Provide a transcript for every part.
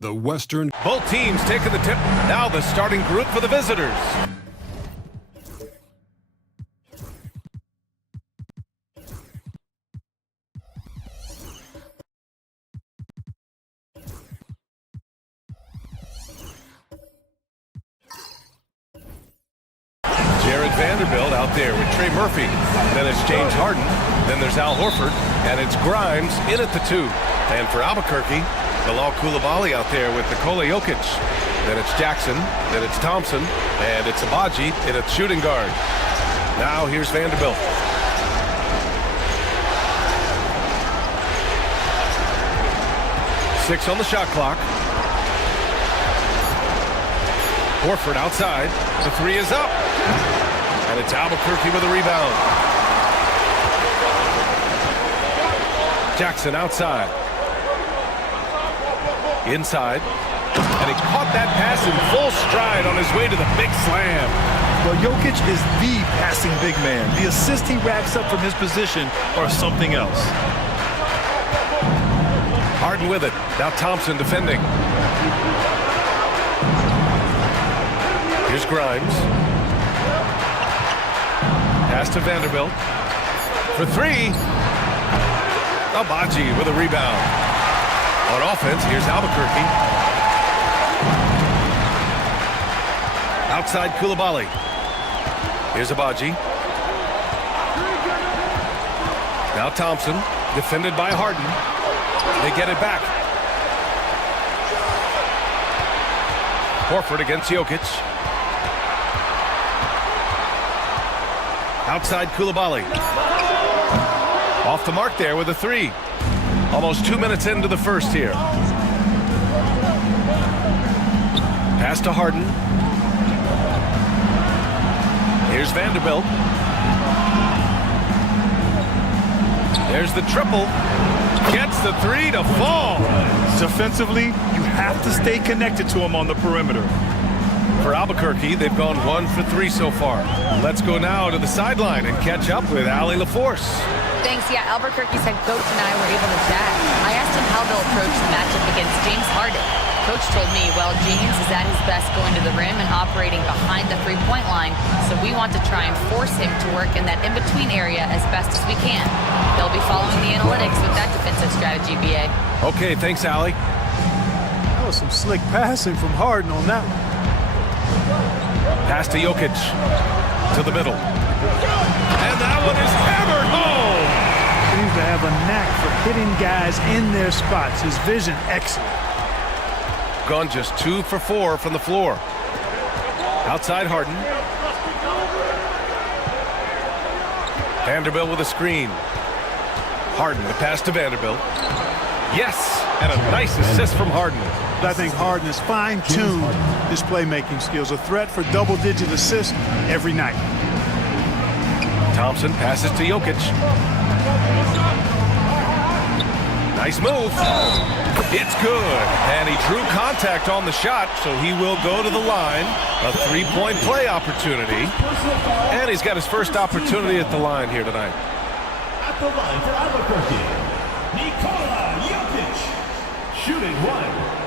The Western. Both teams taking the tip. Now the starting group for the visitors. Jared Vanderbilt out there with Trey Murphy. Then it's James Harden. Then there's Al Horford. And it's Grimes in at the 2. And for Albuquerque, Bilal Coulibaly out there with Nikola Jokic. Then it's Jackson. Then it's Thompson. And it's Abaji in at shooting guard. Now here's Vanderbilt. Six on the shot clock. Horford outside. The 3 is up. And it's Albuquerque with a rebound. Jackson outside. Inside. And he caught that pass in full stride on his way to the big slam. Well, Jokic is the passing big man. The assist he racks up from his position are something else. Harden with it. Now Thompson defending. Here's Grimes. Pass to Vanderbilt. For 3. Abaji with a rebound. On offense, here's Albuquerque. Outside Coulibaly. Here's Abaji. Now Thompson, defended by Harden. They get it back. Horford against Jokic. Outside Coulibaly. Off the mark there with a 3. Almost 2 minutes into the first here. Pass to Harden. Here's Vanderbilt. There's the triple. Gets the 3 to fall. Defensively, you have to stay connected to him on the perimeter. For Albuquerque, they've gone 1 for 3 so far. Let's go now to the sideline and catch up with Allie LaForce. Thanks. Yeah, Albuquerque's head coach and I were able to chat. I asked him how they'll approach the matchup against James Harden. Coach told me, well, James is at his best going to the rim and operating behind the three-point line, so we want to try and force him to work in that in-between area as best as we can. They'll be following the analytics with that defensive strategy, BA. Okay, thanks, Allie. That was some slick passing from Harden on that one. Pass to Jokic. To the middle. And that one is hammered home. He seems to have a knack for hitting guys in their spots. His vision, excellent. Gone just 2 for 4 from the floor. Outside Harden. Vanderbilt with a screen. Harden, the pass to Vanderbilt. Yes, and a nice assist from Harden. I think Harden has fine-tuned his playmaking skills. A threat for double-digit assists every night. Thompson passes to Jokic. Nice move. It's good. And he drew contact on the shot, so he will go to the line. A three-point play opportunity. And he's got his first opportunity at the line here tonight. At the line for Albuquerque, Nikola Jokic, shooting 1.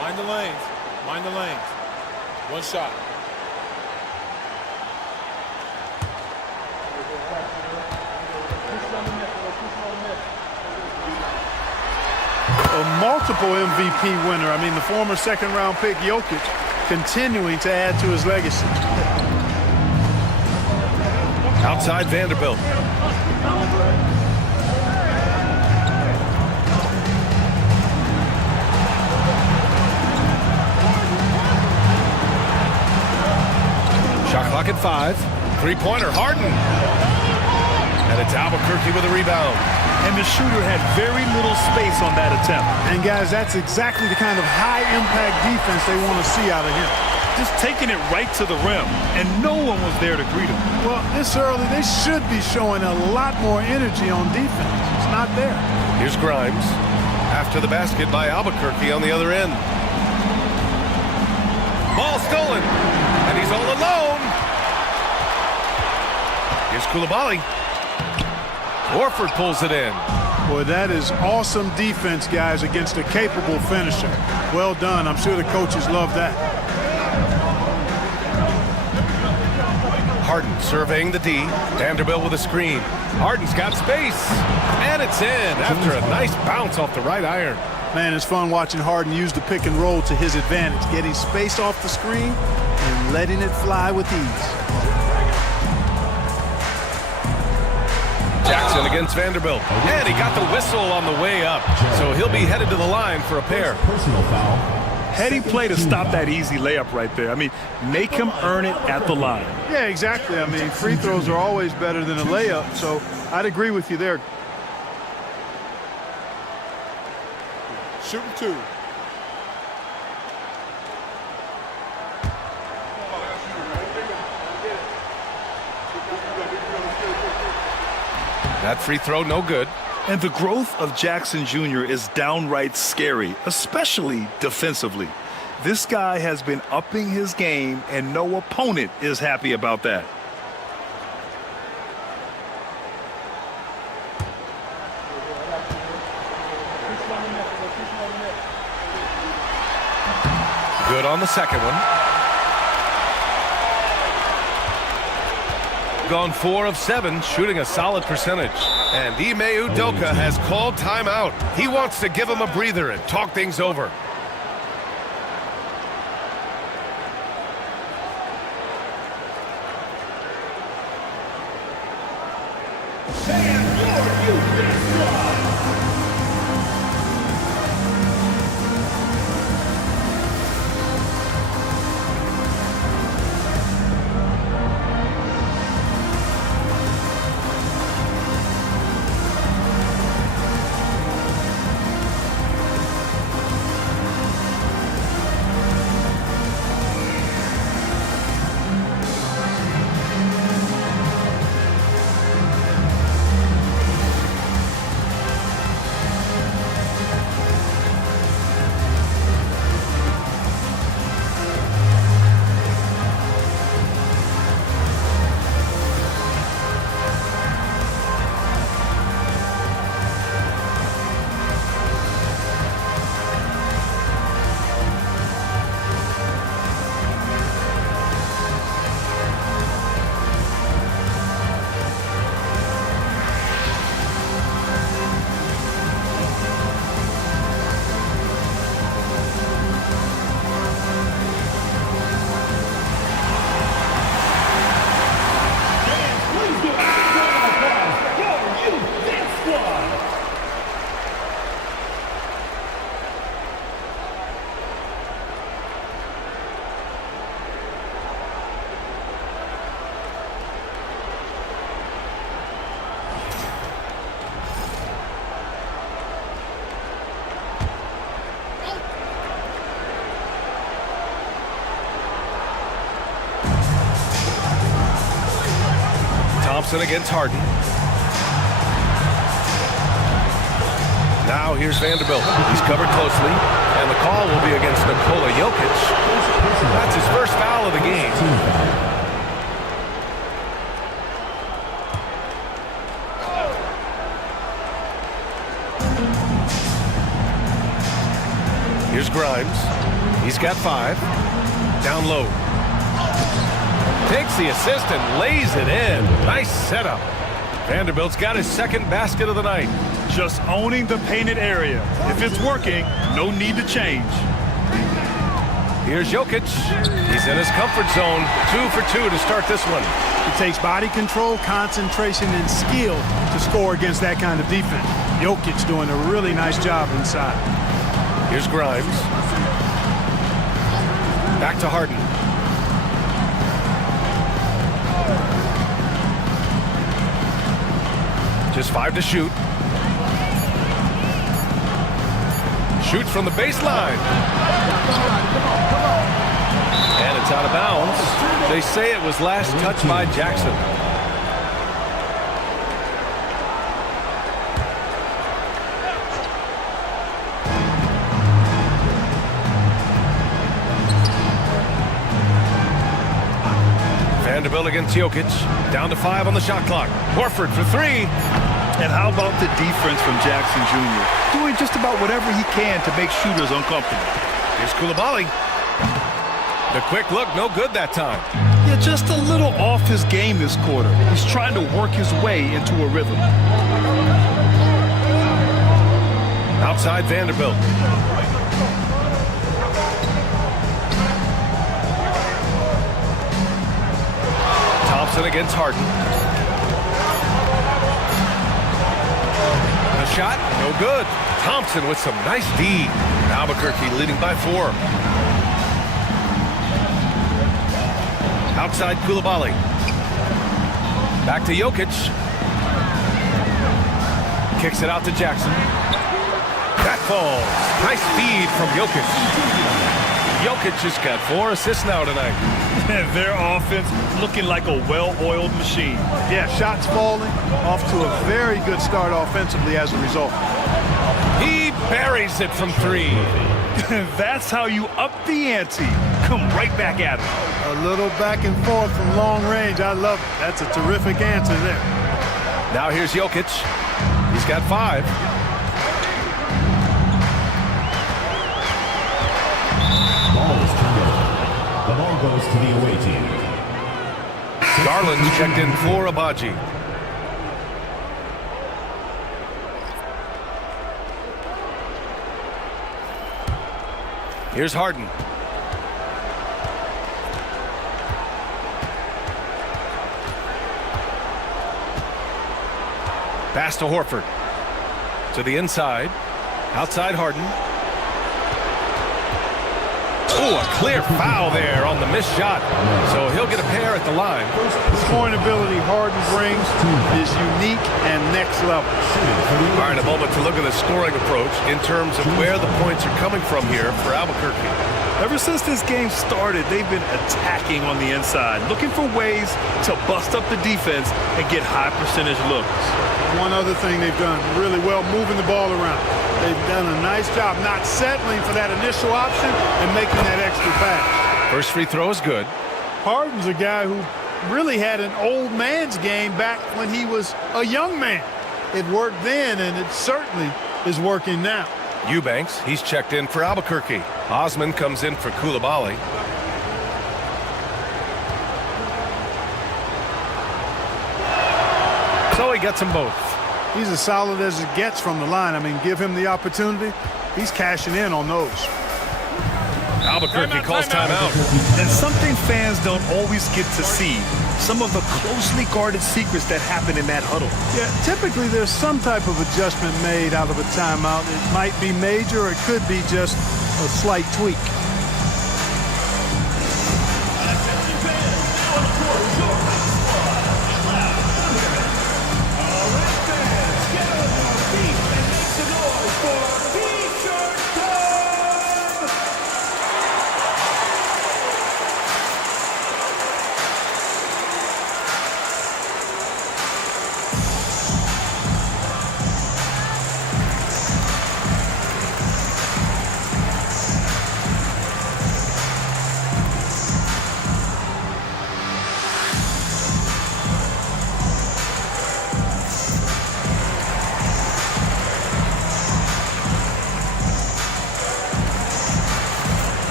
Mind the lanes. Mind the lanes. One shot. A multiple MVP winner. I mean, the former second-round pick, Jokic, continuing to add to his legacy. Outside Vanderbilt. Shot clock at 5. Three-pointer, Harden. And it's Albuquerque with a rebound. and the shooter had very little space on that attempt. And guys, that's exactly the kind of high-impact defense they want to see out of him. Just taking it right to the rim, and no one was there to greet him. Well, this early, they should be showing a lot more energy on defense. It's not there. Here's Grimes. After the basket by Albuquerque on the other end. Ball stolen, and he's all alone. Here's Koulibaly. Horford pulls it in. Boy, that is awesome defense, guys, against a capable finisher. Well done. I'm sure the coaches love that. Harden surveying the D. Vanderbilt with a screen. Harden's got space, and it's in after a nice bounce off the right iron. Man, it's fun watching Harden use the pick and roll to his advantage, getting space off the screen and letting it fly with ease. Jackson against Vanderbilt, and he got the whistle on the way up, so he'll be headed to the line for a pair. Personal foul. Heady play to stop that easy layup right there. I mean, make him earn it at the line. Yeah, exactly. I mean, free throws are always better than a layup, so I'd agree with you there. Shooting 2. That free throw, no good. And the growth of Jackson Jr. is downright scary, especially defensively. This guy has been upping his game, and no opponent is happy about that. Good on the second one. Gone 4 of 7, shooting a solid percentage. And Ime Udoka has called timeout. He wants to give him a breather and talk things over. Thompson against Harden. Now here's Vanderbilt. He's covered closely, and the call will be against Nikola Jokic. That's his first foul of the game. Here's Grimes. He's got 5. Down low. Takes the assist and lays it in. Nice setup. Vanderbilt's got his second basket of the night. Just owning the painted area. If it's working, no need to change. Here's Jokic. He's in his comfort zone. 2 for 2 to start this one. It takes body control, concentration, and skill to score against that kind of defense. Jokic doing a really nice job inside. Here's Grimes. Back to Harden. Just 5 to shoot. Shoots from the baseline. And it's out of bounds. They say it was last touched by Jackson. Vanderbilt against Jokic. Down to 5 on the shot clock. Horford for 3. And how about the defense from Jackson Jr.? Doing just about whatever he can to make shooters uncomfortable. Here's Coulibaly. The quick look, no good that time. Yeah, just a little off his game this quarter. He's trying to work his way into a rhythm. Outside Vanderbilt. Thompson against Harden. The shot, no good. Thompson with some nice D. Albuquerque leading by 4. Outside Coulibaly. Back to Jokic. Kicks it out to Jackson. That falls. Nice feed from Jokic. Jokic just got 4 assists now tonight. Their offense looking like a well-oiled machine. Yeah, shots falling, off to a very good start offensively as a result. He buries it from 3. That's how you up the ante. Come right back at him. A little back and forth from long range. I love it. That's a terrific answer there. Now here's Jokic. He's got 5. The ball goes to the away team. Garland's checked in for Abaji. Here's Harden. Pass to Horford. To the inside. Outside Harden. Oh, a clear foul there on the missed shot. So he'll get a pair at the line. The scoring ability Harden brings is unique and next level. All right, a moment to look at the scoring approach in terms of where the points are coming from here for Albuquerque. Ever since this game started, they've been attacking on the inside, looking for ways to bust up the defense and get high percentage looks. One other thing they've done really well, moving the ball around. They've done a nice job not settling for that initial option and making that extra pass. First free throw is good. Harden's a guy who really had an old man's game back when he was a young man. It worked then, and it certainly is working now. Eubanks, he's checked in for Albuquerque. Osman comes in for Coulibaly. So he gets them both. He's as solid as it gets from the line. I mean, give him the opportunity. He's cashing in on those. Albuquerque calls timeout. And something fans don't always get to see, some of the closely guarded secrets that happen in that huddle. Yeah, typically there's some type of adjustment made out of a timeout. It might be major or it could be just a slight tweak.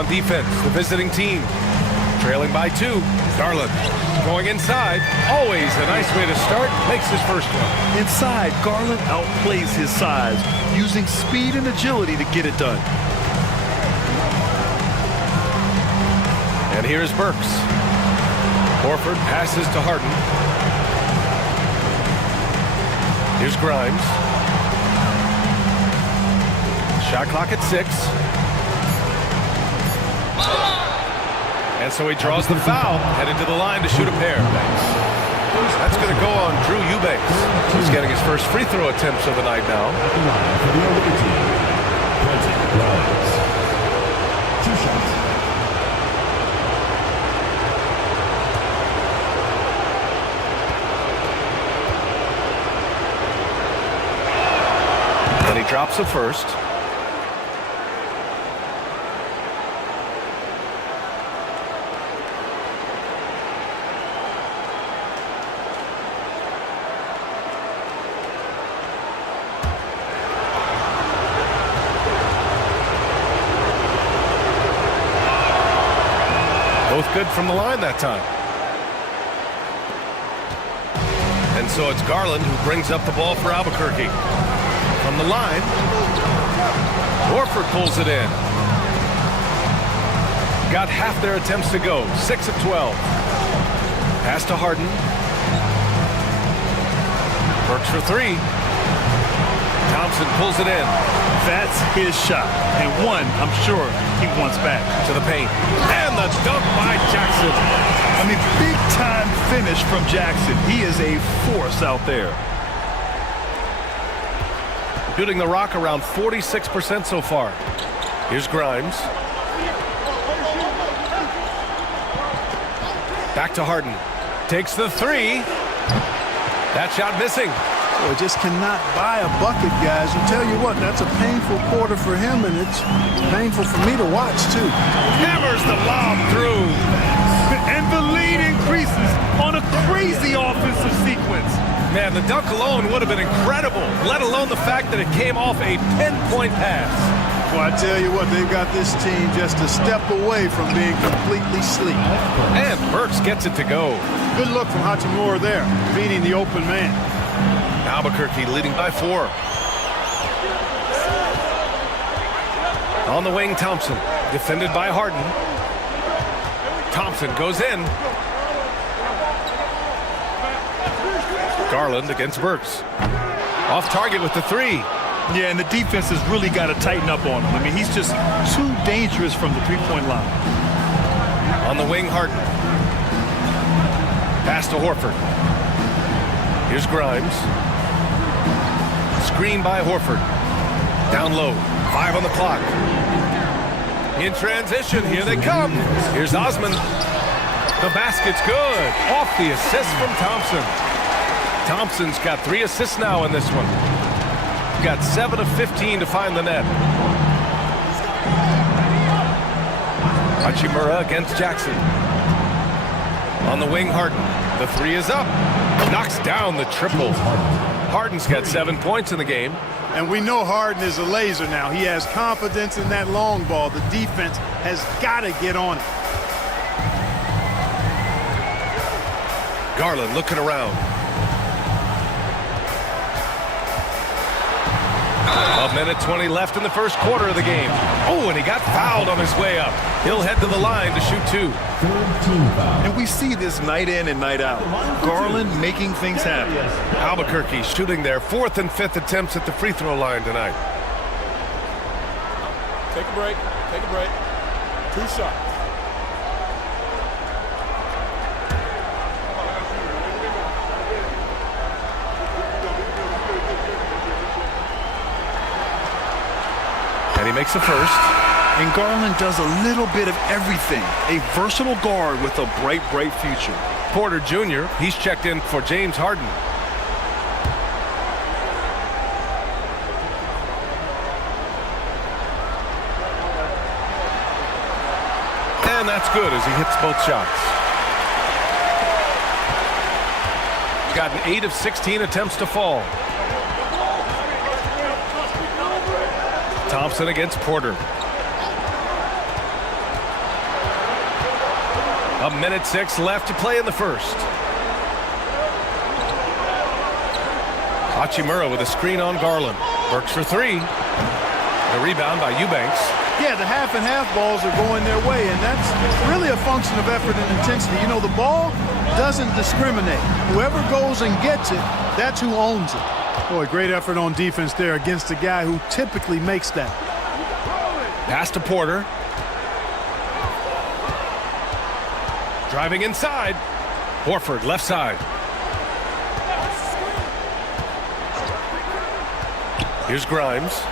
On defense, the visiting team. Trailing by 2. Garland going inside. Always a nice way to start. Makes his first one. Inside, Garland outplays his size, using speed and agility to get it done. And here's Burks. Horford passes to Harden. Here's Grimes. Shot clock at 6. And so he draws the foul, headed to the line to shoot a pair. That's going to go on Drew Eubanks. He's getting his first free throw attempts of the night now. At the line for the away team, Quentin Grimes. 2 shots. And he drops the first. Both good from the line that time. And so it's Garland who brings up the ball for Albuquerque. From the line, Horford pulls it in. Got half their attempts to go. 6 of 12. Pass to Harden. Works for 3. Thompson pulls it in. That's his shot, and one I'm sure he wants back. To the paint. And the dunk by Jackson. I mean, big-time finish from Jackson. He is a force out there. Shooting the rock around 46% so far. Here's Grimes. Back to Harden. Takes the 3. That shot missing. Boy, just cannot buy a bucket, guys. I tell you what, that's a painful quarter for him, and it's painful for me to watch, too. Hammers the lob through. And the lead increases on a crazy offensive sequence. Man, the dunk alone would have been incredible, let alone the fact that it came off a pinpoint pass. Well, I tell you what, they've got this team just a step away from being completely asleep. And Burks gets it to go. Good look from Hachimura there, beating the open man. Albuquerque leading by 4. On the wing, Thompson, defended by Harden. Thompson goes in. Garland against Burks. Off target with the 3. Yeah, and the defense has really got to tighten up on him. I mean, he's just too dangerous from the three-point line. On the wing, Harden. Pass to Horford. Here's Grimes. Screen by Horford. Down low. 5 on the clock. In transition, here they come. Here's Osman. The basket's good. Off the assist from Thompson. Thompson's got 3 assists now in this one. Got 7 of 15 to find the net. Hachimura against Jackson. On the wing, Harden. The 3 is up. Knocks down the triple. Harden's got 7 points in the game. And we know Harden is a laser now. He has confidence in that long ball. The defense has got to get on it. Garland looking around. A minute 20 left in the first quarter of the game. Oh, and he got fouled on his way up. He'll head to the line to shoot 2. Third team foul. And we see this night in and night out. Garland making things happen. Albuquerque shooting their 4th and 5th attempts at the free throw line tonight. Take a break. Take a break. 2 shots. And he makes the first. And Garland does a little bit of everything. A versatile guard with a bright, bright future. Porter Jr., he's checked in for James Harden. And that's good as he hits both shots. Got an 8 of 16 attempts to fall. Thompson against Porter. 1:06 left to play in the first. Hachimura with a screen on Garland. Burks for three. The rebound by Eubanks. Yeah, the half-and-half balls are going their way, and that's really a function of effort and intensity. You know, the ball doesn't discriminate. Whoever goes and gets it, that's who owns it. Boy, great effort on defense there against a guy who typically makes that. Pass to Porter. Driving inside. Horford left side. Here's Grimes.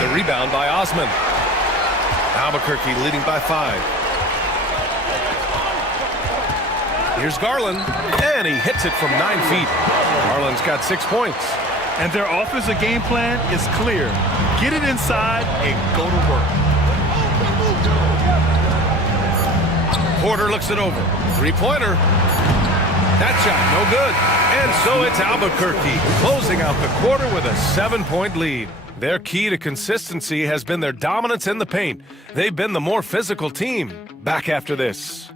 The rebound by Osman. Albuquerque leading by 5. Here's Garland, and he hits it from 9 feet. Garland's got 6 points. And their offensive game plan is clear. Get it inside and go to work. Porter looks it over. Three-pointer. That shot, no good. And so it's Albuquerque closing out the quarter with a 7-point lead. Their key to consistency has been their dominance in the paint. They've been the more physical team. Back after this.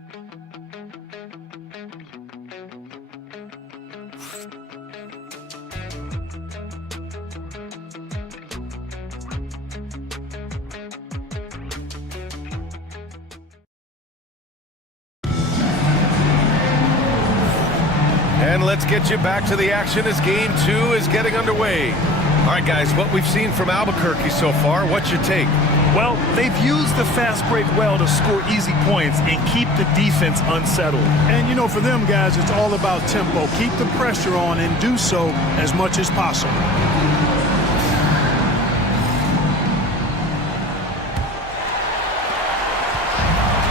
And let's get you back to the action as Game 2 is getting underway. All right, guys, what we've seen from Albuquerque so far, what's your take? Well, they've used the fast break well to score easy points and keep the defense unsettled. And, you know, for them guys, it's all about tempo. Keep the pressure on and do so as much as possible.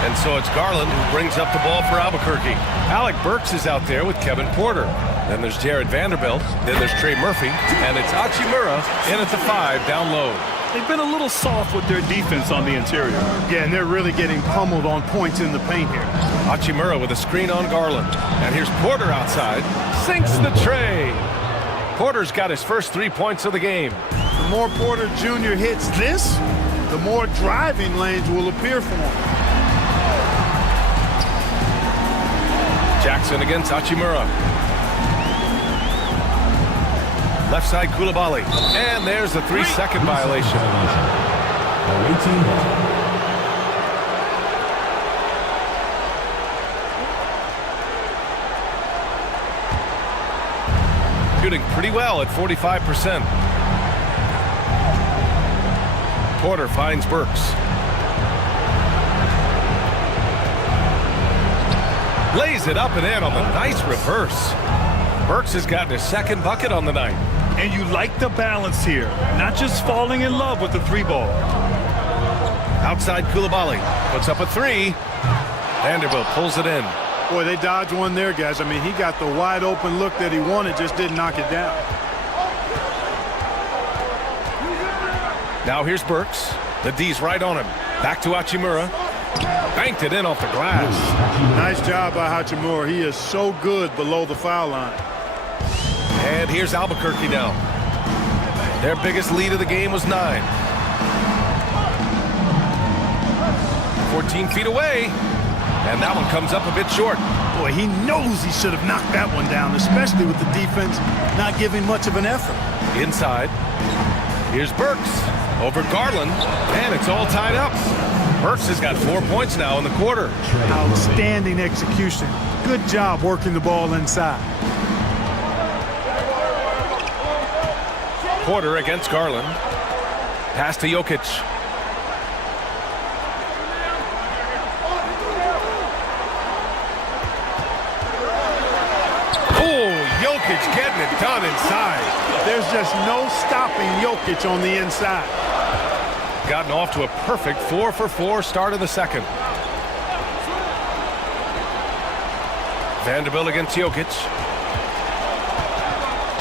And so it's Garland who brings up the ball for Albuquerque. Alec Burks is out there with Kevin Porter. Then there's Jared Vanderbilt. Then there's Trey Murphy. And it's Hachimura in at the 5 down low. They've been a little soft with their defense on the interior. Yeah, and they're really getting pummeled on points in the paint here. Hachimura with a screen on Garland. And here's Porter outside. Sinks the tray. Porter's got his first 3 points of the game. The more Porter Jr. hits this, the more driving lanes will appear for him. Jackson against Hachimura. Left side Koulibaly. And there's a 3-second violation. Shooting pretty well at 45%. Porter finds Burks. Lays it up and in on the nice reverse. Burks has gotten his second bucket on the night. And you like the balance here, not just falling in love with the 3-ball. Outside Koulibaly puts up a 3. Vanderbilt pulls it in. Boy, they dodged one there, guys. I mean, he got the wide open look that he wanted, just didn't knock it down. Now here's Burks. The D's right on him. Back to Hachimura. Banked it in off the glass. Nice job by Hachimura. He is so good below the foul line. And here's Albuquerque now. Their biggest lead of the game was 9. 14 feet away. And that one comes up a bit short. Boy, he knows he should have knocked that one down, especially with the defense not giving much of an effort. Inside. Here's Burks over Garland. And it's all tied up. Burks has got 4 points now in the quarter. Outstanding execution. Good job working the ball inside. Porter against Garland. Pass to Jokic. Oh, Jokic getting it done inside. There's just no stopping Jokic on the inside. Gotten off to a perfect 4 for 4 start of the second. Vanderbilt against Jokic.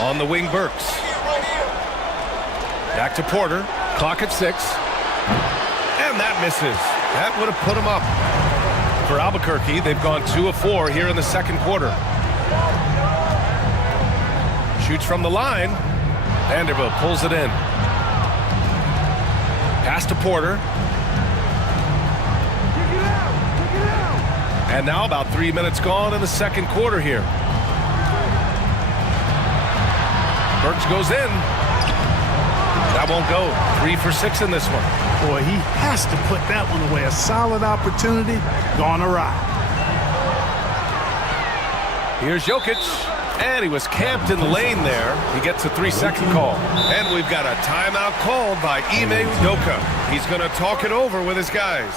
On the wing, Burks. Back to Porter. Clock at 6. And that misses. That would have put him up. For Albuquerque, they've gone 2 of 4 here in the second quarter. Shoots from the line. Vanderbilt pulls it in. Pass to Porter. And now about 3 minutes gone in the second quarter here. Burks goes in. That won't go. 3 for 6 in this one. Boy, he has to put that one away. A solid opportunity gone awry. Here's Jokic. And he was camped in the lane there. He gets a 3-second call. And we've got a timeout called by Ime Udoka. He's going to talk it over with his guys.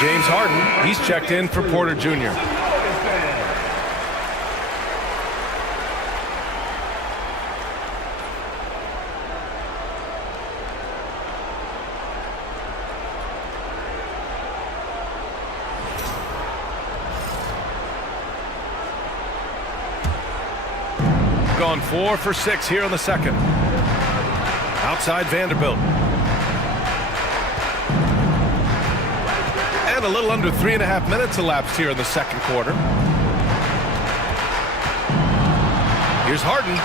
James Harden, he's checked in for Porter Jr. Gone 4 for 6 here in the second. Outside Vanderbilt. A little under 3.5 minutes elapsed here in the second quarter. Here's Harden.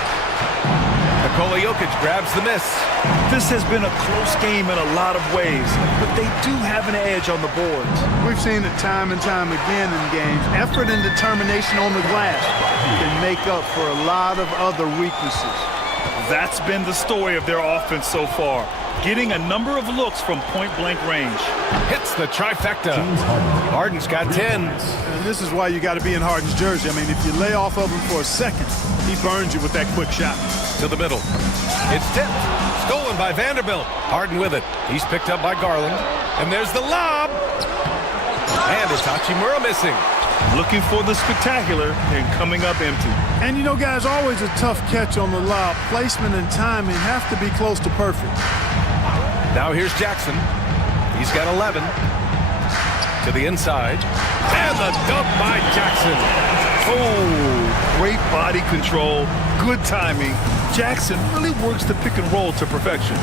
Nikola Jokic grabs the miss. This has been a close game in a lot of ways, but they do have an edge on the boards. We've seen it time and time again in games. Effort and determination on the glass can make up for a lot of other weaknesses. That's been the story of their offense so far, getting a number of looks from point-blank range. Hits the trifecta. Harden's got 10. And this is why you got to be in Harden's jersey. I mean, if you lay off of him for a second, he burns you with that quick shot. To the middle. It's tipped. Stolen by Vanderbilt. Harden with it. He's picked up by Garland. And there's the lob. And it's Hachimura missing. Looking for the spectacular and coming up empty. And you know, guys, always a tough catch on the lob. Placement and timing have to be close to perfect. Now here's Jackson. He's got 11. To the inside. And the dunk by Jackson. Oh, great body control, good timing. Jackson really works the pick and roll to perfection.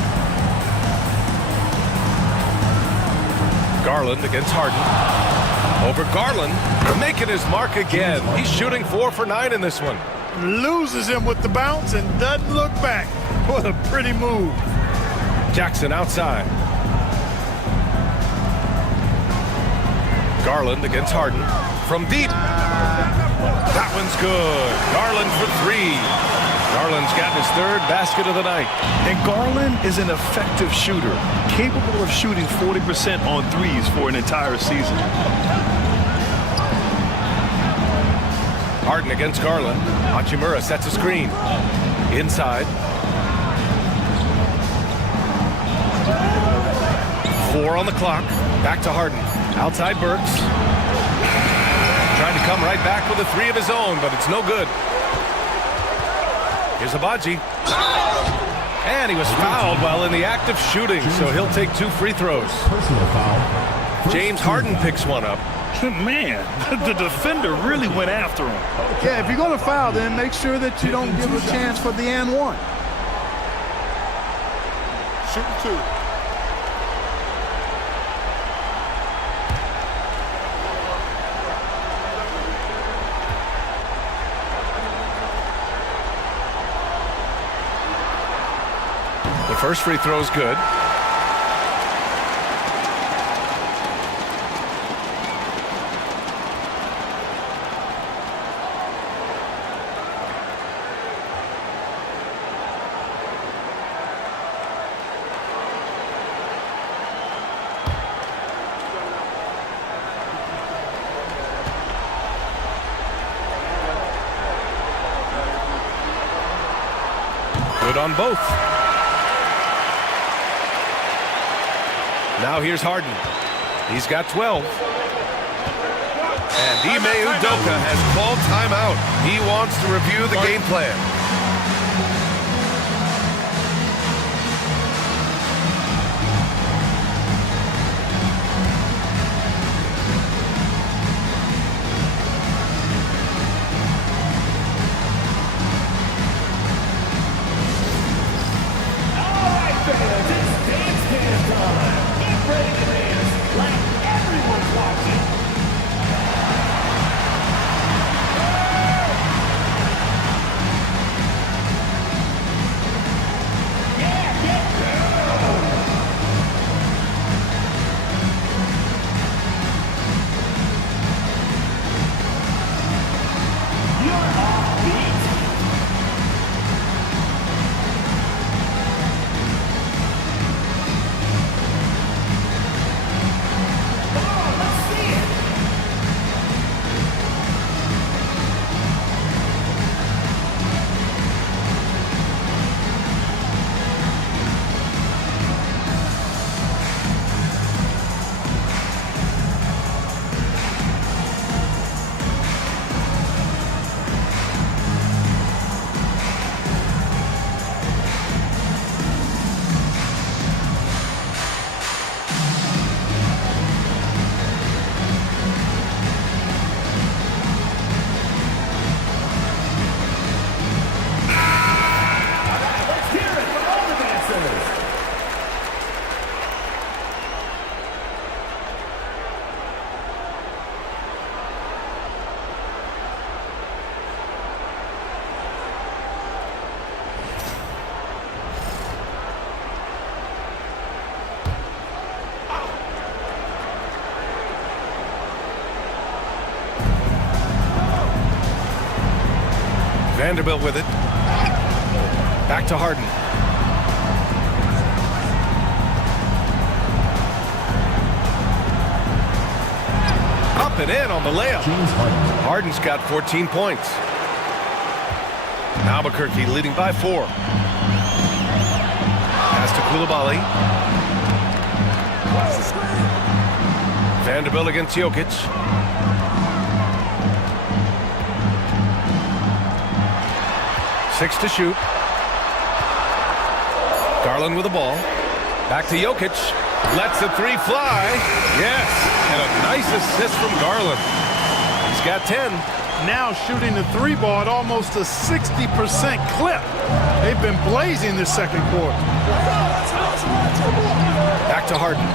Garland against Harden. Over Garland, making his mark again. He's shooting 4 for 9 in this one. Loses him with the bounce and doesn't look back. What a pretty move. Jackson outside. Garland against Harden. From deep. That one's good. Garland for 3. Garland's gotten his 3rd basket of the night. And Garland is an effective shooter, capable of shooting 40% on threes for an entire season. Harden against Garland. Hachimura sets a screen. Inside. 4 on the clock. Back to Harden. Outside Burks. Trying to come right back with a 3 of his own, but it's no good. Here's Abaji. And he was fouled while in the act of shooting, so he'll take 2 free throws. Personal foul. James Harden picks one up. Man, the defender really went after him. Yeah, if you're going to foul, then make sure that you don't give a chance for the and one. Shooting 2. The first free throw is good. Good on both. Now here's Harden. He's got 12. And Ime Udoka has called timeout. He wants to review the game plan. Vanderbilt with it. Back to Harden. Up and in on the layup. Harden's got 14 points. Albuquerque leading by 4. Pass to Coulibaly. Vanderbilt against Jokic. 6 to shoot. Garland with the ball. Back to Jokic. Lets the 3 fly. Yes. And a nice assist from Garland. He's got 10. Now shooting the 3 ball at almost a 60% clip. They've been blazing this second quarter. Back to Harden.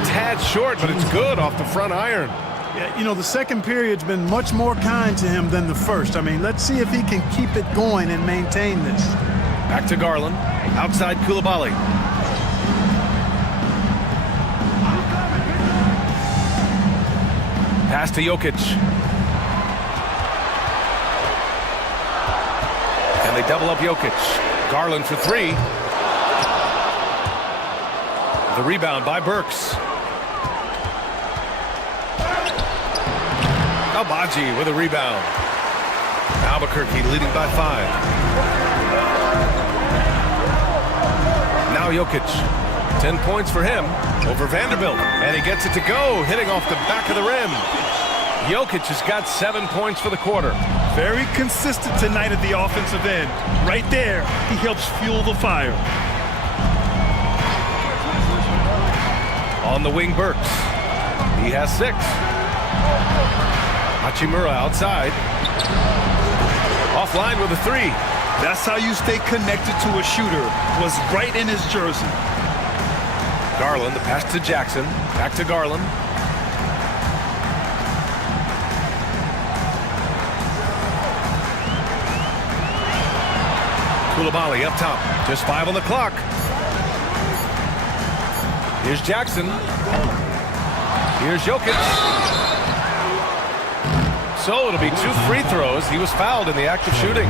A tad short, but it's good off the front iron. Yeah, you know, the second period's been much more kind to him than the first. I mean, let's see if he can keep it going and maintain this. Back to Garland. Outside Coulibaly. Pass to Jokic. And they double up Jokic. Garland for 3. The rebound by Burks. Albaji with a rebound. Albuquerque leading by 5. Now Jokic. 10 points for him over Vanderbilt. And he gets it to go, hitting off the back of the rim. Jokic has got 7 points for the quarter. Very consistent tonight at the offensive end. Right there, he helps fuel the fire. On the wing, Burks. He has 6. Hachimura outside. Offline with a 3. That's how you stay connected to a shooter. Was right in his jersey. Garland, the pass to Jackson. Back to Garland. Coulibaly up top. Just 5 on the clock. Here's Jackson. Here's Jokic. So it'll be 2 free throws. He was fouled in the act of shooting.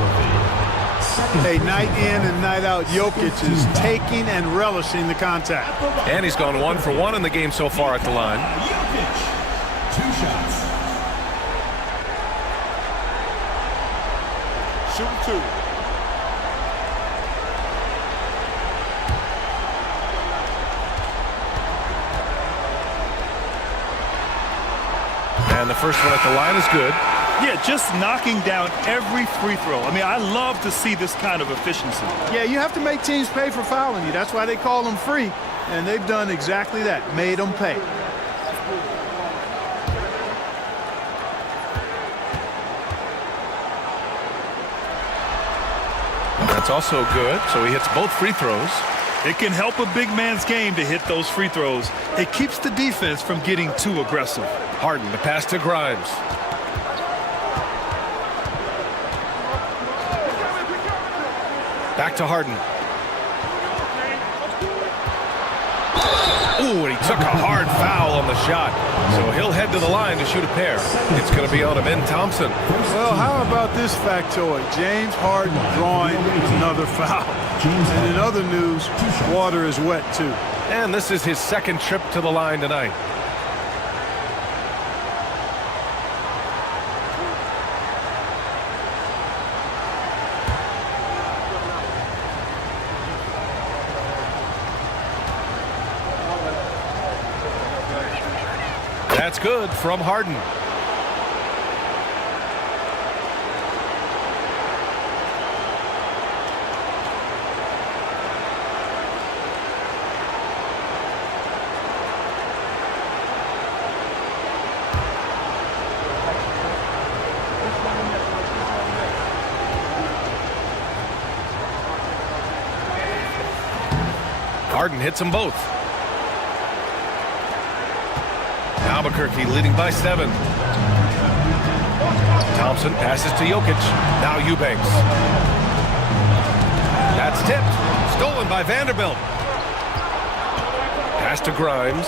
Hey, night in and night out, Jokic is taking and relishing the contact. And he's gone 1 for 1 in the game so far at the line. Jokic. 2 shots. Shooting 2. And the first one at the line is good. Yeah, just knocking down every free throw. I mean, I love to see this kind of efficiency. Yeah, you have to make teams pay for fouling you. That's why they call them free. And they've done exactly that, made them pay. That's also good, so he hits both free throws. It can help a big man's game to hit those free throws. It keeps the defense from getting too aggressive. Harden, the pass to Grimes. Back to Harden. Ooh, and he took a hard foul on the shot. So he'll head to the line to shoot a pair. It's going to be on Ben Thompson. Well, how about this factoid? James Harden drawing another foul. And in other news, water is wet too. And this is his second trip to the line tonight. That's good from Harden. Harden hits them both. Albuquerque leading by 7. Thompson passes to Jokic. Now Eubanks. That's tipped. Stolen by Vanderbilt. Pass to Grimes.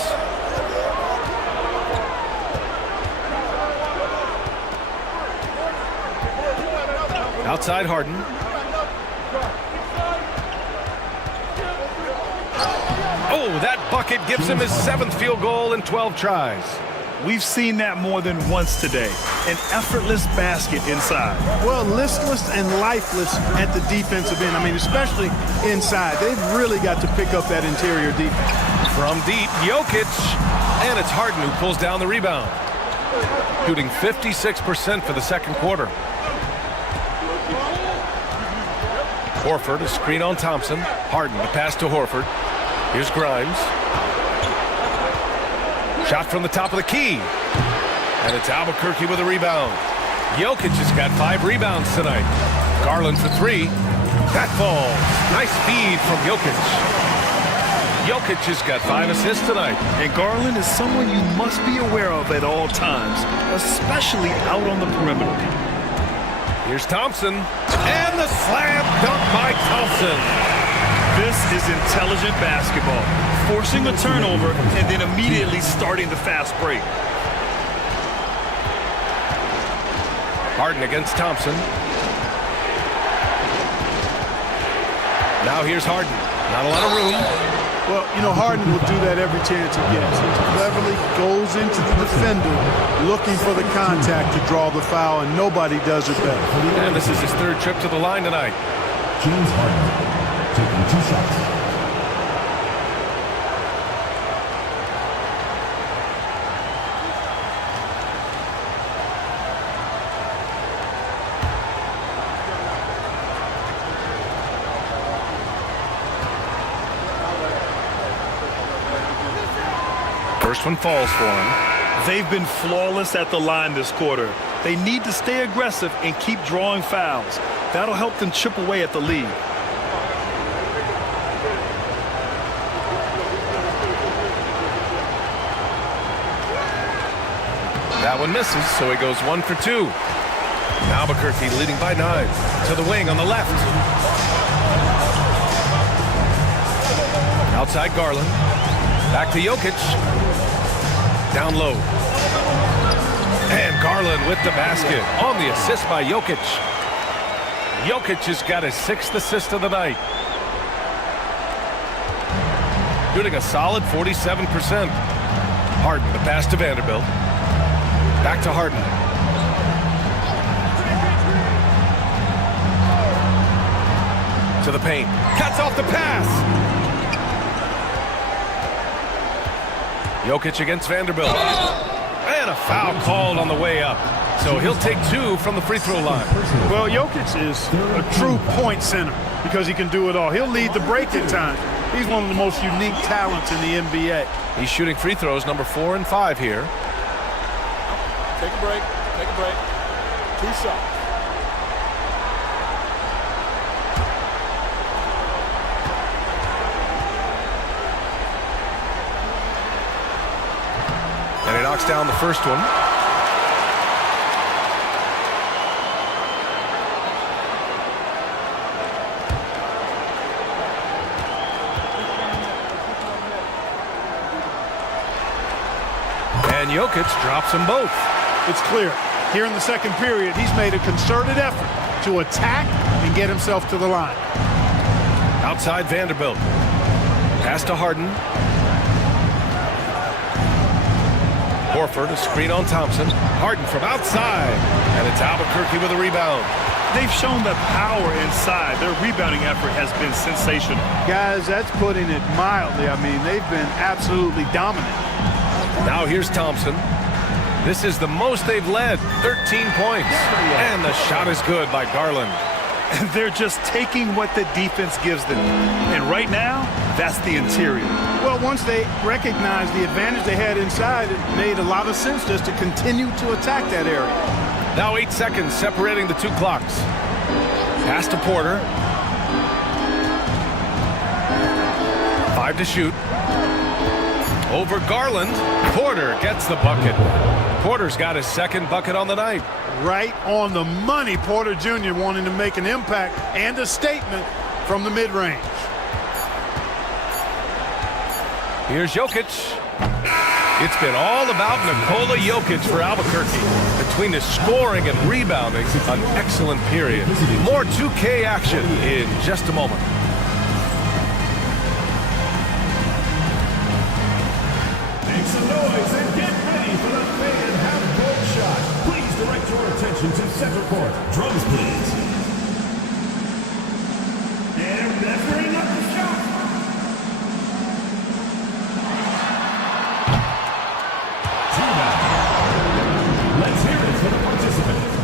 Outside Harden. Oh, that bucket gives him his 7th field goal in 12 tries. We've seen that more than once today. An effortless basket inside. Well, listless and lifeless at the defensive end. I mean, especially inside. They've really got to pick up that interior defense. From deep, Jokic. And it's Harden who pulls down the rebound. Shooting 56% for the second quarter. Horford, a screen on Thompson. Harden, the pass to Horford. Here's Grimes. Shot from the top of the key. And it's Albuquerque with a rebound. Jokic has got 5 rebounds tonight. Garland for 3. That falls. Nice feed from Jokic. Jokic has got 5 assists tonight. And Garland is someone you must be aware of at all times, especially out on the perimeter. Here's Thompson. And the slam dunk by Thompson. This is intelligent basketball, forcing a turnover and then immediately starting the fast break. Harden against Thompson. Now here's Harden. Not a lot of room. Well, you know, Harden will do that every chance he gets. He cleverly goes into the defender looking for the contact to draw the foul, and nobody does it better. And this is his 3rd trip to the line tonight. James Harden taking 2 shots. First one falls for him. They've been flawless at the line this quarter. They need to stay aggressive and keep drawing fouls. That'll help them chip away at the lead. That one misses, so he goes 1 for 2. Albuquerque leading by 9. To the wing on the left. Outside Garland. Back to Jokic. Down low. And Garland with the basket on the assist by Jokic. Jokic has got his 6th assist of the night. Shooting a solid 47%. Harden, the pass to Vanderbilt. Back to Harden. To the paint. Cuts off the pass. Jokic against Vanderbilt. And a foul called on the way up. So he'll take 2 from the free throw line. Well, Jokic is a true point center because he can do it all. He'll lead the break at times. He's one of the most unique talents in the NBA. He's shooting free throws number 4 and 5 here. Take a break. Take a break. 2 shots. And he knocks down the first one. And Jokic drops them both. It's clear. Here in the second period, he's made a concerted effort to attack and get himself to the line. Outside Vanderbilt. Pass to Harden. Horford, a screen on Thompson. Harden from outside. And it's Albuquerque with a rebound. They've shown the power inside. Their rebounding effort has been sensational. Guys, that's putting it mildly. I mean, they've been absolutely dominant. Now here's Thompson. This is the most they've led, 13 points. And the shot is good by Garland. They're just taking what the defense gives them. And right now, that's the interior. Well, once they recognized the advantage they had inside, it made a lot of sense just to continue to attack that area. Now 8 seconds separating the 2 clocks. Pass to Porter. 5 to shoot. Over Garland. Porter gets the bucket. Porter's got his 2nd bucket on the night. Right on the money. Porter Jr. wanting to make an impact and a statement from the mid-range. Here's Jokic. It's been all about Nikola Jokic for Albuquerque. Between his scoring and rebounding, an excellent period. More 2K action in just a moment. Make some noise and get ready for the fan half-court shot. Please direct your attention to center court. Drums, please. And measuring up the shot. Let's hear it for the participants.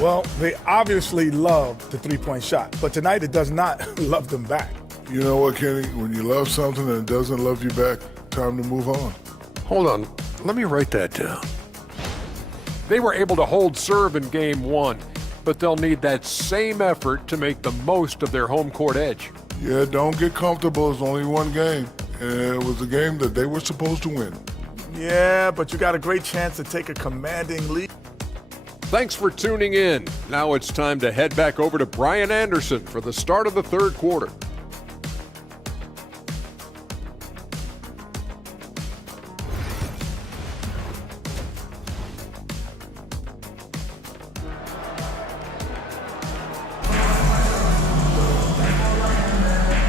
Well, they obviously love the three-point shot, but tonight it does not love them back. You know what, Kenny? When you love something and it doesn't love you back, time to move on. Hold on. Let me write that down. They were able to hold serve in Game 1, but they'll need that same effort to make the most of their home court edge. Yeah, don't get comfortable. It's only one game, and it was a game that they were supposed to win. Yeah, but you got a great chance to take a commanding lead. Thanks for tuning in. Now it's time to head back over to Brian Anderson for the start of the third quarter.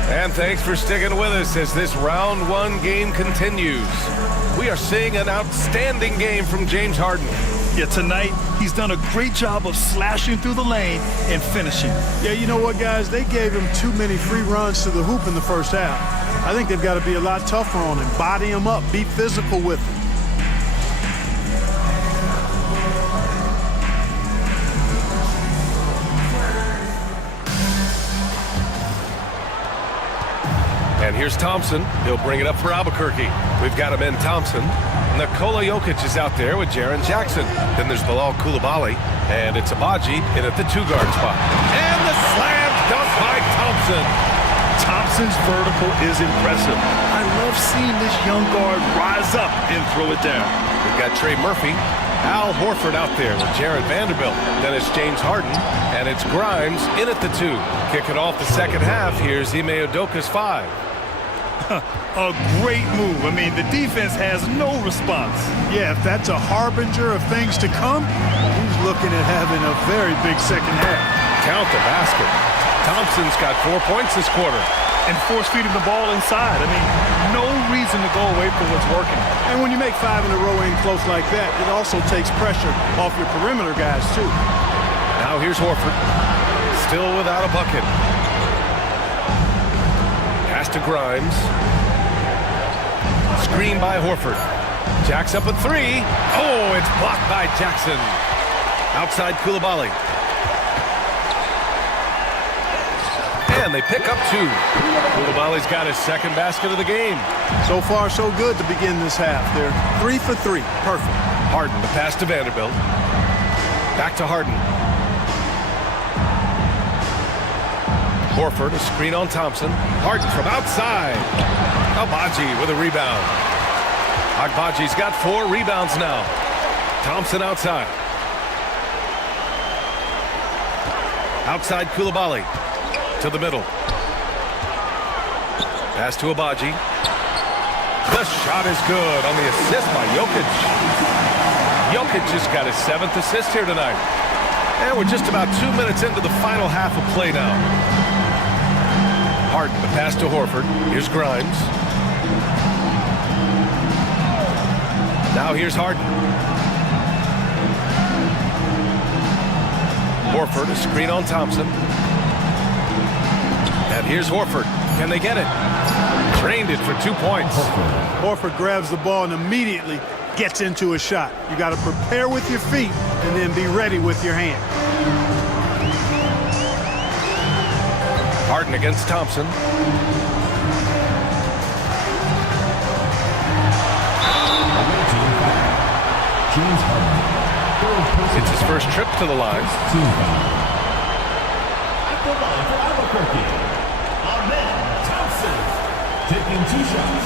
And thanks for sticking with us as this round 1 game continues. We are seeing an outstanding game from James Harden. Yeah, tonight, he's done a great job of slashing through the lane and finishing. Yeah, you know what, guys? They gave him too many free runs to the hoop in the first half. I think they've got to be a lot tougher on him, body him up, be physical with him. And here's Thompson. He'll bring it up for Albuquerque. We've got him in Thompson. Nikola Jokic is out there with Jaren Jackson. Then there's Bilal Coulibaly. And it's Abaji in at the 2-guard spot. And the slam dunk by Thompson. Thompson's vertical is impressive. I love seeing this young guard rise up and throw it down. We've got Trey Murphy, Al Horford out there with Jared Vanderbilt. Then it's James Harden, and it's Grimes in at the 2. Kicking off the second half, here's Ime Udoka's 5. A great move. I mean, the defense has no response. Yeah, if that's a harbinger of things to come, he's looking at having a very big second half. Count the basket. Thompson's got 4 points this quarter. And force feeding the ball inside. I mean, no reason to go away from what's working. And when you make 5 in a row in close like that, it also takes pressure off your perimeter guys, too. Now here's Horford. Still without a bucket. Pass to Grimes. Screen by Horford. Jacks up a 3. Oh, it's blocked by Jackson. Outside Coulibaly. And they pick up 2. Coulibaly's got his second basket of the game. So far, so good to begin this half. They're 3 for 3. Perfect. Harden, the pass to Vanderbilt. Back to Harden. Horford, a screen on Thompson. Harden from outside. Agbaji with a rebound. Agbaji's got 4 rebounds now. Thompson outside. Outside Coulibaly. To the middle. Pass to Agbaji. The shot is good on the assist by Jokic. Jokic just got his 7th assist here tonight. And we're just about 2 minutes into the final half of play now. Harden, the pass to Horford. Here's Grimes. Now here's Harden. Horford, a screen on Thompson. And here's Horford. Can they get it? Drained it for 2 points. Horford grabs the ball and immediately gets into a shot. You got to prepare with your feet and then be ready with your hand. Harden against Thompson. It's his first trip to the line. Taking 2 shots.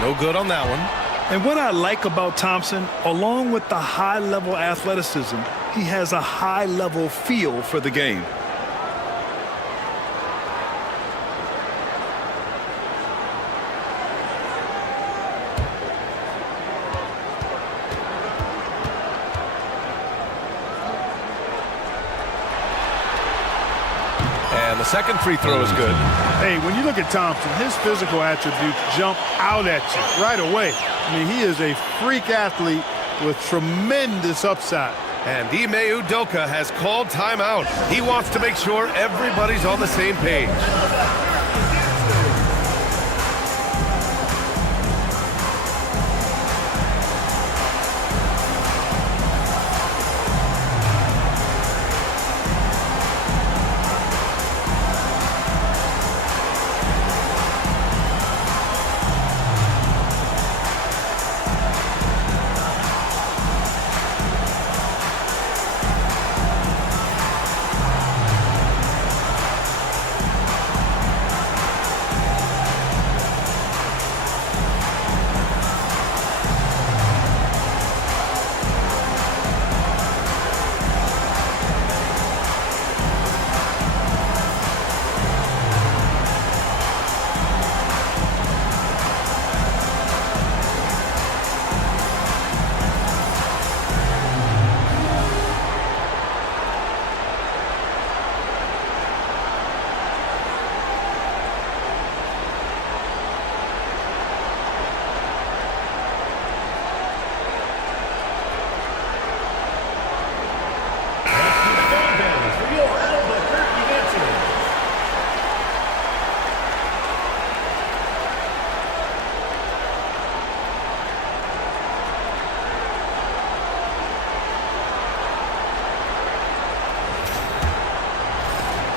No good on that one. And what I like about Thompson, along with the high-level athleticism, he has a high-level feel for the game. And the second free throw is good. Hey, when you look at Thompson, his physical attributes jump out at you right away. I mean, he is a freak athlete with tremendous upside. And Ime Udoka has called timeout. He wants to make sure everybody's on the same page.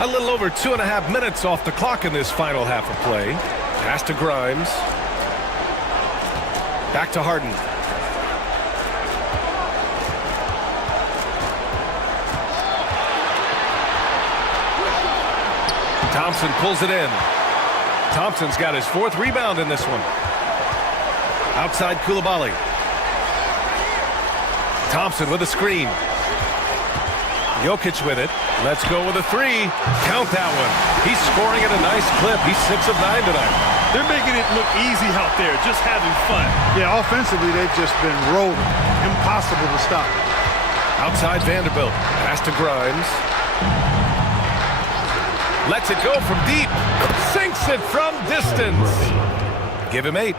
A little over 2.5 minutes off the clock in this final half of play. Pass to Grimes. Back to Harden. Thompson pulls it in. Thompson's got his 4th rebound in this one. Outside Coulibaly. Thompson with a screen. Jokic with it. Let's go with a 3. Count that one. He's scoring at a nice clip. He's 6 of 9 tonight. They're making it look easy out there, just having fun. Yeah, offensively, they've just been rolling. Impossible to stop. Outside Vanderbilt. Pass to Grimes. Lets it go from deep. Sinks it from distance. Give him 8.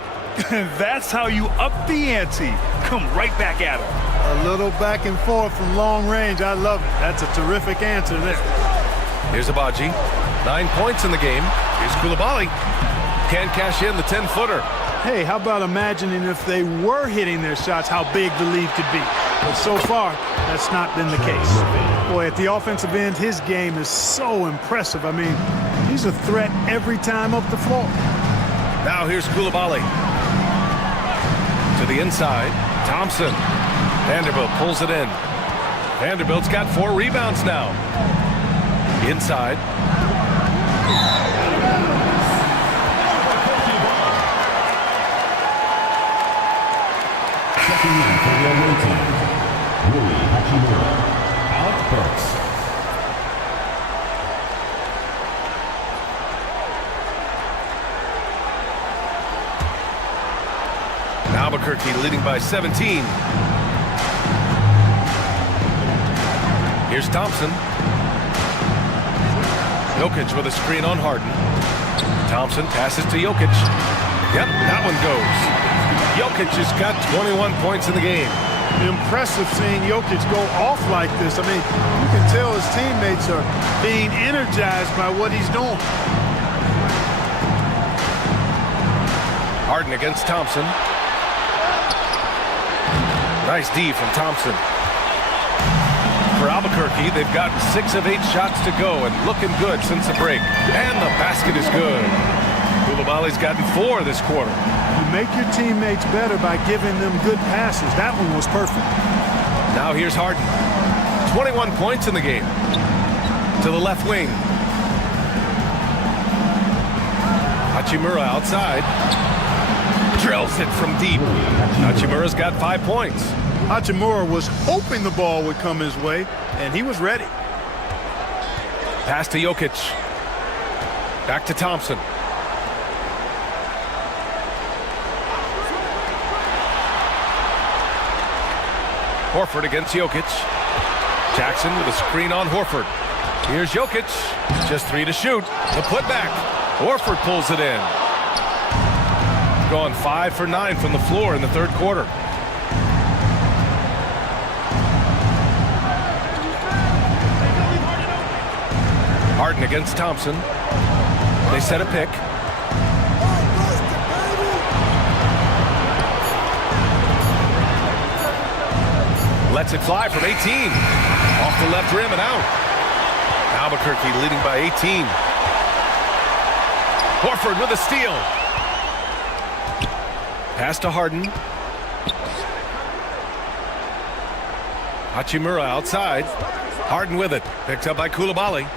That's how you up the ante. Come right back at him. A little back and forth from long range. I love it. That's a terrific answer there. Here's Abaji. 9 points in the game. Here's Coulibaly. Can't cash in the 10-footer. Hey, how about imagining if they were hitting their shots, how big the lead could be? But so far, that's not been the case. Boy, at the offensive end, his game is so impressive. I mean, he's a threat every time up the floor. Now here's Coulibaly. To the inside. Thompson. Vanderbilt pulls it in. Vanderbilt's got 4 rebounds now. Inside. Albuquerque leading by 17. Here's Thompson. Jokic with a screen on Harden. Thompson passes to Jokic. Yep, that one goes. Jokic has got 21 points in the game. Impressive seeing Jokic go off like this. I mean, you can tell his teammates are being energized by what he's doing. Harden against Thompson. Nice D from Thompson. For Albuquerque, they've gotten 6 of 8 shots to go and looking good since the break. And the basket is good. Coulibaly's gotten 4 this quarter. You make your teammates better by giving them good passes. That one was perfect. Now here's Harden. 21 points in the game. To the left wing. Hachimura outside. Drills it from deep. Hachimura's got 5 points. Hachimura was hoping the ball would come his way, and he was ready. Pass to Jokic. Back to Thompson. Horford against Jokic. Jackson with a screen on Horford. Here's Jokic. Just 3 to shoot. The putback. Horford pulls it in. Going 5 for 9 from the floor in the 3rd quarter. Harden against Thompson. They set a pick. Lets it fly from 18. Off the left rim and out. Albuquerque leading by 18. Horford with a steal. Pass to Harden. Hachimura outside. Harden with it. Picked up by Coulibaly.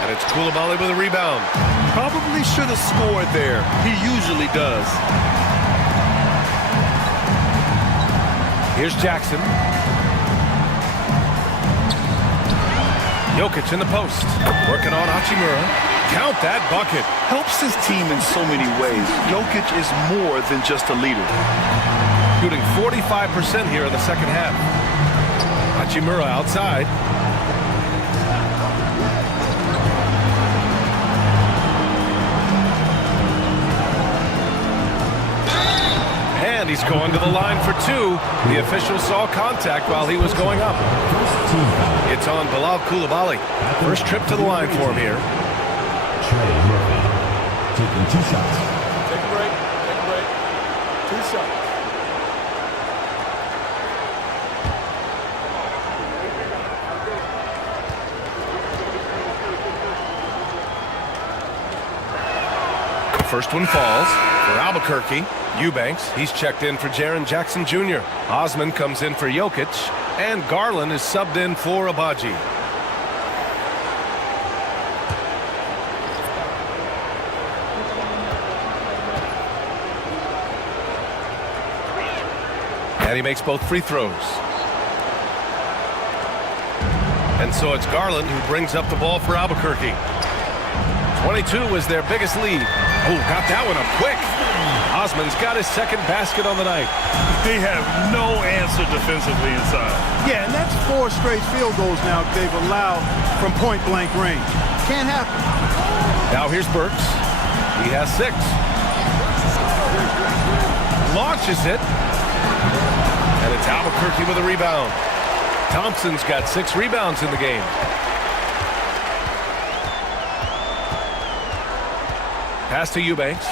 And it's Coulibaly with a rebound. Probably should have scored there. He usually does. Here's Jackson. Jokic in the post. Working on Hachimura. Count that bucket. Helps his team in so many ways. Jokic is more than just a leader. Shooting 45% here in the 2nd half. Hachimura outside. And he's going to the line for 2. The official saw contact while he was going up. It's on Bilal Coulibaly. First trip to the line for him here. Taking 2 shots. Take a break. Take a break. 2 shots. First one falls for Albuquerque. Eubanks, he's checked in for Jaren Jackson Jr. Osman comes in for Jokic. And Garland is subbed in for Abaji. And he makes both free throws. And so it's Garland who brings up the ball for Albuquerque. 22 was their biggest lead. Oh, got that one up quick. Osman's got his second basket on the night. They have no answer defensively inside. Yeah, and that's 4 straight field goals now they've allowed from point-blank range. Can't happen. Now here's Burks. He has 6. Launches it. And it's Albuquerque with a rebound. Thompson's got 6 rebounds in the game. Pass to Eubanks.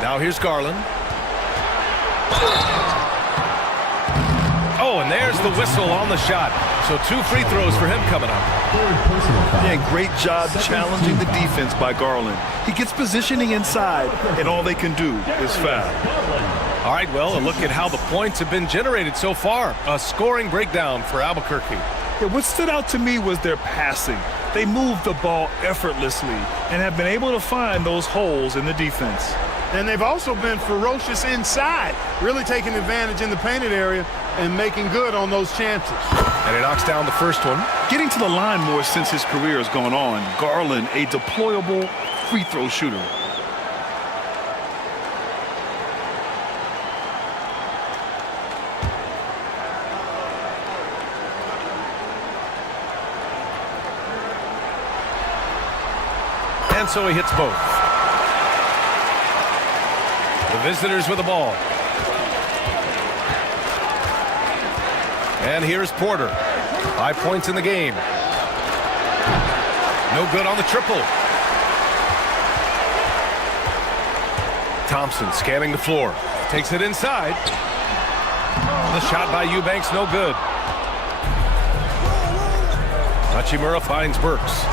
Now here's Garland. Oh, and there's the whistle on the shot. So 2 free throws for him coming up. Yeah, great job challenging the defense by Garland. He gets positioning inside, and all they can do is foul. All right, well, a look at how the points have been generated so far. A scoring breakdown for Albuquerque. Yeah, what stood out to me was their passing. They moved the ball effortlessly and have been able to find those holes in the defense. And they've also been ferocious inside, really taking advantage in the painted area and making good on those chances. And he knocks down the first one. Getting to the line more since his career has gone on. Garland, a deployable free throw shooter. And so he hits both. The visitors with the ball. And here's Porter. 5 points in the game. No good on the triple. Thompson scanning the floor. Takes it inside. The shot by Eubanks, no good. Hachimura finds Burks.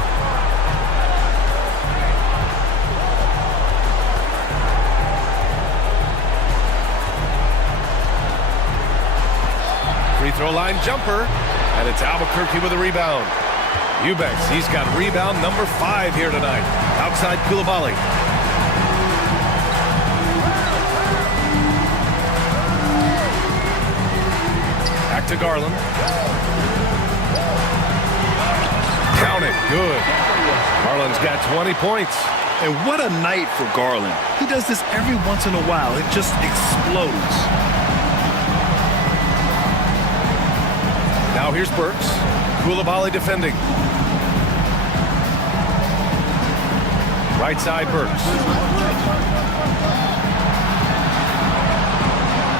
Free throw line jumper, and it's Albuquerque with a rebound. Eubanks, he's got rebound number 5 here tonight. Outside Coulibaly. Back to Garland. Count it, good. Garland's got 20 points. And what a night for Garland. He does this every once in a while. It just explodes. Now here's Burks. Coulibaly defending. Right side Burks.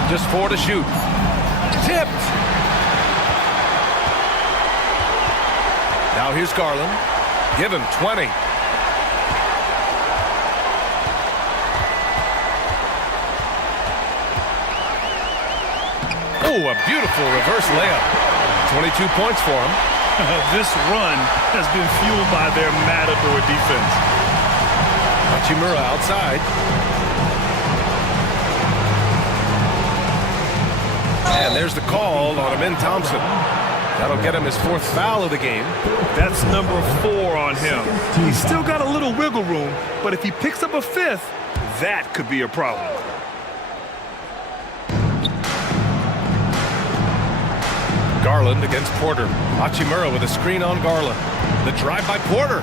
Just 4 to shoot. Tipped. Now here's Garland. Give him 20. Oh, a beautiful reverse layup. 22 points for him. This run has been fueled by their Matador defense. Hachimura outside. And there's the call on Amin Thompson. That'll get him his 4th foul of the game. That's number 4 on him. He's still got a little wiggle room, but if he picks up a 5th, that could be a problem. Garland against Porter. Hachimura with a screen on Garland. The drive by Porter.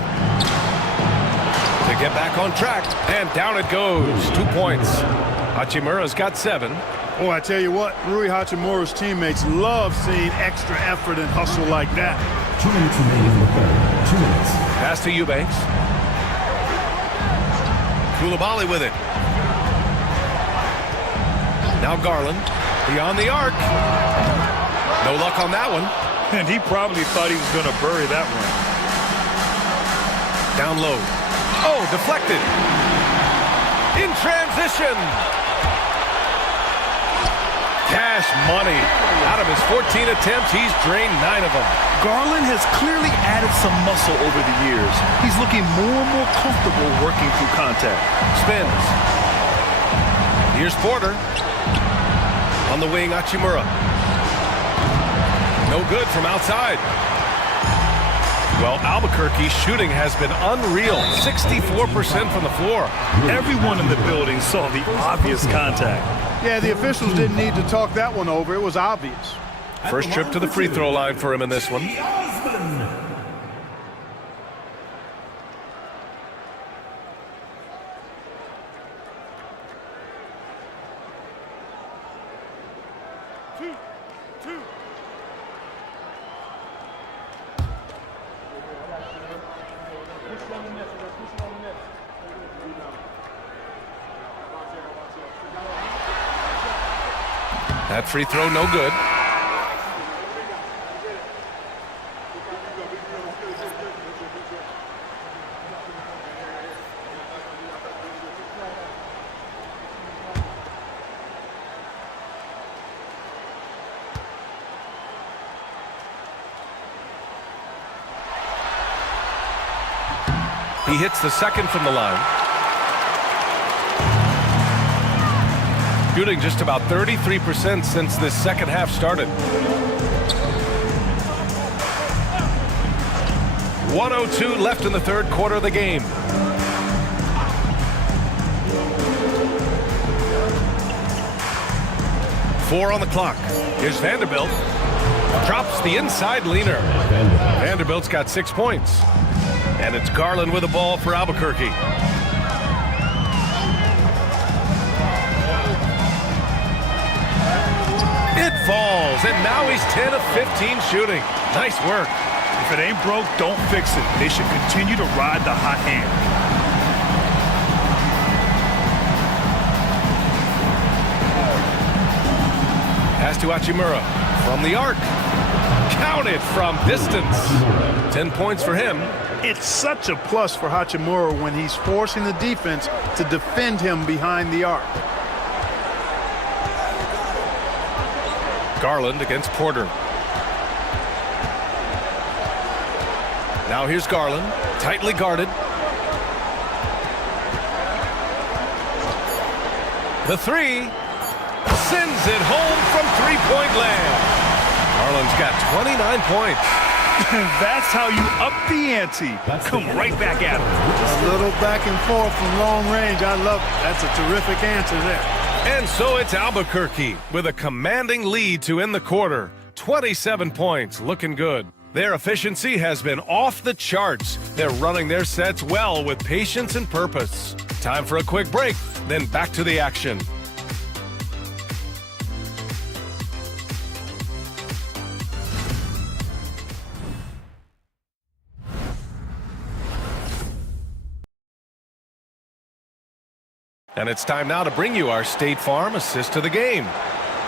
To get back on track. And down it goes. 2 points. Hachimura's got 7. Oh, I tell you what, Rui Hachimura's teammates love seeing extra effort and hustle like that. 2 minutes remaining in the third. 2 minutes. Pass to Eubanks. Coulibaly with it. Now Garland. Beyond the arc. No luck on that one. And he probably thought he was going to bury that one. Down low. Oh, deflected. In transition. Cash cash money. Out of his 14 attempts, he's drained 9 of them. Garland has clearly added some muscle over the years. He's looking more and more comfortable working through contact. Spins. Here's Porter. On the wing, Hachimura. No good from outside. Well, Albuquerque's shooting has been unreal. 64% from the floor. Everyone in the building saw the obvious contact. Yeah, the officials didn't need to talk that one over. It was obvious. First trip to the free throw line for him in this one. That free throw, no good. He hits the second from the line. Shooting just about 33% since this second half started. 1:02 left in the third quarter of the game. Four on the clock. Here's Vanderbilt. Drops the inside leaner. Vanderbilt's got 6 points. And it's Garland with the ball for Albuquerque. It falls, and now he's 10 of 15 shooting. Nice work. If it ain't broke, don't fix it. They should continue to ride the hot hand. Pass to Hachimura from the arc. Counted from distance. 10 points for him. It's such a plus for Hachimura when he's forcing the defense to defend him behind the arc. Garland against Porter. Now here's Garland, tightly guarded. The three sends it home from three-point land. Garland's got 29 points. That's how you up the ante. Come right back at him. A little back and forth from long range. I love it. That's a terrific answer there. And so it's Albuquerque with a commanding lead to end the quarter. 27 points, looking good. Their efficiency has been off the charts. They're running their sets well with patience and purpose. Time for a quick break, then back to the action. And it's time now to bring you our State Farm assist to the game.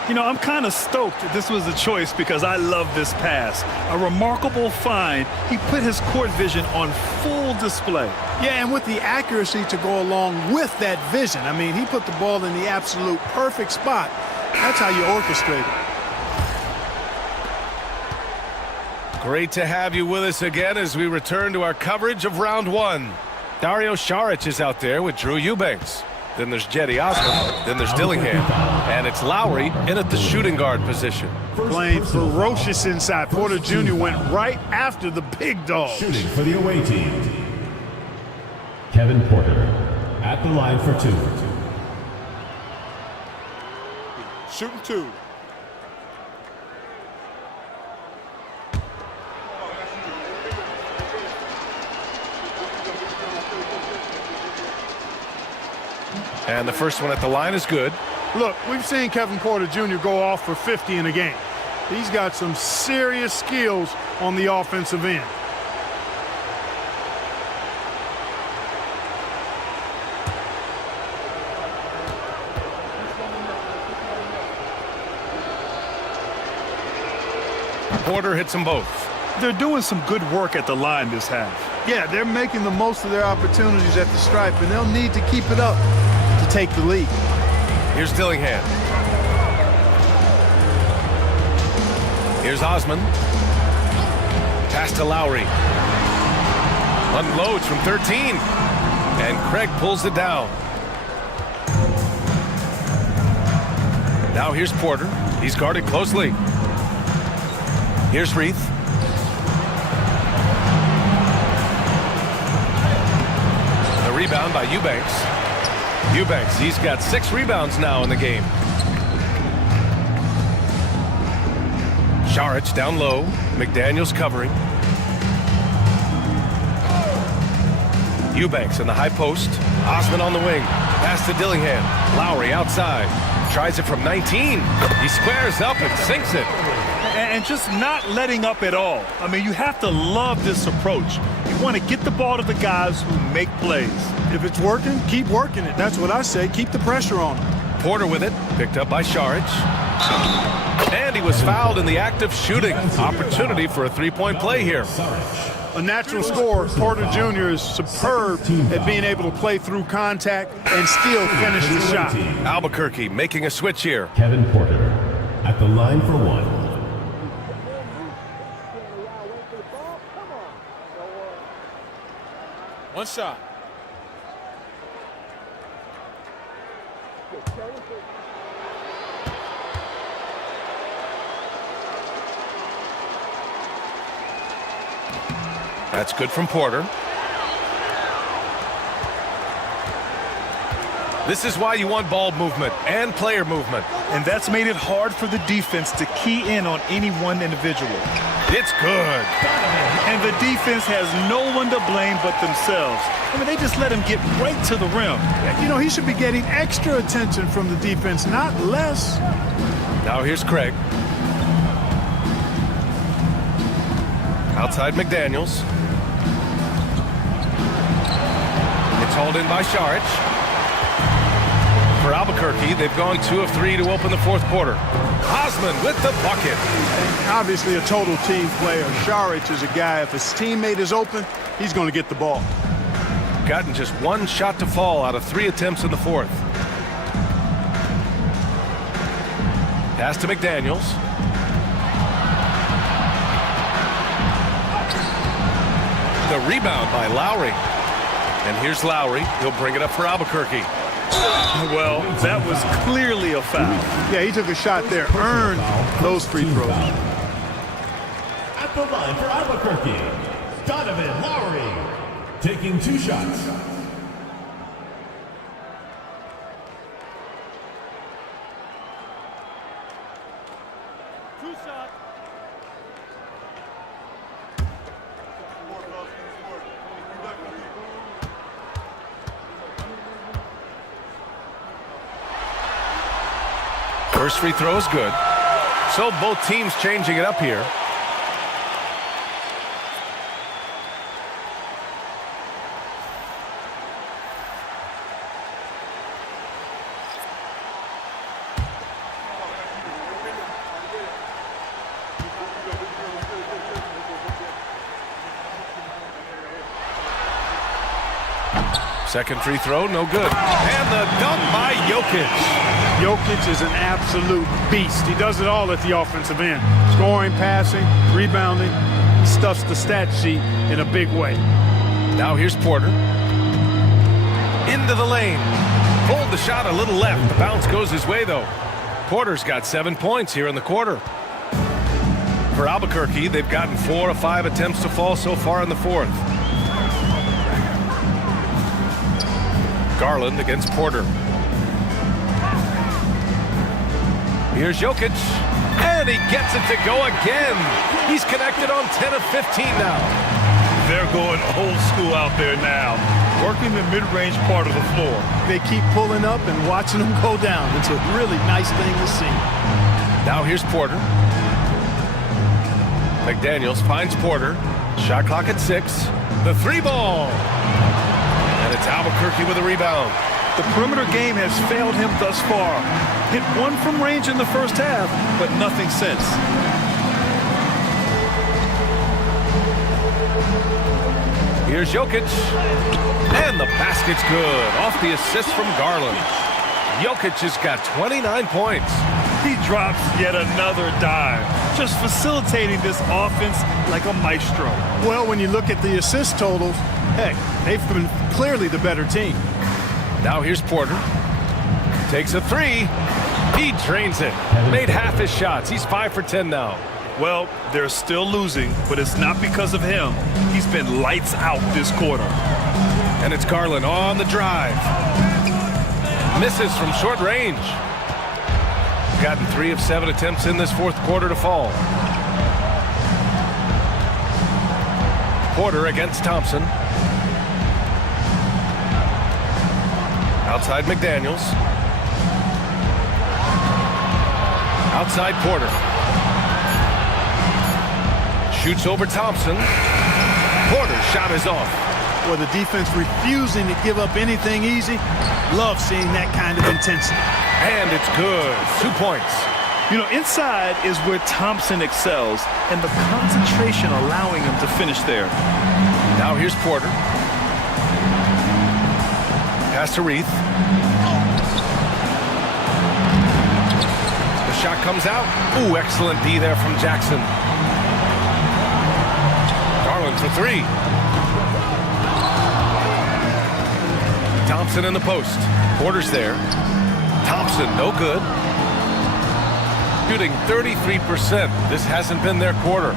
You know, I'm kind of stoked that this was a choice because I love this pass. A remarkable find. He put his court vision on full display. Yeah, and with the accuracy to go along with that vision. I mean, he put the ball in the absolute perfect spot. That's how you orchestrate it. Great to have you with us again as we return to our coverage of round one. Dario Saric is out there with Drew Eubanks. Then there's Jetty Osmond. Then there's Dillingham. And it's Lowry in at the shooting guard position. Playing ferocious inside. Porter Jr. went right after the big dog. Shooting for the away team, Kevin Porter at the line for two. Shooting two. And the first one at the line is good. Look, we've seen Kevin Porter Jr. go off for 50 in a game. He's got some serious skills on the offensive end. Porter hits them both. They're doing some good work at the line this half. Yeah, they're making the most of their opportunities at the stripe, and they'll need to keep it up to take the lead. Here's Dillingham. Here's Osman. Pass to Lowry. Unloads from 13. And Craig pulls it down. Now here's Porter. He's guarded closely. Here's Reith. The rebound by Eubanks. Eubanks, he's got 6 rebounds now in the game. Šarić down low. McDaniels covering. Eubanks in the high post. Osman on the wing. Pass to Dillingham. Lowry outside. Tries it from 19. He squares up and sinks it. And just not letting up at all. I mean, you have to love this approach. You want to get the ball to the guys who make plays. If it's working, keep working it. That's what I say. Keep the pressure on him. Porter with it. Picked up by Šarić. And he was fouled in the act of shooting. Opportunity for a three-point play here. A natural scorer, Porter Jr. is superb at being able to play through contact and still finish the shot. Albuquerque making a switch here. Kevin Porter at the line for one. One shot. That's good from Porter. This is why you want ball movement and player movement. And that's made it hard for the defense to key in on any one individual. It's good. And the defense has no one to blame but themselves. I mean, they just let him get right to the rim. You know, he should be getting extra attention from the defense, not less. Now here's Craig. Outside McDaniels. It's hauled in by Šarić. For Albuquerque, they've gone 2 of 3 to open the fourth quarter. Osman with the bucket. And obviously a total team player. Šarić is a guy, if his teammate is open, he's going to get the ball. Gotten just 1 shot to fall out of 3 attempts in the fourth. Pass to McDaniels. The rebound by Lowry. And here's Lowry. He'll bring it up for Albuquerque. Well, that was clearly a foul. Yeah, he took a shot there, earned those free throws. At the line for Albuquerque, Donovan Lowry, taking 2 shots. First free throw is good. So both teams changing it up here. Second free throw, no good. And the dunk by Jokic. Jokic is an absolute beast. He does it all at the offensive end. Scoring, passing, rebounding. He stuffs the stat sheet in a big way. Now here's Porter. Into the lane. Pulled the shot a little left. The bounce goes his way, though. Porter's got 7 points here in the quarter. For Albuquerque, they've gotten 4 of 5 attempts to fall so far in the fourth. Garland against Porter. Here's Jokic, and he gets it to go again. He's connected on 10 of 15 now. They're going old school out there now, working the mid-range part of the floor. They keep pulling up and watching them go down. It's a really nice thing to see. Now here's Porter. McDaniels finds Porter. Shot clock at 6. The 3-ball. And it's Albuquerque with a rebound. The perimeter game has failed him thus far. Hit 1 from range in the first half, but nothing since. Here's Jokic. And the basket's good. Off the assist from Garland. Jokic has got 29 points. He drops yet another dime, just facilitating this offense like a maestro. Well, when you look at the assist totals, heck, they've been clearly the better team. Now here's Porter. Takes a three. He drains it. Made half his shots. He's 5 for 10 now. Well, they're still losing, but it's not because of him. He's been lights out this quarter. And it's Garland on the drive. Misses from short range. Gotten 3 of 7 attempts in this fourth quarter to fall. Porter against Thompson. Outside McDaniels. Outside Porter. Shoots over Thompson. Porter's shot is off. Well, the defense refusing to give up anything easy. Love seeing that kind of intensity. And it's good. 2 points. You know, inside is where Thompson excels, and the concentration allowing him to finish there. Now here's Porter. Pass to Reith. The shot comes out. Ooh, excellent D there from Jackson. Garland for 3. Thompson in the post. Porter's there. Thompson, no good. Shooting 33%. This hasn't been their quarter.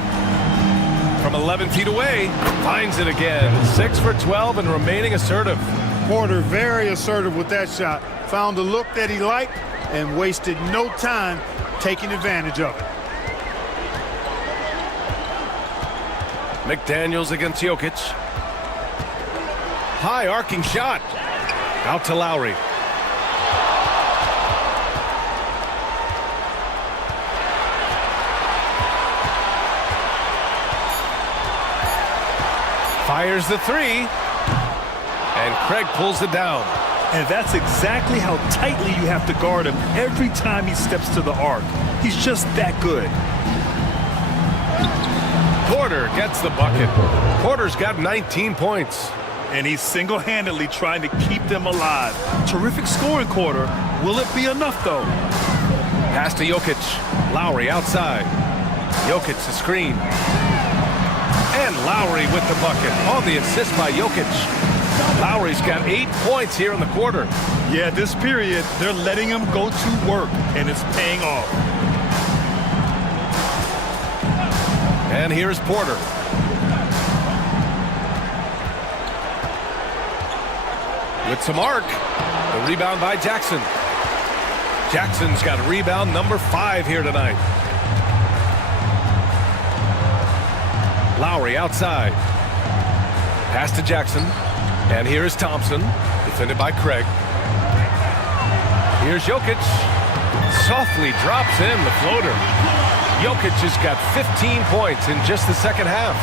From 11 feet away, finds it again. 6 for 12 and remaining assertive. Porter very assertive with that shot. Found the look that he liked and wasted no time taking advantage of it. McDaniels against Jokic. High arcing shot. Out to Lowry. Fires the 3. And Craig pulls it down. And that's exactly how tightly you have to guard him every time he steps to the arc. He's just that good. Porter gets the bucket. Porter's got 19 points. And he's single-handedly trying to keep them alive. Terrific scoring quarter. Will it be enough, though? Pass to Jokic. Lowry outside. Jokic the screen. And Lowry with the bucket on the assist by Jokic. Lowry's got 8 points here in the quarter. Yeah, this period, they're letting him go to work, and it's paying off. And here's Porter. With some arc. The rebound by Jackson. Jackson's got rebound number 5 here tonight. Lowry outside. Pass to Jackson. And here is Thompson, defended by Craig. Here's Jokic. Softly drops in the floater. Jokic has got 15 points in just the second half.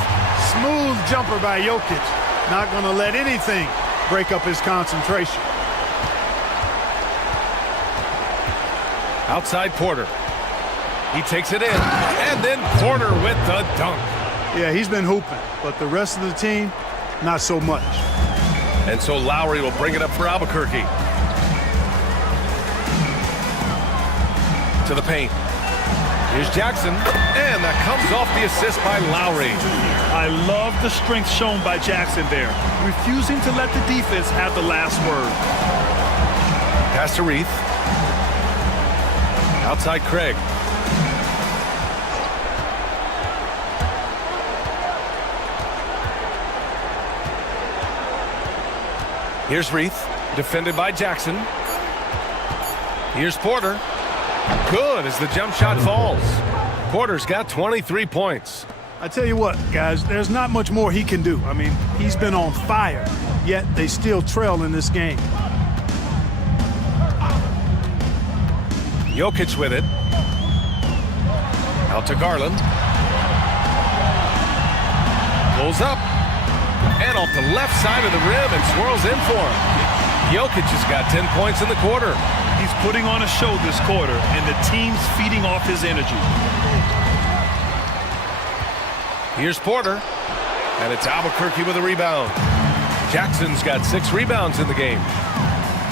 Smooth jumper by Jokic. Not going to let anything break up his concentration. Outside Porter. He takes it in. And then Porter with the dunk. Yeah, he's been hooping, but the rest of the team, not so much. And so Lowry will bring it up for Albuquerque. To the paint. Here's Jackson, and that comes off the assist by Lowry. I love the strength shown by Jackson there, refusing to let the defense have the last word. Pass to Reith. Outside Craig. Here's Reith, defended by Jackson. Here's Porter. Good as the jump shot falls. Porter's got 23 points. I tell you what, guys, there's not much more he can do. I mean, he's been on fire, yet they still trail in this game. Jokic with it. Out to Garland. Pulls up. And off the left side of the rim and swirls in for him. Jokic has got 10 points in the quarter. He's putting on a show this quarter, and the team's feeding off his energy. Here's Porter. And it's Albuquerque with a rebound. Jackson's got 6 rebounds in the game.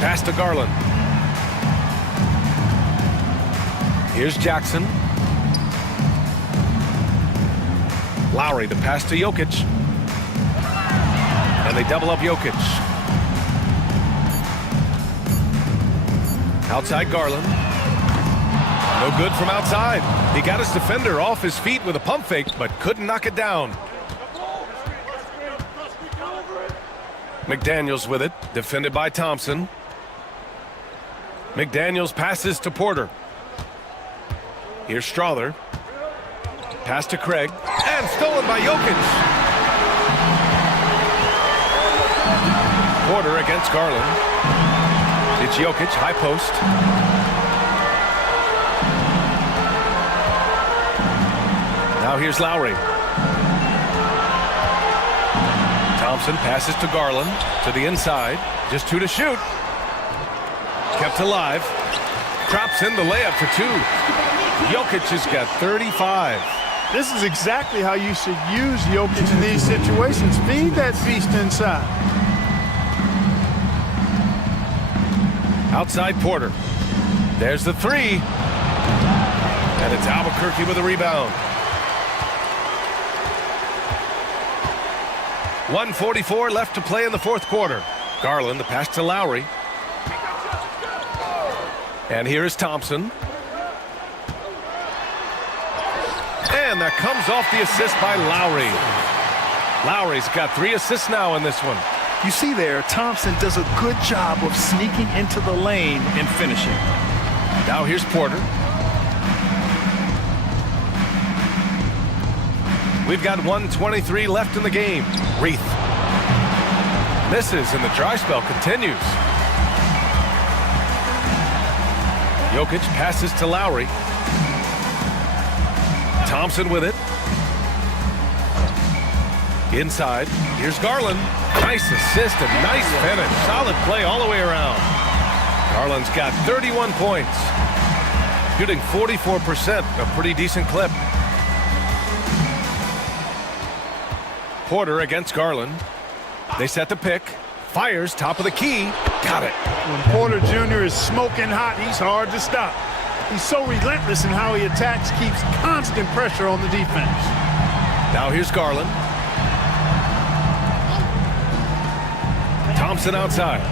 Pass to Garland. Here's Jackson. Lowry, the pass to Jokic. And they double up Jokic. Outside Garland. No good from outside. He got his defender off his feet with a pump fake, but couldn't knock it down. McDaniels with it, defended by Thompson. McDaniels passes to Porter. Here's Strother. Pass to Craig. And stolen by Jokic. Porter against Garland. It's Jokic, high post. Now here's Lowry. Thompson passes to Garland to the inside. Just 2 to shoot. Kept alive. Drops in the layup for 2. Jokic has got 35. This is exactly how you should use Jokic in these situations. Feed that beast inside. Outside Porter. There's the 3. And it's Albuquerque with a rebound. 1:44 left to play in the fourth quarter. Garland, the pass to Lowry. And here is Thompson. And that comes off the assist by Lowry. Lowry's got 3 assists now in this one. You see there, Thompson does a good job of sneaking into the lane and finishing. Now here's Porter. We've got 1:23 left in the game. Reith misses and the dry spell continues. Jokic passes to Lowry. Thompson with it. Inside. Here's Garland. Nice assist and nice finish. Solid play all the way around. Garland's got 31 points. Shooting 44%, a pretty decent clip. Porter against Garland. They set the pick. Fires top of the key. Got it. When Porter Jr. is smoking hot, he's hard to stop. He's so relentless in how he attacks, keeps constant pressure on the defense. Now here's Garland. Thompson outside.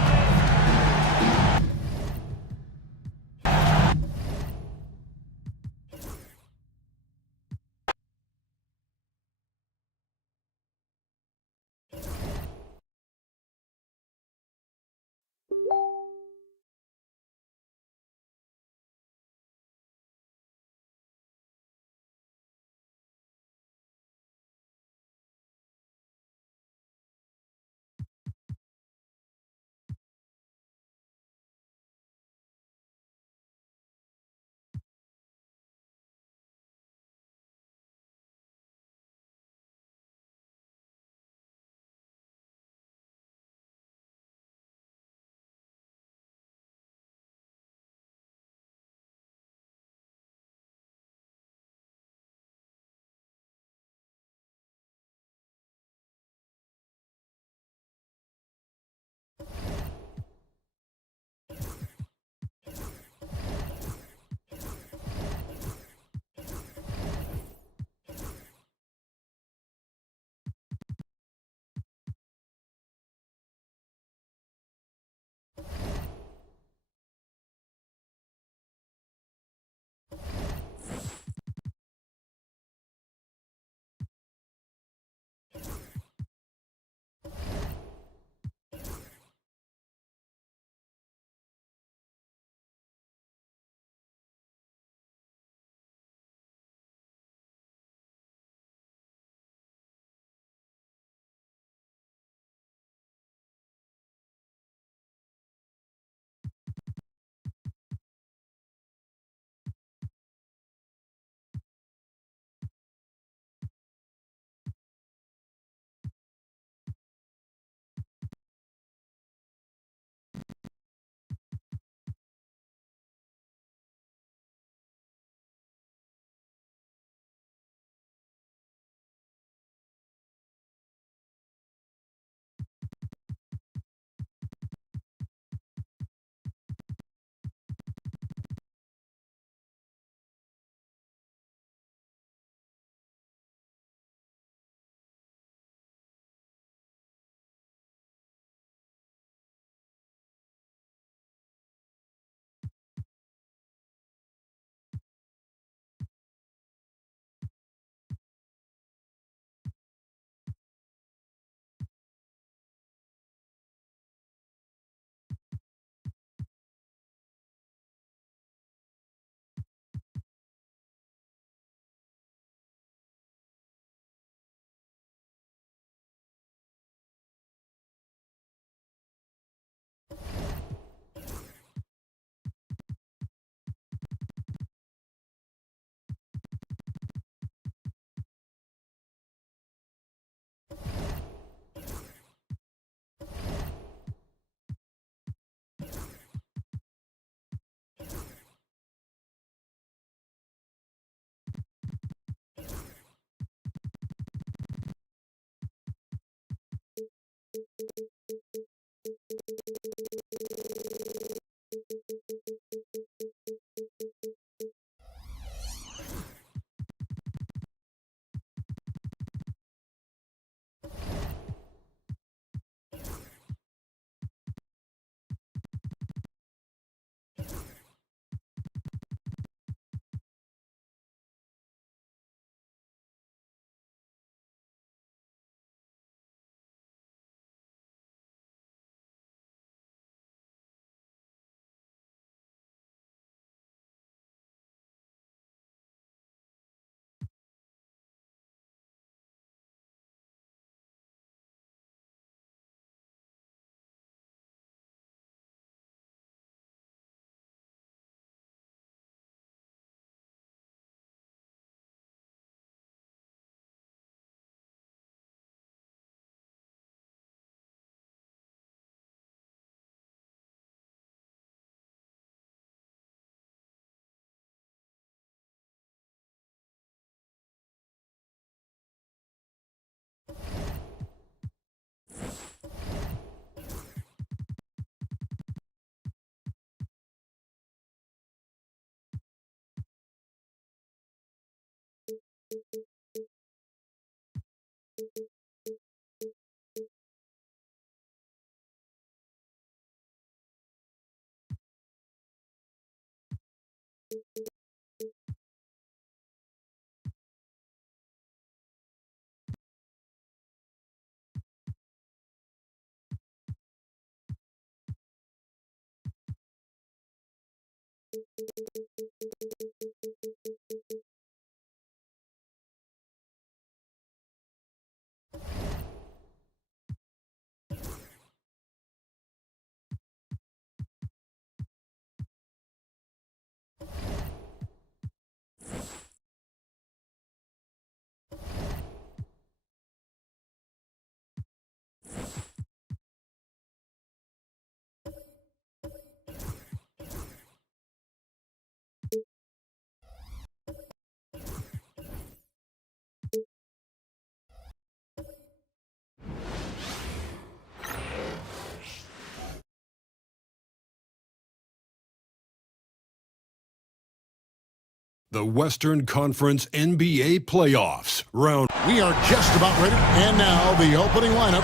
The Western Conference NBA Playoffs round. We are just about ready. And now the opening lineup.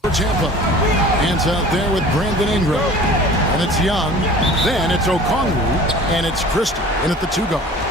For Tampa. Hands out there with Brandon Ingram. And it's Young. Then it's Okongwu. And it's Christie in at the 2 guard.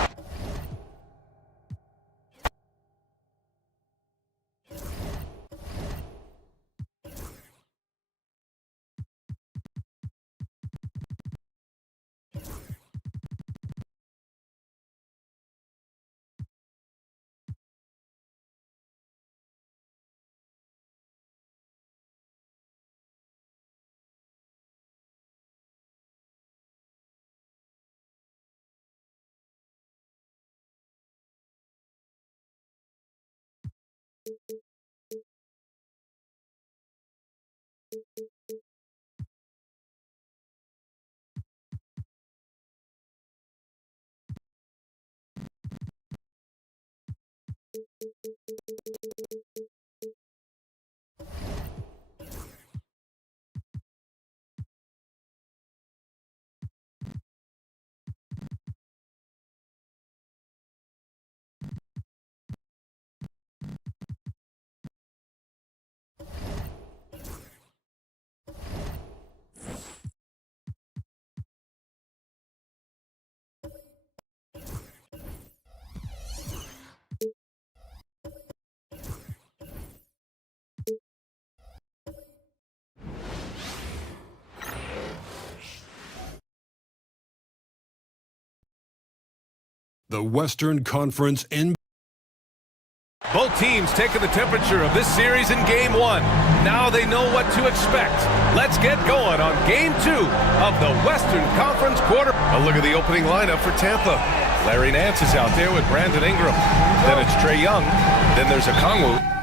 The Western Conference NBA. Both teams taking the temperature of this series in Game 1. Now they know what to expect. Let's get going on Game 2 of the Western Conference quarter. A look at the opening lineup for Tampa. Larry Nance is out there with Brandon Ingram. Then it's Trae Young. Then there's Okongwu.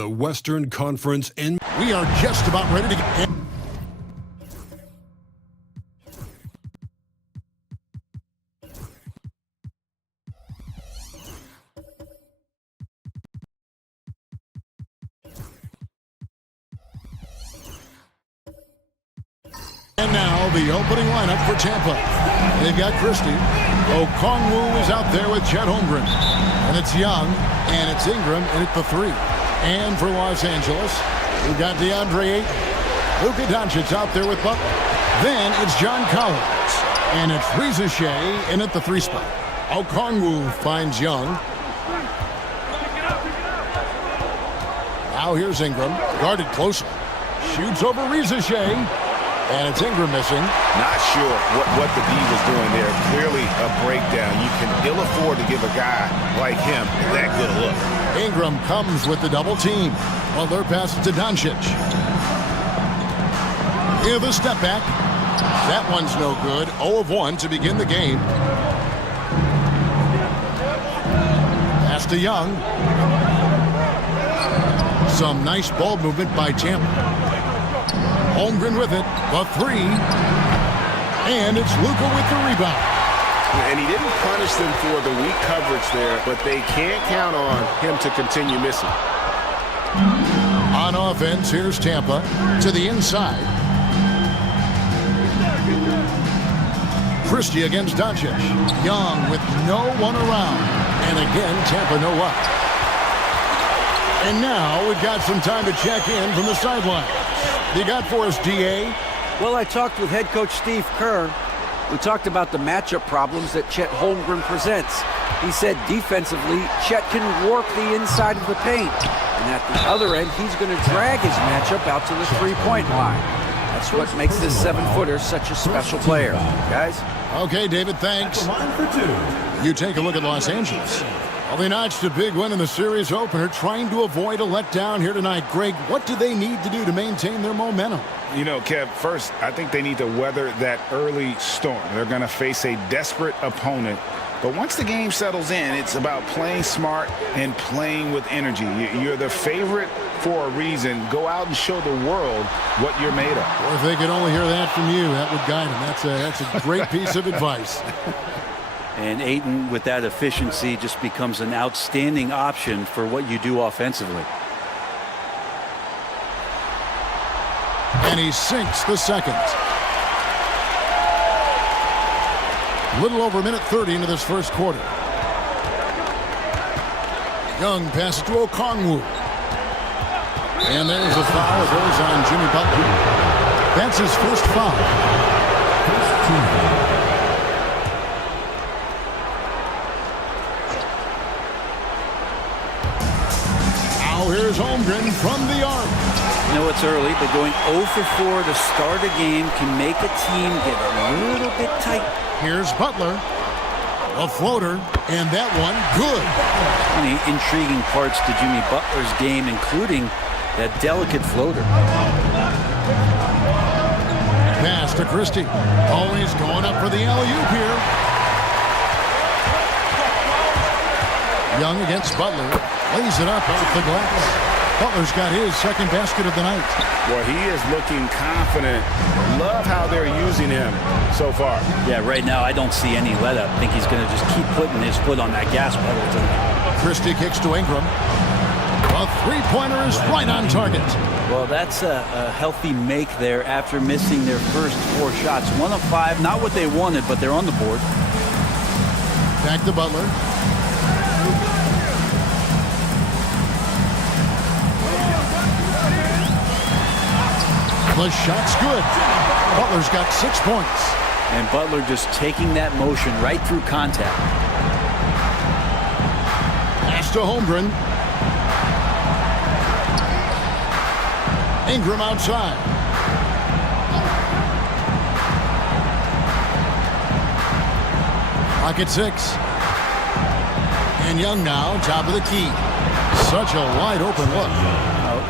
the Western Conference NBA. We are just about ready to get... And now the opening lineup for Tampa. They've got Christie. Okongwu is out there with Chet Holmgren. And it's Young, and it's Ingram, and it's the 3. And for Los Angeles, we've got DeAndre Ayton. Luka Doncic out there with Butler. Then it's John Collins. And it's Reza Shea in at the 3 spot. Okongwu finds Young. Now here's Ingram, guarded closely. Shoots over Reza Shea. And it's Ingram missing. Not sure what the D was doing there. Clearly a breakdown. You can ill afford to give a guy like him that good a look. Ingram comes with the double team. Butler passes to Doncic. Here the step back. That one's no good. 0 of 1 to begin the game. Pass to Young. Some nice ball movement by Tampa. Holmgren with it, the 3, and it's Luka with the rebound. And he didn't punish them for the weak coverage there, but they can't count on him to continue missing. On offense, here's Tampa to the inside. Christie against Doncic. Young with no one around. And again, Tampa no luck. And now we've got some time to check in from the sideline. You got for us, D.A.? Well, I talked with head coach Steve Kerr. We talked about the matchup problems that Chet Holmgren presents. He said defensively, Chet can work the inside of the paint. And at the other end, he's going to drag his matchup out to the three-point line. That's what makes this 7-footer such a special player. Guys? Okay, David, thanks. You take a look at Los Angeles. Well, they notched a big win in the series opener, trying to avoid a letdown here tonight. Greg, what do they need to do to maintain their momentum? You know, Kev, first, I think they need to weather that early storm. They're going to face a desperate opponent. But once the game settles in, it's about playing smart and playing with energy. You're the favorite for a reason. Go out and show the world what you're made of. Or if they could only hear that from you, that would guide them. That's a great piece of advice. And Ayton, with that efficiency, just becomes an outstanding option for what you do offensively. And he sinks the second. Little over a minute 30 into this first quarter. Young passes to Okongwu. And there's a foul. It goes on Jimmy Butler. That's his first foul. Now here's Holmgren from the arc. You know it's early, but going 0 for 4 to start a game can make a team get a little bit tight. Here's Butler. A floater, and that one good. Many intriguing parts to Jimmy Butler's game, including that delicate floater. Pass to Christie. Always going up for the alley-oop here. Young against Butler. Lays it up off the glass. Butler's got his second basket of the night. Well, he is looking confident. Love how they're using him so far. Yeah, right now I don't see any let up. I think he's going to just keep putting his foot on that gas pedal tonight. Christie kicks to Ingram. A three-pointer is right on target. Well, that's a healthy make there after missing their first 4 shots. 1 of 5, not what they wanted, but they're on the board. Back to Butler. The shot's good. Butler's got 6 points. And Butler just taking that motion right through contact. Pass to Holmgren. Ingram outside. Pocket 6. And Young now, top of the key. Such a wide open look.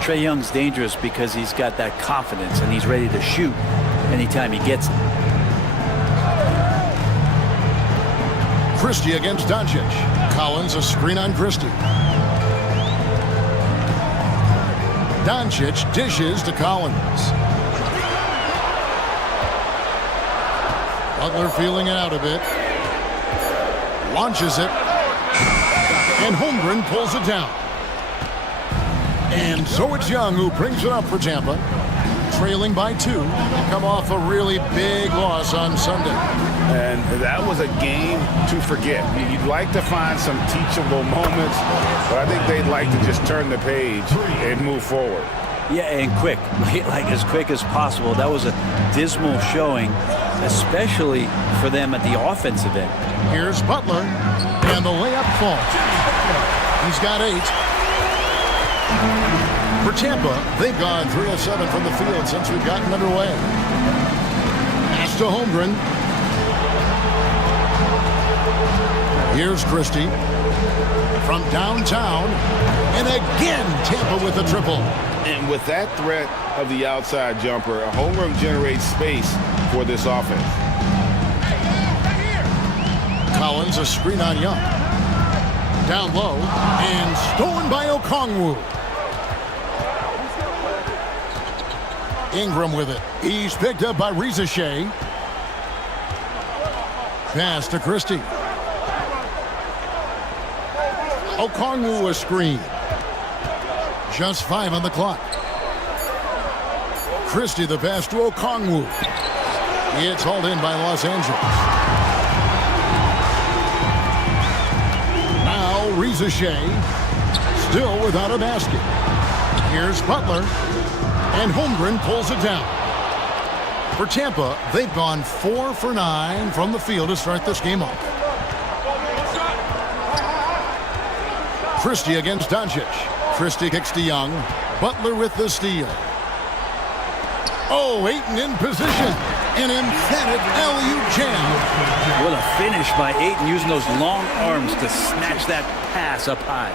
Trae Young's dangerous because he's got that confidence and he's ready to shoot anytime he gets it. Christie against Doncic. Collins a screen on Christie. Doncic dishes to Collins. Butler feeling it out a bit. Launches it. And Holmgren pulls it down. And so it's Young who brings it up for Tampa. Trailing by 2. Come off a really big loss on Sunday. And that was a game to forget. You'd like to find some teachable moments, but I think they'd like to just turn the page and move forward. Yeah, and quick, like as quick as possible. That was a dismal showing, especially for them at the offensive end. Here's Butler, and the layup falls. He's got 8. For Tampa, they've gone 3 of 7 from the field since we've gotten underway. Pass to Holmgren. Here's Christie from downtown, and again Tampa with a triple. And with that threat of the outside jumper, Holmgren generates space for this offense. Collins, a screen on Young. Down low, and stolen by Okongwu. Ingram with it. He's picked up by Reza Shea. Pass to Christie. Okongwu a screen. Just 5 on the clock. Christie the pass to Okongwu. It's hauled in by Los Angeles. Now Reza Shea still without a basket. Here's Butler. And Holmgren pulls it down. For Tampa, they've gone 4 for 9 from the field to start this game off. Christie against Doncic. Christie kicks to Young. Butler with the steal. Oh, Ayton in position. An emphatic alley-oop jam. What a finish by Ayton, using those long arms to snatch that pass up high.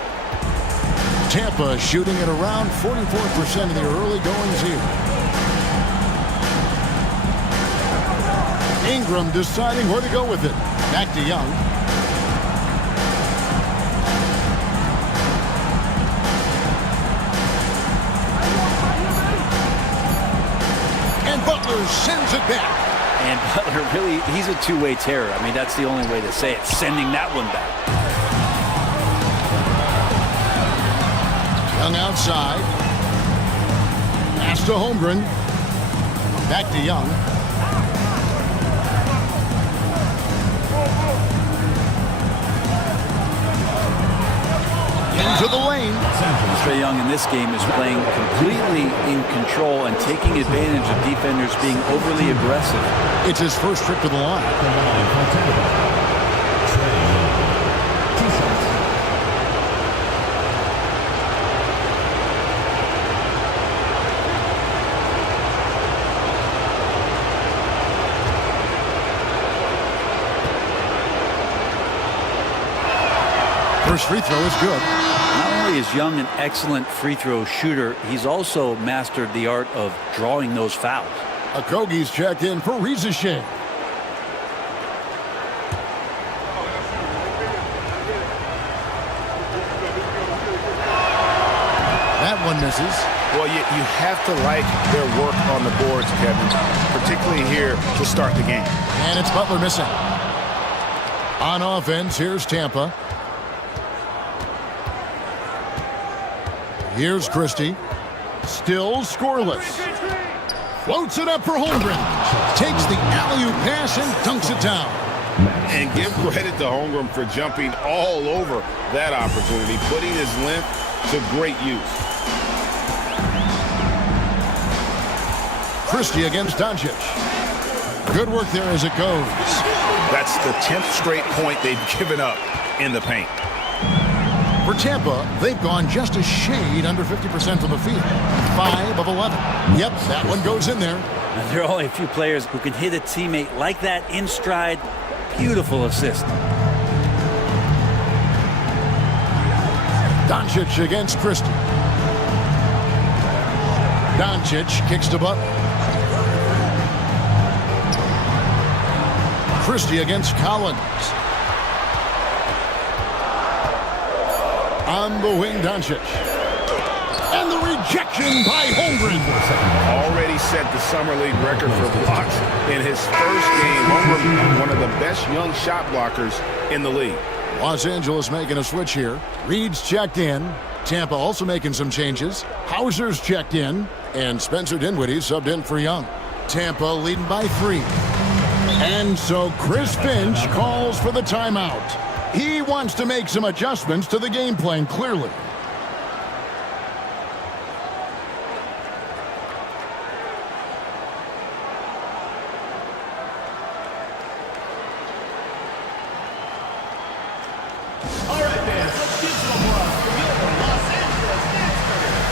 Tampa shooting at around 44% of the early goings here. Ingram deciding where to go with it. Back to Young. And Butler sends it back. And Butler really, he's a two-way terror. I mean, that's the only way to say it, sending that one back. Young outside. Pass to Holmgren. Back to Young. Into the lane. Trae Young in this game is playing completely in control and taking advantage of defenders being overly aggressive. It's his first trip to the line. First free throw is good. Not only is Young an excellent free throw shooter, he's also mastered the art of drawing those fouls. Okogie's checked in for Reza Shea. That one misses. Well, you have to like their work on the boards, Kevin, particularly here to start the game. And it's Butler missing. On offense, here's Tampa. Here's Christie. Still scoreless. Floats it up for Holmgren. Takes the alley-oop pass and dunks it down. And give credit to Holmgren for jumping all over that opportunity, putting his length to great use. Christie against Doncic. Good work there as it goes. That's the 10th straight point they've given up in the paint. For Tampa, they've gone just a shade under 50% from the field. 5 of 11. Yep, that one goes in there. And there are only a few players who can hit a teammate like that in stride. Beautiful assist. Doncic against Christie. Doncic kicks to Butler. Christie against Collins. On the wing, Doncic. And the rejection by Holmgren. Already set the Summer League record for blocks in his first game. Holmgren, one of the best young shot blockers in the league. Los Angeles making a switch here. Reed's checked in. Tampa also making some changes. Hauser's checked in. And Spencer Dinwiddie subbed in for Young. Tampa leading by 3. And so Chris Finch calls for the timeout. He wants to make some adjustments to the game plan, clearly. All right, fans, let's get some applause for your Los Angeles Dance.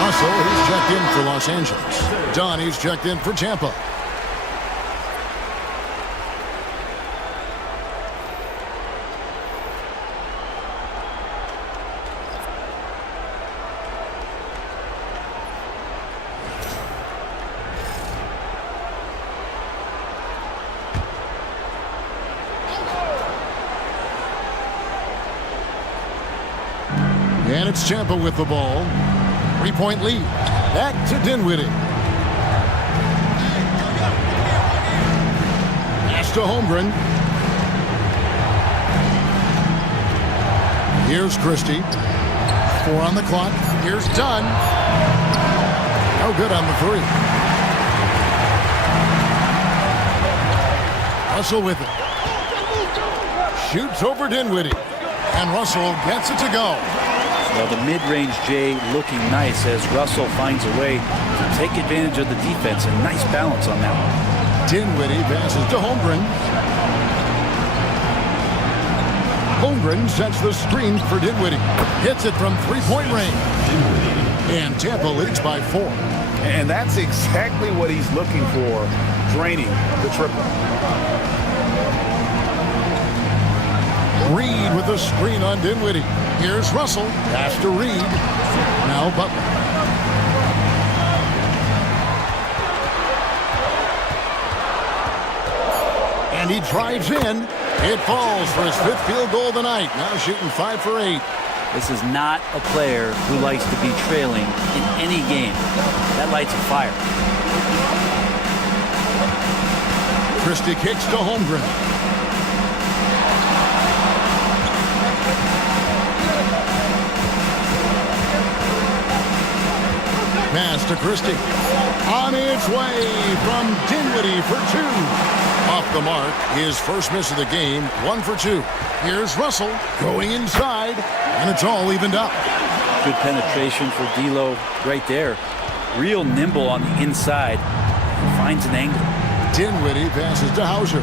Russell, he's checked in for Los Angeles. Donnie's checked in for Tampa. And it's Tampa with the ball. 3-point lead. Back to Dinwiddie. Pass to Holmgren. Here's Christie. 4 on the clock. Here's Dunn. No good on the 3. Russell with it. Shoots over Dinwiddie. And Russell gets it to go. Well, the mid-range Jay looking nice as Russell finds a way to take advantage of the defense, and nice balance on that one. Dinwiddie passes to Holmgren. Holmgren sets the screen for Dinwiddie. Hits it from 3-point range. And Tampa leads by 4. And that's exactly what he's looking for, draining the triple. Reed with the screen on Dinwiddie. Here's Russell. Pass to Reed. Now Butler. And he drives in. It falls for his 5th field goal of the night. Now shooting 5 for 8. This is not a player who likes to be trailing in any game. That lights a fire. Christie kicks to Holmgren. Pass to Christie. On its way from Dinwiddie for 2. Off the mark, his first miss of the game, 1 for 2. Here's Russell going inside, and it's all evened up. Good penetration for D'Lo right there. Real nimble on the inside. Finds an angle. Dinwiddie passes to Hauser.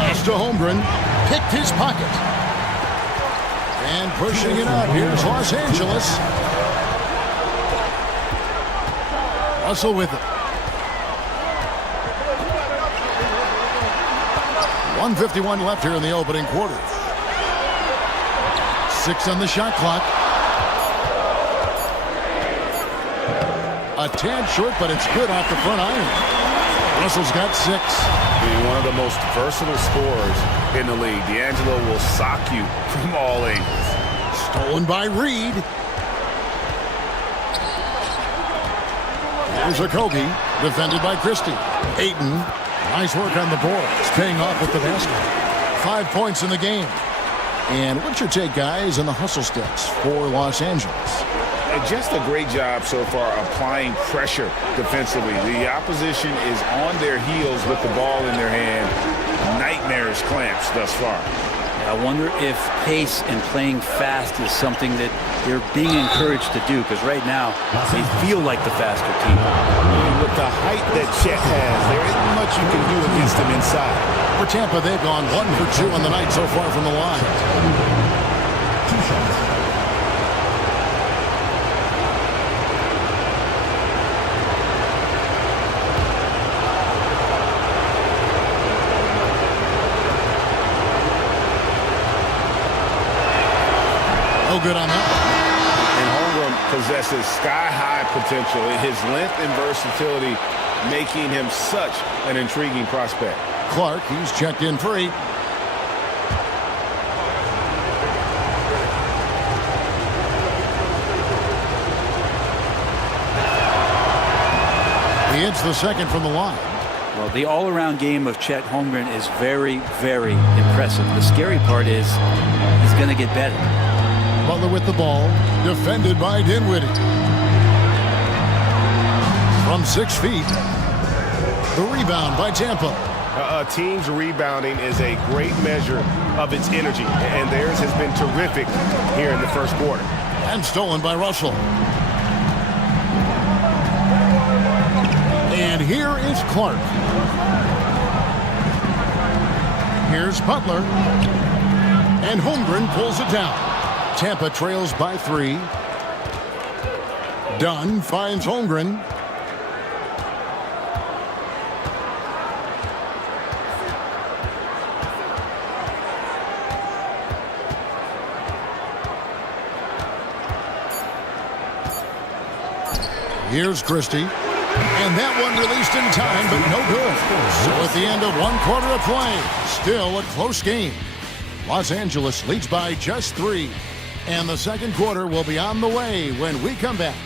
Pass to Holmgren. Picked his pocket. And pushing it up, here's Los Angeles. Russell with it. 1:51 left here in the opening quarter. 6 on the shot clock. A tad short, but it's good off the front iron. Russell's got 6. Being one of the most versatile scorers in the league. D'Angelo will sock you from all angles. Stolen by Reed. Here's Okogie, defended by Christie. Ayton, nice work on the boards, paying off with the basket. 5 points in the game. And what's your take, guys, on the hustle stats for Los Angeles? Just a great job so far applying pressure defensively. The opposition is on their heels with the ball in their hand. Nightmares clamps thus far. I wonder if pace and playing fast is something that they're being encouraged to do, because right now they feel like the faster team. With the height that Chet has, there isn't much you can do against him inside. For Tampa, they've gone 1 for 2 on the night so far from the line. 2 shots. No good on that. And Holmgren possesses sky-high potential. His length and versatility making him such an intriguing prospect. Clark, he's checked in free. He hits the second from the line. Well, the all-around game of Chet Holmgren is very, very impressive. The scary part is he's going to get better. Butler with the ball, defended by Dinwiddie. From 6 feet, the rebound by Tampa. A team's rebounding is a great measure of its energy, and theirs has been terrific here in the first quarter. And stolen by Russell. And here is Clark. Here's Butler. And Holmgren pulls it down. Tampa trails by 3. Dunn finds Holmgren. Here's Christie. And that one released in time, but no good. So at the end of 1 quarter of play, still a close game. Los Angeles leads by just 3. And the second quarter will be on the way when we come back.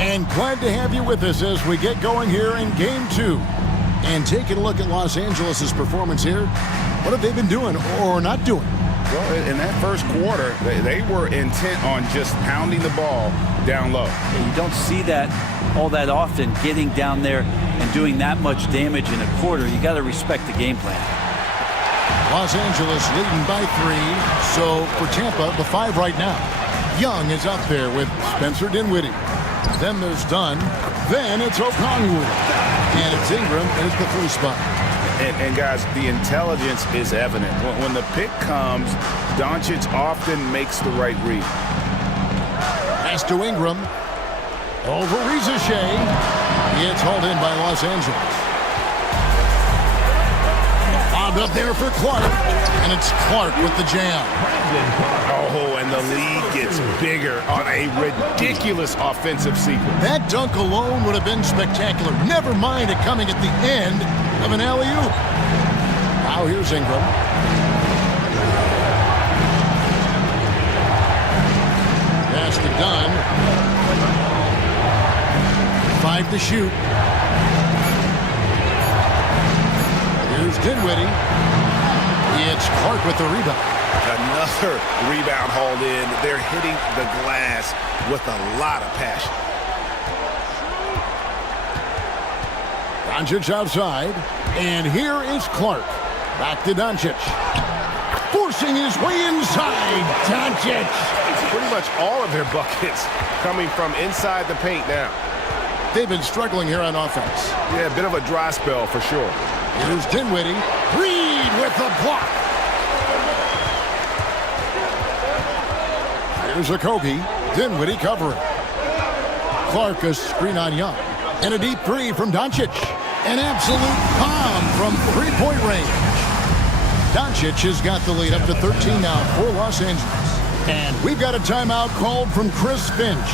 And glad to have you with us as we get going here in Game 2. And taking a look at Los Angeles' performance here, what have they been doing or not doing? Well, in that first quarter, they were intent on just pounding the ball down low. You don't see that all that often, getting down there and doing that much damage in a quarter. You got to respect the game plan. Los Angeles leading by 3. So for Tampa, the 5 right now. Young is out there with Spencer Dinwiddie. Then there's Dunn. Then it's Okongwu. And it's Ingram is the 3 spot. And guys, the intelligence is evident. When the pick comes, Doncic often makes the right read. Pass to Ingram. Over Rizachet. It's hauled in by Los Angeles. Bobbed up there for Clark. And it's Clark with the jam. Oh, and the lead gets bigger on a ridiculous offensive sequence. That dunk alone would have been spectacular. Never mind it coming at the end of an alley-oop. Now here's Ingram. Pass to Dunn. 5 to shoot. Here's Dinwiddie. It's Clark with the rebound. Another rebound hauled in. They're hitting the glass with a lot of passion. Doncic outside. And here is Clark. Back to Doncic. Forcing his way inside. Doncic. Pretty much all of their buckets coming from inside the paint now. They've been struggling here on offense. Yeah, a bit of a dry spell for sure. Here's Dinwiddie. Reed with the block. Here's Okogie. Dinwiddie covering. Clark a screen on Young. And a deep 3 from Doncic. An absolute bomb from 3-point range. Doncic has got the lead up to 13 now for Los Angeles. And we've got a timeout called from Chris Finch.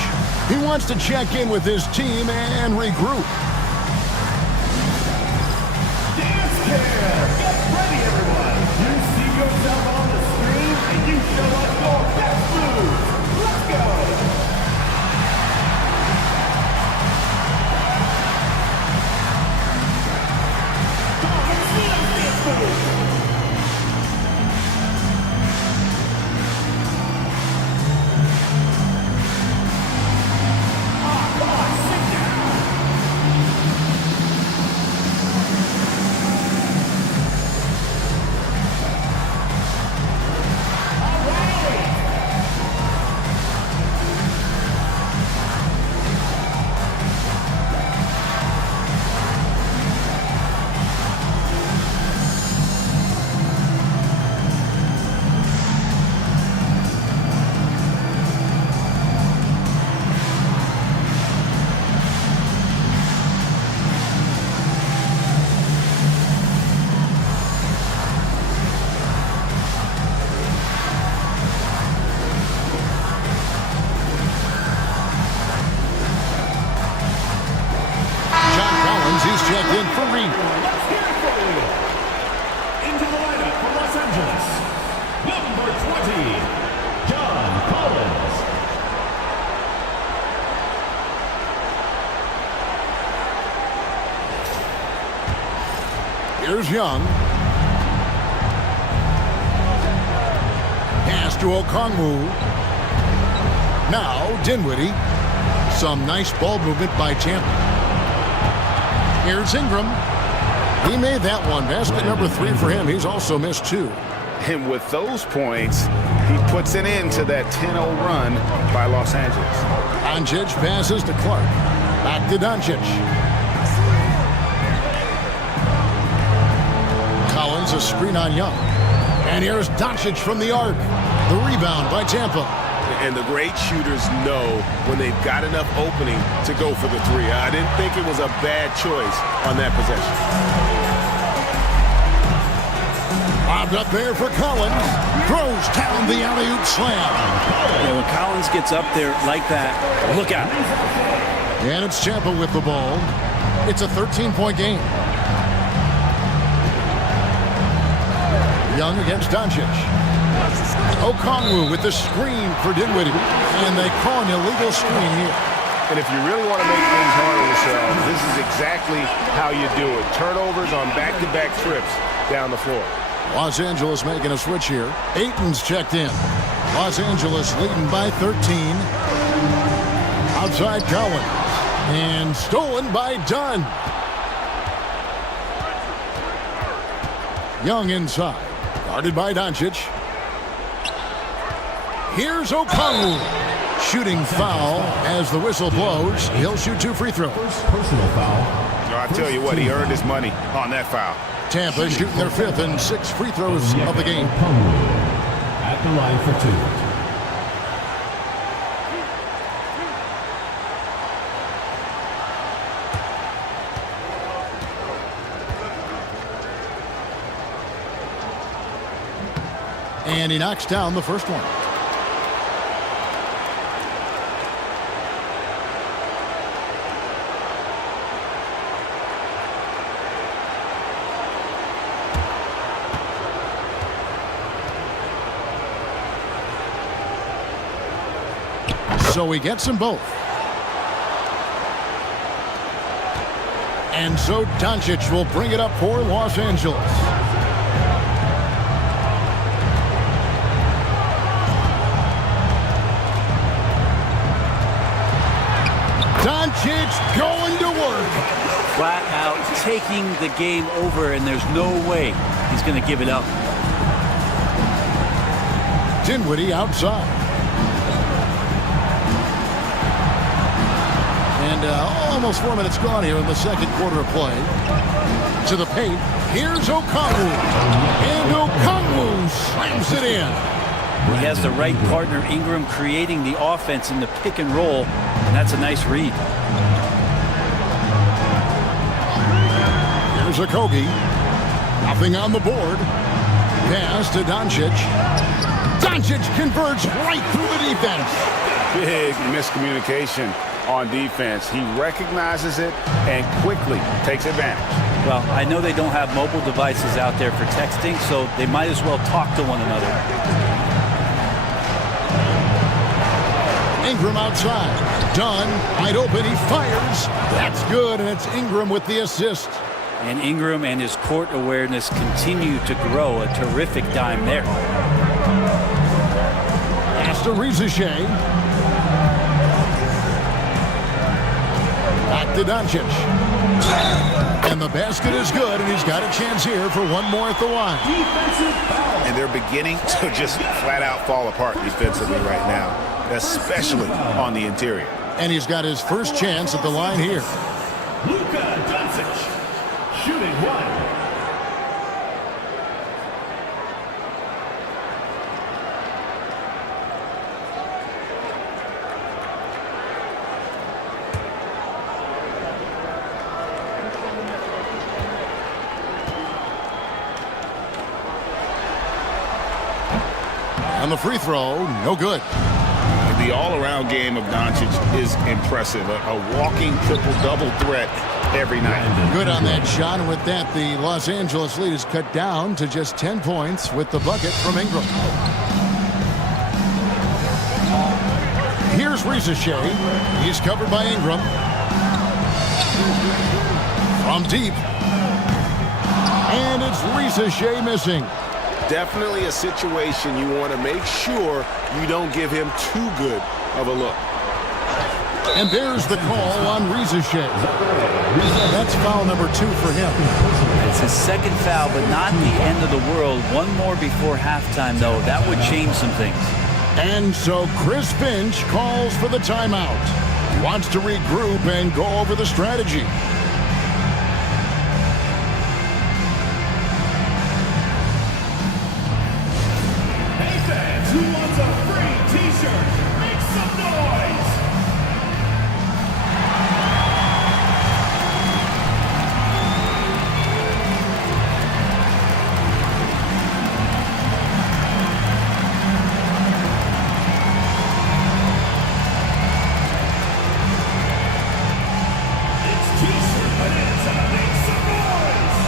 He wants to check in with his team and regroup. Dance Care. Get ready, everyone. show us your best moves. Let's go. He's checked in for Reed. Let's hear it for you. Into the lineup for Los Angeles, number 20, John Collins. Here's Young. Pass to Okongwu. Now Dinwiddie. Some nice ball movement by Tampa. Here's Ingram. He made that one. Basket number 3 for him. He's also missed 2. And with those points, he puts an end to that 10-0 run by Los Angeles. Doncic passes to Clark. Back to Doncic. Collins a screen on Young. And here's Doncic from the arc. The rebound by Tampa. And the great shooters know when they've got enough opening to go for the 3. I didn't think it was a bad choice on that possession. Lobbed up there for Collins. Throws down the alley-oop slam. Yeah, when Collins gets up there like that, look out. And it's Tampa with the ball. It's a 13-point game. Young against Doncic. Okongwu with the screen for Dinwiddie. And they call an illegal screen here. And if you really want to make things hard on yourself, this is exactly how you do it. Turnovers on back-to-back trips down the floor. Los Angeles making a switch here. Ayton's checked in. Los Angeles leading by 13. Outside Collins. And stolen by Dunn. Young inside. Guarded by Doncic. Here's Okongwu. Shooting foul as the whistle blows. He'll shoot 2 free throws. Personal foul. I tell you what, he earned his money on that foul. Tampa shooting their 5th and 6th free throws of the game. At the line for 2. And he knocks down the first one. So he gets them both. And so Doncic will bring it up for Los Angeles. Doncic going to work. Flat out taking the game over, and there's no way he's going to give it up. Dinwiddie outside. And almost 4 minutes gone here in the second quarter of play. To the paint. Here's Okongwu. And Okongwu slams it in. He has the right partner, Ingram, creating the offense in the pick and roll. And that's a nice read. Here's Okogie. Nothing on the board. Pass to Doncic. Doncic converts right through the defense. Big miscommunication on defense. He recognizes it and quickly takes advantage. Well, I know they don't have mobile devices out there for texting, so they might as well talk to one another. Ingram outside. Dunn, wide open, he fires. That's good, and it's Ingram with the assist. And Ingram and his court awareness continue to grow. A terrific dime there. Pass to Rizichet. Back to Doncic. And the basket is good, and he's got a chance here for one more at the line. And they're beginning to just flat out fall apart defensively right now, especially on the interior. And he's got his first chance at the line here. Luka Doncic, shooting one. On the free throw, no good. The all-around game of Doncic is impressive. A walking triple-double threat every night. Good on that shot, and with that, the Los Angeles lead is cut down to just 10 points with the bucket from Ingram. Here's Rizichet. He's covered by Ingram. From deep. And it's Rizichet missing. Definitely a situation you want to make sure you don't give him too good of a look. And there's the call on Rizichet. That's foul number 2 for him. It's his second foul, but not the end of the world. One more before halftime, though. That would change some things. And so Chris Finch calls for the timeout. He wants to regroup and go over the strategy. Who wants a free t-shirt? Make some noise! It's t-shirt bonanza. Make some noise!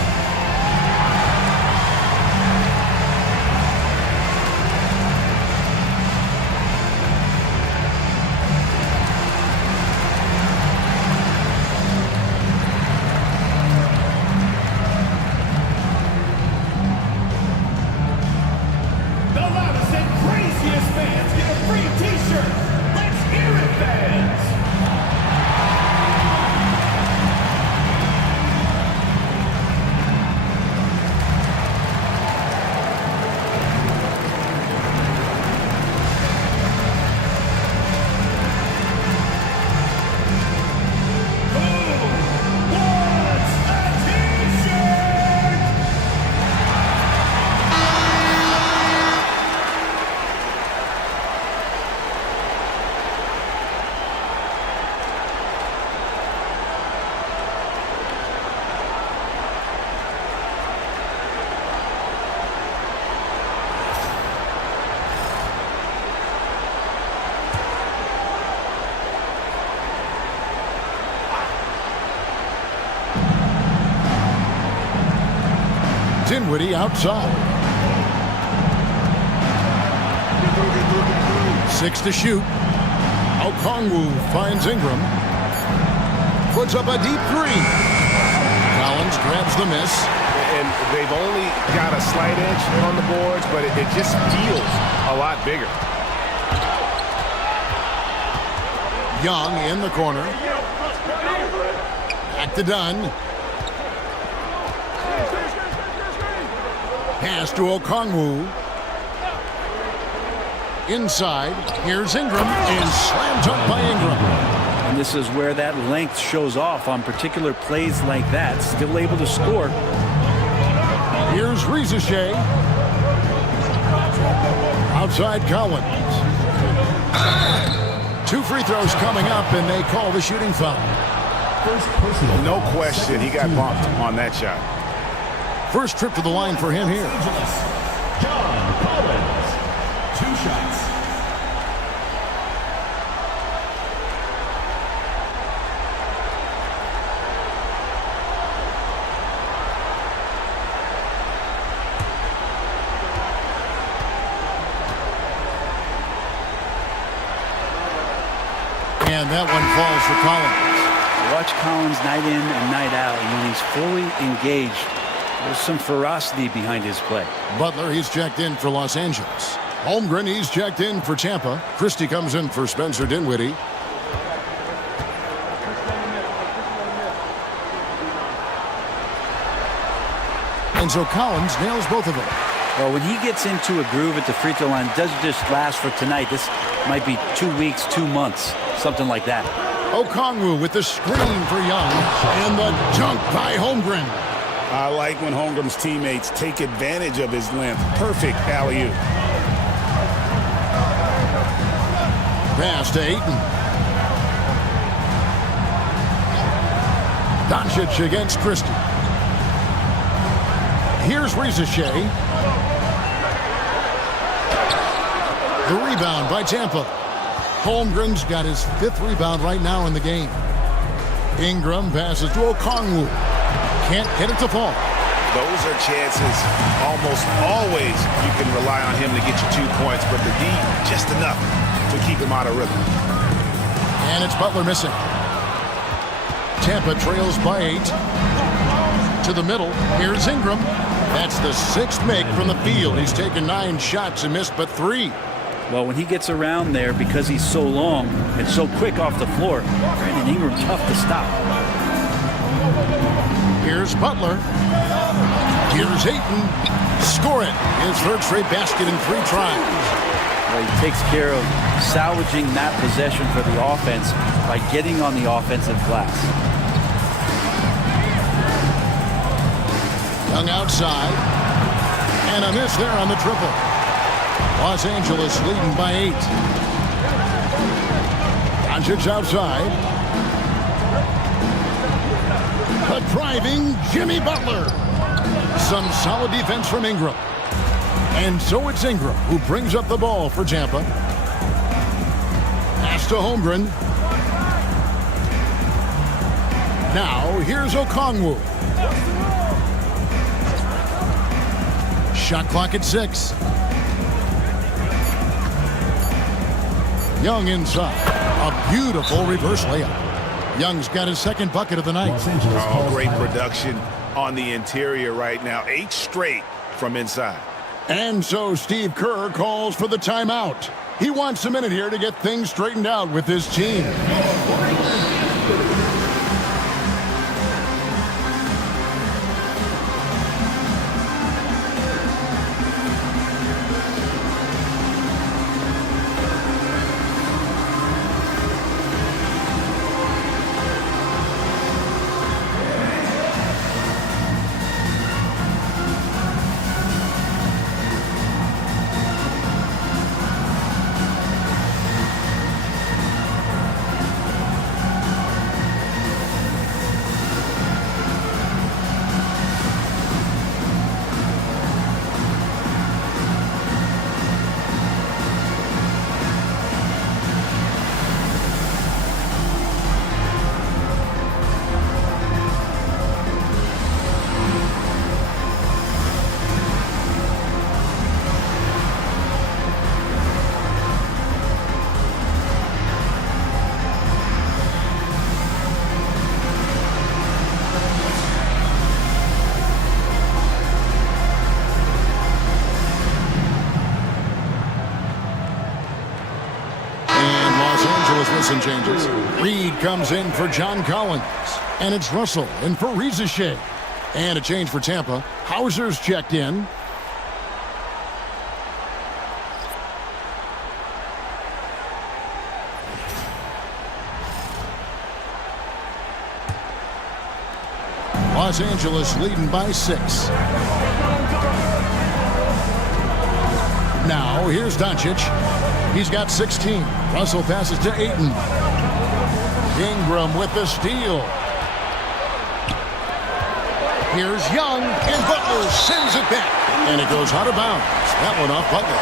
The loudest and craziest fans get a free t-shirt. Let's hear it, fans! Who wants a t-shirt? Dinwiddie outside. 6 to shoot. Okongwu finds Ingram. Puts up a deep 3. Collins grabs the miss. And they've only got a slight edge on the boards, but it just feels a lot bigger. Young in the corner. Back to Dunn. Pass to Okongwu. Inside, here's Ingram, and slammed up by Ingram. And this is where that length shows off on particular plays like that. Still able to score. Here's Rizichet. Outside Collins. 2 free throws coming up, and they call the shooting foul. No question, he got bumped on that shot. First trip to the line for him here. John Collins. 2 shots. And that one falls for Collins. Watch Collins night in and night out, and when he's fully engaged, there's some ferocity behind his play. Butler, he's checked in for Los Angeles. Holmgren, he's checked in for Tampa. Christie comes in for Spencer Dinwiddie. And so Collins nails both of them. Well, when he gets into a groove at the free throw line, it doesn't just last for tonight. This might be 2 weeks, 2 months, something like that. Okongwu with the screen for Young, and the dunk by Holmgren. I like when Holmgren's teammates take advantage of his length. Perfect alley-oop. Pass to Ayton. Doncic against Christie. Here's Rizachet. The rebound by Tampa. Holmgren's got his 5th rebound right now in the game. Ingram passes to Okongwu. Can't get it to fall. Those are chances almost always you can rely on him to get you 2 points, but the D just enough to keep him out of rhythm. And it's Butler missing. Tampa trails by 8. To the middle. Here's Ingram. That's the 6th make from the field. He's taken 9 shots and missed but 3. Well, when he gets around there, because he's so long and so quick off the floor, Brandon Ingram tough to stop. Here's Butler. Here's Ayton. Score it. His 3rd straight basket in 3 tries. Well, he takes care of salvaging that possession for the offense by getting on the offensive glass. Young outside. And a miss there on the triple. Los Angeles leading by 8. Doncic outside. A driving Jimmy Butler. Some solid defense from Ingram. And so it's Ingram who brings up the ball for Tampa. Pass to Holmgren. Now here's Okongwu. Shot clock at 6. Young inside. A beautiful reverse layup. Young's got his 2nd bucket of the night. Oh, great production on the interior right now. 8 straight from inside. And so Steve Kerr calls for the timeout. He wants a minute here to get things straightened out with his team. Some changes. Reed comes in for John Collins. And it's Russell in for Rizachet. And a change for Tampa. Hauser's checked in. Los Angeles leading by 6. Now here's Doncic. He's got 16. Russell passes to Ayton. Ingram with the steal. Here's Young, and Butler sends it back. And it goes out of bounds. That one off Butler.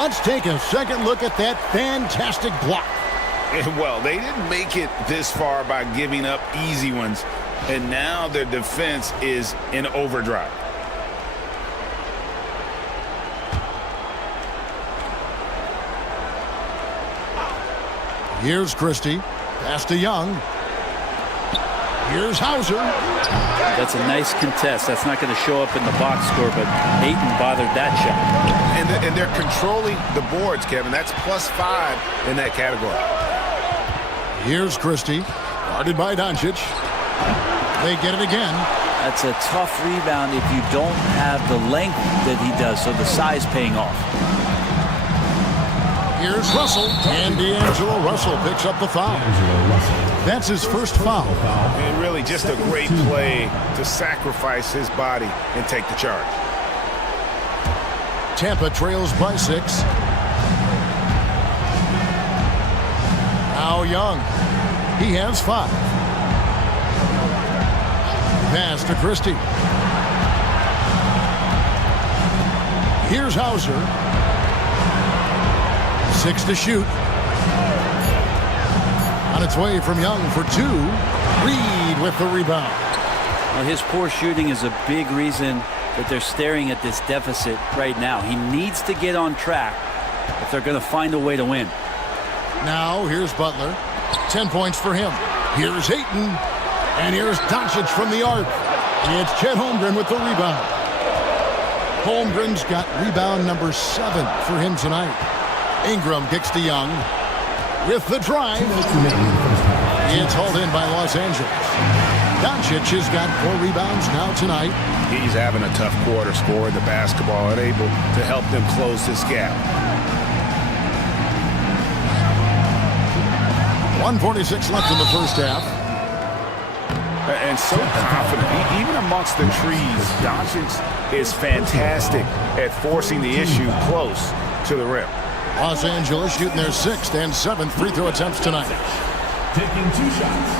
Let's take a second look at that fantastic block. Well, they didn't make it this far by giving up easy ones. And now their defense is in overdrive. Here's Christie. Pass to Young. Here's Hauser. That's a nice contest. That's not going to show up in the box score, but Ayton bothered that shot. And they're controlling the boards, Kevin. That's +5 in that category. Here's Christie. Guarded by Doncic. They get it again. That's a tough rebound if you don't have the length that he does, so the size paying off. Here's Russell. And D'Angelo Russell picks up the foul. That's his first foul. And really just a great play to sacrifice his body and take the charge. Tampa trails by 6. Now Young. He has 5. Pass to Christie. Here's Hauser. 6 to shoot. On its way from Young for 2. Reed with the rebound. Well, his poor shooting is a big reason that they're staring at this deficit right now. He needs to get on track if they're going to find a way to win. Now here's Butler. 10 points for him. Here's Ayton. And here's Doncic from the arc. It's Chet Holmgren with the rebound. Holmgren's got rebound number 7 for him tonight. Ingram kicks to Young. With the drive. It's hauled in by Los Angeles. Doncic has got 4 rebounds now tonight. He's having a tough quarter, scoring the basketball and able to help them close this gap. 1:46 left in the first half. And so confident, even amongst the trees. Doncic is fantastic at forcing the issue close to the rim. Los Angeles shooting their 6th and 7th free throw attempts tonight. Taking 2 shots.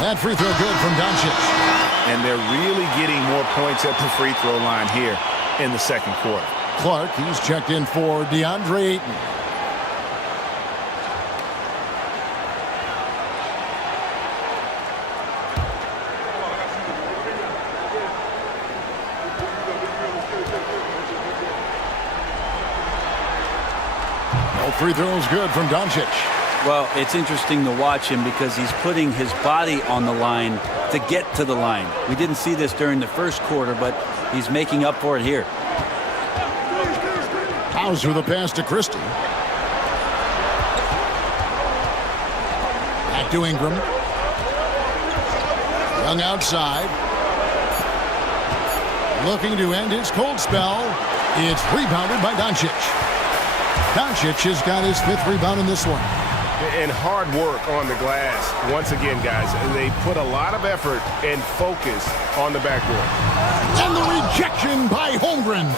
That free throw good from Doncic. And they're really getting more points at the free throw line here in the second quarter. Clark, he's checked in for DeAndre Ayton. No free throws good from Doncic. Well, it's interesting to watch him because he's putting his body on the line to get to the line. We didn't see this during the first quarter, but he's making up for it here. Hauser the pass to Christie. Back to Ingram. Young outside. Looking to end his cold spell. It's rebounded by Doncic. Doncic has got his 5th rebound in this one. And hard work on the glass. Once again, guys, they put a lot of effort and focus on the backboard. And the rejection by Holmgren.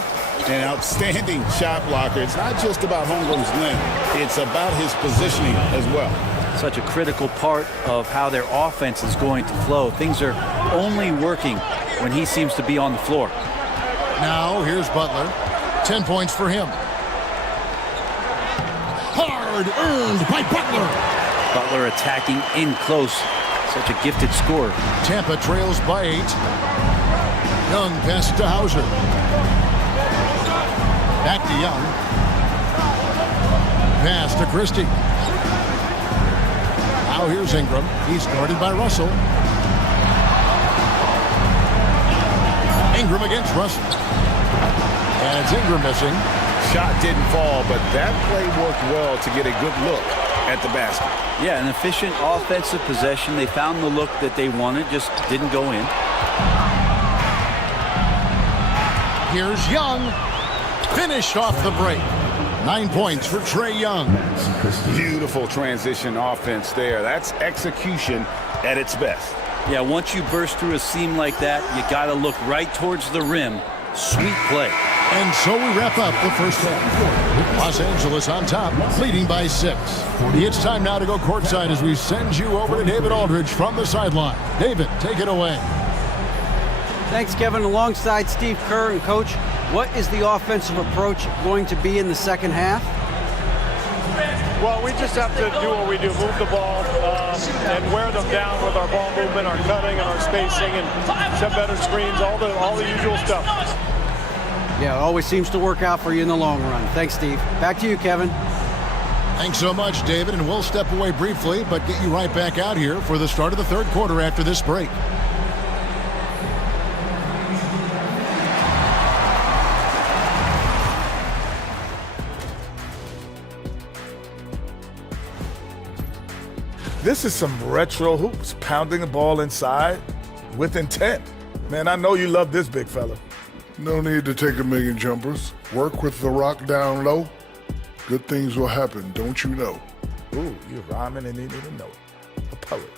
An outstanding shot blocker. It's not just about Holmgren's length. It's about his positioning as well. Such a critical part of how their offense is going to flow. Things are only working when he seems to be on the floor. Now here's Butler. 10 points for him. Hard earned by Butler. Butler attacking in close. Such a gifted scorer. Tampa trails by 8. Young pass to Hauser. Back to Young. Pass to Christie. Now here's Ingram. He's guarded by Russell. Ingram against Russell. And it's Ingram missing. Shot didn't fall, but that play worked well to get a good look at the basket. Yeah, an efficient offensive possession. They found the look that they wanted, just didn't go in. Here's Young. Finished off the break. 9 points for Trae Young. Beautiful transition offense there. That's execution at its best. Yeah, once you burst through a seam like that, you got to look right towards the rim. Sweet play. And so we wrap up the first half. Los Angeles on top, leading by 6. It's time now to go courtside as we send you over to David Aldridge from the sideline. David, take it away. Thanks, Kevin. Alongside Steve Kerr and Coach, What is the offensive approach going to be in the second half? Well, we just have to do what we do, move the ball and wear them down with our ball movement, our cutting, and our spacing, and set better screens, all the usual stuff. Yeah, it always seems to work out for you in the long run. Thanks, Steve. Back to you, Kevin. Thanks so much, David, and we'll step away briefly, but get you right back out here for the start of the third quarter after this break. This is some retro hoops, pounding the ball inside with intent. Man, I know you love this big fella. No need to take a million jumpers. Work with the rock down low. Good things will happen, don't you know? Ooh, you're rhyming and you didn't even know it. A poet.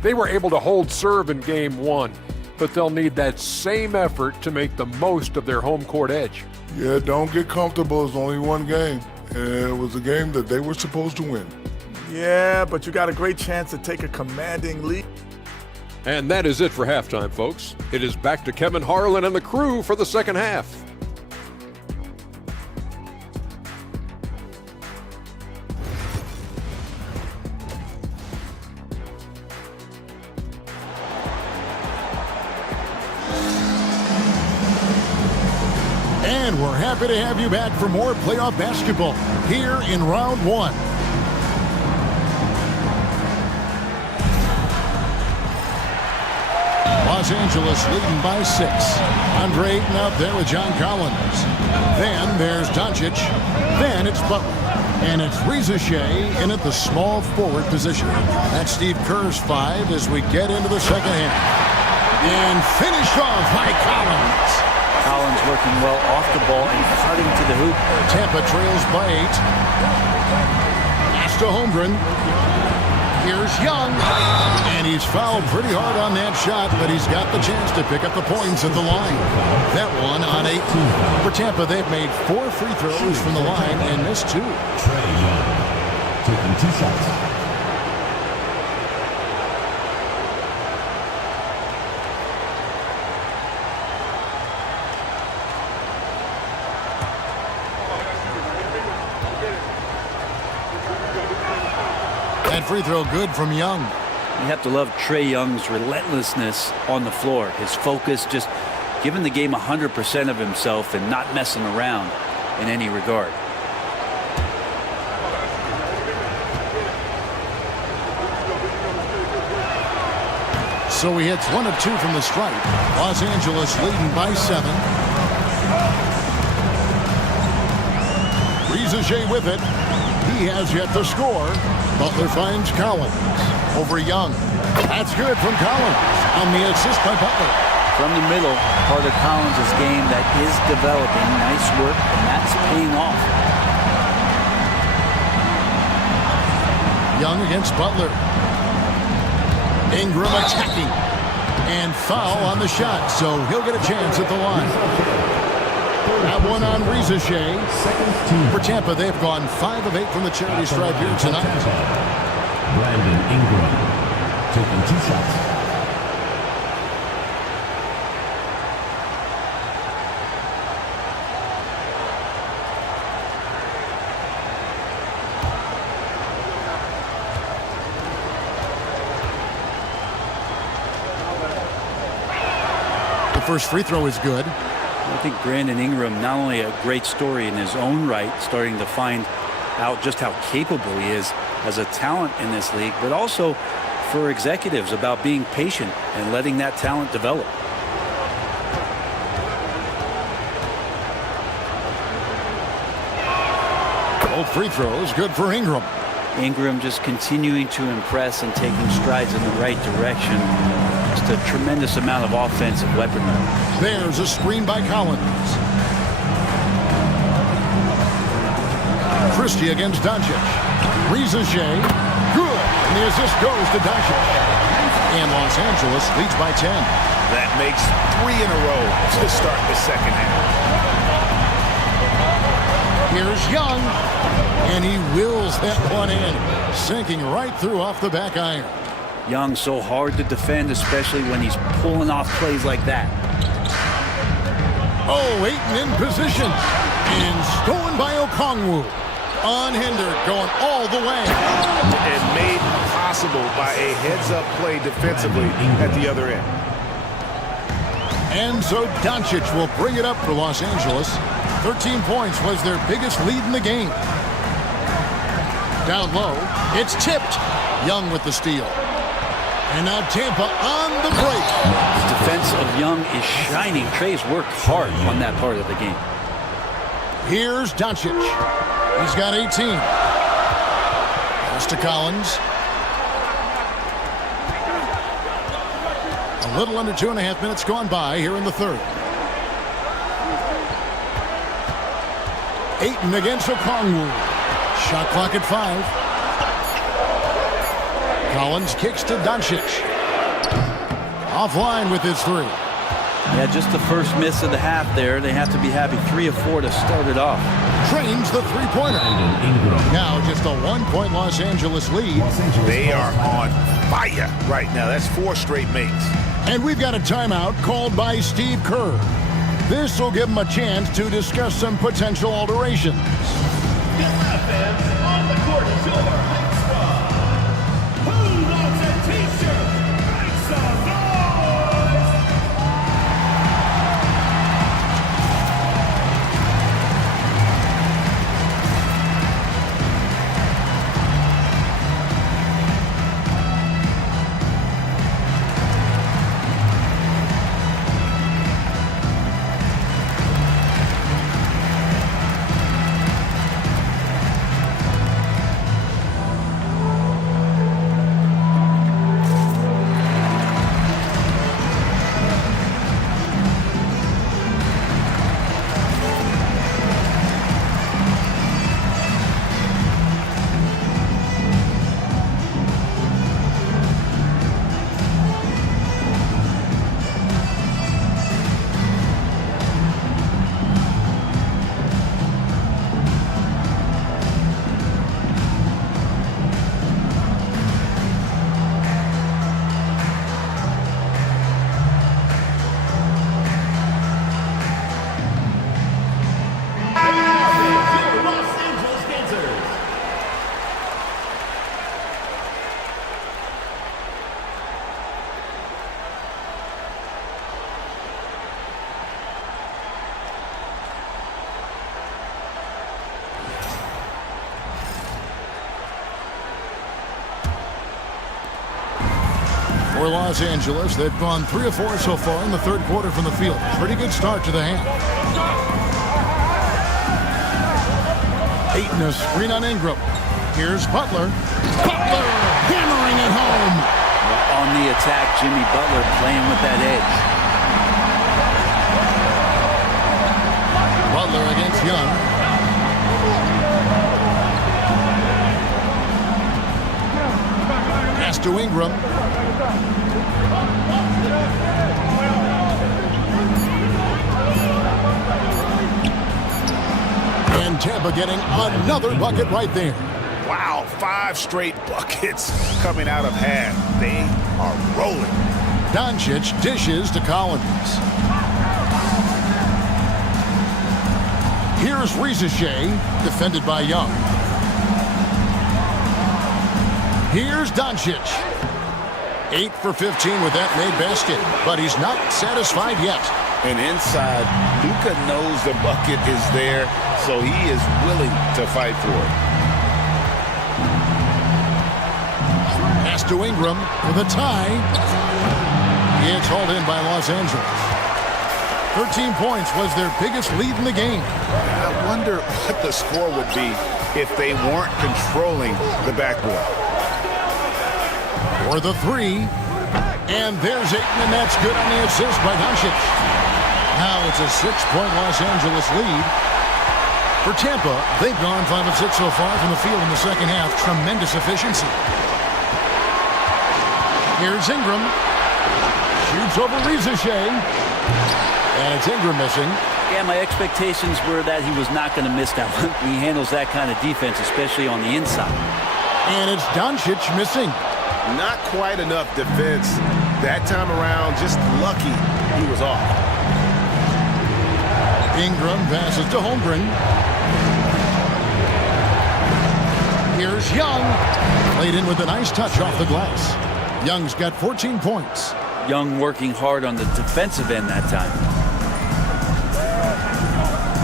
They were able to hold serve in game one, but they'll need that same effort to make the most of their home court edge. Yeah, don't get comfortable. It's only one game. And it was a game that they were supposed to win. Yeah, but you got a great chance to take a commanding lead. And that is it for halftime, folks. It is back to Kevin Harlan and the crew for the second half. And we're happy to have you back for more playoff basketball here in round one. Los Angeles leading by 6. Andre Ayton out there with John Collins. Then there's Doncic. Then it's Butler. And it's Reza Shea in at the small forward position. That's Steve Kerr's 5 as we get into the second half. And finished off by Collins. Collins working well off the ball and cutting to the hoop. Tampa trails by 8. Pass to Holmgren. Here's Young. And he's fouled pretty hard on that shot, but he's got the chance to pick up the points at the line. That one on 8. For Tampa, they've made 4 free throws from the line and missed 2. Trae Young taking 2 shots. That free throw good from Young. You have to love Trae Young's relentlessness on the floor. His focus, just giving the game 100% of himself and not messing around in any regard. So he hits 1 of 2 from the stripe. Los Angeles leading by 7. Reza Shea with it. He has yet to score. Butler finds Collins over Young. That's good from Collins on the assist by Butler. From the middle, part of Collins' game that is developing. Nice work, and that's paying off. Young against Butler. Ingram attacking. And foul on the shot, so he'll get a chance at the line. That one on Reza Shea. For Tampa, they've gone 5 of 8 from the charity stripe here tonight. Brandon Ingram taking 2 shots. The first free throw is good. I think Brandon Ingram, not only a great story in his own right, starting to find out just how capable he is as a talent in this league, but also for executives about being patient and letting that talent develop. Both free throws good for Ingram. Ingram just continuing to impress and taking strides in the right direction. Just a tremendous amount of offensive weaponry. There's a screen by Collins. Christie against Doncic. Reza Shea. Good. And the assist goes to Doncic. And Los Angeles leads by 10. That makes 3 in a row to start the second half. Here's Young. And he wills that one in. Sinking right through off the back iron. Young so hard to defend, especially when he's pulling off plays like that. Oh, Ayton in position. And stolen by Okongwu. Unhindered, going all the way. And made possible by a heads-up play defensively at the other end. And so Doncic will bring it up for Los Angeles. 13 points was their biggest lead in the game. Down low, it's tipped. Young with the steal. And now Tampa on the break. The defense of Young is shining. Trey's worked hard on that part of the game. Here's Doncic. He's got 18. Pass to Collins. A little under 2.5 minutes gone by here in the third. Ayton against Okongwu. Shot clock at 5. Collins kicks to Doncic. Offline with his 3. Yeah, just the first miss of the half there. They have to be happy. 3 of 4 to start it off. Trains the three-pointer. Now just a 1-point Los Angeles lead. They are on fire right now. That's 4 straight makes. And we've got a timeout called by Steve Kerr. This will give him a chance to discuss some potential alterations. Get loud, fans. On the court is your hype squad. Who wants a t-shirt? Make some noise! For Los Angeles, they've gone 3 of 4 so far in the third quarter from the field. Pretty good start to the half. Ayton a screen on Ingram. Here's Butler. Butler hammering it home. On the attack, Jimmy Butler playing with that edge. Butler against Young. Pass to Ingram. And Tampa getting another bucket right there. Wow, 5 straight buckets coming out of half. They are rolling. Doncic dishes to Collins. Here's Rizichet, defended by Young. Here's Doncic. 8 for 15 with that made basket, but he's not satisfied yet. And inside, Luka knows the bucket is there, so he is willing to fight for it. Pass to Ingram with a tie. It's hauled in by Los Angeles. 13 points was their biggest lead in the game. I wonder what the score would be if they weren't controlling the backboard. For the 3. And there's Ayton, and that's good on the assist by Doncic. Now it's a 6-point Los Angeles lead. For Tampa, they've gone 5 of 6 so far from the field in the second half. Tremendous efficiency. Here's Ingram. Shoots over Rizichet. And it's Ingram missing. Yeah, my expectations were that he was not going to miss that one. He handles that kind of defense, especially on the inside. And it's Doncic missing. Not quite enough defense that time around. Just lucky he was off. Ingram passes to Holmgren. Here's Young. Played in with a nice touch off the glass. Young's got 14 points. Young working hard on the defensive end that time.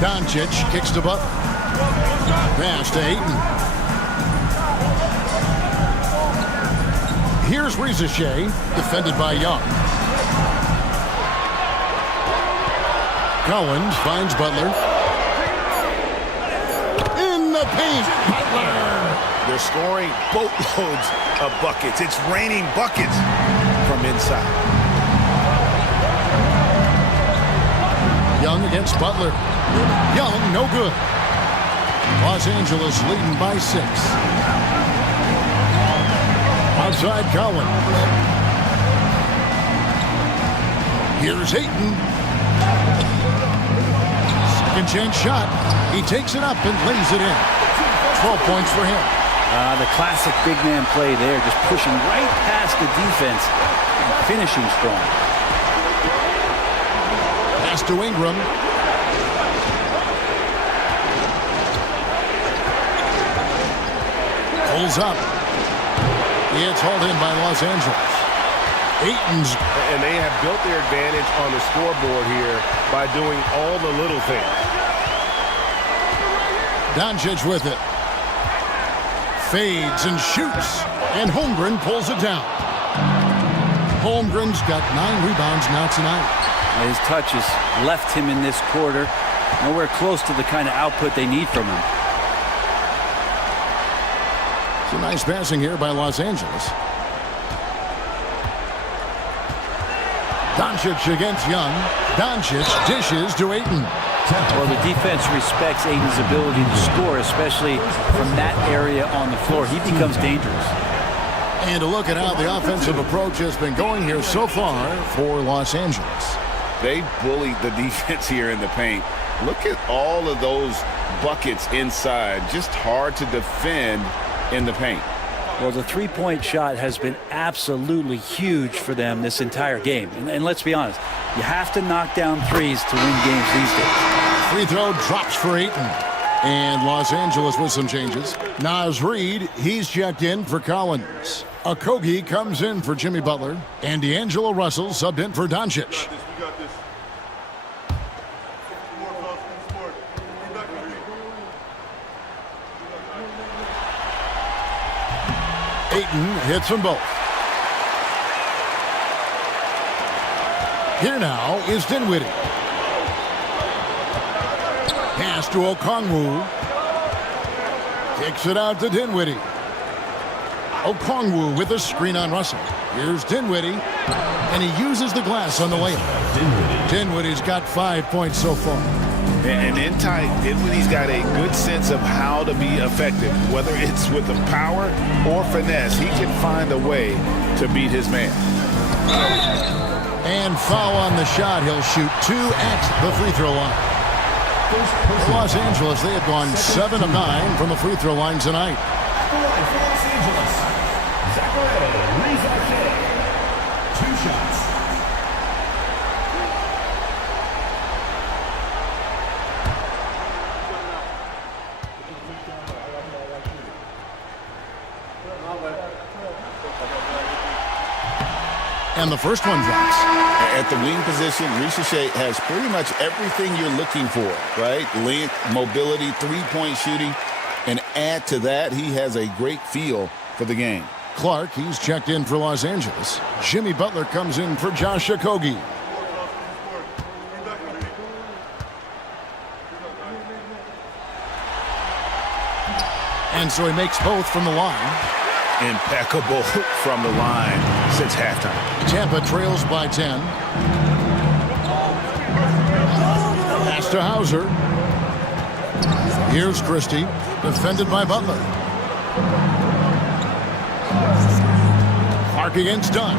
Doncic kicks to Butler. Pass to Ayton. Here's Rizichet, defended by Young. Collins finds Butler. In the paint, Butler. They're scoring boatloads of buckets. It's raining buckets from inside. Young against Butler. Young, no good. Los Angeles leading by 6. Outside Collins. Here's Ayton. Second chance shot. He takes it up and lays it in. 12 points for him. The classic big man play there, just pushing right past the defense and finishing strong. Pass to Ingram. Pulls up. It's hauled in by Los Angeles. Ayton's. And they have built their advantage on the scoreboard here by doing all the little things. Doncic with it. Fades and shoots. And Holmgren pulls it down. Holmgren's got 9 rebounds now tonight. His touches left him in this quarter. Nowhere close to the kind of output they need from him. Some nice passing here by Los Angeles. Doncic against Young. Doncic dishes to Ayton. Well, the defense respects Ayton's ability to score, especially from that area on the floor. He becomes dangerous. And a look at how the offensive approach has been going here so far for Los Angeles. They bullied the defense here in the paint. Look at all of those buckets inside. Just hard to defend in the paint. Well, the three-point shot has been absolutely huge for them this entire game. And let's be honest, you have to knock down threes to win games these days. Free throw drops for Ayton. And Los Angeles with some changes. Naz Reid, he's checked in for Collins. Okogie comes in for Jimmy Butler. And D'Angelo Russell subbed in for Doncic. Ayton hits them both. Here now is Dinwiddie. Pass to Okongwu. Kicks it out to Dinwiddie. Okongwu with a screen on Russell. Here's Dinwiddie. And he uses the glass on the layup. Dinwiddie's got 5 points so far. And in tight, Dinwiddie's got a good sense of how to be effective. Whether it's with the power or finesse, he can find a way to beat his man. And foul on the shot. He'll shoot 2 at the free throw line. Los Angeles, they have gone 7 of 9 from the free throw line tonight. For Los Angeles, Zachary Rizichet. 2 shots. And the first one drops. At the wing position, Rizichet has pretty much everything you're looking for, right? Length, mobility, three-point shooting. And add to that, he has a great feel for the game. Clark, he's checked in for Los Angeles. Jimmy Butler comes in for Josh Okogie. And so he makes both from the line. Impeccable from the line since halftime. Tampa trails by 10. Pass to Hauser. Here's Christie, defended by Butler. Clark against Dunn.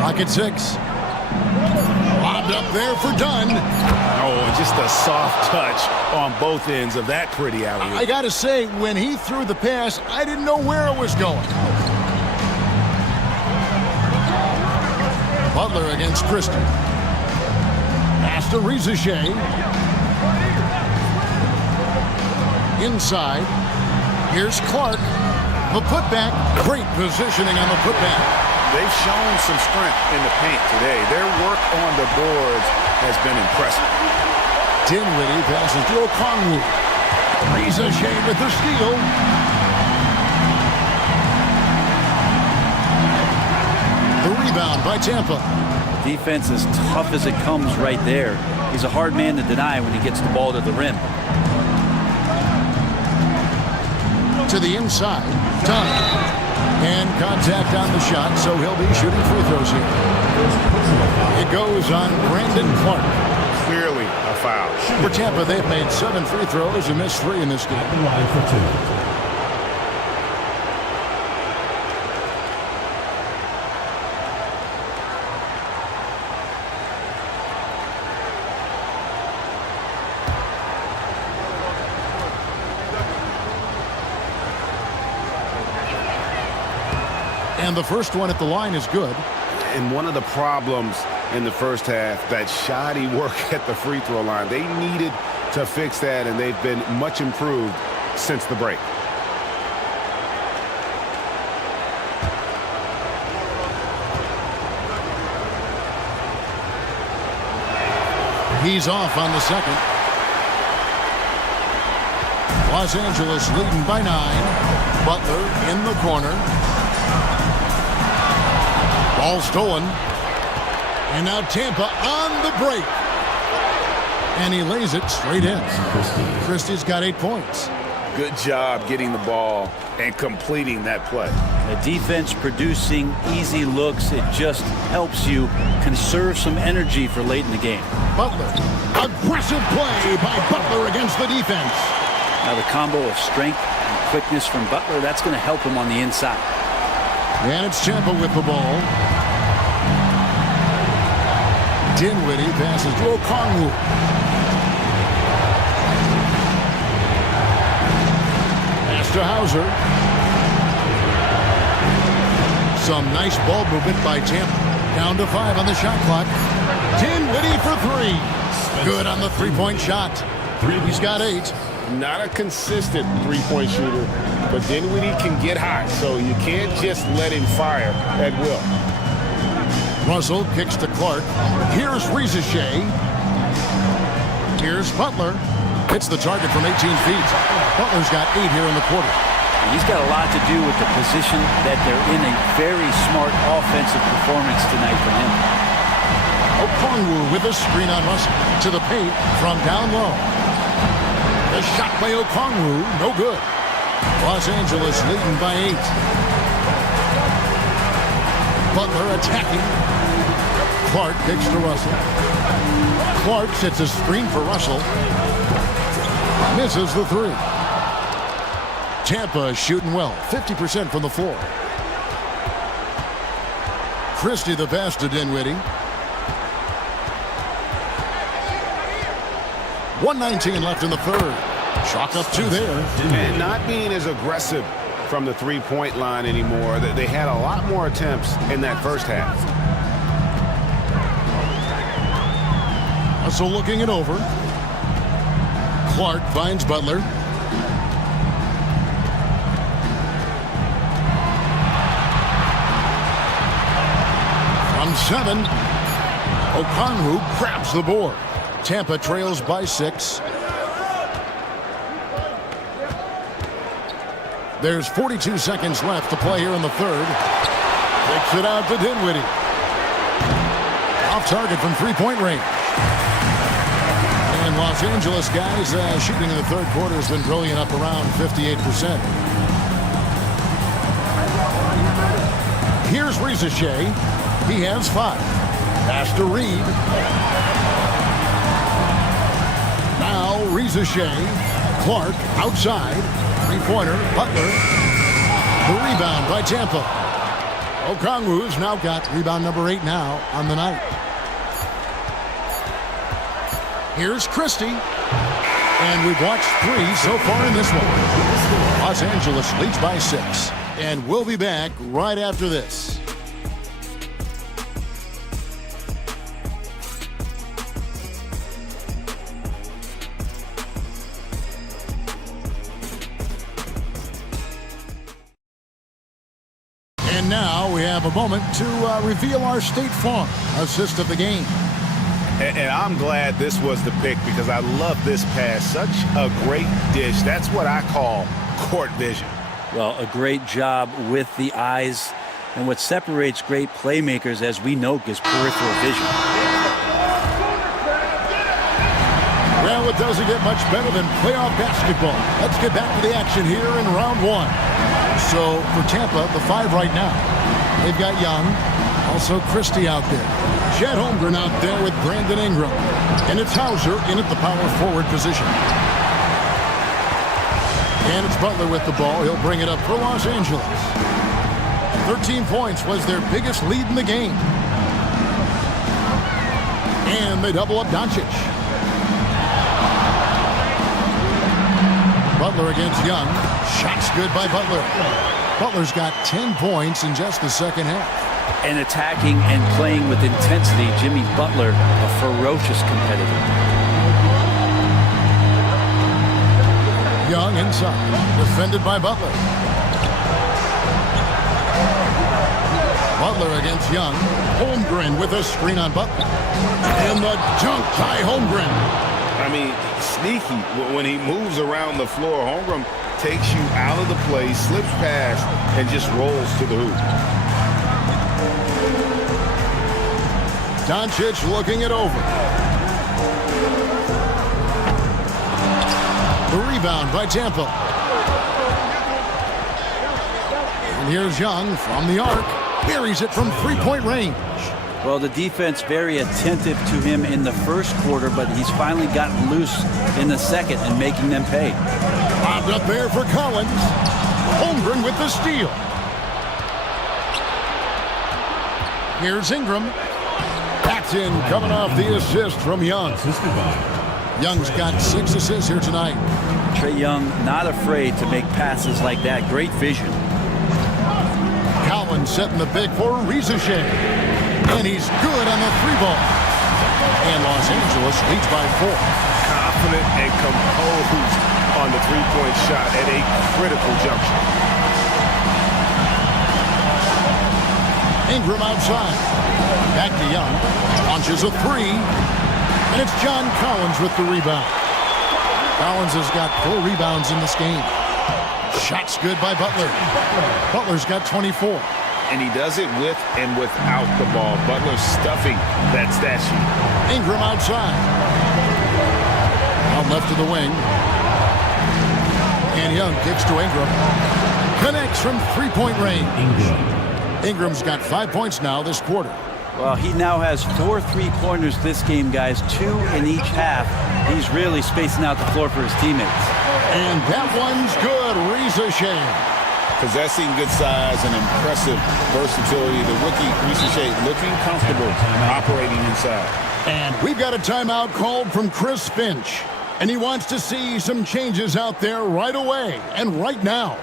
Clock at 6. Lobbed up there for Dunn. Oh, just a soft touch on both ends of that pretty alley-oop. I got to say, when he threw the pass, I didn't know where it was going. Butler against Christie. Pass to Rizachet. Inside. Here's Clark. The putback. Great positioning on the putback. They've shown some strength in the paint today. Their work on the boards has been impressive. Dinwiddie passes to Okongwu. Rizachet with the steal. The rebound by Tampa. Defense is tough as it comes right there. He's a hard man to deny when he gets the ball to the rim. To the inside. Dunn. And contact on the shot, so he'll be shooting free throws here. It goes on Brandon Clark. Clearly a foul. For Tampa, they've made 7 free throws and missed 3 in this game. Line for 2. And the first one at the line is good. And one of the problems in the first half, that shoddy work at the free throw line. They needed to fix that, and they've been much improved since the break. He's off on the second. Los Angeles leading by 9. Butler in the corner. Ball stolen. And now Tampa on the break. And he lays it straight in. Christie's got 8 points. Good job getting the ball and completing that play. The defense producing easy looks. It just helps you conserve some energy for late in the game. Butler. Aggressive play by Butler against the defense. Now the combo of strength and quickness from Butler, that's going to help him on the inside. And it's Tampa with the ball. Dinwiddie passes to Okongwu. Pass to Hauser. Some nice ball movement by Tampa. Down to 5 on the shot clock. Dinwiddie for 3. Good on the three-point shot. He's got 8. Not a consistent three-point shooter, but Dinwiddie can get hot, so you can't just let him fire at will. Russell kicks to Clark. Here's Rizachet. Here's Butler. Hits the target from 18 feet. Butler's got 8 here in the quarter. He's got a lot to do with the position that they're in. A very smart offensive performance tonight from him. Okongwu with a screen on Russell. To the paint from down low. The shot by Okongwu, no good. Los Angeles leading by 8. Butler attacking. Clark kicks to Russell. Clark sets a screen for Russell. Misses the 3. Tampa shooting well, 50% from the floor. Christie the pass to Dinwiddie. 1:19 left in the third. Chalk up 2 there. And not being as aggressive from the three-point line anymore. They had a lot more attempts in that first half. Russell looking it over. Clark finds Butler. From 7, Okongwu grabs the board. Tampa trails by 6. There's 42 seconds left to play here in the third. Takes it out to Dinwiddie. Off target from three-point range. And Los Angeles guys shooting in the third quarter has been brilliant, up around 58%. Here's Rizachet. He has 5. Pass to Reed. Now Rizachet. Clark outside. Three-pointer. Butler. The rebound by Tampa. Okongwu's now got rebound number 8 now on the night. Here's Christie. And we've watched 3 so far in this one. Los Angeles leads by 6. And we'll be back right after this. And now we have a moment to reveal our State Farm assist of the game. And I'm glad this was the pick because I love this pass. Such a great dish. That's what I call court vision. Well, a great job with the eyes. And what separates great playmakers, as we know, is peripheral vision. Well, it doesn't get much better than playoff basketball. Let's get back to the action here in round one. So for Tampa, the 5 right now. They've got Young, also Christie out there. Chet Holmgren out there with Brandon Ingram. And it's Hauser in at the power forward position. And it's Butler with the ball. He'll bring it up for Los Angeles. 13 points was their biggest lead in the game. And they double up Doncic. Butler against Young. Shots good by Butler. Butler's got 10 points in just the second half. And attacking and playing with intensity, Jimmy Butler, a ferocious competitor. Young inside, defended by Butler. Butler against Young. Holmgren with a screen on Butler. And the dunk by Holmgren. I mean, sneaky. When he moves around the floor, Holmgren takes you out of the play, slips past, and just rolls to the hoop. Doncic looking it over. The rebound by Tampa. And here's Young from the arc. Buries it from three-point range. Well, the defense very attentive to him in the first quarter, but he's finally gotten loose in the second and making them pay. Bobbed up there for Collins. Holmgren with the steal. Here's Ingram. Paxton coming off the assist from Young. Young's got 6 assists here tonight. Trae Young not afraid to make passes like that. Great vision. Collins setting the pick for Rizachet. And he's good on the 3-ball. And Los Angeles leads by 4. Confident and composed on the three-point shot at a critical juncture. Ingram outside. Back to Young. Launches a 3. And it's John Collins with the rebound. Collins has got 4 rebounds in this game. Shots good by Butler. Butler's got 24. And he does it with and without the ball. Butler stuffing that stat sheet. Ingram outside. Out left to the wing. And Young kicks to Ingram. Connects from three-point range. Ingram's got 5 points now this quarter. Well, he now has 4 3-pointers this game, guys. 2 in each half. He's really spacing out the floor for his teammates. And that one's good. Rizachet. Possessing good size and impressive versatility. The rookie, Rizachet, looking comfortable operating inside. And we've got a timeout called from Chris Finch. And he wants to see some changes out there right away and right now.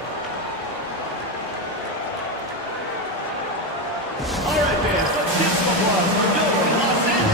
All right, fans, let's get some applause for the builder in Los Angeles.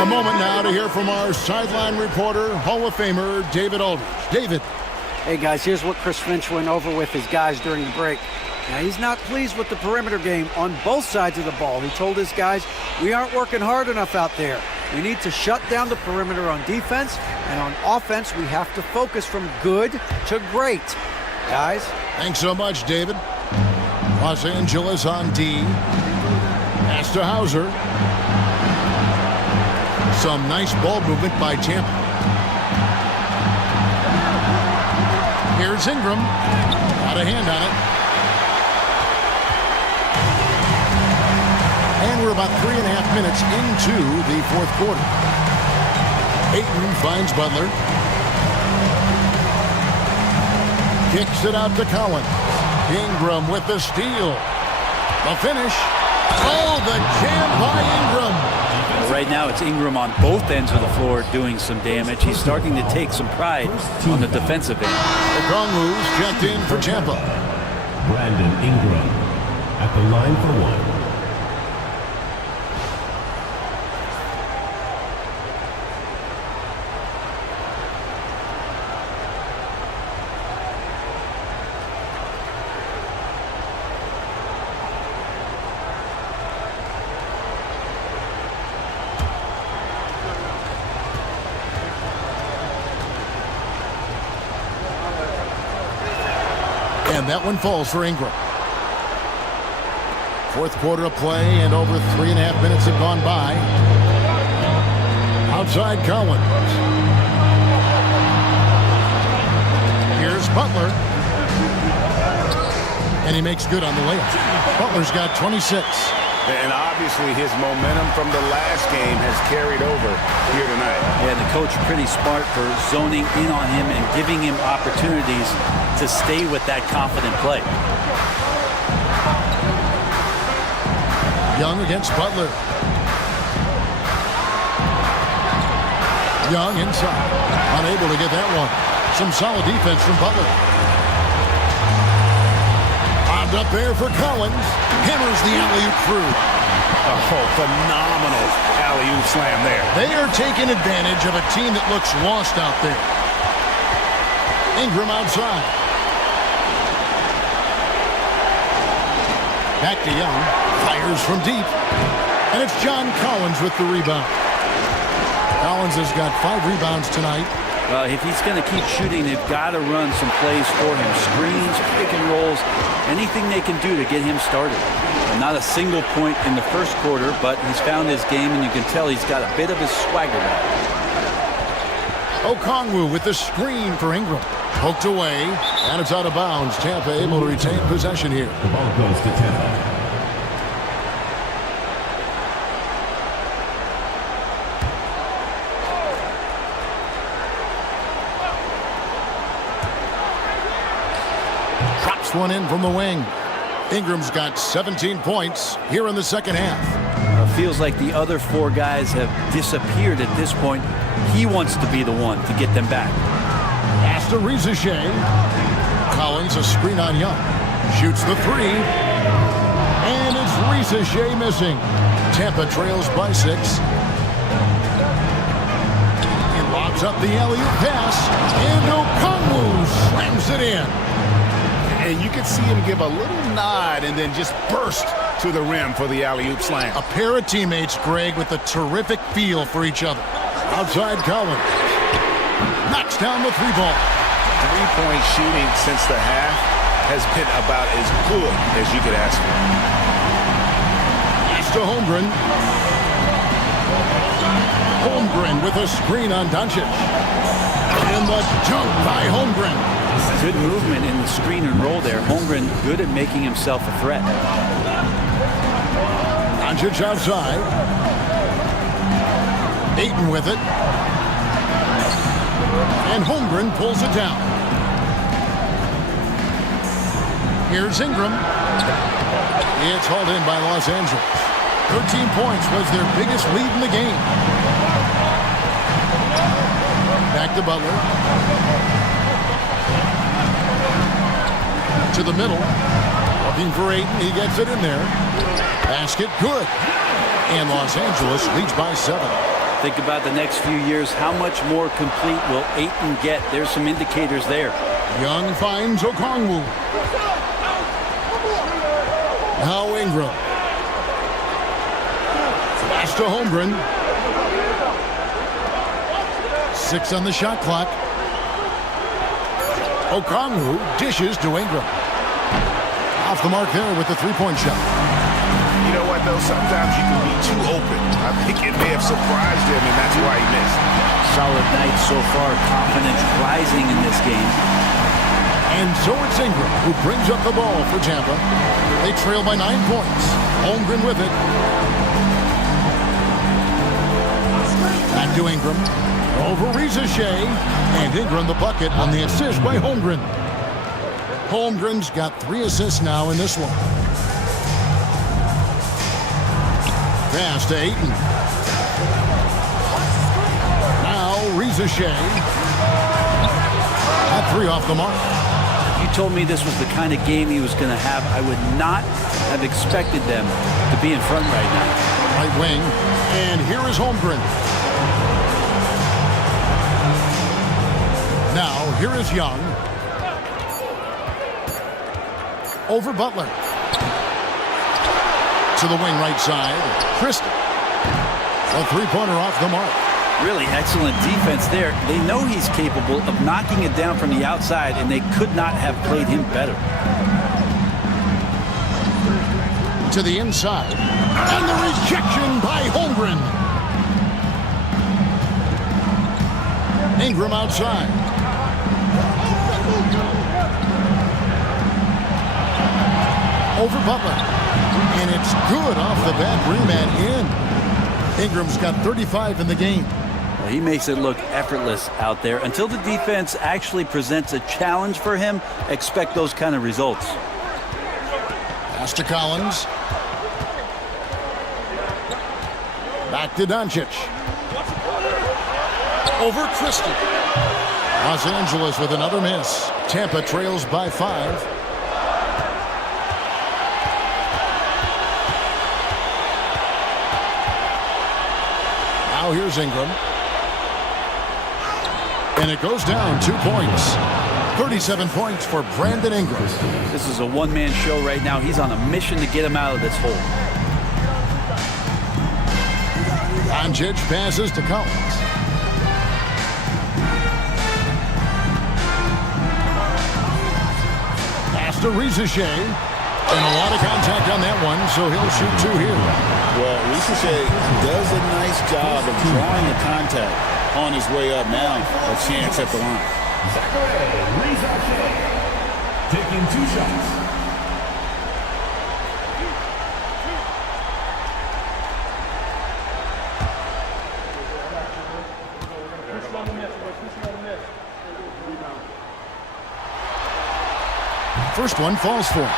A moment now to hear from our sideline reporter, Hall of Famer David Aldridge. David. Hey, guys, here's what Chris Finch went over with his guys during the break. Now, he's not pleased with the perimeter game on both sides of the ball. He told his guys, we aren't working hard enough out there. We need to shut down the perimeter on defense, and on offense, we have to focus from good to great. Guys? Thanks so much, David. Los Angeles on D. Pass to Hauser. Some nice ball movement by Tampa. Here's Ingram. Got a hand on it. And we're about 3.5 minutes into the fourth quarter. Ayton finds Butler. Kicks it out to Collins. Ingram with the steal. The finish. Oh, the jam by Ingram. Right now it's Ingram on both ends of the floor doing some damage. He's starting to take some pride on the defensive end. Okongwu's checked in for Tampa. Brandon Ingram at the line for one. And that one falls for Ingram. Fourth quarter of play, and over 3.5 minutes have gone by. Outside Collins. Here's Butler. And he makes good on the layup. Butler's got 26. And obviously his momentum from the last game has carried over here tonight. Yeah, the coach pretty smart for zoning in on him and giving him opportunities to stay with that confident play. Young against Butler. Young inside. Unable to get that one. Some solid defense from Butler. Bobbed up there for Collins. Hammers the alley-oop through. Oh, phenomenal alley-oop slam there. They are taking advantage of a team that looks lost out there. Ingram outside. Back to Young. Fires from deep. And it's John Collins with the rebound. Collins has got 5 rebounds tonight. If he's going to keep shooting, they've got to run some plays for him. Screens, pick and rolls, anything they can do to get him started. And not a single point in the first quarter, but he's found his game, and you can tell he's got a bit of his swagger back. Okongwu with the screen for Ingram. Poked away, and it's out of bounds. Tampa able to retain possession here. The ball goes to Tampa. Drops one in from the wing. Ingram's got 17 points here in the second half. Feels like the other 4 guys have disappeared at this point. He wants to be the one to get them back. Pass to Rizachet. Collins a screen on Young. Shoots the 3. And it's Rizachet missing. Tampa trails by 6. He lobs up the alley-oop pass. And Okongwu slams it in. And you can see him give a little nod and then just burst to the rim for the alley-oop slam. A pair of teammates, Greg, with a terrific feel for each other. Outside Collins. Knocks down the 3-ball. 3-point shooting since the half has been about as good as you could ask for. Pass to Holmgren. Holmgren with a screen on Doncic. And the dunk by Holmgren. Good movement in the screen and roll there. Holmgren good at making himself a threat. Doncic outside. Ayton with it. And Holmgren pulls it down. Here's Ingram. It's hauled in by Los Angeles. 13 points was their biggest lead in the game. Back to Butler. To the middle. Looking for Ayton. He gets it in there. Basket good. And Los Angeles leads by 7. Think about the next few years. How much more complete will Ayton get? There's some indicators there. Young finds Okongwu. Now Ingram. Pass to Holmgren. 6 on the shot clock. Okongwu dishes to Ingram. Off the mark there with the three-point shot. You know what, though? Sometimes you can be too open. I think it may have surprised him, and that's why he missed. Solid night so far. Confidence rising in this game. And so it's Ingram who brings up the ball for Tampa. They trail by 9 points. Holmgren with it. Back to Ingram. Over Rizachet. And Ingram the bucket on the assist by Holmgren. Holmgren's got 3 assists now in this one. Pass to Ayton. Now Rizachet. At 3 off the mark. If you told me this was the kind of game he was going to have, I would not have expected them to be in front right now. Right wing. And here is Holmgren. Now, here is Young. Over Butler. To the wing right side. Christie. A three-pointer off the mark. Really excellent defense there. They know he's capable of knocking it down from the outside, and they could not have played him better. To the inside. And the rejection by Holmgren. Ingram outside. Over Butler. And it's good off the back rim and in. Ingram's got 35 in the game. Well, he makes it look effortless out there. Until the defense actually presents a challenge for him, expect those kind of results. Pass to Collins. Back to Doncic. Over Christie. Los Angeles with another miss. Tampa trails by 5. Now here's Ingram. And it goes down 2 points. 37 points for Brandon Ingram. This is a one-man show right now. He's on a mission to get him out of this hole. Doncic passes to Collins. Pass to Rizachet. And a lot of contact on that one, so he'll shoot 2 here. Well, Rizachet does a nice job of drawing the contact on his way up. Now a chance at the line. Rizachet taking 2 shots. First one falls for him.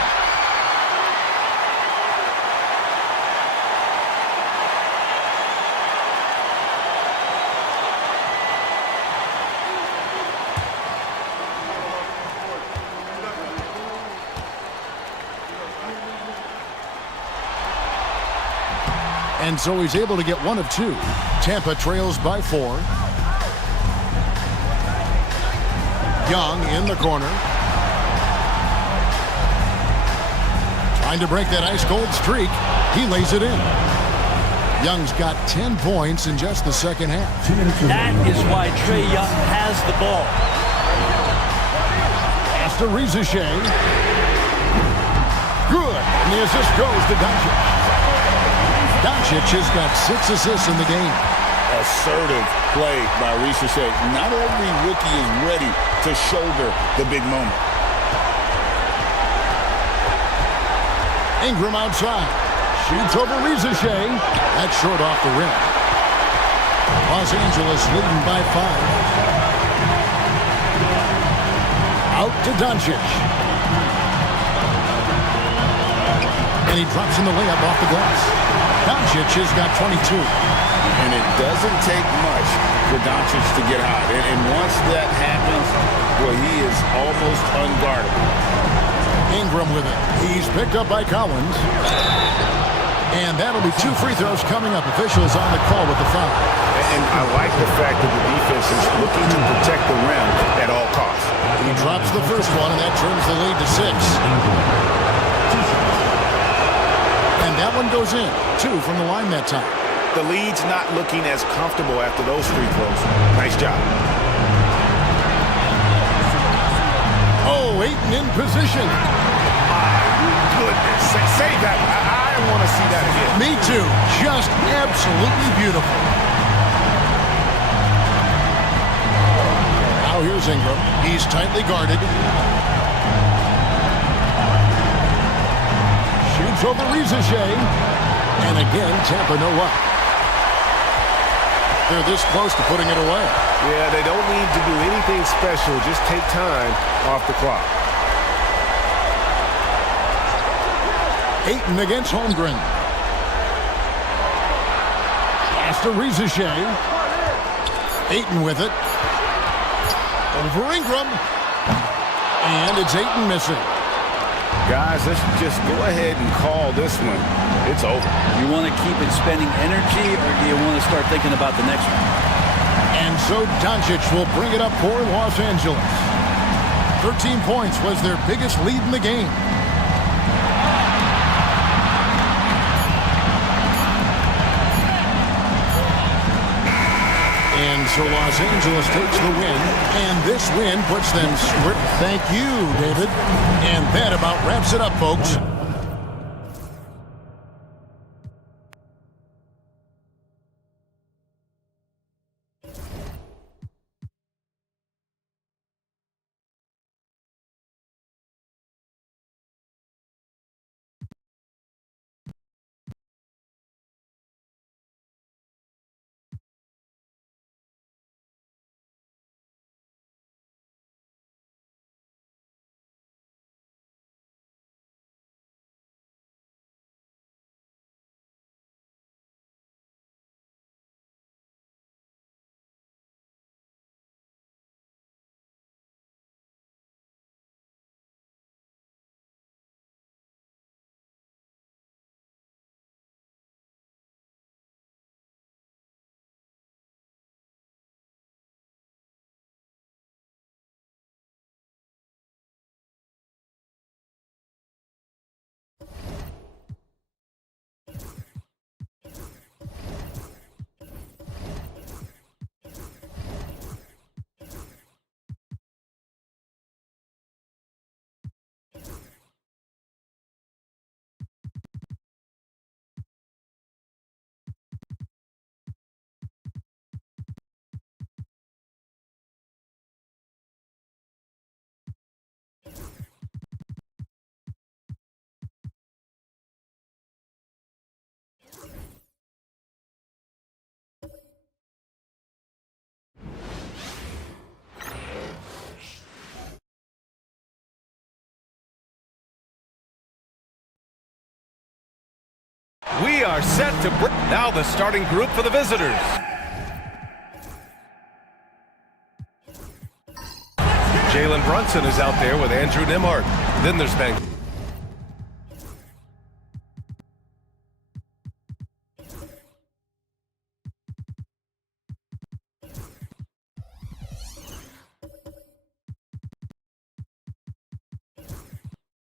And so he's able to get 1 of 2. Tampa trails by 4. Young in the corner. Trying to break that ice-cold streak. He lays it in. Young's got 10 points in just the second half. That is why Trae Young has the ball. Pass to Rizachet. Good. And the assist goes to Doncic. Doncic has got 6 assists in the game. Assertive play by Rizachet. Not every rookie is ready to shoulder the big moment. Ingram outside. Shoots over Rizachet. That's short off the rim. Los Angeles leading by 5. Out to Doncic. And he drops in the layup off the glass. Doncic has got 22. And it doesn't take much for Doncic to get hot. And once that happens, well, he is almost unguardable. Ingram with it. He's picked up by Collins. And that'll be 2 free throws coming up. Officials on the call with the foul. And I like the fact that the defense is looking to protect the rim at at all costs. He drops the first one, and that turns the lead to 6. And that one goes in. 2 from the line that time. The lead's not looking as comfortable after those free throws. Nice job. Oh, Ayton in position. Goodness. Save that. I want to see that again. Me too. Just absolutely beautiful. Now here's Ingram. He's tightly guarded. Shoots over Rizichet. And again, Tampa no luck. They're this close to putting it away. Yeah, they don't need to do anything special. Just take time off the clock. Ayton against Holmgren. Pass to Rizichet. Ayton with it. Over Ingram. And it's Ayton missing. Guys, let's just go ahead and call this one. It's over. You want to keep it spending energy, or do you want to start thinking about the next one? And so Doncic will bring it up for Los Angeles. 13 points was their biggest lead in the game. And so Los Angeles takes the win, and this win puts them square. Thank you, David. And that about wraps it up, folks. We are set to break. Now the starting group for the visitors. Jalen Brunson is out there with Andrew Nembhard. Then there's Ben.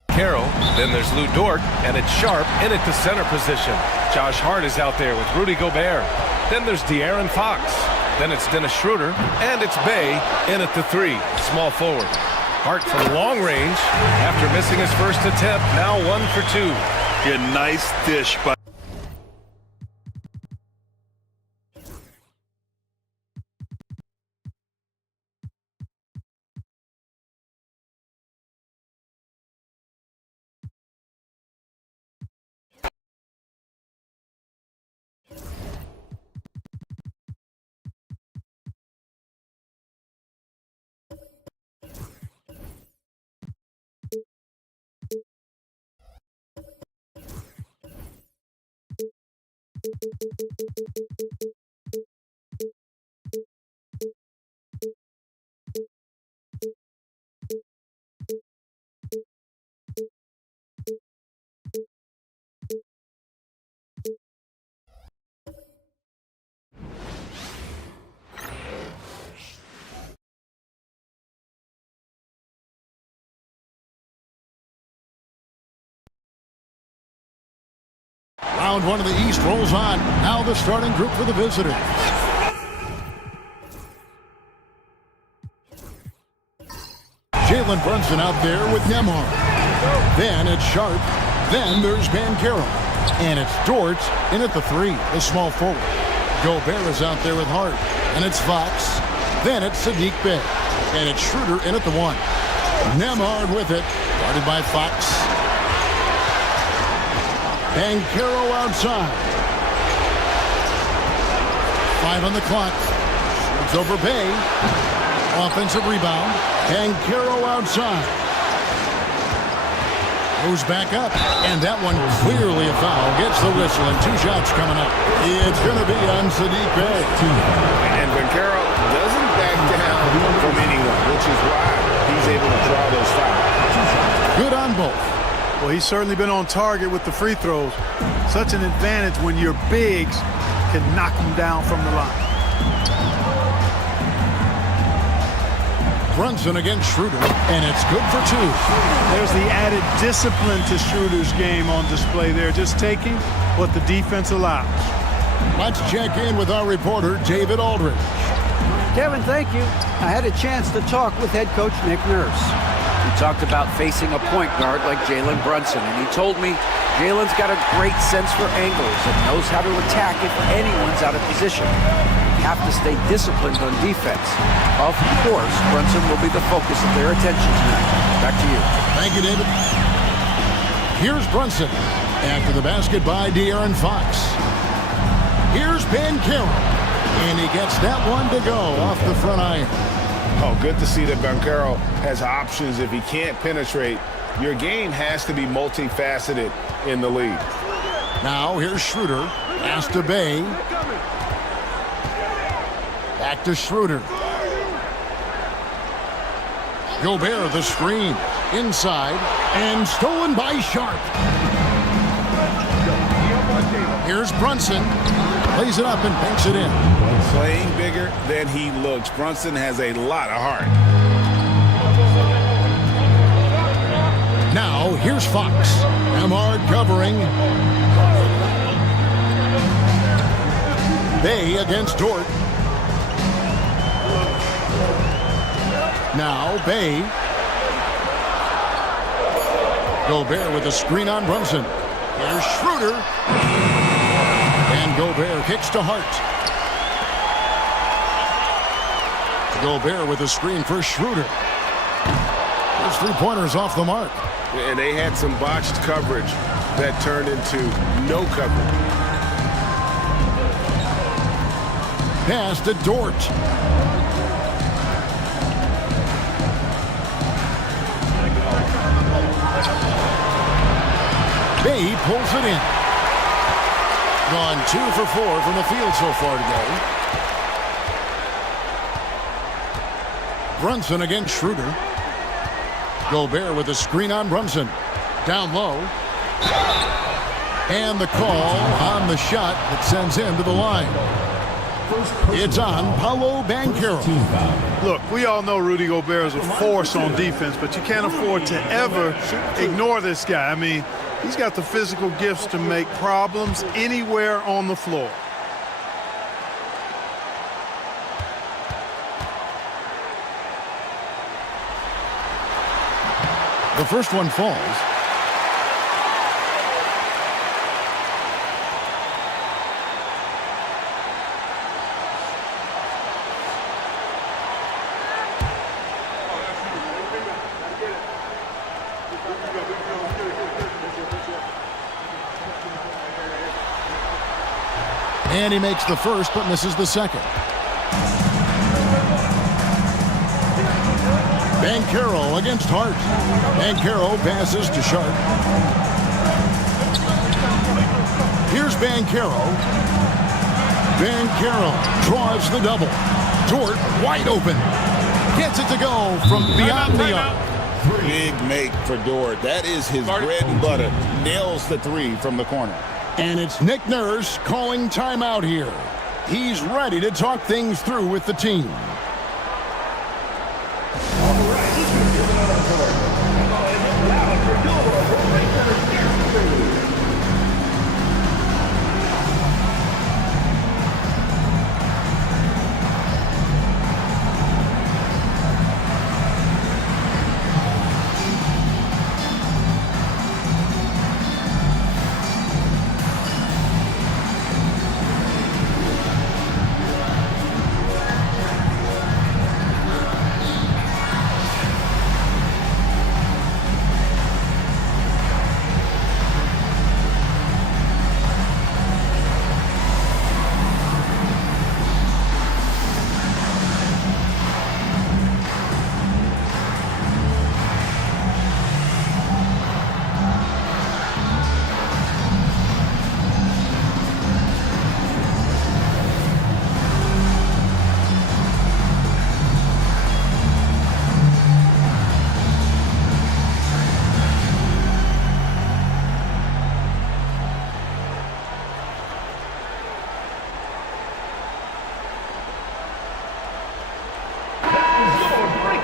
Carroll, then there's Lou Dort, and it's Sharp in at the center position. Josh Hart is out there with Rudy Gobert. Then there's De'Aaron Fox. Then it's Dennis Schroeder, and it's Bay in at the 3, small forward. Hart from long range after missing his first attempt, now 1 for 2. A nice dish by Round one of the East rolls on. Now the starting group for the visitors. Jalen Brunson out there with Nembhard. Then it's Sharp. Then there's Banchero. And it's Dort in at the 3, the small forward. Gobert is out there with Hart. And it's Fox. Then it's Sadiq Bey. And it's Schroeder in at the 1. Nembhard with it. Guarded by Fox. Banchero outside. 5 on the clock. It's over Bey. Offensive rebound. Banchero outside. Goes back up, and that one clearly a foul. Gets the whistle, and 2 shots coming up. It's going to be on Sadiq Bey. And Banchero doesn't back down from anyone, which is why he's able to draw those fouls. Good on both. Well, he's certainly been on target with the free throws. Such an advantage when your bigs can knock them down from the line. Brunson against Schroeder, and it's good for 2. There's the added discipline to Schroeder's game on display there, just taking what the defense allows. Let's check in with our reporter, David Aldridge. Kevin, thank you. I had a chance to talk with head coach Nick Nurse. We talked about facing a point guard like Jalen Brunson, and he told me Jalen's got a great sense for angles and knows how to attack if anyone's out of position. Have to stay disciplined on defense. Of course, Brunson will be the focus of their attention tonight. Back to you. Thank you, David. Here's Brunson after the basket by De'Aaron Fox. Here's Banchero, and he gets that one to go off the front iron. Oh, good to see that Banchero has options if he can't penetrate. Your game has to be multifaceted in the league. Now here's Schroeder. Pass to Bey. Back to Schroeder. Gobert the screen. Inside. And stolen by Sharp. Here's Brunson. Plays it up and banks it in. Playing bigger than he looks. Brunson has a lot of heart. Now here's Fox. Nembhard covering. Bey against Dort. Now Bey. Gobert with a screen on Brunson. Here's Schroeder. And Gobert kicks to Hart. Gobert with a screen for Schroeder. There's 3-pointers off the mark. And they had some botched coverage that turned into no coverage. Pass to Dort. Bey pulls it in. Gone 2 for 4 from the field so far today. Brunson against Schroeder. Gobert with a screen on Brunson. Down low. And the call on the shot that sends him to the line. It's on Paolo Banchero. Look, we all know Rudy Gobert is a force on defense, but you can't afford to ever ignore this guy. I mean, he's got the physical gifts to make problems anywhere on the floor. The first one falls. And he makes the first, but misses the second. Banchero against Hart. Banchero passes to Sharp. Here's Banchero. Banchero draws the double. Dort wide open. Gets it to go from beyond the arc. Big make for Dort. That is his bread and butter. Nails the 3 from the corner. And it's Nick Nurse calling timeout here. He's ready to talk things through with the team.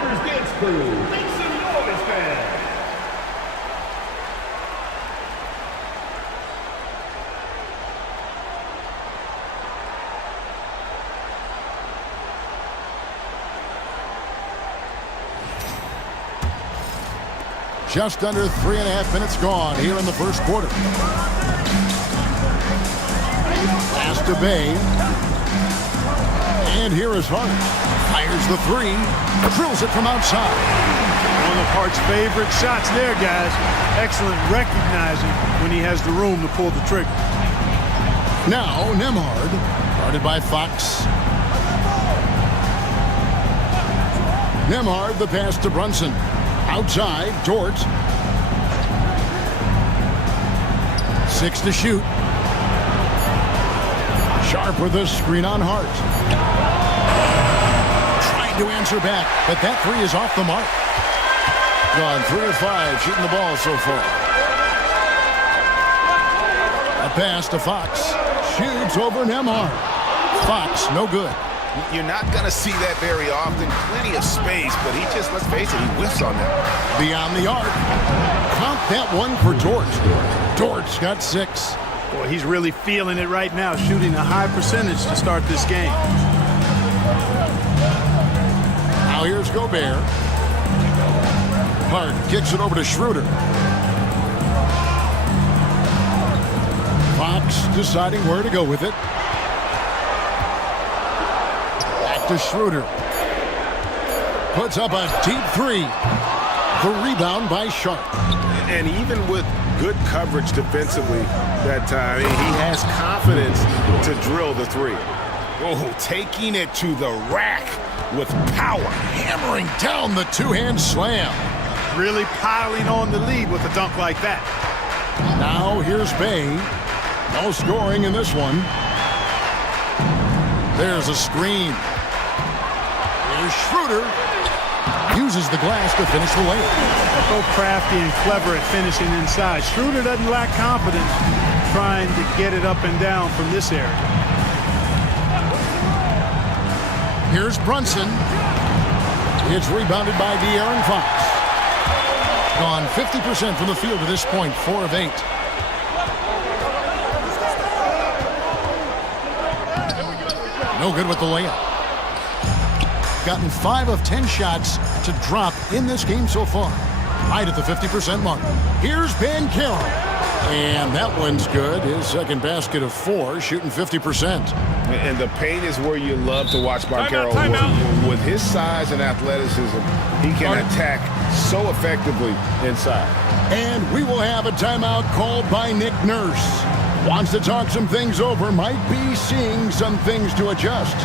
Headquarters Dance Crew, make some noise, fans. Just under 3.5 minutes gone here in the first quarter. Pass to Bay. And here is Hart. Fires the three. Drills it from outside. One of Hart's favorite shots there, guys. Excellent recognizing when he has the room to pull the trigger. Now Nemhard, guarded by Fox. Nemhard, the pass to Brunson. Outside, Dort. 6 to shoot. Sharp with a screen on Hart. Trying to answer back, but that three is off the mark. Gone 3 of 5 shooting the ball so far. A pass to Fox. Shoots over Nemhard. Fox, no good. You're not going to see that very often. Plenty of space, but he just, let's face it, he whiffs on that. Beyond the arc. Count that one for Dort. Dort's got 6. Boy, he's really feeling it right now, shooting a high percentage to start this game. Now here's Gobert. Hart kicks it over to Schroeder. Fox deciding where to go with it. To Schroeder. Puts up a deep three. The rebound by Sharp. And even with good coverage defensively that time, he has confidence to drill the three. Oh, taking it to the rack with power. Hammering down the two-hand slam. Really piling on the lead with a dunk like that. Now here's Bay. No scoring in this one. There's a screen. Schroeder uses the glass to finish the layup. So crafty and clever at finishing inside. Schroeder doesn't lack confidence trying to get it up and down from this area. Here's Brunson. It's rebounded by De'Aaron Fox. Gone 50% from the field at this point, 4 of 8. No good with the layup. Gotten 5 of 10 shots to drop in this game so far. Right at the 50% mark. Here's Banchero. And that one's good. His second basket of 4, shooting 50%. And the paint is where you love to watch Banchero work. With his size and athleticism, he can attack so effectively inside. And we will have a timeout called by Nick Nurse. Wants to talk some things over. Might be seeing some things to adjust.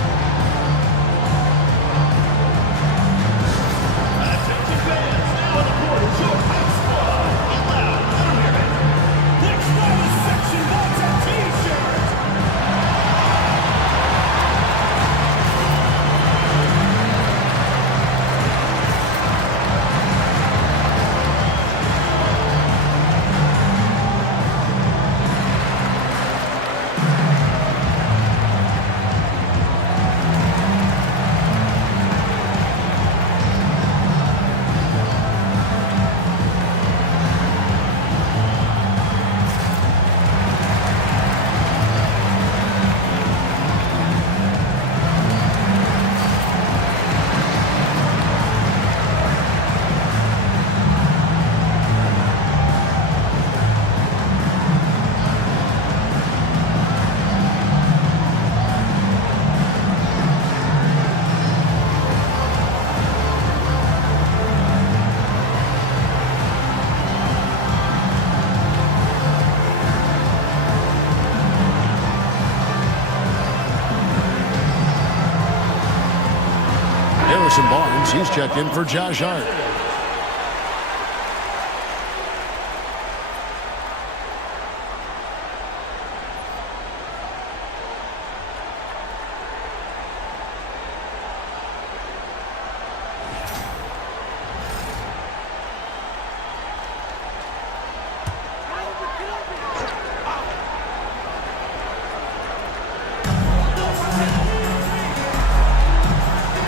Barnes, he's checked in for Josh Hart.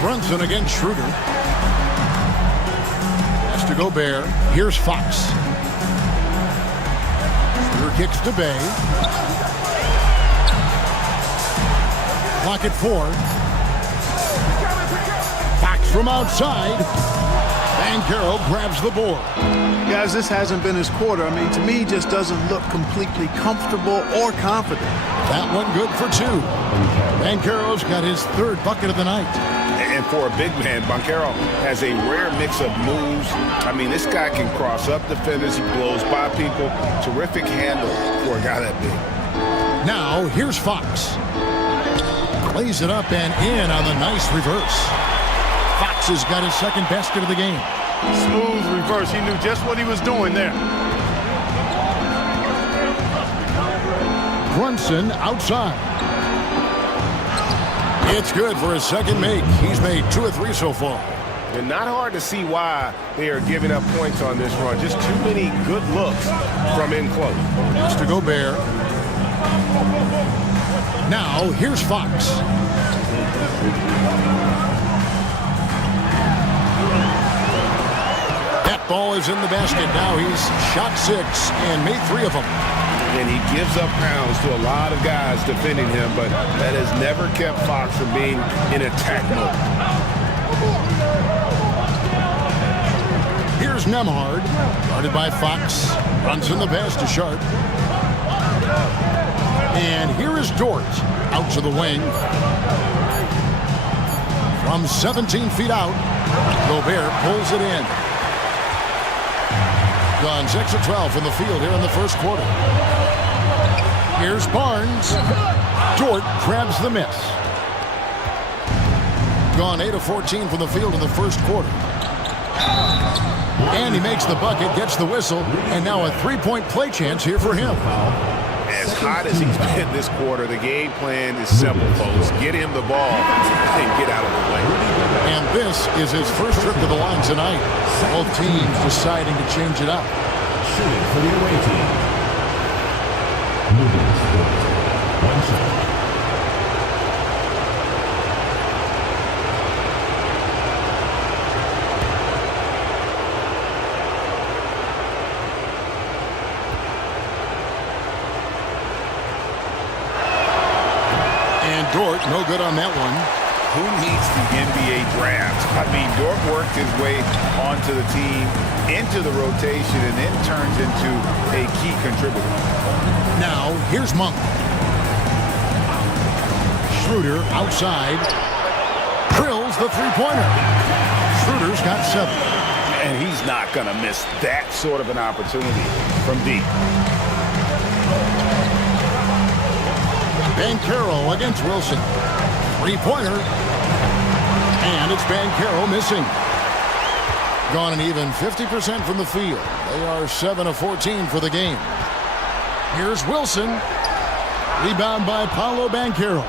Brunson against Schroeder. to Gobert. Here's Fox. Shooter kicks to Bay. Clock at 4. Fox from outside. Banchero grabs the board. Guys, this hasn't been his quarter. I mean, to me, he just doesn't look completely comfortable or confident. That one good for 2. Banchero's got his 3rd bucket of the night. And for a big man, Banchero has a rare mix of moves. I mean, this guy can cross up defenders. He blows by people. Terrific handle for a guy that big. Now, here's Fox. Plays it up and in on the nice reverse. Fox has got his 2nd basket of the game. Smooth reverse. He knew just what he was doing there. Brunson outside. It's good for his 2nd make. He's made 2 of 3 so far. And not hard to see why they are giving up points on this run. Just too many good looks from in close. It's to Gobert. Now, here's Fox. That ball is in the basket. Now he's shot 6 and made 3 of them. And he gives up pounds to a lot of guys defending him, but that has never kept Fox from being in attack mode. Here's Nembhard, guarded by Fox. Runs in the pass to Sharp. And here is Dort, out to the wing. From 17 feet out, Gobert pulls it in. Gone 6 of 12 from the field here in the 1st quarter. Here's Barnes. Dort grabs the miss. Gone 8 of 14 from the field in the 1st quarter. And he makes the bucket, gets the whistle, and now a 3-point play chance here for him. As hot as he's been this quarter, the game plan is simple, folks. Get him the ball and get out of the way. And this is his 1st trip to the line tonight. Both teams deciding to change it up. Shooting for the away team. Moving score. 1 shot. And Dort, no good on that one. Who needs the NBA draft? I mean, Dort worked his way onto the team, into the rotation, and then turns into a key contributor. Now, here's Monk. Schroeder outside. Drills the 3-pointer. Schroeder's got 7. And he's not going to miss that sort of an opportunity from deep. Banchero against Wilson. 3-pointer. And it's Banchero missing. Gone an even 50% from the field. They are 7 of 14 for the game. Here's Wilson. Rebound by Paolo Banchero.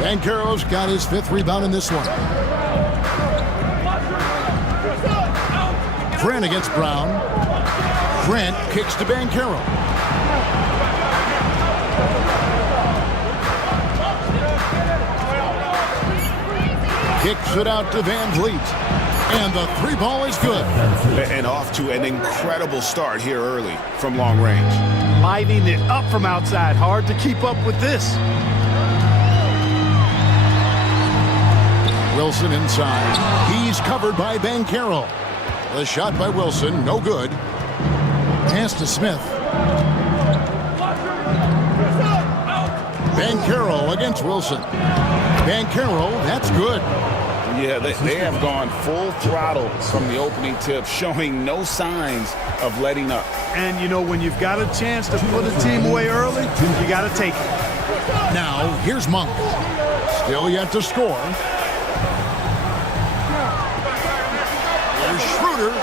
Banchero's got his 5th rebound in this one. Grant against Brown. Grant kicks to Banchero. Kicks it out to Van Vliet. And the 3-ball is good. And off to an incredible start here early from long range. Lighting it up from outside. Hard to keep up with this. Wilson inside. He's covered by Banchero. The shot by Wilson, no good. Pass to Smith. Banchero against Wilson. Banchero, that's good. Yeah, they have gone full throttle from the opening tip, showing no signs of letting up. And, you know, when you've got a chance to put a team away early, you got to take it. Now, here's Monk. Still yet to score. Here's Schroeder.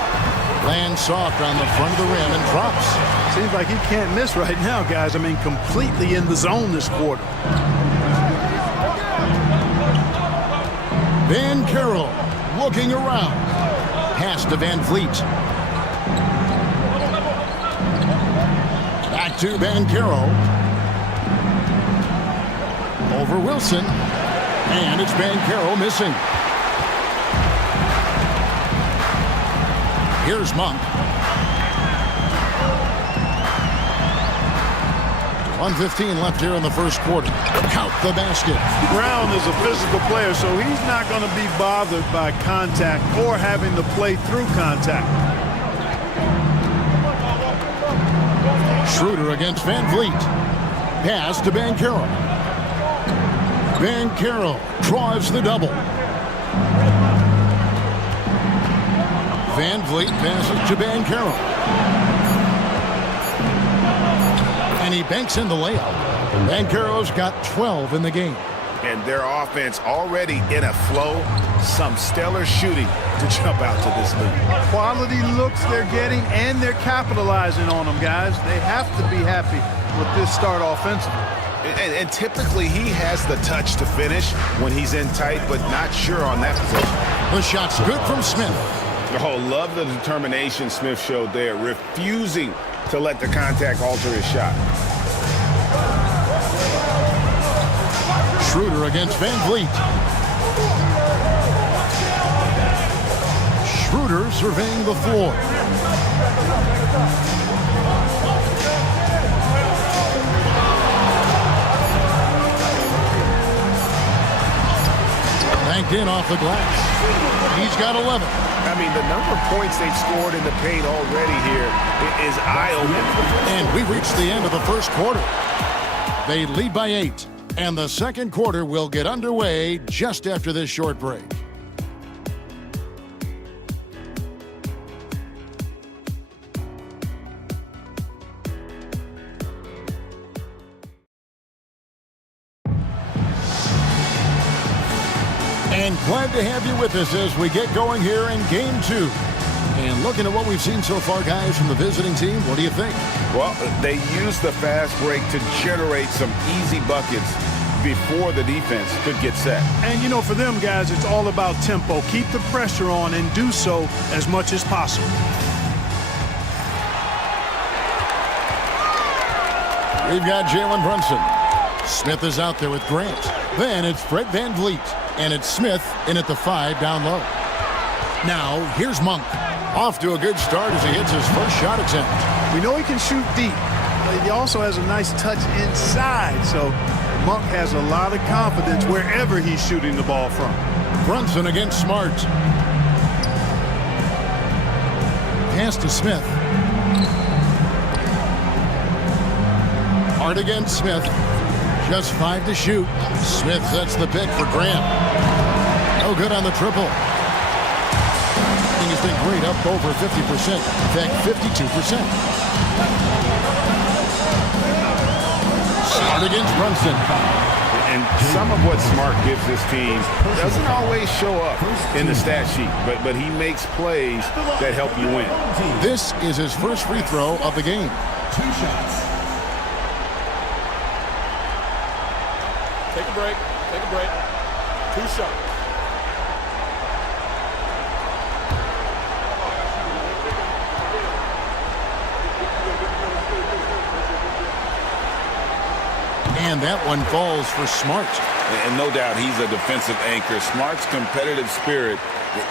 Lands soft on the front of the rim and drops. Seems like he can't miss right now, guys. I mean, completely in the zone this quarter. Banchero looking around. Pass to Van Vliet. Back to Banchero. Over Wilson. And it's Banchero missing. Here's Monk. 1:15 left here in the first quarter. Count the basket. Brown is a physical player, so he's not going to be bothered by contact or having to play through contact. Schroeder against Van Vliet. Pass to Banchero. Banchero draws the double. Van Vliet passes to Banchero. And he banks in the layup. Banchero's got 12 in the game. And their offense already in a flow. Some stellar shooting to jump out to this lead. Quality looks they're getting, and they're capitalizing on them, guys. They have to be happy with this start offensively. And typically he has the touch to finish when he's in tight, but not sure on that position. The shot's good from Smith. Oh, love the determination Smith showed there, refusing to let the contact alter his shot. Schroeder against Van Vliet. Schroeder surveying the floor. Banked in off the glass. He's got 11. I mean, the number of points they've scored in the paint already here is eye-opening. And we reached the end of the first quarter. They lead by 8. And the second quarter will get underway just after this short break. And glad to have you with us as we get going here in Game 2. And looking at what we've seen so far, guys, from the visiting team, what do you think? Well, they used the fast break to generate some easy buckets before the defense could get set. And, you know, for them, guys, it's all about tempo. Keep the pressure on and do so as much as possible. We've got Jalen Brunson. Smith is out there with Grant. Then it's Fred Van Vliet. And it's Smith in at the 5 down low. Now, here's Monk. Off to a good start as he hits his first shot attempt. We know he can shoot deep, but he also has a nice touch inside. So Monk has a lot of confidence wherever he's shooting the ball from. Brunson against Smart. Pass to Smith. Hart against Smith. Just 5 to shoot. Smith sets the pick for Grant. No good on the triple. He's been great, up over 50%. In fact, 52%. Smart against Brunson. And some of what Smart gives this team doesn't always show up in the stat sheet, but he makes plays that help you win. This is his first free throw of the game. 2 shots. Take a break. Take a break. 2 shots. And that one falls for Smart. And no doubt he's a defensive anchor. Smart's competitive spirit,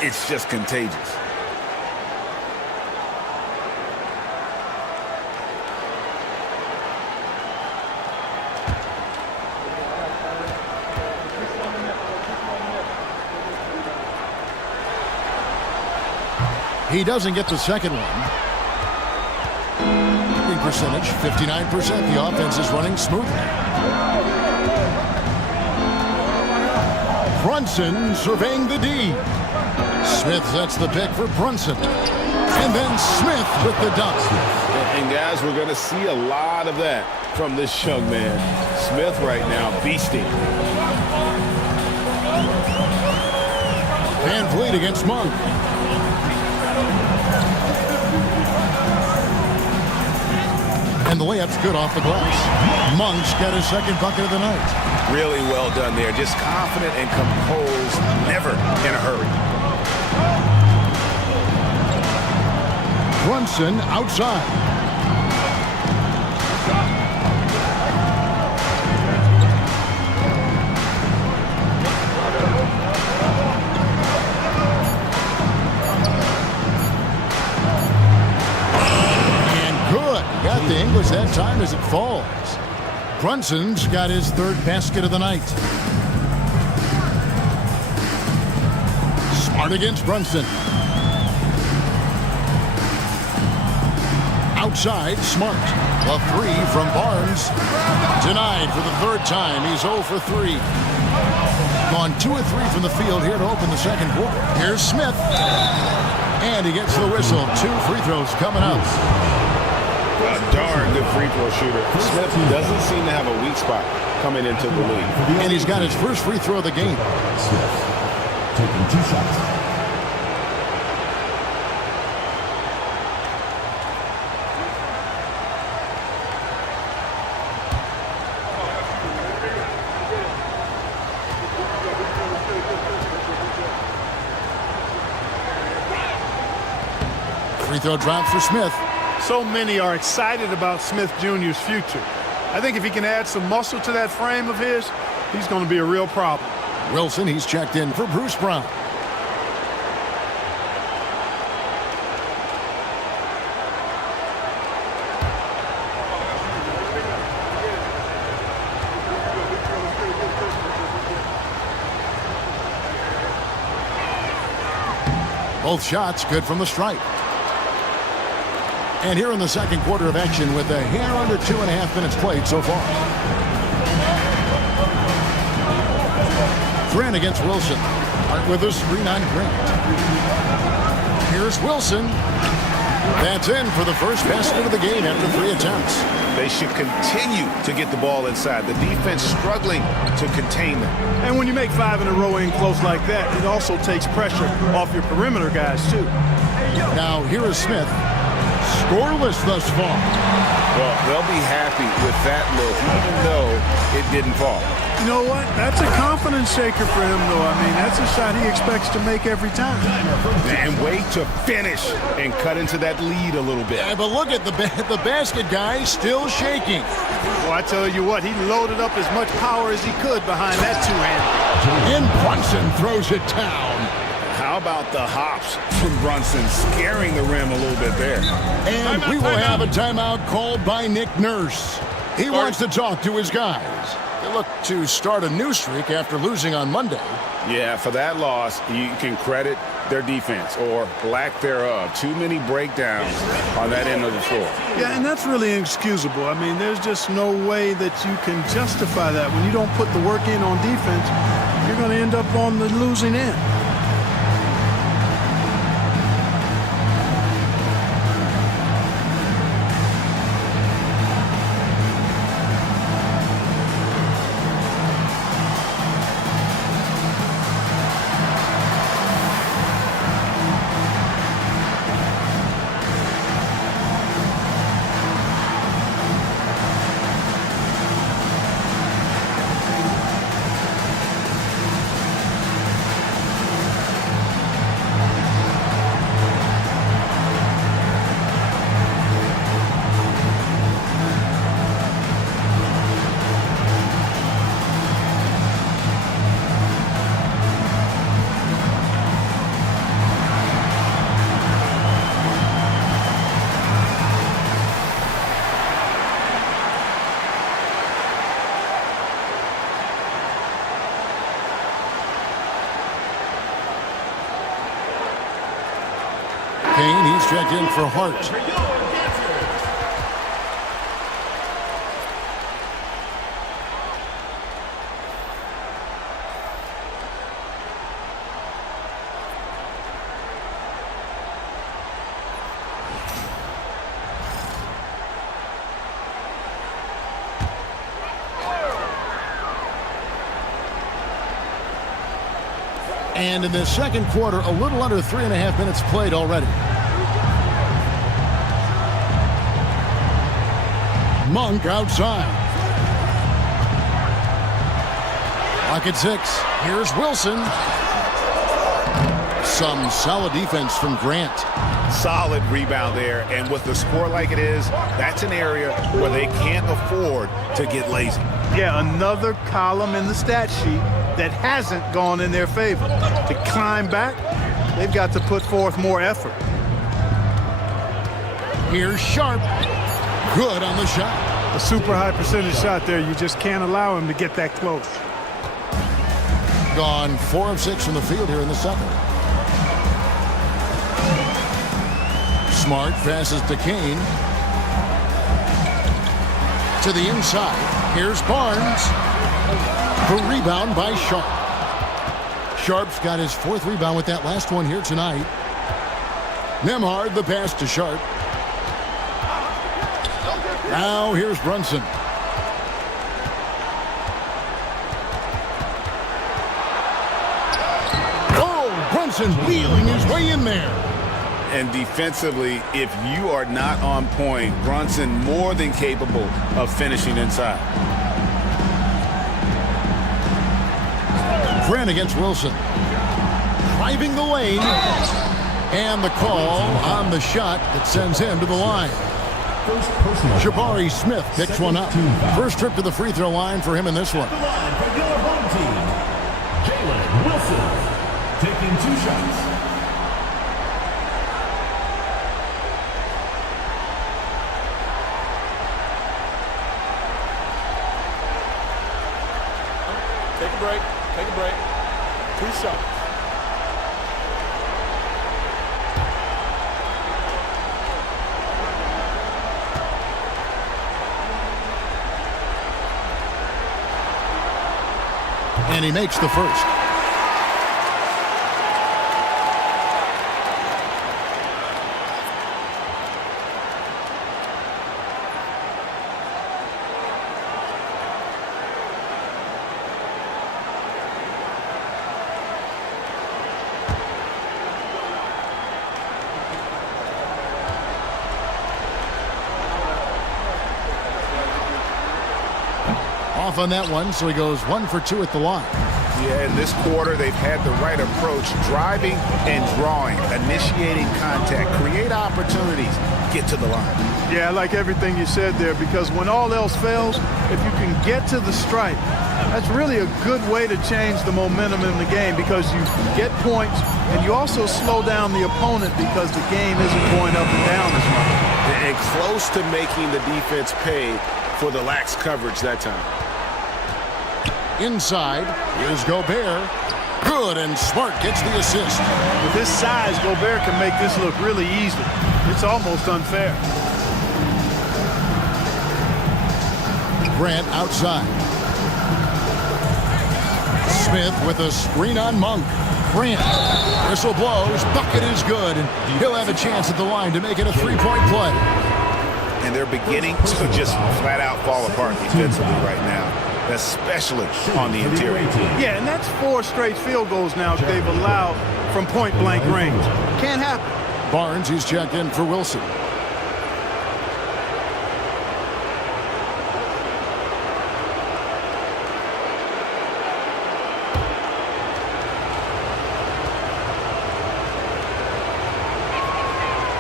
it's just contagious. He doesn't get the second one. Percentage 59%. The offense is running smoothly. Brunson surveying the D. Smith sets the pick for Brunson. And then Smith with the dunk. And guys, we're going to see a lot of that from this young man. Smith right now beasting. Van Vliet against Monk. And the layup's good off the glass. Monk's got his second bucket of the night. Really well done there. Just confident and composed. Never in a hurry. Brunson outside. that time as it falls. Brunson's got his third basket of the night. Smart against Brunson. Outside, Smart. A three from Barnes. Denied for the third time. He's 0 for 3. Gone 2 of 3 from the field here to open the second quarter. Here's Smith. And he gets the whistle. 2 free throws coming up. A darn good free throw shooter. Smith doesn't seem to have a weak spot coming into the league. And he's got his first free throw of the game. Smith taking 2 shots. Free throw drop for Smith. So many are excited about Smith Jr.'s future. I think if he can add some muscle to that frame of his, he's going to be a real problem. Wilson, he's checked in for Bruce Brown. Both shots good from the stripe. And here in the second quarter of action with a hair under 2.5 minutes played so far. Grant against Wilson. Hart with a screen on Grant. Here's Wilson. That's in for the first basket of the game after 3 attempts. They should continue to get the ball inside. The defense struggling to contain them. And when you make 5 in a row in close like that, it also takes pressure off your perimeter guys, too. Now, here is Smith. Scoreless thus far. Well, they'll be happy with that look, even though it didn't fall. You know what? That's a confidence shaker for him, though. I mean, that's a shot he expects to make every time. And wait to finish and cut into that lead a little bit. Yeah, but look at the basket guy still shaking. Well, I tell you what, he loaded up as much power as he could behind that two-hander. And Brunson throws it down. How about the hops from Brunson, scaring the rim a little bit there. And we will have a timeout called by Nick Nurse. He wants to talk to his guys. They look to start a new streak after losing on Monday. Yeah, for that loss, you can credit their defense or lack thereof. Too many breakdowns on that end of the floor. Yeah, and that's really inexcusable. I mean, there's just no way that you can justify that. When you don't put the work in on defense, you're going to end up on the losing end. Kane, he's checked in for Hart. And in the second quarter, a little under 3.5 minutes played already. Monk outside. Lock at 6. Here's Wilson. Some solid defense from Grant. Solid rebound there, and with the score like it is, that's an area where they can't afford to get lazy. Yeah, another column in the stat sheet that hasn't gone in their favor. To climb back, they've got to put forth more effort. Here's Sharp. Good on the shot. A super high percentage shot there. You just can't allow him to get that close. Gone 4 of 6 from the field here in the second. Smart passes to Kane. To the inside. Here's Barnes. The rebound by Sharp. Sharp's got his 4th rebound with that last one here tonight. Nembhard the pass to Sharp. Now here's Brunson. Oh, Brunson wheeling his way in there. And defensively, if you are not on point, Brunson more than capable of finishing inside. Grant against Wilson. Driving the lane. And the call on the shot that sends him to the line. Jabari Smith picks one up. First trip to the free throw line for him in this one. Jalen Wilson taking 2 shots. Take a break. Take a break. 2 shots. And he makes the first. Off on that one, so he goes 1 for 2 at the line. Yeah, in this quarter, they've had the right approach, driving and drawing, initiating contact, create opportunities, get to the line. Yeah, I like everything you said there, because when all else fails, if you can get to the stripe, that's really a good way to change the momentum in the game, because you get points and you also slow down the opponent because the game isn't going up and down as much. And close to making the defense pay for the lax coverage that time. Inside, here's Gobert. Good, and Smart gets the assist. With his size, Gobert can make this look really easy. It's almost unfair. Grant outside. Smith with a screen on Monk. Grant. Whistle blows. Bucket is good, and he'll have a chance at the line to make it a 3-point play. And they're beginning to just flat out fall apart defensively right now, especially on the interior. Yeah, and that's 4 straight field goals now that they've allowed from point-blank range. Can't happen. Barnes, he's checked in for Wilson.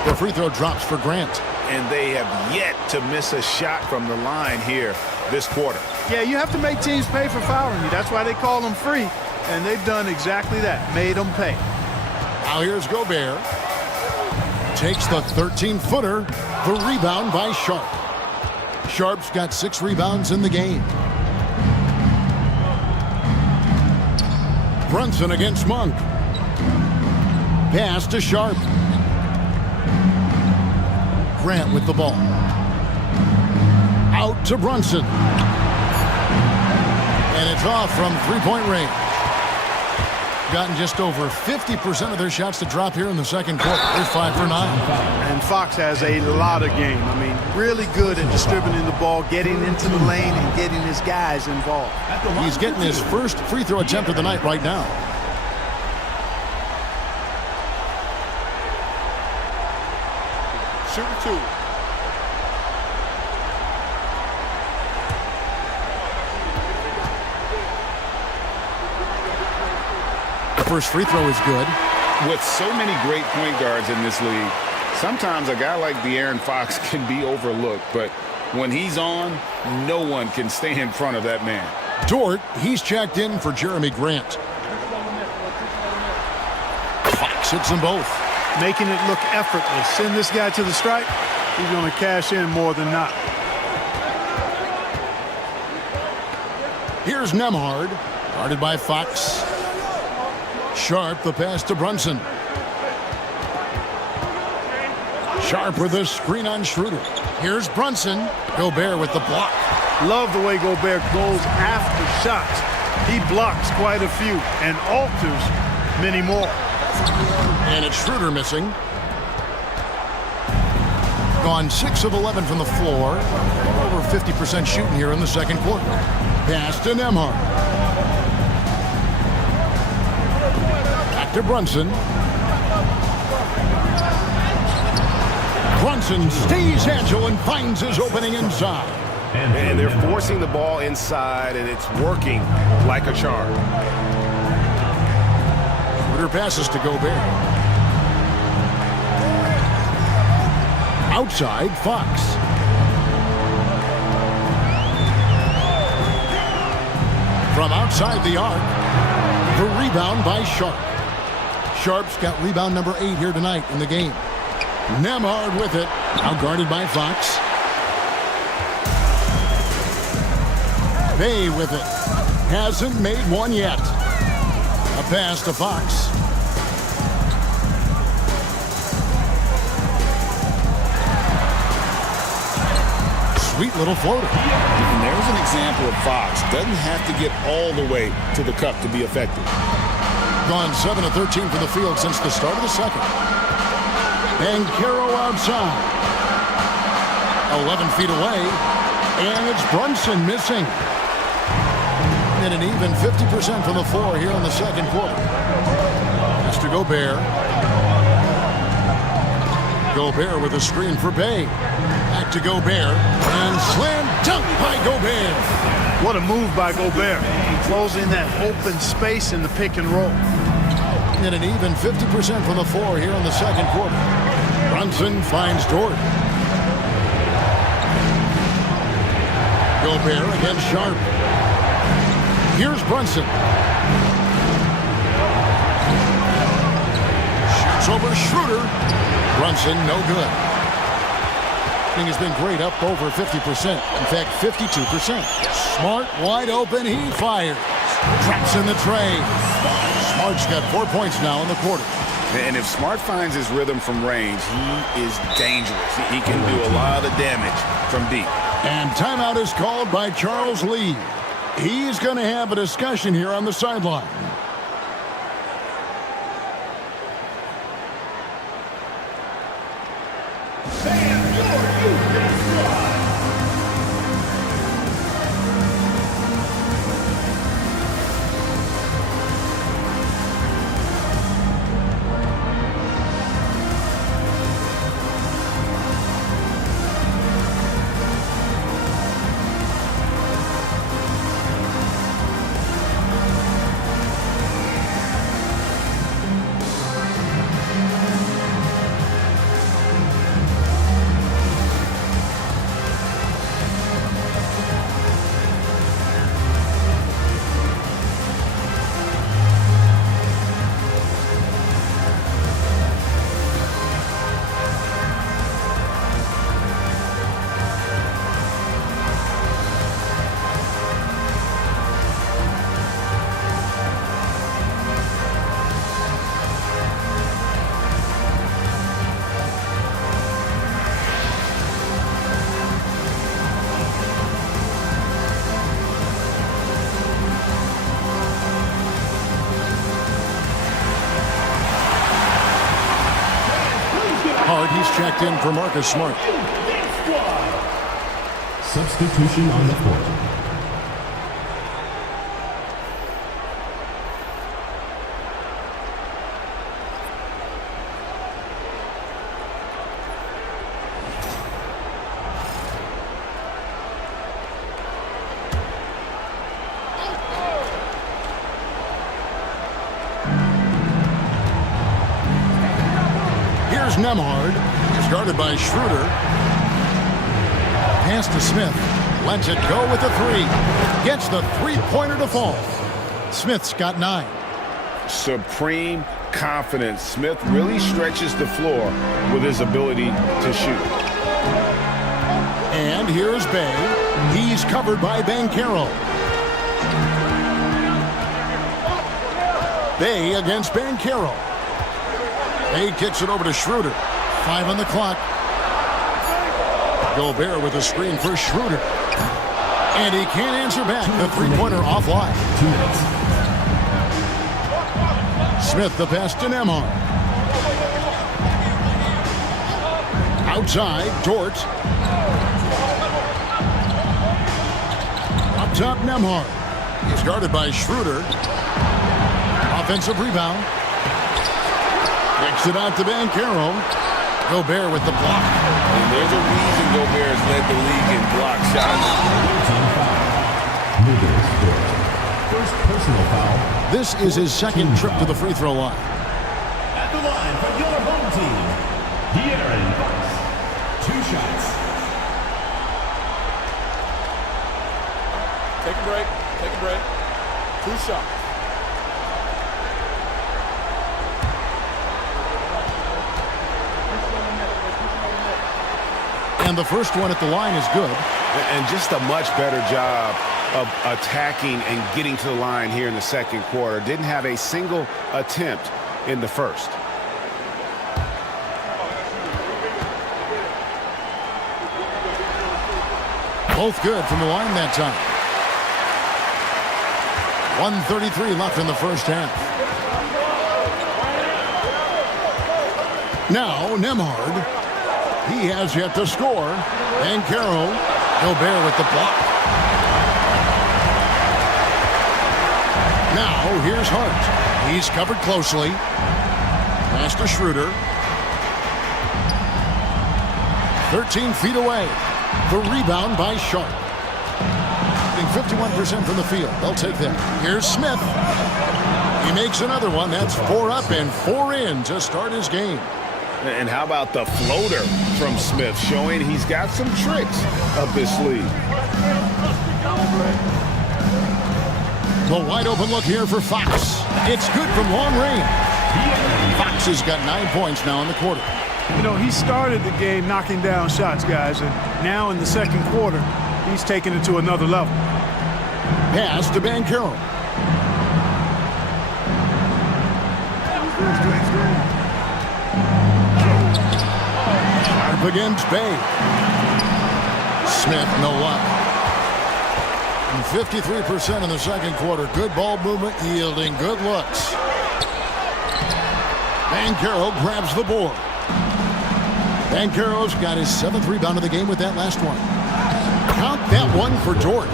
The free throw drops for Grant. And they have yet to miss a shot from the line here this quarter. Yeah, you have to make teams pay for fouling you. That's why they call them free. And they've done exactly that, made them pay. Now here's Gobert. Takes the 13-footer. The rebound by Sharp. Sharp's got 6 rebounds in the game. Brunson against Monk. Pass to Sharp. Grant with the ball. Out to Brunson. And it's off from 3-point range. Gotten just over 50% of their shots to drop here in the second quarter. They're 5 for 9. And Fox has a lot of game. I mean, really good at distributing the ball, getting into the lane, and getting his guys involved. He's getting his first free throw attempt of the night right now. Shooting 2. The first free throw is good. With so many great point guards in this league, sometimes a guy like De'Aaron Fox can be overlooked, but when he's on, no one can stay in front of that man. Dort, he's checked in for Jeremy Grant. Fox hits them both. Making it look effortless. Send this guy to the stripe. he's going to cash in more than not. Here's Nemhard, guarded by Fox. Sharp, the pass to Brunson. Sharp with a screen on Schroeder. Here's Brunson. Gobert with the block. Love the way Gobert goes after shots. He blocks quite a few and alters many more. And it's Schroeder missing. Gone 6 of 11 from the floor. Over 50% shooting here in the second quarter. Pass to Nemhard. Back to Brunson. Brunson stays agile and finds his opening inside. And they're forcing the ball inside, and it's working like a charm. Schroeder passes to Gobert. Outside, Fox. From outside the arc, the rebound by Sharp. Sharp's got rebound number 8 here tonight in the game. Nemhard with it, now guarded by Fox. Bay with it. Hasn't made one yet. A pass to Fox. Sweet little floater. And there's an example of Fox. Doesn't have to get all the way to the cup to be effective. Gone 7 of 13 from the field since the start of the second. And Caro outside. 11 feet away. And it's Brunson missing. And an even 50% from the floor here in the second quarter. Pass to Gobert. Gobert with a screen for Bay. Back to Gobert. And slam dunk by Gobert. What a move by Gobert. Closing that open space in the pick and roll. And an even 50% from the floor here in the second quarter. Brunson finds Jordan. Gobert against Sharp. Here's Brunson. Shoots over Schroeder. Brunson, no good. Thing has been great, up over 50%. In fact, 52%. Smart, wide open, he fires. Traps in the tray. Smart's got 4 points now in the quarter. And if Smart finds his rhythm from range, he is dangerous. He can do a lot of damage from deep. And timeout is called by Charles Lee. He's going to have a discussion here on the sideline. He's checked in for Marcus Smart. Substitution on the court. Here's Nemhard. He's guarded by Schroeder. Pass to Smith. Lets it go with the three. Gets the three-pointer to fall. Smith's got 9. Supreme confidence. Smith really stretches the floor with his ability to shoot. And here's Bay. He's covered by Banchero. Bay against Banchero. Bay kicks it over to Schroeder. 5 on the clock. Gobert with a screen for Schroeder. And he can't answer back. The three-pointer offline. Smith the pass to Nembhard. Outside, Dort. Up top, Nembhard. He's guarded by Schroeder. Offensive rebound. Kicks it out to Banchero. Gobert with the block. And there's a reason Gobert has led the league in block shots. First personal foul. This is his second trip to the free throw line. At the line for your home team, De'Aaron Fox. 2 shots. Take a break. Take a break. 2 shots. And the first one at the line is good. And just a much better job of attacking and getting to the line here in the second quarter. Didn't have a single attempt in the first. Both good from the line that time. 1:33 left in the first half. Now Nembhard. He has yet to score. Banchero. Gobert with the block. Now here's Hart. He's covered closely. Pass to Schroeder. 13 feet away. The rebound by Sharp. 51% from the field. They'll take that. Here's Smith. He makes another one. That's 4 up and 4 in to start his game. And how about the floater from Smith, showing he's got some tricks up his sleeve. The wide open look here for Fox. It's good from long range. Fox has got 9 points now in the quarter. You know, he started the game knocking down shots, guys, and now in the second quarter, he's taking it to another level. Pass to Banchero. Sharp against Bay. Smith, no luck. And 53% in the second quarter. Good ball movement, yielding good looks. Banchero grabs the board. Banchero's got his 7th rebound of the game with that last one. Count that one for Dort.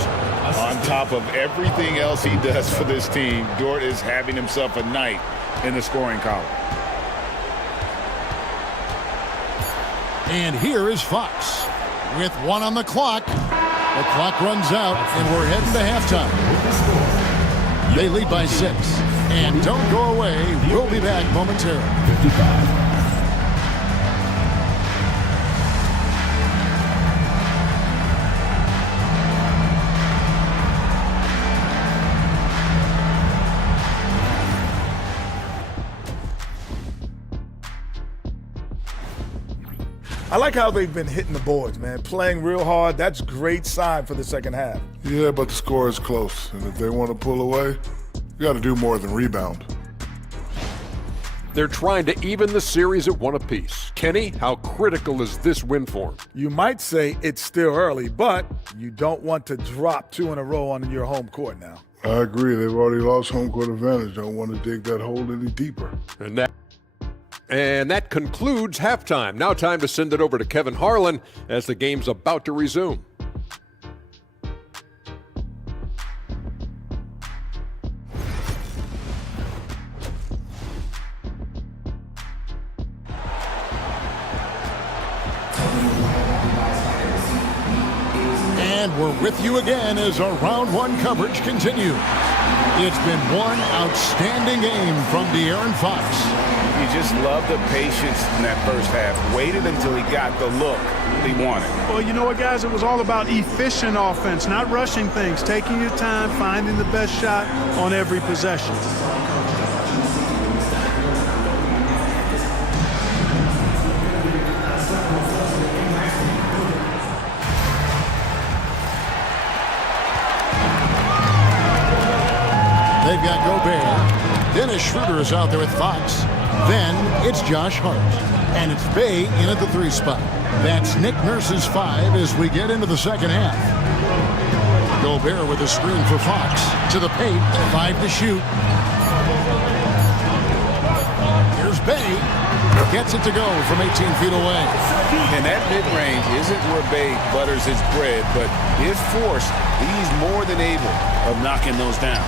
On top of everything else he does for this team, Dort is having himself a night in the scoring column. And here is Fox with 1 on the clock. The clock runs out, and we're heading to halftime. They lead by 6. And don't go away. We'll be back momentarily. 55. I like how they've been hitting the boards, man. Playing real hard. That's a great sign for the second half. Yeah, but the score is close. And if they want to pull away, you got to do more than rebound. They're trying to even the series at 1 apiece. Kenny, how critical is this win for them? You might say it's still early, but you don't want to drop 2 in a row on your home court now. I agree. They've already lost home court advantage. Don't want to dig that hole any deeper. And that concludes halftime. Now time to send it over to Kevin Harlan as the game's about to resume. And we're with you again as our round 1 coverage continues. It's been one outstanding game from De'Aaron Fox. You just love the patience in that first half. Waited until he got the look he wanted. Well, you know what, guys? It was all about efficient offense, not rushing things, taking your time, finding the best shot on every possession. They've got Gobert. Dennis Schroeder is out there with Fox. Then it's Josh Hart. And it's Bay in at the 3 spot. That's Nick Nurse's 5 as we get into the second half. Gobert with a screen for Fox. To the paint. 5 to shoot. Here's Bay. Gets it to go from 18 feet away. And that mid-range isn't where Bay butters his bread, but if forced, he's more than able of knocking those down.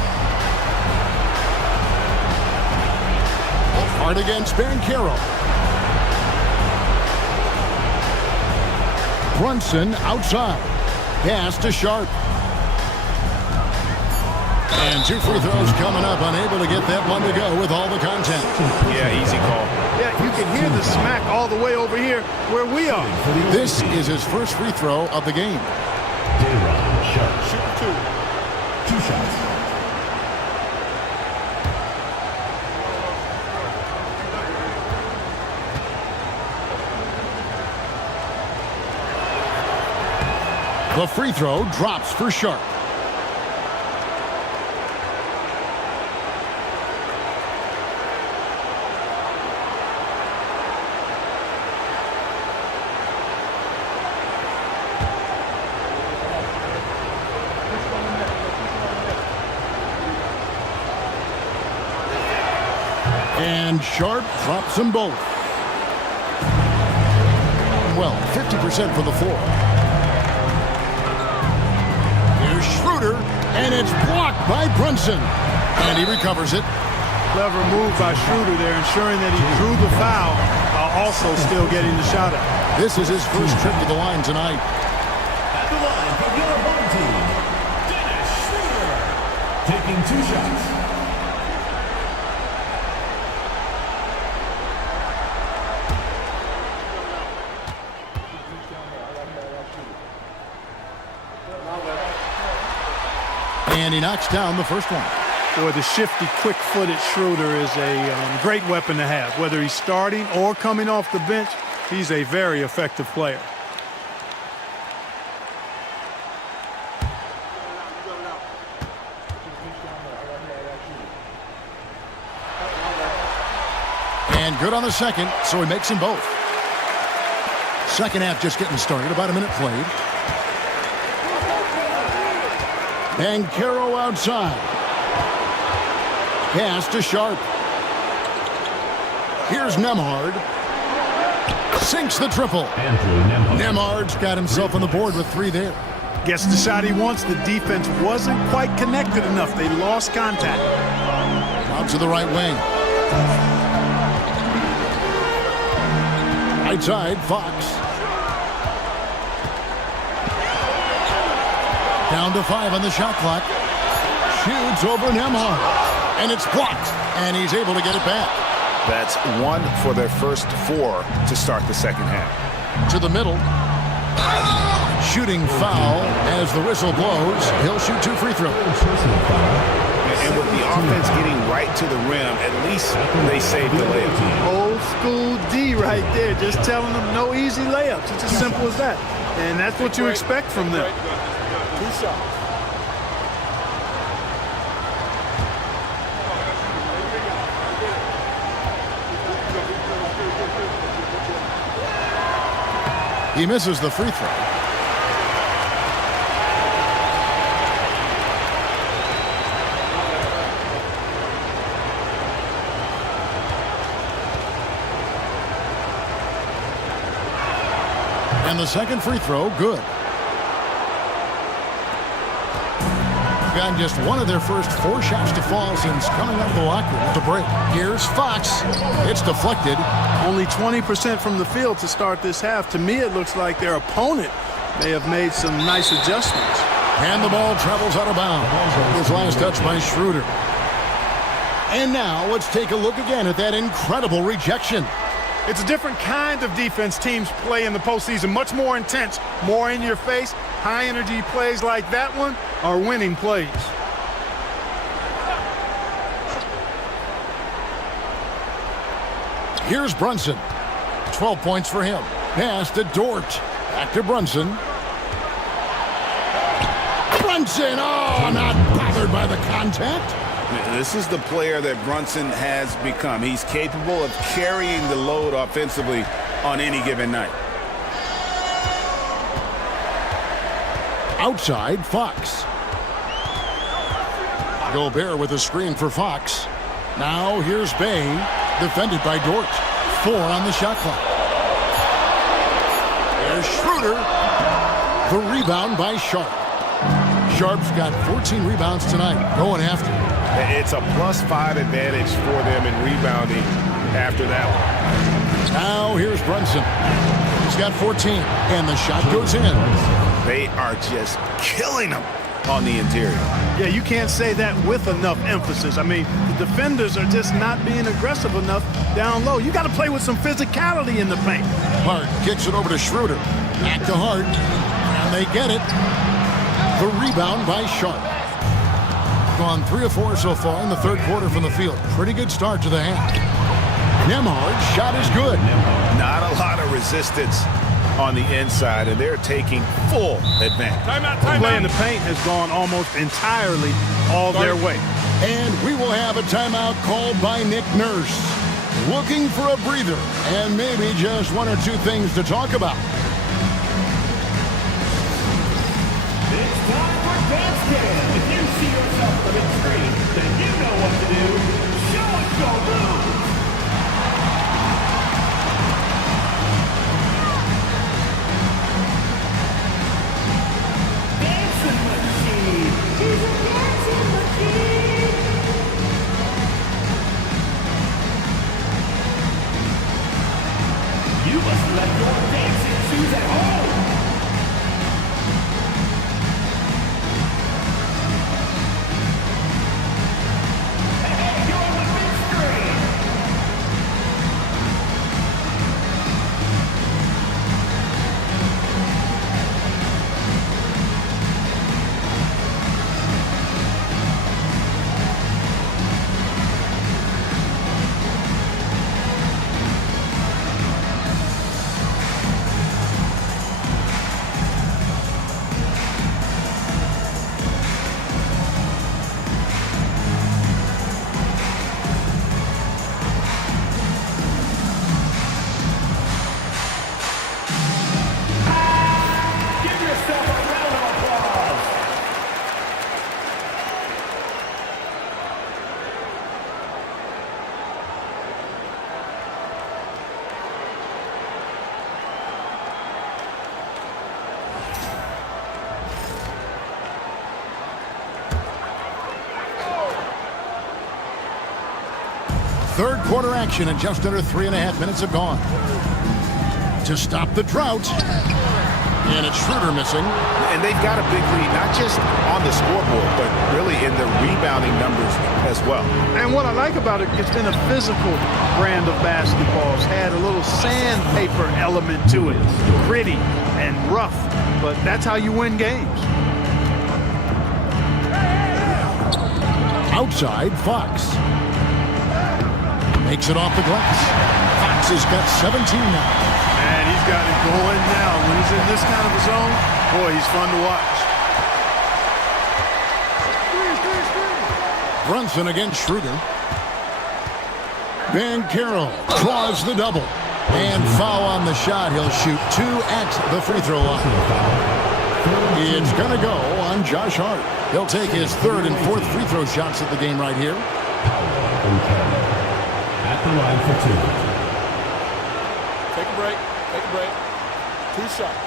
Hard against Banchero. Brunson outside. Pass to Sharp. And 2 free throws coming up. Unable to get that one to go with all the contact. Yeah, easy call. Yeah, you can hear the smack all the way over here where we are. This is his first free throw of the game. Shoot 2 shots. The free throw drops for Sharp. And Sharp drops them both. Well, 50% for the 4. Here's Schroeder, and it's blocked by Brunson. And he recovers it. Clever move by Schroeder there, ensuring that he drew the foul while also still getting the shot up. This is his first trip to the line tonight. At the line for your home team, Dennis Schroeder, taking 2 shots. And he knocks down the first one. Boy, the shifty, quick-footed Schroeder is a great weapon to have. Whether he's starting or coming off the bench, he's a very effective player. And good on the second, so he makes them both. Second half just getting started, about a minute played. Banchero outside. Pass to Sharp. Here's Nembhard. Sinks the triple. Nembhard's got himself on the board with 3 there. Gets the shot he wants. The defense wasn't quite connected enough. They lost contact. Out to the right wing. Right side, Fox. Down to 5 on the shot clock. Shoots over Nembhard. And it's blocked. And he's able to get it back. That's 1 for their first 4 to start the second half. To the middle. Shooting foul as the whistle blows. He'll shoot 2 free throws. And with the offense getting right to the rim, at least they saved the layup. Old school D right there, just telling them no easy layups. It's as simple as that. And that's what you expect from them. 2 shots. He misses the free throw. And the second free throw, good. Gotten just 1 of their first 4 shots to fall since coming out of the locker room at the break. Here's Fox. It's deflected. Only 20% from the field to start this half. To me, it looks like their opponent may have made some nice adjustments. And the ball travels out of bounds. His last touch by Schroeder. And now let's take a look again at that incredible rejection. It's a different kind of defense teams play in the postseason. Much more intense, more in your face. High energy plays like that one are winning plays. Here's Brunson. 12 points for him. Pass to Dort. Back to Brunson. Brunson, oh, not bothered by the contact. This is the player that Brunson has become. He's capable of carrying the load offensively on any given night. Outside, Fox. Gobert with a screen for Fox. Now here's Bay, defended by Dort. 4 on the shot clock. There's Schroeder. The rebound by Sharp. Sharp's got 14 rebounds tonight, going after. It's a +5 advantage for them in rebounding after that one. Now here's Brunson. He's got 14, and the shot goes in. They are just killing them on the interior. Yeah, you can't say that with enough emphasis. I mean, the defenders are just not being aggressive enough down low. You got to play with some physicality in the paint. Hart kicks it over to Schroeder. Back to Hart, and they get it. The rebound by Sharp. Gone 3 of 4 so far in the third quarter from the field. Pretty good start to the half. Nembhard's shot is good. Not a lot of resistance on the inside, and they're taking full advantage. The play in the paint has gone almost entirely all their way. And we will have a timeout called by Nick Nurse. Looking for a breather and maybe just 1 or 2 things to talk about. It's time for Dance Cam. If you see yourself on the screen, then you know what to do. Show us your moves. Dancing machine. He's a dancing machine. You must let your dancing shoes at home. Third quarter action, and just under 3.5 minutes have gone. To stop the drought. And it's Schroeder missing. And they've got a big lead, not just on the scoreboard, but really in the rebounding numbers as well. And what I like about it, it's been a physical brand of basketball. It's had a little sandpaper element to it. Gritty and rough, but that's how you win games. Outside, Fox. Makes it off the glass. Fox has got 17 now. And he's got it going now. When he's in this kind of a zone, boy, he's fun to watch. Brunson against Schroeder. Banchero draws the double. And foul on the shot. He'll shoot 2 at the free throw line. It's going to go on Josh Hart. He'll take his 3rd and 4th free throw shots at the game right here. At the line for 2. Take a break. Take a break. 2 shots.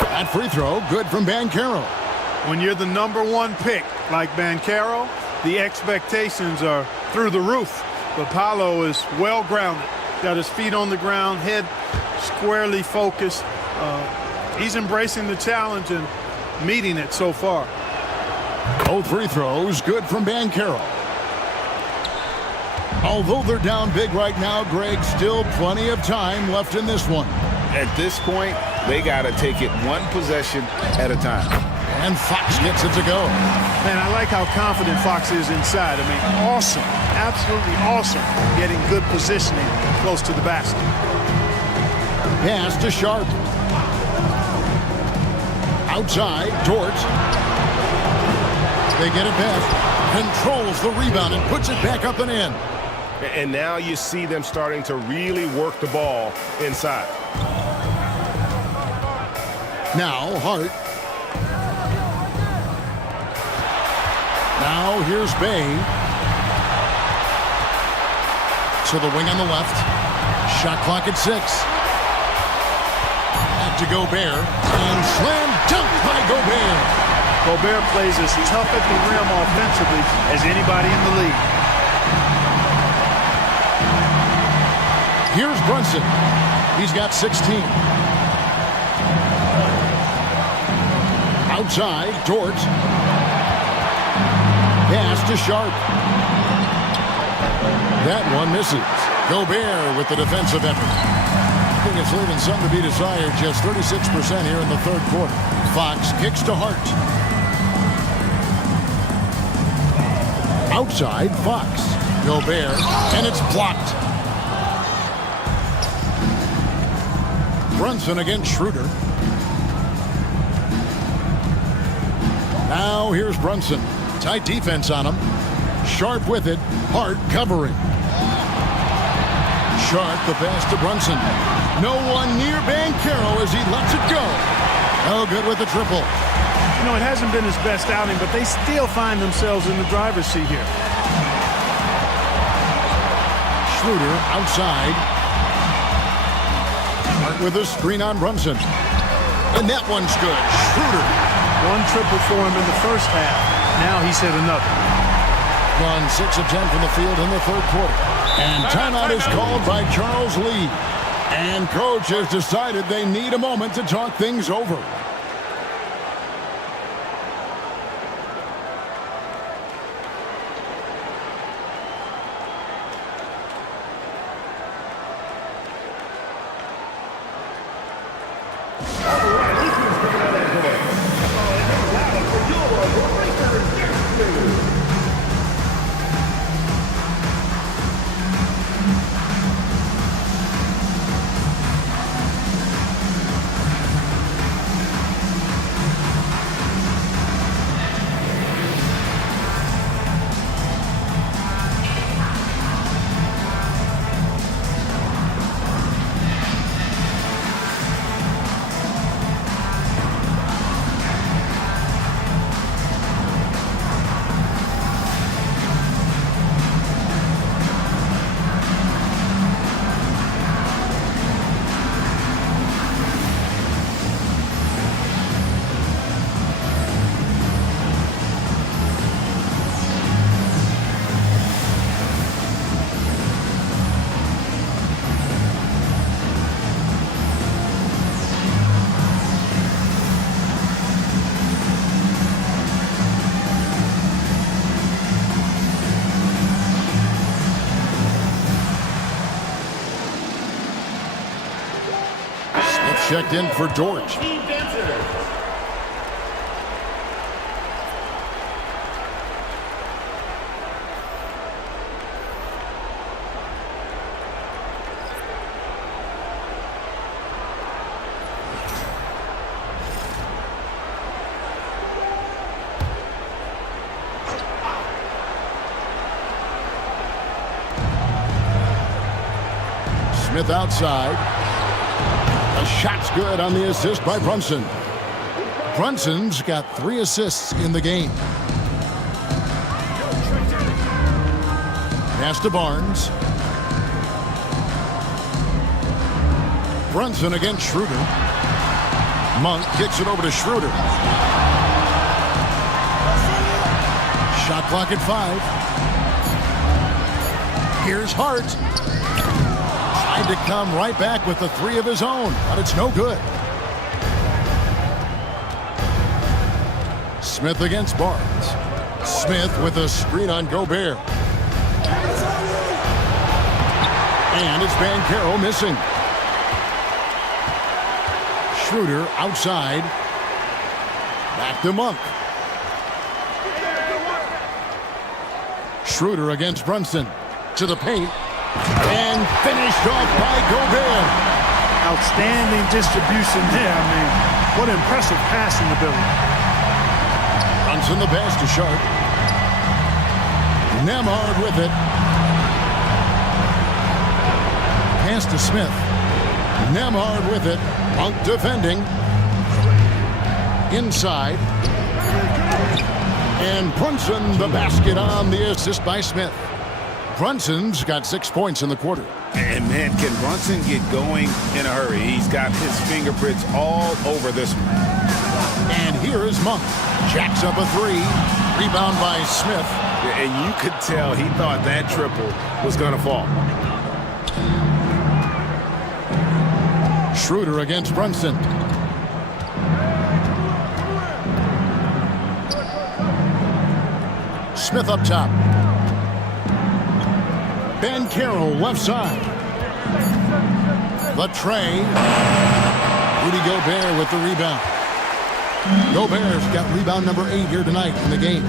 That free throw, good from Banchero. When you're the #1 pick like Banchero, the expectations are through the roof. But Paolo is well grounded. Got his feet on the ground, head squarely focused. He's embracing the challenge and meeting it so far. Both free throws good from Banchero. Although they're down big right now, Greg, still plenty of time left in this one. At this point, they got to take it 1 possession at a time. And Fox gets it to go. Man, I like how confident Fox is inside. I mean, awesome. Absolutely awesome. Getting good positioning close to the basket. Pass to Sharp. Outside, Dort. They get it back. Controls the rebound and puts it back up and in. And now you see them starting to really work the ball inside. Now Hart. Now here's Bay. To the wing on the left. Shot clock at 6. Back to Gobert. And slam dunk by Gobert. Gobert plays as tough at the rim offensively as anybody in the league. Here's Brunson. He's got 16. Outside, Dort. Pass to Sharp. That one misses. Gobert with the defensive effort. I think it's leaving some to be desired. Just 36% here in the third quarter. Fox kicks to Hart. Outside, Fox. Gobert, and it's blocked. Brunson against Schroeder. Now here's Brunson. Tight defense on him. Sharp with it. Hart covering. Sharp the pass to Brunson. No one near Banchero as he lets it go. No good with the triple. You know, it hasn't been his best outing, but they still find themselves in the driver's seat here. Schroeder outside. Hart with a screen on Brunson. And that one's good. Schroeder. One triple for him in the first half. Now he's hit another. Gone 6 of 10 from the field in the third quarter. And timeout is called by Charles Lee. And coach has decided they need a moment to talk things over. Checked in for Dort. Smith outside. The shot's good on the assist by Brunson. Brunson's got 3 assists in the game. Pass to Barnes. Brunson against Schroeder. Monk kicks it over to Schroeder. Shot clock at 5. Here's Hart. Tried to come right back with the 3 of his own, but it's no good. Smith against Barnes. Smith with a screen on Gobert. And it's Banchero missing. Schroeder outside. Back to Monk. Schroeder against Brunson. To the paint. And finished off by Gobert. Outstanding distribution there. I mean, what impressive passing ability. Brunson the pass to Sharp. Nemhard with it. Pass to Smith. Nemhard with it. Monk defending. Inside. And Brunson the basket on the assist by Smith. Brunson's got 6 points in the quarter. And man, can Brunson get going in a hurry? He's got his fingerprints all over this one. And here is Monk. Jacks up a three. Rebound by Smith. And you could tell he thought that triple was going to fall. Schroeder against Brunson. Smith up top. Ben Carroll left side. The tray. Rudy Gobert with the rebound. Gobert's got rebound number 8 here tonight in the game.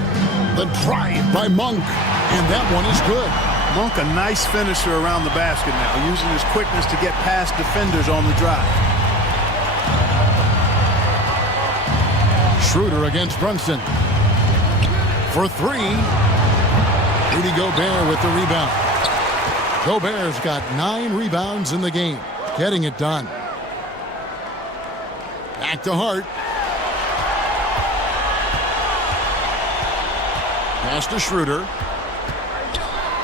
The drive by Monk, and that one is good. Monk, a nice finisher around the basket now, using his quickness to get past defenders on the drive. Schroeder against Brunson. For three. Rudy Gobert with the rebound. Gobert's got 9 rebounds in the game, getting it done. Back to Hart. Pass to Schroeder.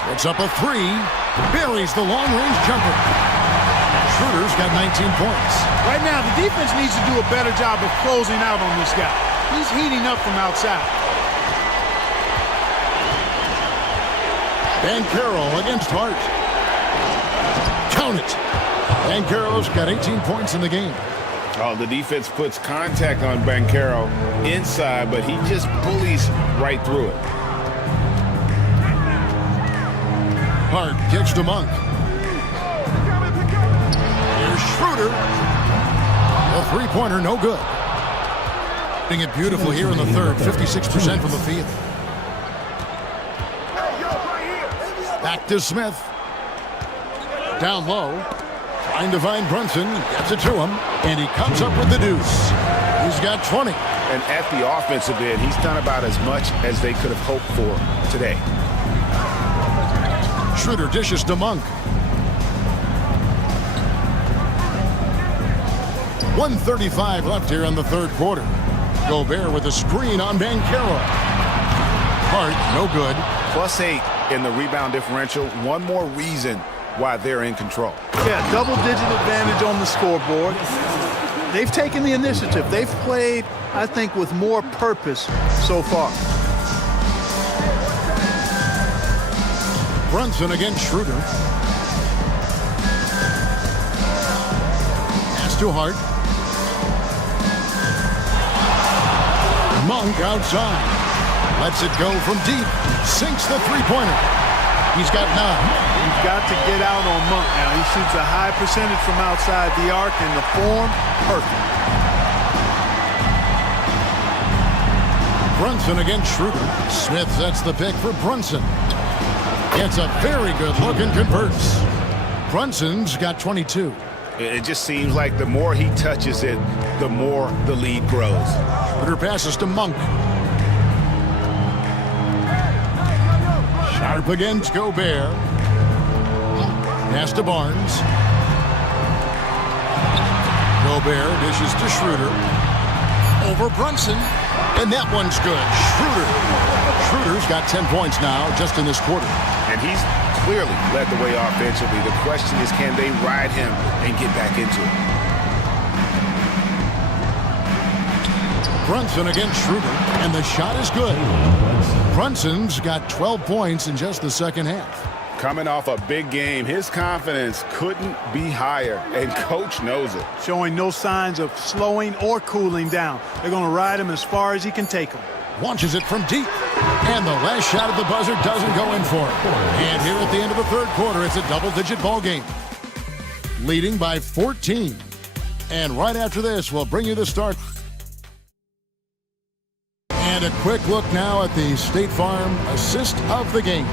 Puts up a three. Buries the long-range jumper. Schroeder's got 19 points. Right now, the defense needs to do a better job of closing out on this guy. He's heating up from outside. Ben Carroll against Hart. Count it. Ben Carroll's got 18 points in the game. Oh, the defense puts contact on Banchero inside, but he just bullies right through it. Hart kicks to Monk. Here's Schroeder. The three-pointer, no good. Hitting it beautifully here in the third, 56% from the field. Back to Smith. Down low. Trying to find Brunson. Gets it to him. And he comes up with the deuce. He's got 20. And at the offensive end, he's done about as much as they could have hoped for today. Schroeder dishes to Monk. 1:35 left here in the third quarter. Gobert with a screen on Banchero. Hart, no good. +8 in the rebound differential. One more reason why they're in control. Yeah, double-digit advantage on the scoreboard. They've taken the initiative. They've played, I think, with more purpose so far. Brunson against Schroeder. Pass to Hart. Monk outside. Lets it go from deep. Sinks the three-pointer. He's got 9. You've got to get out on Monk now. He shoots a high percentage from outside the arc, and the form, perfect. Brunson against Schroeder. Smith sets the pick for Brunson. Gets a very good look and converts. Brunson's got 22. It just seems like the more he touches it, the more the lead grows. Schroeder passes to Monk. Sharp against Gobert. Pass to Barnes. Gobert dishes to Schroeder. Over Brunson. And that one's good. Schroeder. Schroeder's got 10 points now just in this quarter. And he's clearly led the way offensively. The question is, can they ride him and get back into it? Brunson against Schroeder. And the shot is good. Brunson's got 12 points in just the second half. Coming off a big game, his confidence couldn't be higher, and coach knows it. Showing no signs of slowing or cooling down. They're going to ride him as far as he can take him. Launches it from deep. And the last shot at the buzzer doesn't go in for it. And here at the end of the third quarter, it's a double-digit ball game. Leading by 14. And right after this, we'll bring you the start. And a quick look now at the State Farm assist of the game.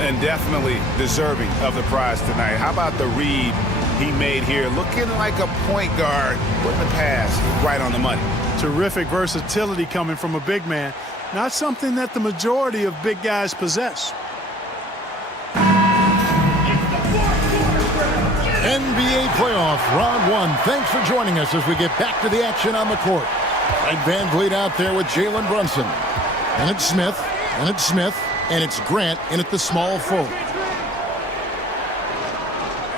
And definitely deserving of the prize tonight. How about the read he made here, looking like a point guard, putting the pass right on the money. Terrific versatility coming from a big man. Not something that the majority of big guys possess. NBA playoff round one. Thanks for joining us as we get back to the action on the court. Fred VanVleet out there with Jalen Brunson. And it's Smith, and it's Smith, and it's Grant in at the small forward.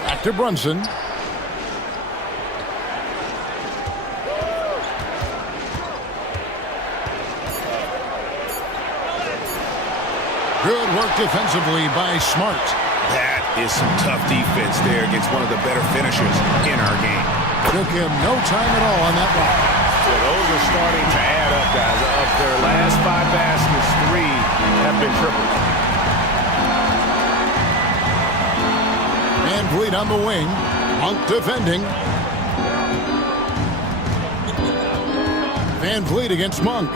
Back to Brunson. Good work defensively by Smart. That is some tough defense there against one of the better finishers in our game. Took him no time at all on that one. So those are starting to add up, guys. Of their last 5 baskets, 3 have been triples. VanVleet on the wing. Monk defending. VanVleet against Monk.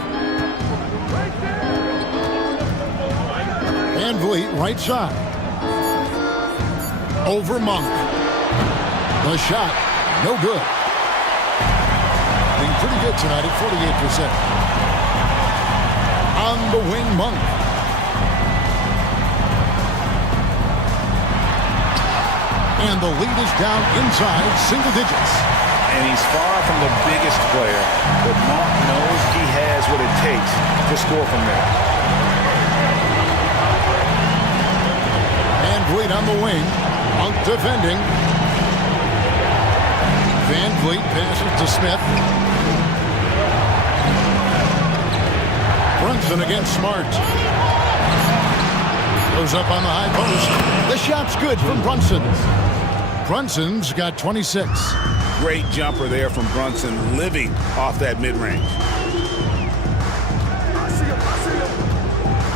VanVleet right side. Over Monk. The shot, no good. Being pretty good tonight at 48%. On the wing, Monk. And the lead is down inside single digits. And he's far from the biggest player, but Monk knows he has what it takes to score from there. VanVleet on the wing. Monk defending. VanVleet passes to Smith. Brunson against Smart. Goes up on the high post. The shot's good from Brunson. Brunson's got 26. Great jumper there from Brunson, living off that mid-range.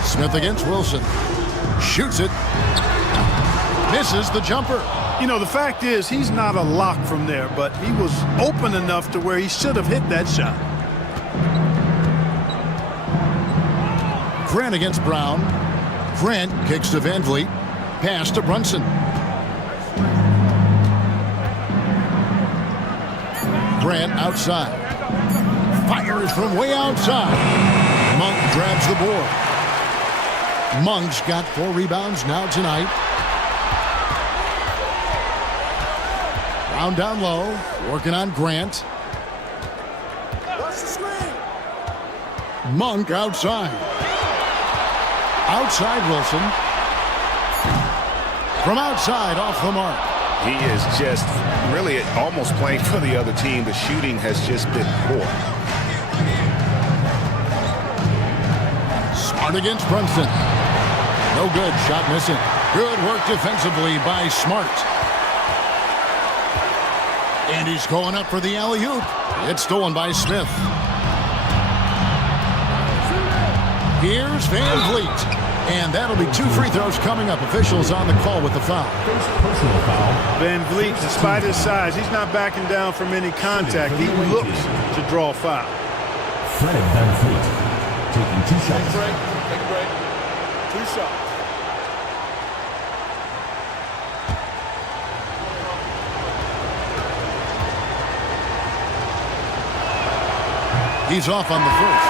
Smith against Wilson. Shoots it. Misses the jumper. You know, the fact is he's not a lock from there, but he was open enough to where he should have hit that shot. Grant against Brown. Grant kicks to VanVleet. Pass to Brunson. Grant outside. Fires from way outside. Monk grabs the board. Monk's got 4 rebounds now tonight. Brown down low, working on Grant. Monk outside. Outside Wilson. From outside, off the mark. He is just really almost playing for the other team. The shooting has just been poor. Smart against Brunson. No good, shot missing. Good work defensively by Smart. And he's going up for the alley-oop. It's stolen by Smith. Here's VanVleet. And that'll be 2 free throws coming up. Officials on the call with the foul. Personal foul. VanVleet, despite his size, he's not backing down from any contact. He looks to draw a foul. Fred VanVleet taking 2 shots. Take a break. 2 shots. He's off on the first.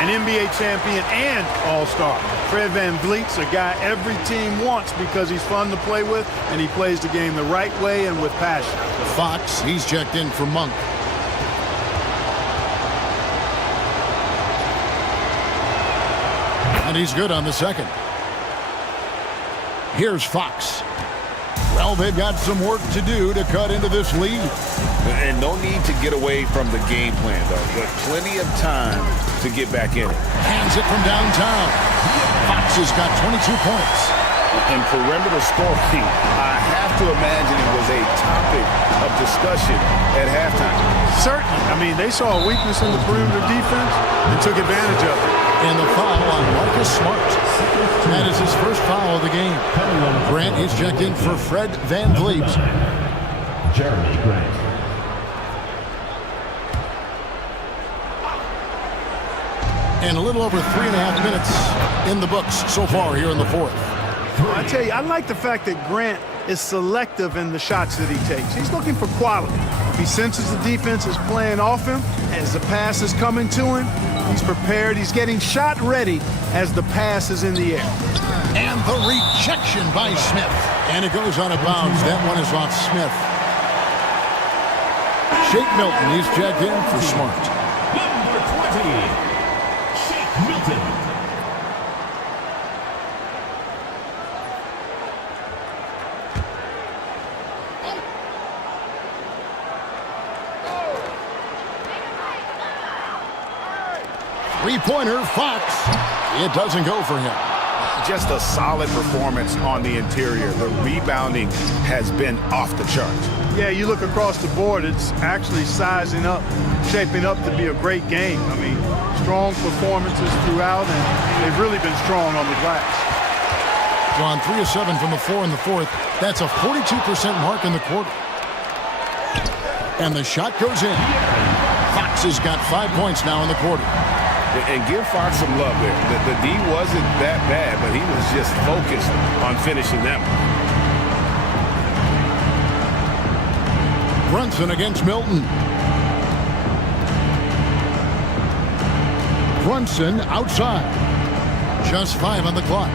An NBA champion and all-star. Fred VanVleet's a guy every team wants because he's fun to play with and he plays the game the right way and with passion. Fox, he's checked in for Monk. And he's good on the second. Here's Fox. Well, they've got some work to do to cut into this lead. And no need to get away from the game plan, though. But plenty of time to get back in it. Hands it from downtown. Fox has got 22 points. In perimeter scoring, I have to imagine it was a topic of discussion at halftime. Certainly. I mean, they saw a weakness in the perimeter defense and took advantage of it. And the foul on Marcus Smart. That is his first foul of the game. Grant is checked in for Fred VanVleet. Jeremy Grant. And a little over 3.5 minutes in the books so far here in the fourth. I tell you, I like the fact that Grant is selective in the shots that he takes. He's looking for quality. If he senses the defense is playing off him, as the pass is coming to him, he's prepared. He's getting shot ready as the pass is in the air. And the rejection by Smith. And it goes out of bounds. That one is off Smith. Shake Milton, he's checked in for Smart. Number 20, Shake Milton. Three-pointer, Fox. It doesn't go for him. Just a solid performance on the interior. The rebounding has been off the chart. Yeah, you look across the board, it's actually sizing up, shaping up to be a great game. I mean, strong performances throughout, and they've really been strong on the glass. Gone 3 of 7 from the floor in the fourth. That's a 42% mark in the quarter. And the shot goes in. Fox has got 5 points now in the quarter. And give Fox some love there. The D wasn't that bad, but he was just focused on finishing that one. Brunson against Milton. Brunson outside. Just 5 on the clock.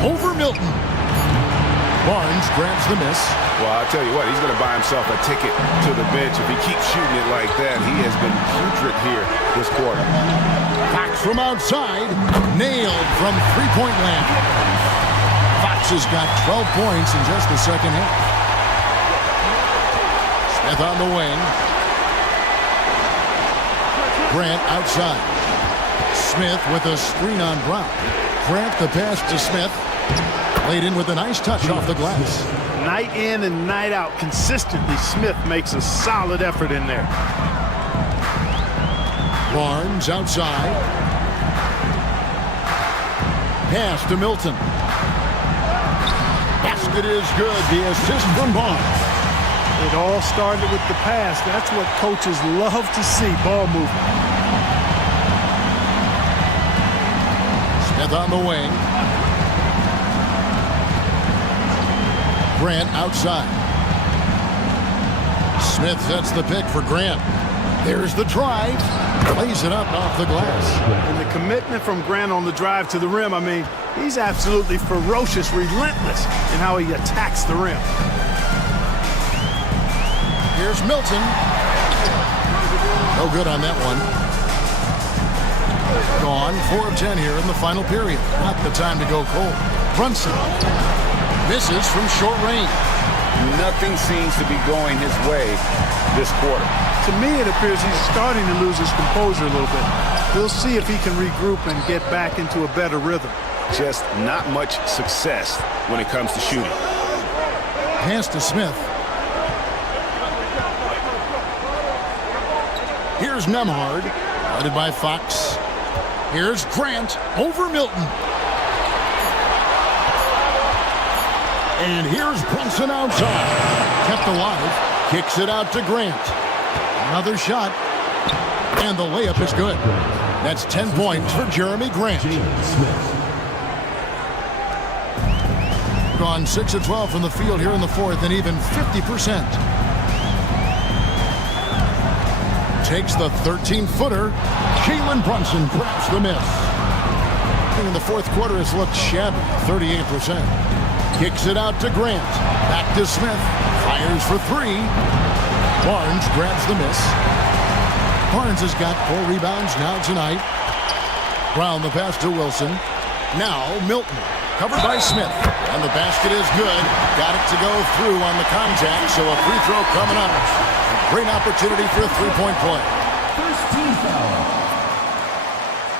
Over Milton. Barnes grabs the miss. Well, I'll tell you what, he's going to buy himself a ticket to the bench if he keeps shooting it like that. He has been putrid here this quarter. Fox from outside. Nailed from three-point land. Fox has got 12 points in just the second half. Smith on the wing. Grant outside. Smith with a screen on Brown. Grant the pass to Smith. Laid in with a nice touch off the glass. Night in and night out, consistently, Smith makes a solid effort in there. Barnes outside. Pass to Milton. Basket is good. The assist from Barnes. It all started with the pass. That's what coaches love to see, ball movement. Smith on the wing. Grant outside. Smith sets the pick for Grant. There's the drive. Lays it up off the glass. And the commitment from Grant on the drive to the rim, I mean, he's absolutely ferocious, relentless in how he attacks the rim. Here's Milton. No good on that one. Gone 4 of 10 here in the final period. Not the time to go cold. Brunson misses from short range. Nothing seems to be going his way this quarter. To me, it appears he's starting to lose his composure a little bit. We'll see if he can regroup and get back into a better rhythm. Just not much success when it comes to shooting. Pass to Smith. Here's Nemhard, guarded by Fox. Here's Grant over Milton. And here's Brunson outside. Kept alive. Kicks it out to Grant. Another shot. And the layup is good. That's 10 points for Jeremy Grant. Gone 6 of 12 from the field here in the fourth, and even 50%. Takes the 13-footer. Jalen Brunson grabs the miss. In the fourth quarter, it's looked shabby, 38%. Kicks it out to Grant. Back to Smith. Fires for 3. Barnes grabs the miss. Barnes has got 4 rebounds now tonight. Brown the pass to Wilson. Now Milton. Covered by Smith. And the basket is good. Got it to go through on the contact, so a free throw coming up. A great opportunity for a three-point play. First team foul.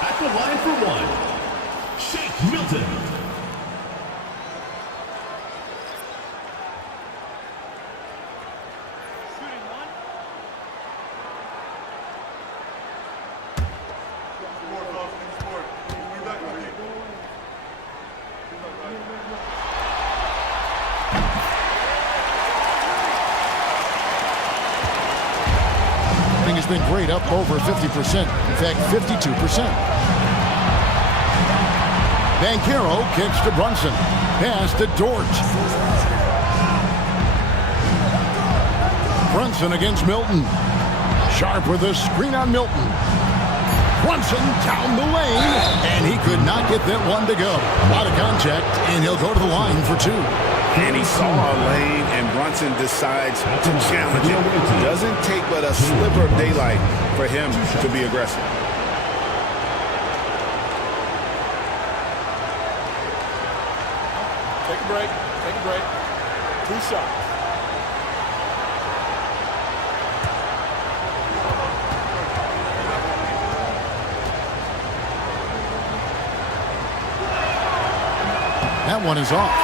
At the line for 1, Shake Milton. Has been great, up over 50%. In fact, 52%. Banchero kicks to Brunson. Pass to Dort. Brunson against Milton. Sharp with a screen on Milton. Brunson down the lane, and he could not get that one to go. Out of contact, and he'll go to the line for 2. And he saw a lane, and Brunson decides to challenge it. It doesn't take but a sliver of daylight for him to be aggressive. Take a break. Take a break. 2 shots. That one is off.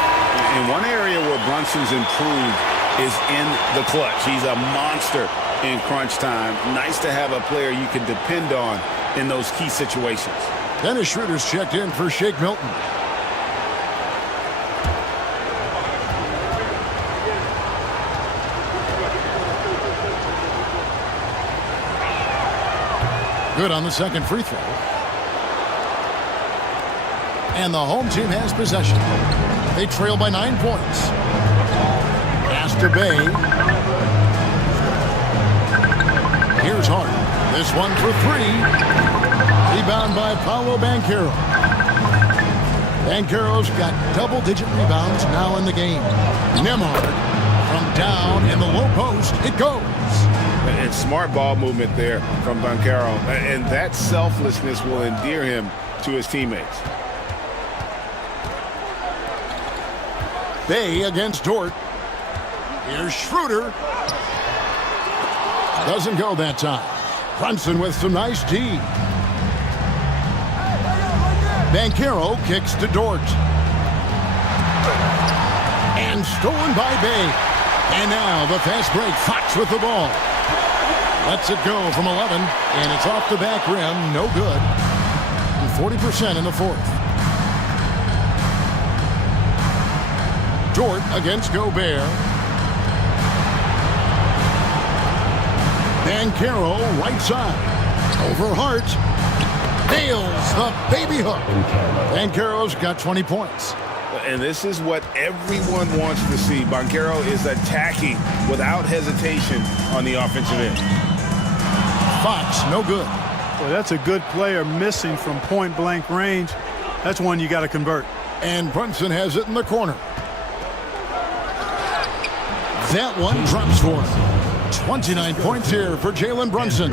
In one area where Brunson's improved is in the clutch. He's a monster in crunch time. Nice to have a player you can depend on in those key situations. Dennis Schroeder's checked in for Shake Milton. Good on the second free throw. And the home team has possession. They trail by 9 points. Pass to Bay. Here's Hart. This one for 3. Rebound by Paolo Banchero. Banchero's got double-digit rebounds now in the game. Nembhard from down in the low post. It goes. And smart ball movement there from Banchero. And that selflessness will endear him to his teammates. Bay against Dort. Here's Schroeder. Doesn't go that time. Brunson with some nice D. Banchero kicks to Dort. And stolen by Bay. And now the fast break. Fox with the ball. Lets it go from 11. And it's off the back rim. No good. And 40% in the fourth. Dort against Gobert. Banchero right side. Over Hart. Nails the baby hook. Banchero's got 20 points. And this is what everyone wants to see. Banchero is attacking without hesitation on the offensive end. Fox, no good. Well, that's a good player missing from point-blank range. That's one you got to convert. And Brunson has it in the corner. That one drops for him. 29 points here for Jalen Brunson.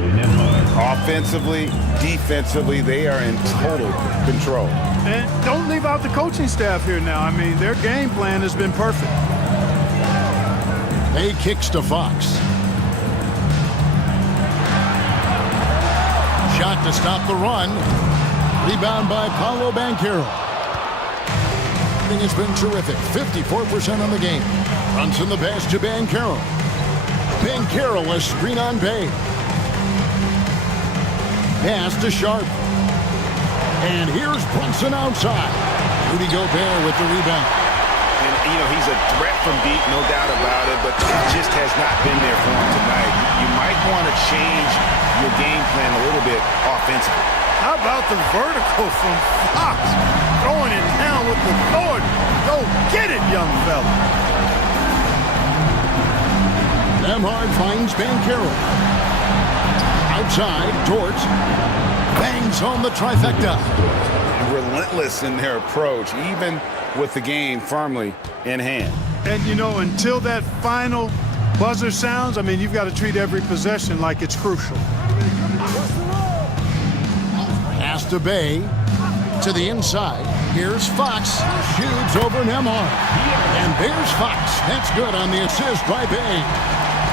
Offensively, defensively, they are in total control. And don't leave out the coaching staff here now. I mean, their game plan has been perfect. Bay kicks to Fox. Shot to stop the run. Rebound by Paolo Banchero. It's been terrific. 54% on the game. Brunson the pass to Banchero. Banchero a screen on Bay. Pass to Sharp. And here's Brunson outside. Rudy Gobert with the rebound. And, you know, he's a threat from deep, no doubt about it, but it just has not been there for him tonight. You might want to change your game plan a little bit offensively. How about the vertical from Fox? Throwing it down with the authority. Go get it, young fella. Nembhard finds Banchero. Outside, Dort bangs home the trifecta. Relentless in their approach, even with the game firmly in hand. And, you know, until that final buzzer sounds, I mean, you've got to treat every possession like it's crucial. Pass to Bay. To the inside. Here's Fox. Shoots over Nembhard. And there's Fox. That's good on the assist by Bay.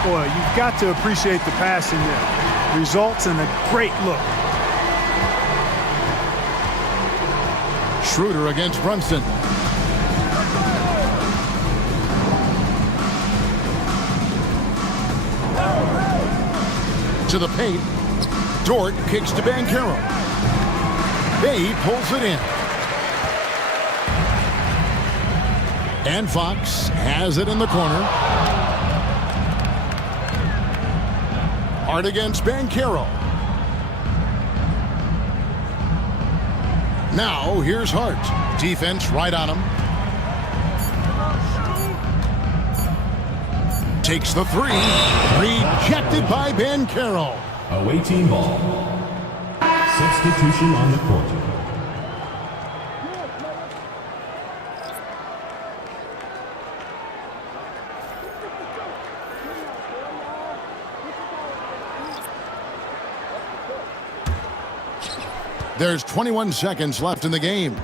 Boy, you've got to appreciate the passing there. Results in a great look. Schroeder against Brunson. To the paint. Dort kicks to Banchero. Bay pulls it in. And Fox has it in the corner. Hart against Banchero. Now here's Hart. Defense right on him. takes the three. Rejected by Bancaro. Away team ball. Substitution on the court. There's 21 seconds left in the game.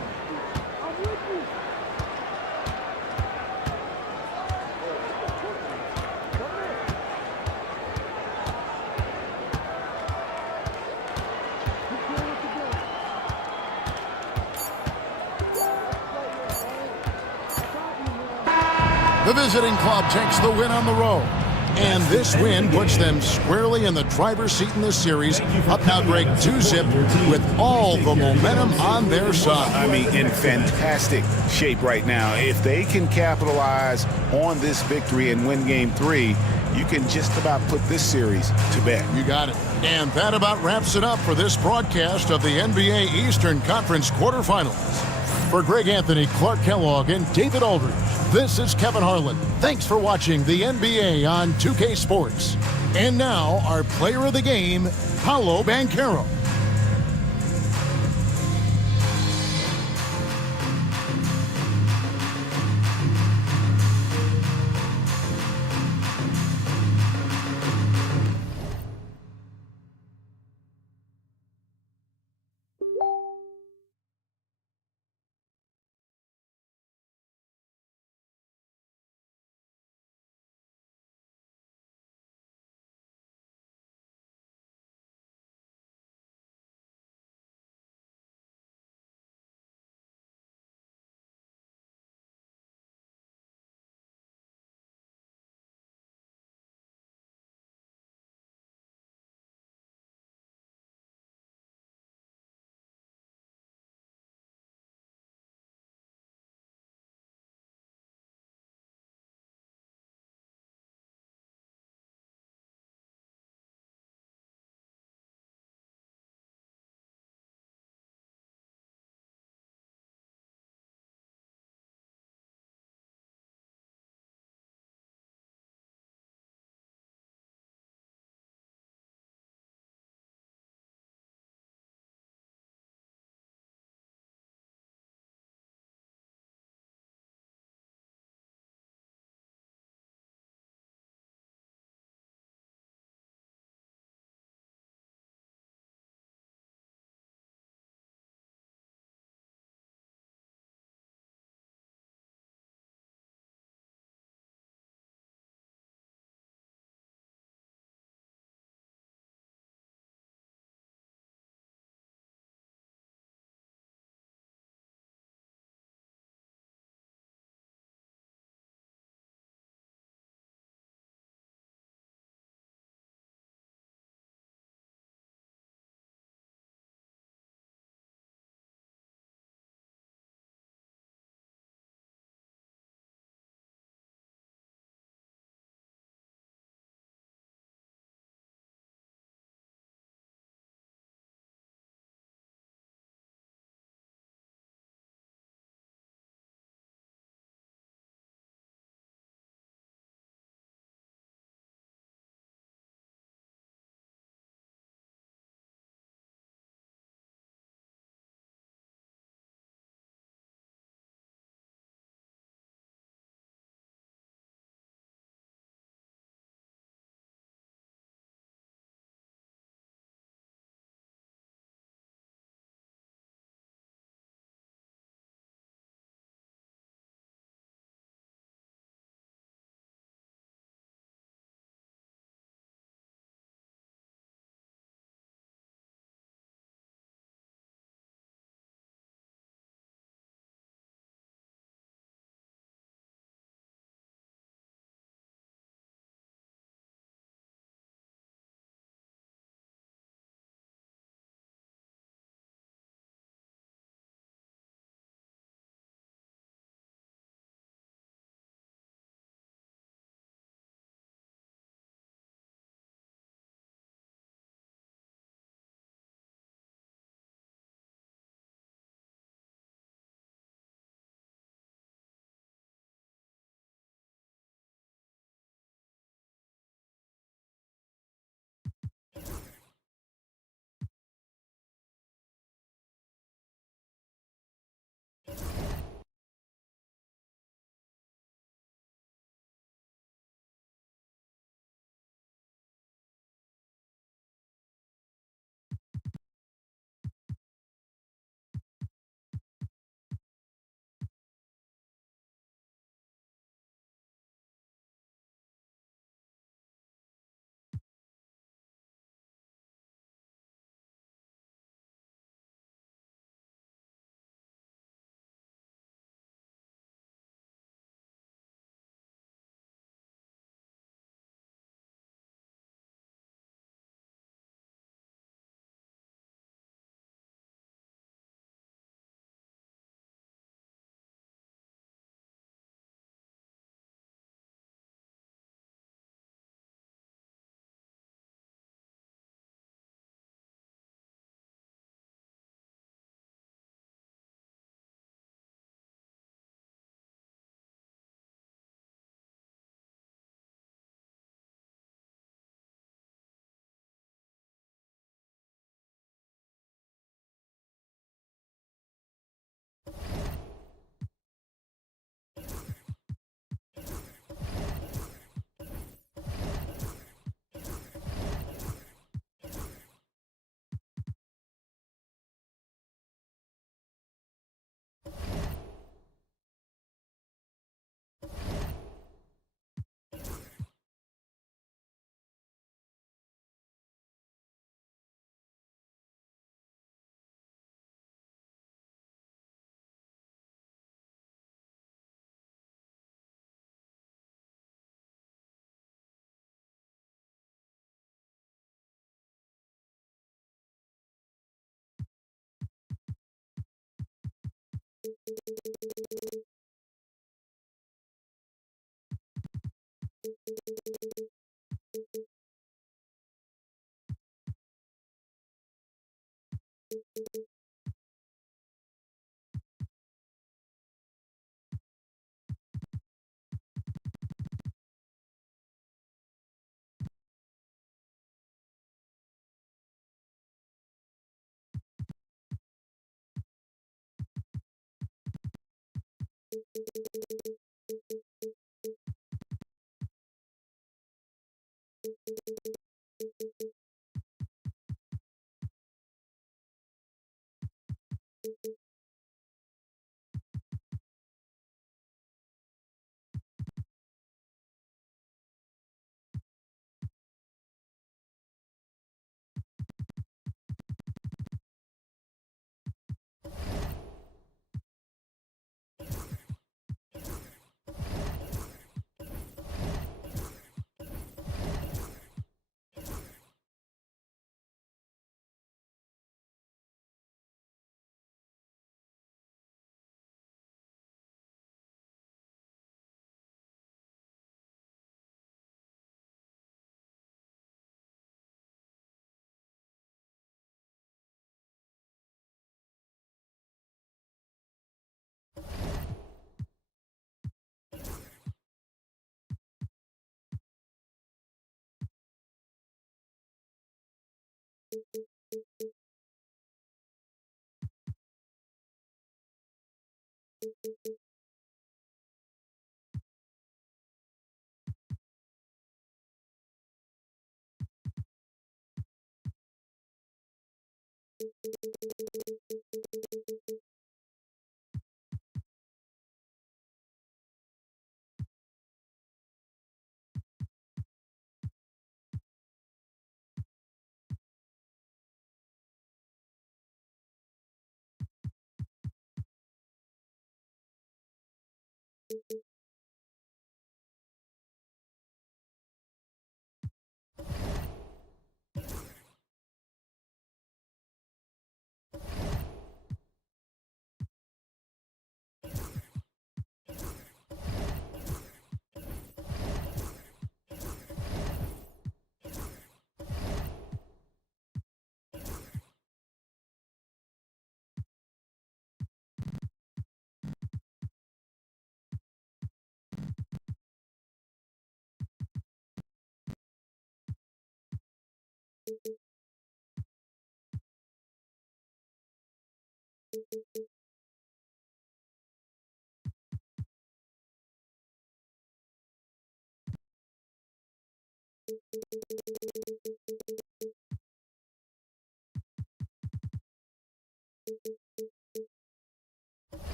The visiting club takes the win on the road. And this win puts them squarely in the driver's seat in this series. Up now, Greg, 2-zip with all the momentum on their side. I mean, in fantastic shape right now. If they can capitalize on this victory and win game 3, you can just about put this series to bed. You got it. And that about wraps it up for this broadcast of the NBA Eastern Conference quarterfinals. For Greg Anthony, Clark Kellogg, and David Aldridge, this is Kevin Harlan. Thanks for watching the NBA on 2K Sports. And now, our player of the game, Paolo Banchero.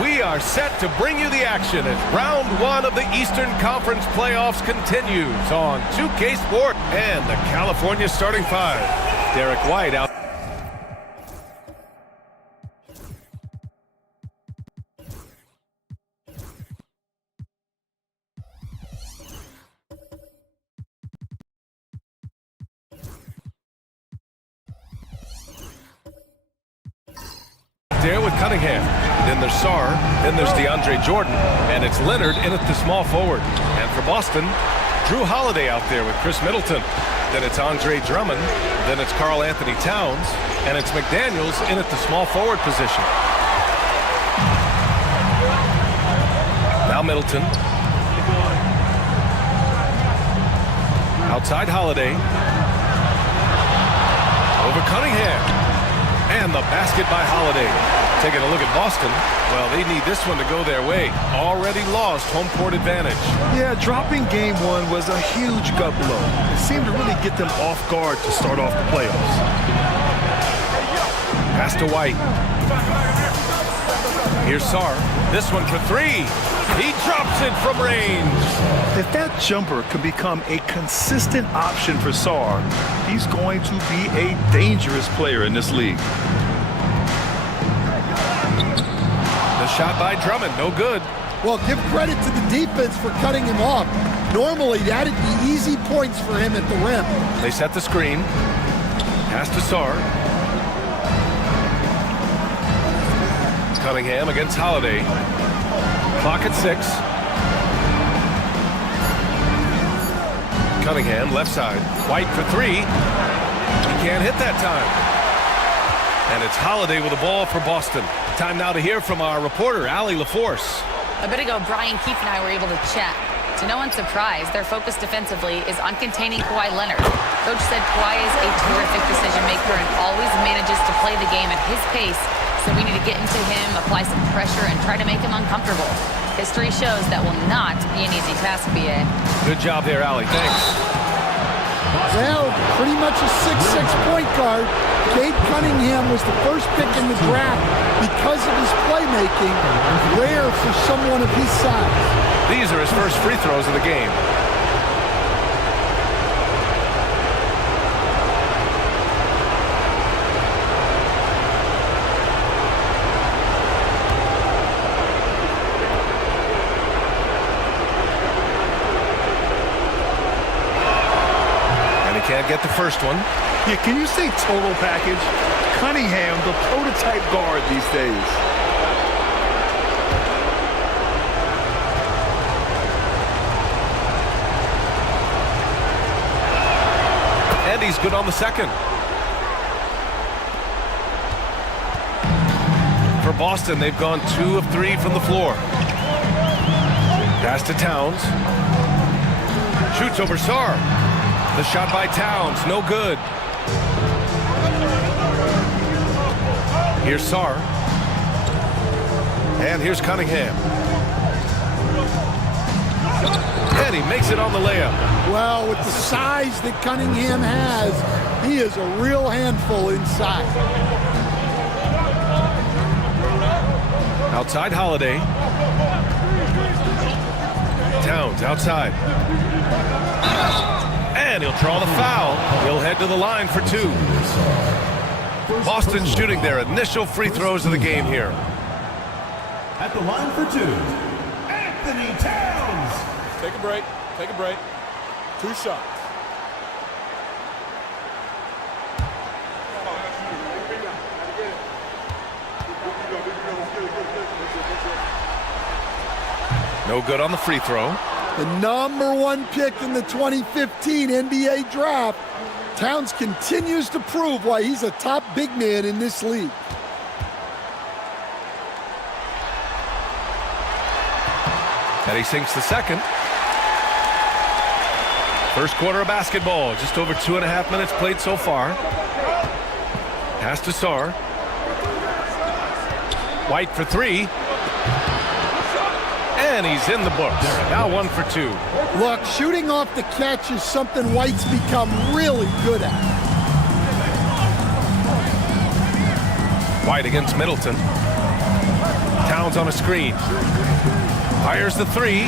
We are set to bring you the action as round one of the Eastern Conference playoffs continues on 2K Sport and the California starting five. Derek White out. There with Cunningham. Then there's Sarr. Then there's DeAndre Jordan. And it's Leonard in at the small forward. And for Boston, Drew Holiday out there with Chris Middleton. Then it's Andre Drummond. Then it's Karl Anthony Towns. And it's McDaniels in at the small forward position. Now Middleton. Outside Holiday. Over Cunningham. And the basket by Holiday. Taking a look at Boston. Well, they need this one to go their way. Already lost home court advantage. Yeah, dropping game one was a huge gut blow. It seemed to really get them off guard to start off the playoffs. Pass to White. Here's Sarr. This one for three. He drops it from range. If that jumper can become a consistent option for Sarr, he's going to be a dangerous player in this league. The shot by Drummond, no good. Well, give credit to the defense for cutting him off. Normally, that'd be easy points for him at the rim. They set the screen. Pass to Sarr. Cunningham against Holiday. Clock at 6. Cunningham, left side. White for three. He can't hit that time. And it's Holiday with the ball for Boston. Time now to hear from our reporter, Allie LaForce. A bit ago, Brian Keefe and I were able to chat. To no one's surprise, their focus defensively is on containing Kawhi Leonard. Coach said Kawhi is a terrific decision maker and always manages to play the game at his pace, so we need to get into him, apply some pressure, and try to make him uncomfortable. History shows that will not be an easy task, B.A. Good job there, Allie. Thanks. Well, pretty much a 6'6" point guard. Cade Cunningham was the first pick in the draft because of his playmaking. Rare for someone of his size. These are his first free throws of the game. And he can't get the first one. Yeah, can you say total package? Cunningham, the prototype guard these days. And he's good on the second. For Boston, they've gone 2 of 3 from the floor. Pass to Towns. Shoots over Sarr. The shot by Towns, no good. Here's Sarr. And here's Cunningham. And he makes it on the layup. Well, with the size that Cunningham has, he is a real handful inside. Outside Holiday. Towns outside. And he'll draw the foul. He'll head to the line for 2. Boston shooting their initial free throws of the game here. At the line for 2, Anthony Towns. Take a break. Take a break. 2 shots. No good on the free throw. The #1 pick in the 2015 NBA draft, Towns continues to prove why he's a top big man in this league. And he sinks the second. First quarter of basketball, just over 2.5 minutes played so far. Pass to Sarr. White for 3. And he's in the books. Now 1 for 2. Look, shooting off the catch is something White's become really good at. White against Middleton. Towns on a screen. Fires the 3.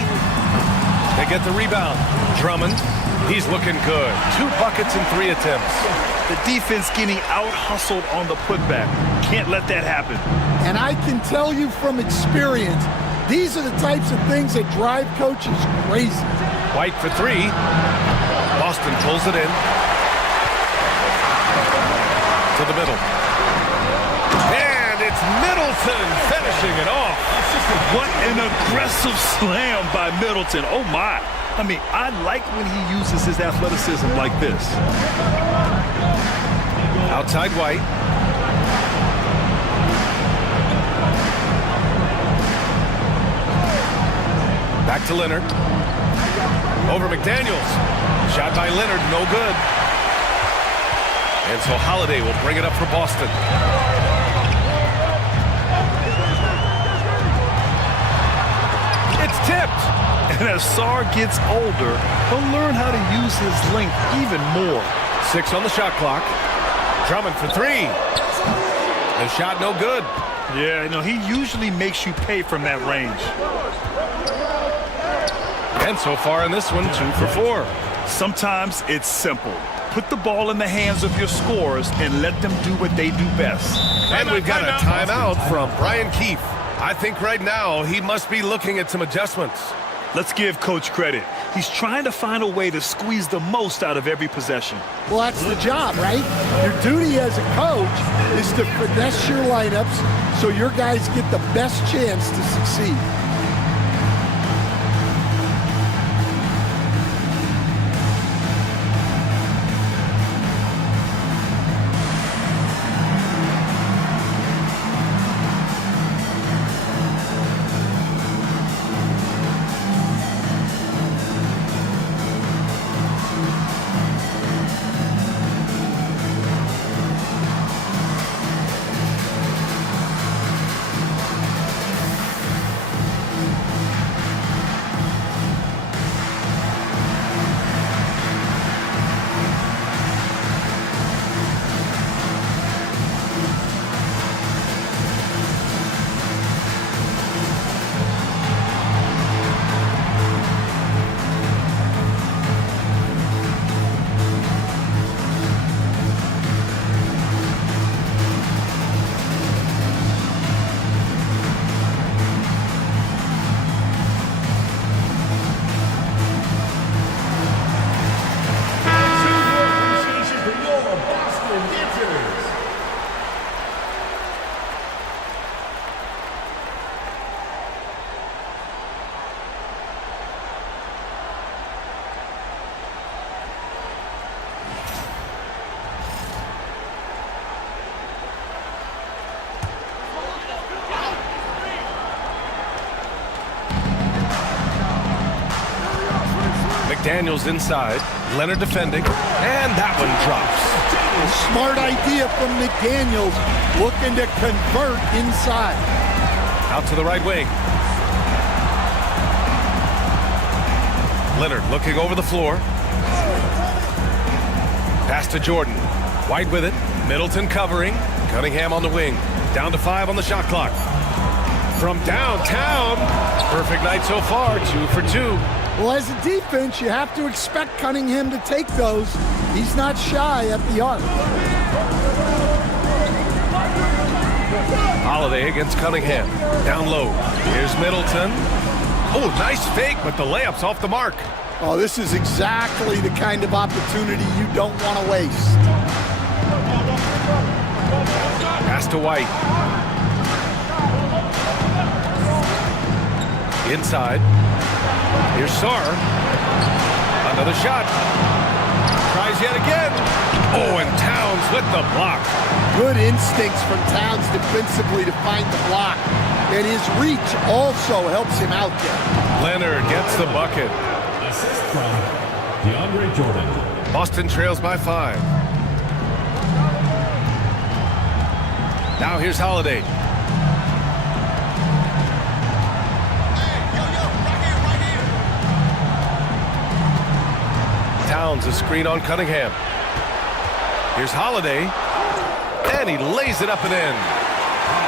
They get the rebound. Drummond. He's looking good. 2 buckets in 3 attempts. The defense getting out-hustled on the putback. Can't let that happen. And I can tell you from experience, these are the types of things that drive coaches crazy. White for 3. Boston pulls it in. To the middle. And it's it's Middleton finishing it off. What an aggressive slam by Middleton. Oh, my. I mean, I like when he uses his athleticism like this. Outside White. Back to Leonard. Over McDaniels. Shot by Leonard, no good. And so Holiday will bring it up for Boston. It's tipped. And as Sarr gets older, he'll learn how to use his length even more. 6 on the shot clock. Drummond for 3. The shot no good. Yeah, he usually makes you pay from that range. And so far in this one, 2 for 4. Sometimes it's simple. Put the ball in the hands of your scorers and let them do what they do best. And we've got a timeout from Brian Keefe. I think right now he must be looking at some adjustments. Let's give Coach credit. He's trying to find a way to squeeze the most out of every possession. Well, that's the job, right? Your duty as a coach is to finesse your lineups so your guys get the best chance to succeed. McDaniels inside. Leonard defending. And that one drops. A smart idea from McDaniels, looking to convert inside. Out to the right wing. Leonard looking over the floor. Pass to Jordan. White with it. Middleton covering. Cunningham on the wing. Down to 5 on the shot clock. From downtown. Perfect night so far. 2 for 2. Well, as a defense, you have to expect Cunningham to take those. He's not shy at the arc. Holiday against Cunningham. Down low. Here's Middleton. Oh, nice fake, but the layup's off the mark. Oh, this is exactly the kind of opportunity you don't want to waste. Pass to White. Inside. Here's Sarr. Another shot. Tries yet again. Oh, and Towns with the block. Good instincts from Towns defensively to find the block. And his reach also helps him out there. Leonard gets the bucket. Assist from DeAndre Jordan. Boston trails by 5. Now here's Holiday. Towns a screen on Cunningham. Here's Holiday. And he lays it up and in.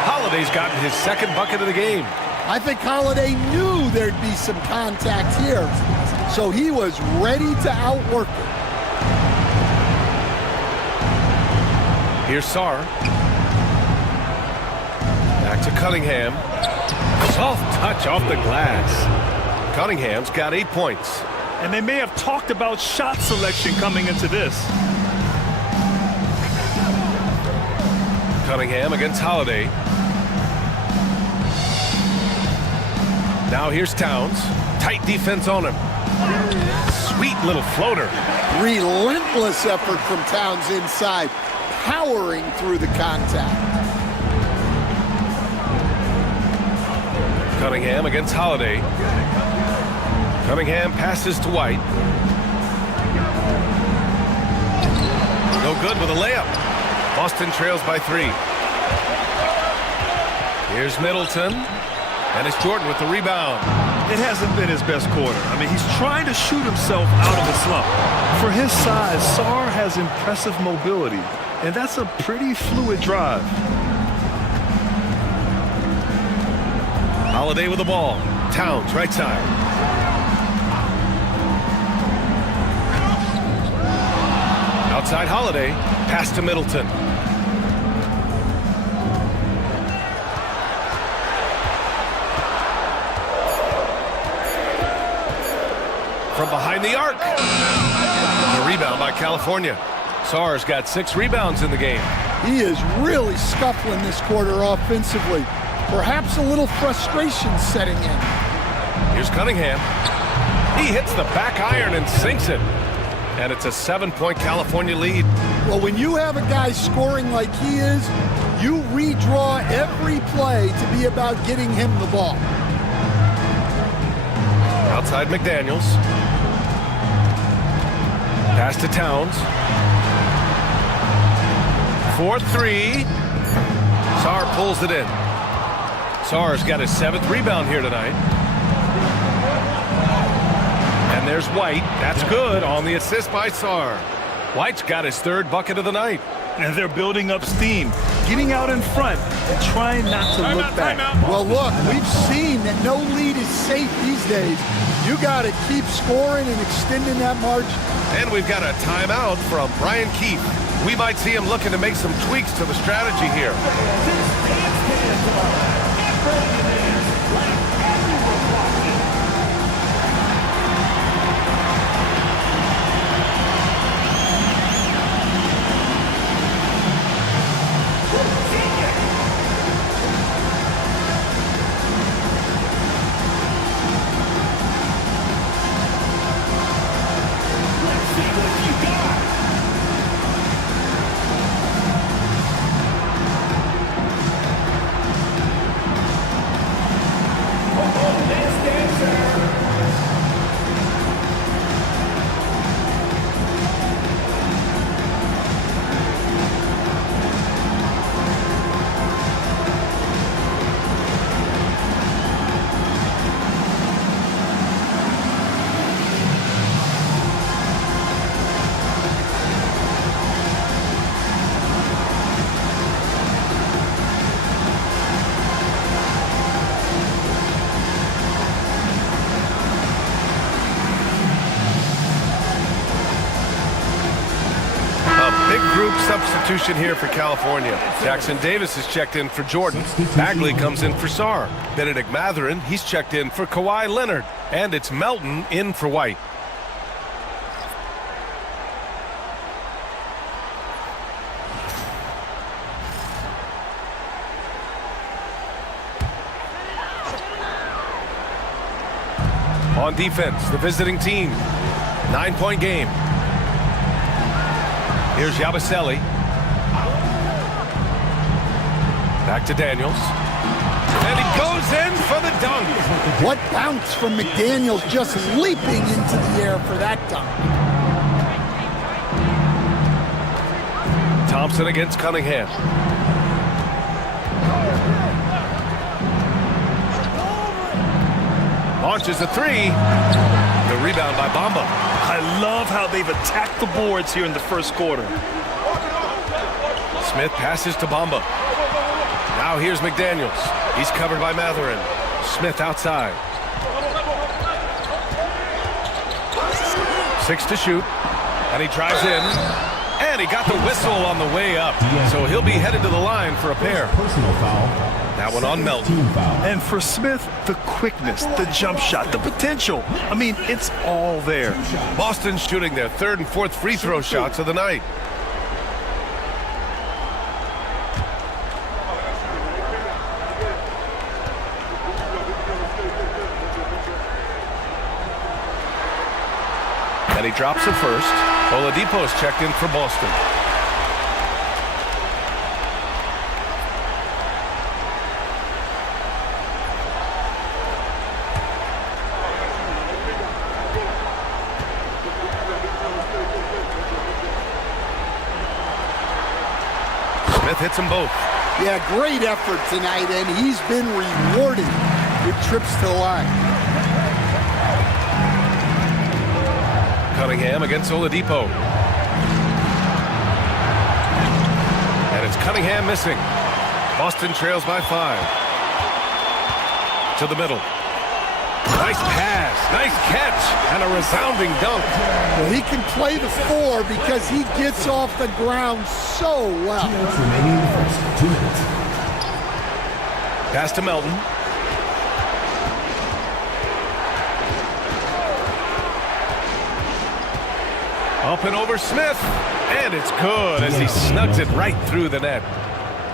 Holiday's gotten his second bucket of the game. I think Holiday knew there'd be some contact here, so he was ready to outwork it. Here's Sarr. Back to Cunningham. Soft touch off the glass. Cunningham's got 8 points. And they may have talked about shot selection coming into this. Cunningham against Holiday. Now here's Towns. Tight defense on him. Sweet little floater. Relentless effort from Towns inside, powering through the contact. Cunningham against Holiday. Cunningham passes to White. No good with a layup. Boston trails by 3. Here's Middleton. And it's Jordan with the rebound. It hasn't been his best quarter. I mean, he's trying to shoot himself out of a slump. For his size, Sarr has impressive mobility, and that's a pretty fluid drive. Holiday with the ball. Towns, right side. Outside Holiday. Pass to Middleton. From behind the arc. A rebound by California. Sarr's got 6 rebounds in the game. He is really scuffling this quarter offensively. Perhaps a little frustration setting in. Here's Cunningham. He hits the back iron and sinks it. And it's a 7-point California lead. Well, when you have a guy scoring like he is, you redraw every play to be about getting him the ball. Outside McDaniels. Pass to Towns. 4-3. Sarr pulls it in. Sarr's got his 7th rebound here tonight. And there's White. That's good on the assist by Sarr. White's got his 3rd bucket of the night. And they're building up steam, getting out in front and trying not to look back. Well, look, we've seen that no lead is safe these days. You got to keep scoring and extending that margin. And we've got a timeout from Brian Keefe. We might see him looking to make some tweaks to the strategy here. Substitution here for California. Jackson Davis is checked in for Jordan. Bagley comes in for Sarr. Benedict Mathurin, he's checked in for Kawhi Leonard. And it's Melton in for White. On defense, the visiting team. 9-point game. Here's Yabusele. Back to Daniels. And he goes in for the dunk. What bounce from McDaniels, just leaping into the air for that dunk. Thompson against Cunningham. Launches a 3. The rebound by Bamba. I love how they've attacked the boards here in the first quarter. Smith passes to Bamba. Now here's McDaniels. He's covered by Mathurin. Smith outside. 6 to shoot. And he drives in. And he got the whistle on the way up. So he'll be headed to the line for a pair. Personal foul. That one on Melton. And for Smith, the quickness, the jump shot, the potential. I mean, it's all there. Boston shooting their 3rd and 4th free throw shots of the night. And he drops it first. Oladipo's checked in for Boston. Smith hits them both. Yeah, great effort tonight, and he's been rewarded with trips to the line. Cunningham against Oladipo. And it's Cunningham missing. Boston trails by 5. To the middle. Nice pass, nice catch, and a resounding dunk. Well, he can play the 4 because he gets off the ground so well. Remaining in the first 2 minutes. Pass to Melton. Up and over Smith, and it's good as he snugs it right through the net.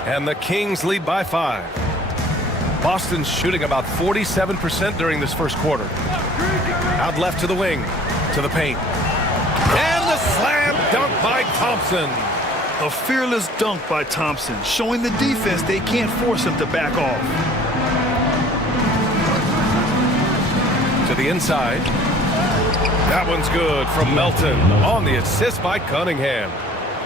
And the Kings lead by 5. Boston's shooting about 47% during this first quarter. Out left to the wing, to the paint. And the slam dunk by Thompson. A fearless dunk by Thompson, showing the defense they can't force him to back off. To the inside. That one's good from Melton on the assist by Cunningham.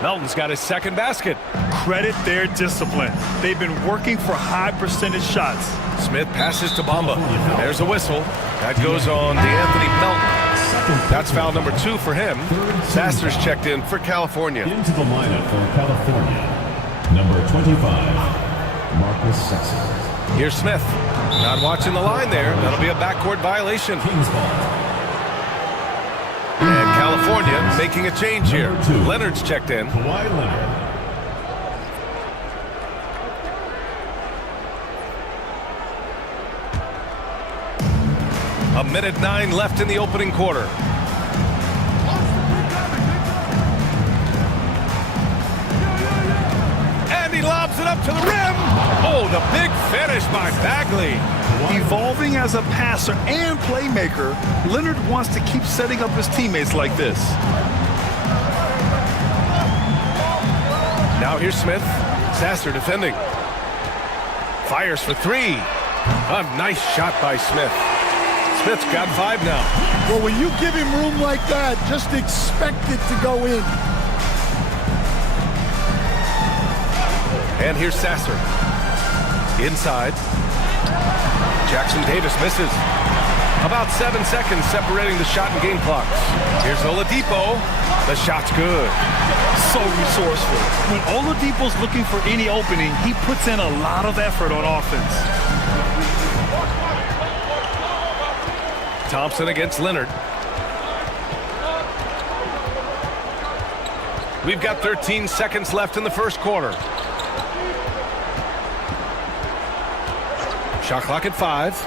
Melton's got his second basket. Credit their discipline. They've been working for high percentage shots. Smith passes to Bamba. There's a whistle. That goes on DeAnthony Melton. That's foul number 2 for him. Sasser's checked in for California. Into the lineup for California, number 25, Marcus Sasser. Here's Smith. Not watching the line there. That'll be a backcourt violation. Kings ball. And California making a change here. Leonard's checked in. Kawhi Leonard. A minute 9 left in the opening quarter. And he lobs it up to the rim. Oh, the big finish by Bagley. Evolving as a passer and playmaker, Leonard wants to keep setting up his teammates like this. Now here's Smith. Sasser defending. Fires for 3. A nice shot by Smith. Smith's got 5 now. Well, when you give him room like that, just expect it to go in. And here's Sasser. Inside. Jackson Davis misses. About 7 seconds separating the shot and game clocks. Here's Oladipo. The shot's good. So resourceful. When Oladipo's looking for any opening, he puts in a lot of effort on offense. Thompson against Leonard. We've got 13 seconds left in the first quarter. Shot clock at 5.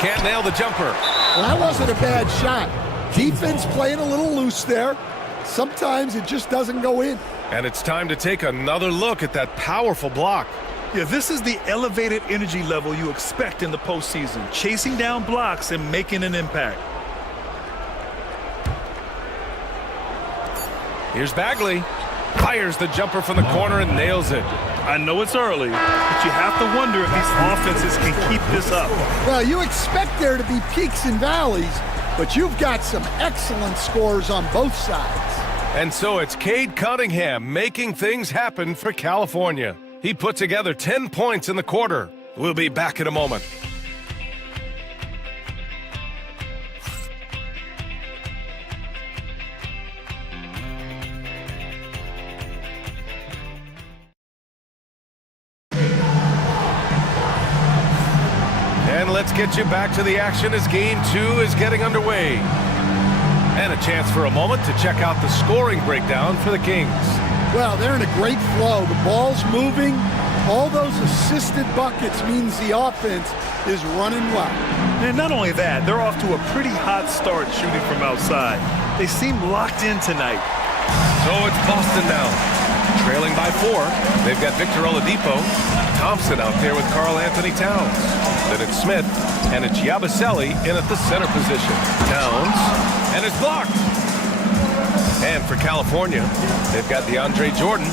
Can't nail the jumper. Well, that wasn't a bad shot. Defense playing a little loose there. Sometimes it just doesn't go in. And it's time to take another look at that powerful block. Yeah, this is the elevated energy level you expect in the postseason, chasing down blocks and making an impact. Here's Bagley. Fires the jumper from the corner and nails it. I know it's early, but you have to wonder if these offenses can keep this up. Well, you expect there to be peaks and valleys, but you've got some excellent scores on both sides. And so it's Cade Cunningham making things happen for California. He put together 10 points in the quarter. We'll be back in a moment. And let's get you back to the action as Game 2 is getting underway. And a chance for a moment to check out the scoring breakdown for the Kings. Well, they're in a great flow. The ball's moving. All those assisted buckets means the offense is running well. And not only that, they're off to a pretty hot start shooting from outside. They seem locked in tonight. So it's Boston now. Trailing by 4. They've got Victor Oladipo. Thompson out there with Karl Anthony Towns. Then it's Smith, and it's Yabusele in at the center position. Towns, and it's blocked. And for California, they've got DeAndre Jordan.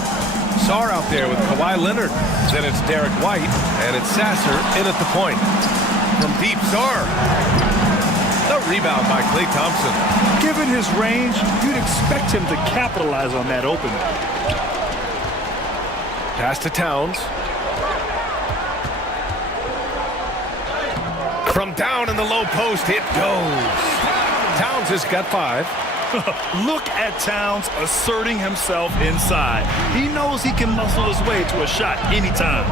Sarr out there with Kawhi Leonard. Then it's Derek White, and it's Sasser in at the point. From deep, Sarr. The rebound by Klay Thompson. Given his range, you'd expect him to capitalize on that opening. Pass to Towns. From down in the low post, it goes. Towns has got 5. Look at Towns asserting himself inside. He knows he can muscle his way to a shot anytime.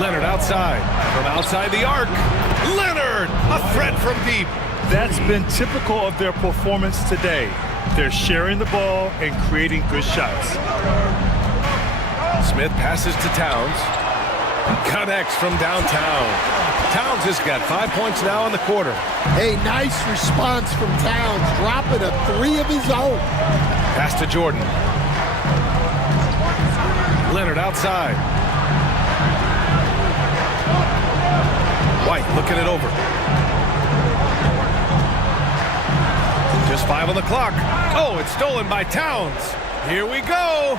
Leonard outside. From outside the arc. Leonard, a threat from deep. That's been typical of their performance today. They're sharing the ball and creating good shots. Smith passes to Towns. Connects from downtown. Towns has got 5 points now in the quarter. Hey, nice response from Towns, dropping a 3 of his own. Pass to Jordan. Leonard outside. White looking it over. Just 5 on the clock. Oh, it's stolen by Towns. Here we go.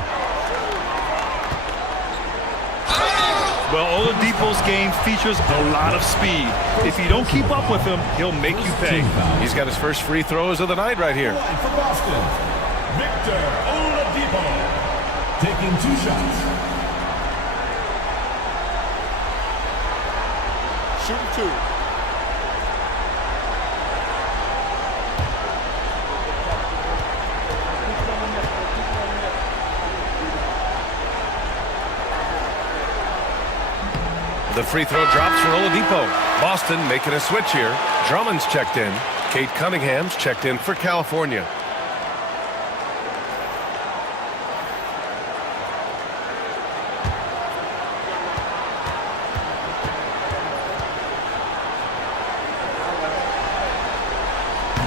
Well, Oladipo's game features a lot of speed. If you don't keep up with him, he'll make you pay. He's got his first free throws of the night right here. For Boston, Victor Oladipo, taking 2 shots. Shooting 2. The free throw drops for Oladipo. Boston making a switch here. Drummond's checked in. Kate Cunningham's checked in for California.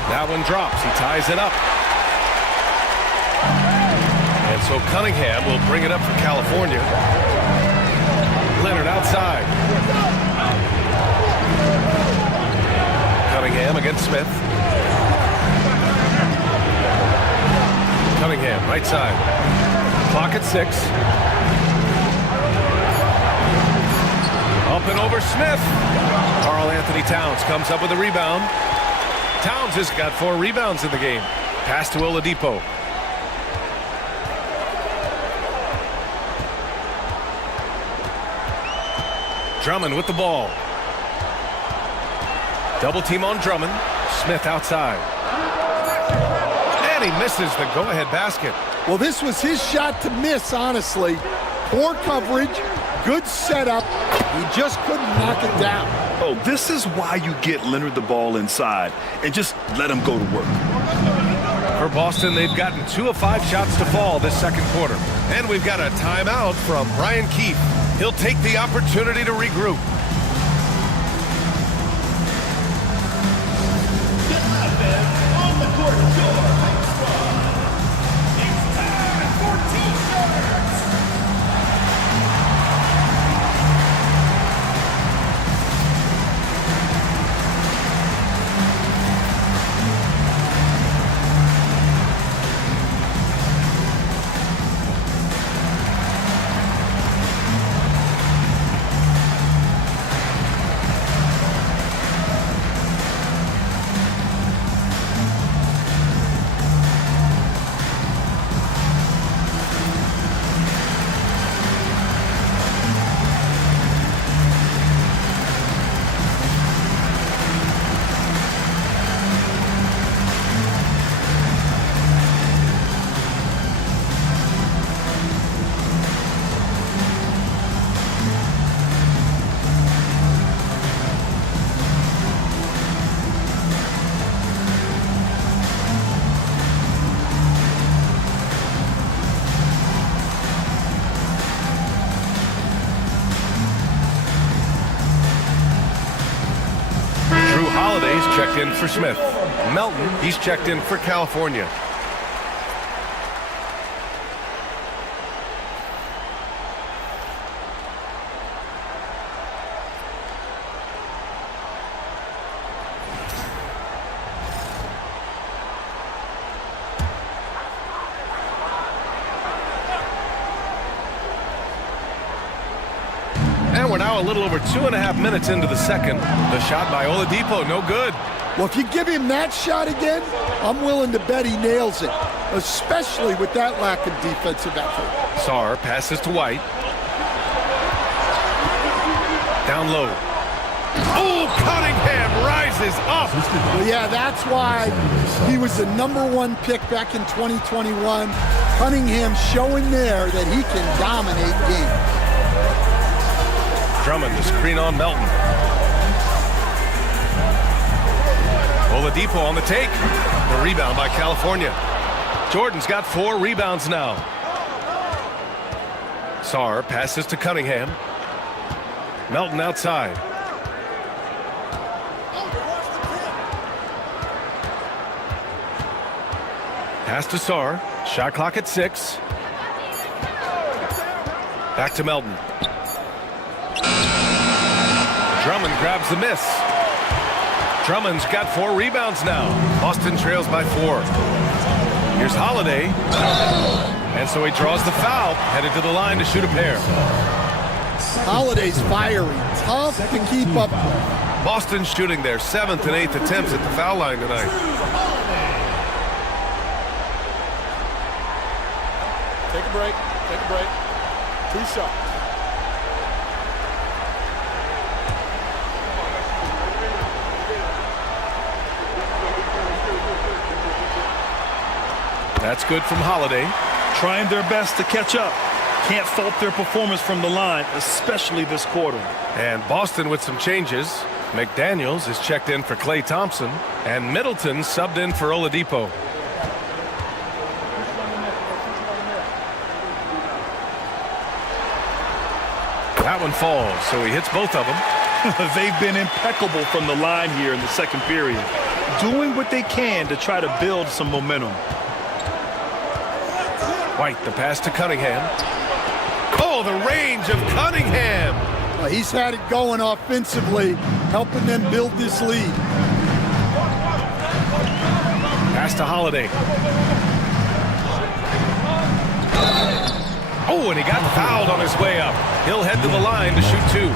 That one drops. He ties it up. And so Cunningham will bring it up for California. Leonard outside. Cunningham against Smith. Cunningham, right side. Clock at 6. Up and over Smith. Karl Anthony Towns comes up with a rebound. Towns has got 4 rebounds in the game. Pass to Oladipo. Drummond with the ball. Double team on Drummond. Smith outside. And he misses the go-ahead basket. Well, this was his shot to miss, honestly. Poor coverage, good setup. He just couldn't knock it down. Oh, this is why you get Leonard the ball inside and just let him go to work. For Boston, they've gotten 2 of 5 shots to fall this second quarter. And we've got a timeout from Brian Keefe. He'll take the opportunity to regroup. On the court, your high squad. It's time for T-shirts. Holiday's checked in for Smith. Melton, he's checked in for California. we're now a little over 2.5 minutes into the second. The shot by Oladipo, no good. Well, if you give him that shot again, I'm willing to bet he nails it, especially with that lack of defensive effort. Sarr passes to White. Down low. Oh, Cunningham rises up. Well, yeah, that's why he was the #1 pick back in 2021. Cunningham showing there that he can dominate games. Drummond, the screen on Melton. Oladipo on the take. The rebound by California. Jordan's got 4 rebounds now. Sarr passes to Cunningham. Melton outside. Pass to Sarr. Shot clock at 6. Back to Melton. Drummond grabs the miss. Drummond's got 4 rebounds now. Boston trails by 4. Here's Holiday. And so he draws the foul, headed to the line to shoot a pair. Holiday's fiery, tough to keep up with. Boston shooting their 7th and 8th attempts at the foul line tonight. Take a break. Take a break. 2 shots. That's good from Holiday. Trying their best to catch up. Can't fault their performance from the line, especially this quarter. And Boston with some changes. McDaniels is checked in for Klay Thompson, and Middleton subbed in for Oladipo. That one falls, so he hits both of them. They've been impeccable from the line here in the second period, doing what they can to try to build some momentum. White, the pass to Cunningham. Oh, the range of Cunningham. He's had it going offensively, helping them build this lead. Pass to Holiday. Oh, and he got fouled on his way up. He'll head to the line to shoot 2.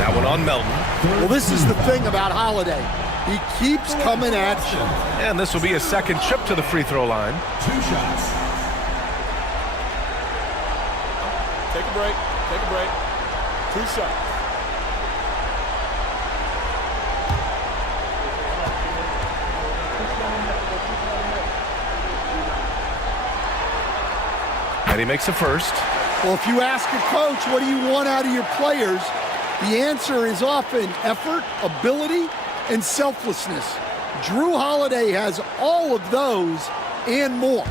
That one on Melton. Well, this is the thing about Holiday. He keeps coming at you. And this will be his second trip to the free throw line. 2 shots. Take a break. Take a break. 2 shots. And he makes a first. Well, if you ask a coach, what do you want out of your players? The answer is often effort, ability, and selflessness. Drew Holiday has all of those and more.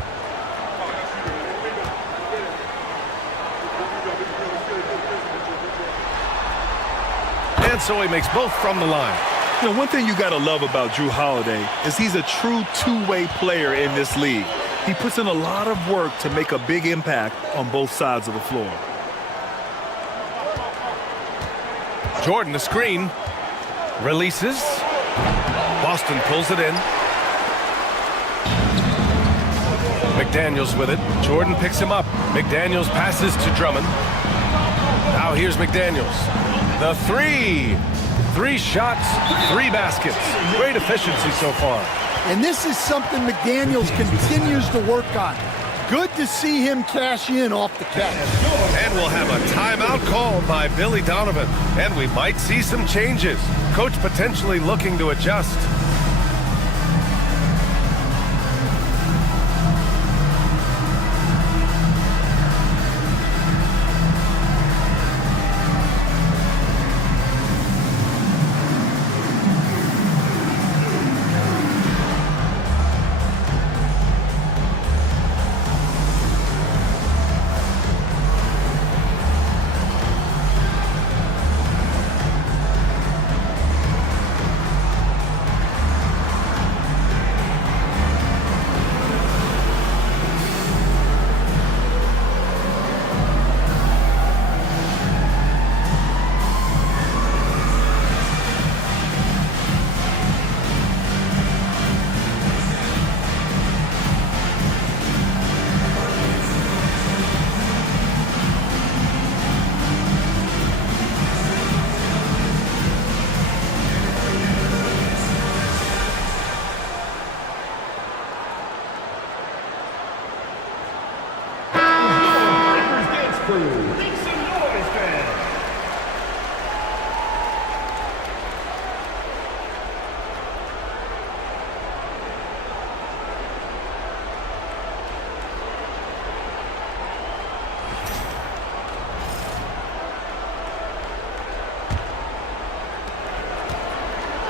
And so he makes both from the line. You know, one thing you got to love about Drew Holiday is he's a true two-way player in this league. He puts in a lot of work to make a big impact on both sides of the floor. Jordan, the screen. Releases. Boston pulls it in. McDaniels with it. Jordan picks him up. McDaniels passes to Drummond. Now here's McDaniels. The 3. 3 shots, 3 baskets. Great efficiency so far. And this is something McDaniels continues to work on. Good to see him cash in off the catch. And we'll have a timeout called by Billy Donovan. And we might see some changes. Coach potentially looking to adjust.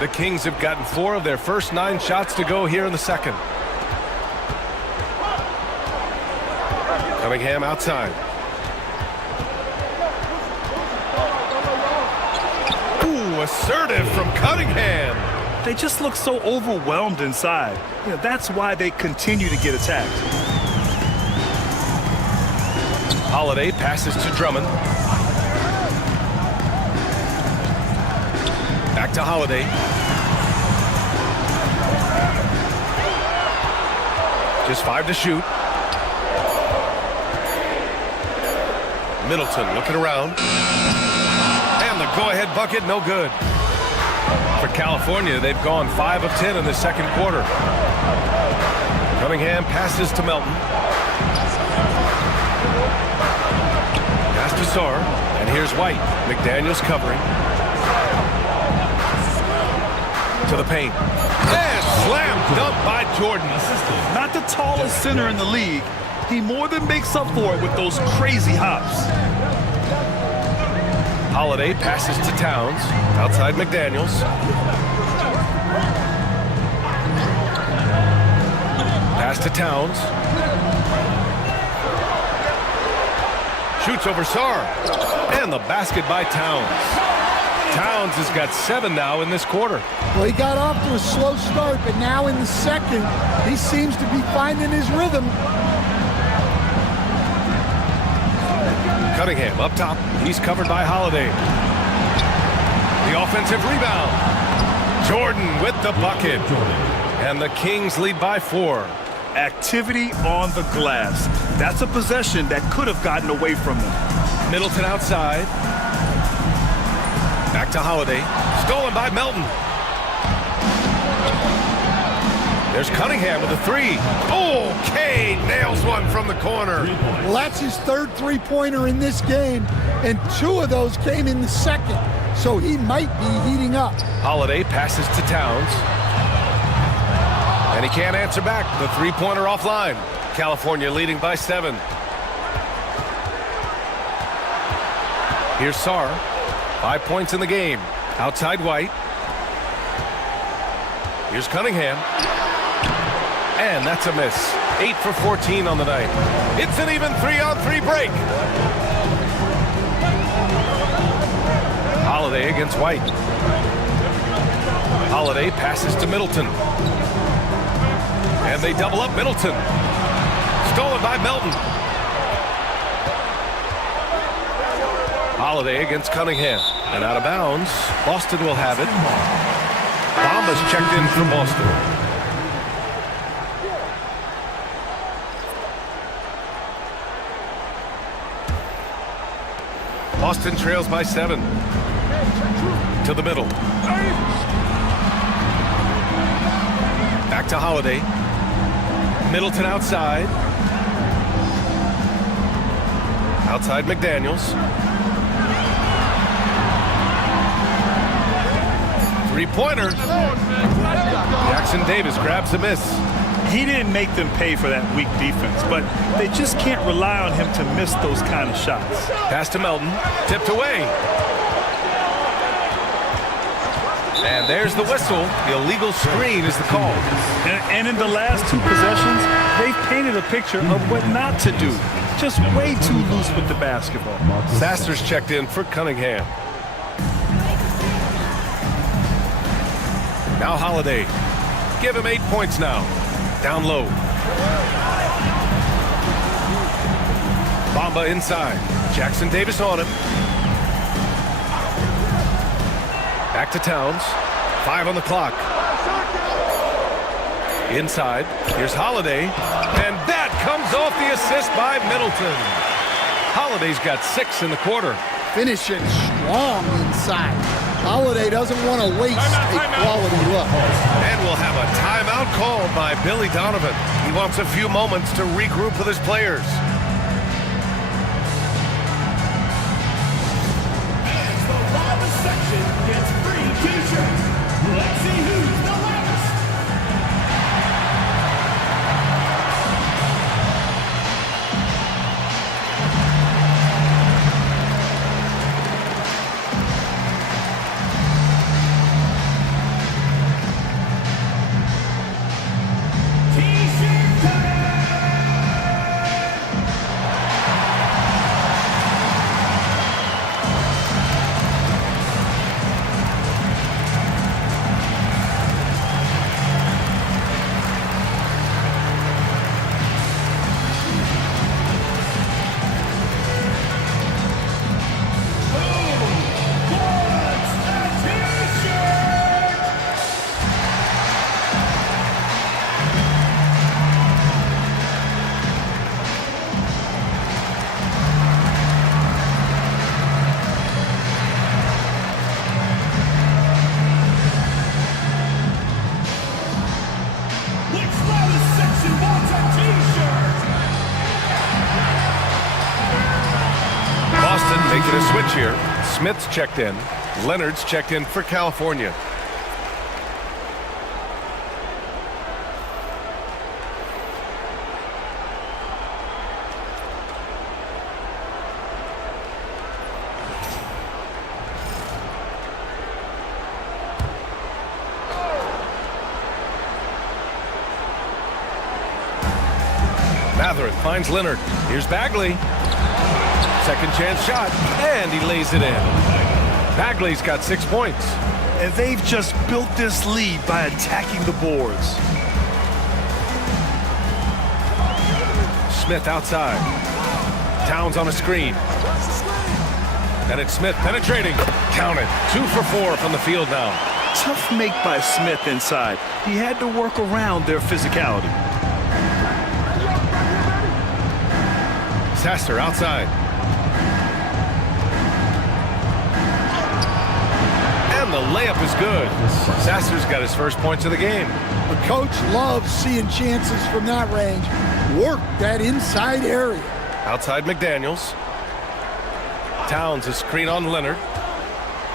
The Kings have gotten 4 of their first 9 shots to go here in the second. Cunningham outside. Ooh, assertive from Cunningham. They just look so overwhelmed inside. That's why they continue to get attacked. Holiday passes to Drummond. Back to Holiday. Just 5 to shoot. Middleton looking around. And the go-ahead bucket, no good. For California, they've gone 5 of 10 in the second quarter. Cunningham passes to Melton. Pass to Sarr. And here's White. McDaniels covering. To the paint. And slam dunk by Jordan. Not the tallest center in the league. He more than makes up for it with those crazy hops. Holiday passes to Towns. Outside McDaniels. Pass to Towns. Shoots over Sarr. And the basket by Towns. Towns has got 7 now in this quarter. Well, he got off to a slow start, but now in the second, he seems to be finding his rhythm. Cunningham up top. He's covered by Holiday. The offensive rebound. Jordan with the bucket. And the Kings lead by 4. Activity on the glass. That's a possession that could have gotten away from them. Middleton outside. Back to Holiday. Stolen by Melton. There's Cunningham with a 3. Okay, nails one from the corner. Well, that's his 3rd three-pointer in this game, and 2 of those came in the second, so he might be heating up. Holiday passes to Towns. And he can't answer back. The three-pointer offline. California leading by 7. Here's Sarr. 5 points in the game. Outside White. Here's Cunningham. And that's a miss. 8 for 14 on the night. It's an even 3-on-3 break. Holiday against White. Holiday passes to Middleton. And they double up Middleton. Stolen by Melton. Holiday against Cunningham. And out of bounds. Boston will have it. Bomba's checked in for Boston. Boston trails by 7. To the middle. Back to Holiday. Middleton outside. Outside McDaniels. 3-pointer. Jackson Davis grabs a miss. He didn't make them pay for that weak defense, but they just can't rely on him to miss those kind of shots. Pass to Melton. Tipped away. And there's the whistle. The illegal screen is the call. And in the last 2 possessions, they've painted a picture of what not to do. Just way too loose with the basketball. Sasser's checked in for Cunningham. Now Holiday. Give him 8 points now. Down low. Bamba inside. Jackson Davis on him. Back to Towns. 5 on the clock. Inside. Here's Holiday. And that comes off the assist by Middleton. Holiday's got 6 in the quarter. Finishing strong inside. Holiday doesn't want to waste a quality look. And we'll have a timeout called by Billy Donovan. He wants a few moments to regroup with his players. As the Lava section gets free t-shirts, let's see who's the loudest. switch here. Smith's checked in. Leonard's checked in for California. Matherin finds Leonard. Here's Bagley. Second chance shot, and he lays it in. Bagley's got 6 points. And they've just built this lead by attacking the boards. Smith outside. Towns on a screen. And it's Smith penetrating. Count it. 2 for 4 from the field now. Tough make by Smith inside. He had to work around their physicality. Sasser outside. And the layup is good. Sasser's got his first points of the game. The coach loves seeing chances from that range. Work that inside area. Outside McDaniels. Towns a screen on Leonard.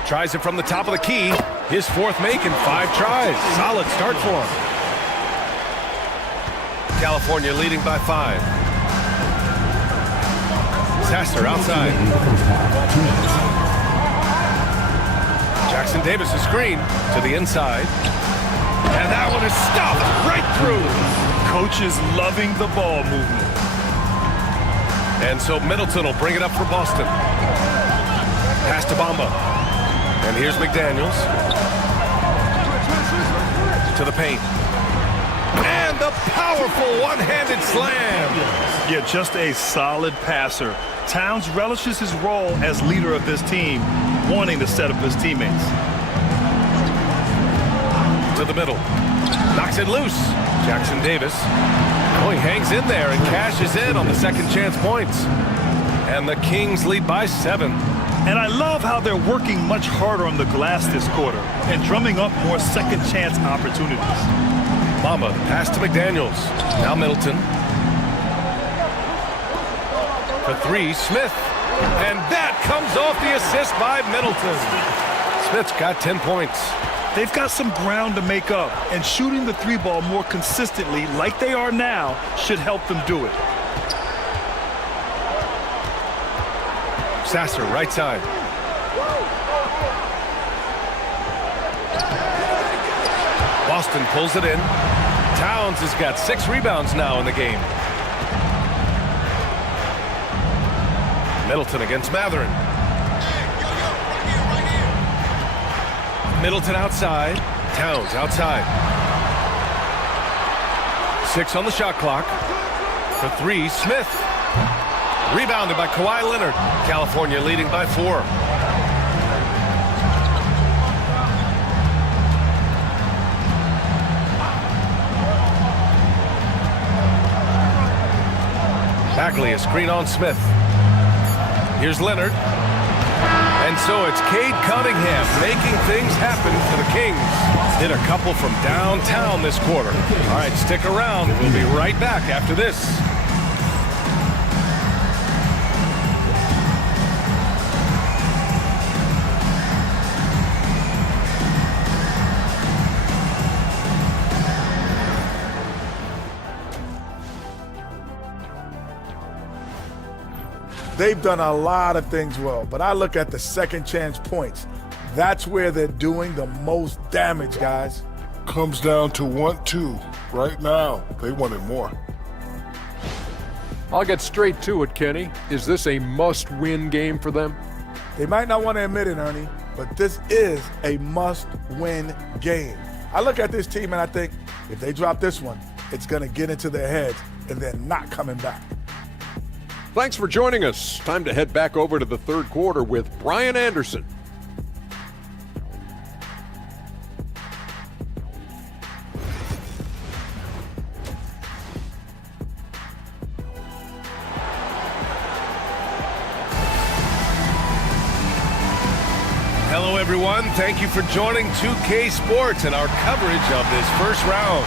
Tries it from the top of the key. His fourth make in 5 tries. Solid start for him. California leading by 5. Sasser outside. Jackson Davis a screen to the inside. And that one is stopped right through. Coach is loving the ball movement. And so Middleton will bring it up for Boston. Pass to Bamba. And here's McDaniels. To the paint. And the powerful one-handed slam. Yeah, just a solid passer. Towns relishes his role as leader of this team, wanting to set up his teammates. To the middle. Knocks it loose. Jackson Davis. Oh, he hangs in there and cashes in on the second chance points. And the Kings lead by 7. And I love how they're working much harder on the glass this quarter and drumming up more second chance opportunities. Bamba, pass to McDaniels. Now Middleton. For 3, Smith. And that comes off the assist by Middleton. Smith's got 10 points. They've got some ground to make up, and shooting the 3-ball more consistently like they are now should help them do it. Sasser, right side. Boston pulls it in. Towns has got 6 rebounds now in the game. Middleton against Matherin. Middleton outside. Towns outside. 6 on the shot clock. For 3, Smith. Rebounded by Kawhi Leonard. California leading by 4. Bagley, a screen on Smith. Here's Leonard. And so it's Cade Cunningham making things happen for the Kings. Hit a couple from downtown this quarter. All right, stick around. We'll be right back after this. They've done a lot of things well, but I look at the second chance points. That's where they're doing the most damage, guys. Comes down to 1-2. Right now, they wanted more. I'll get straight to it, Kenny. Is this a must-win game for them? They might not want to admit it, Ernie, but this is a must-win game. I look at this team and I think if they drop this one, it's going to get into their heads and they're not coming back. Thanks for joining us. Time to head back over to the third quarter with Brian Anderson. Hello, everyone. Thank you for joining 2K Sports and our coverage of this first round.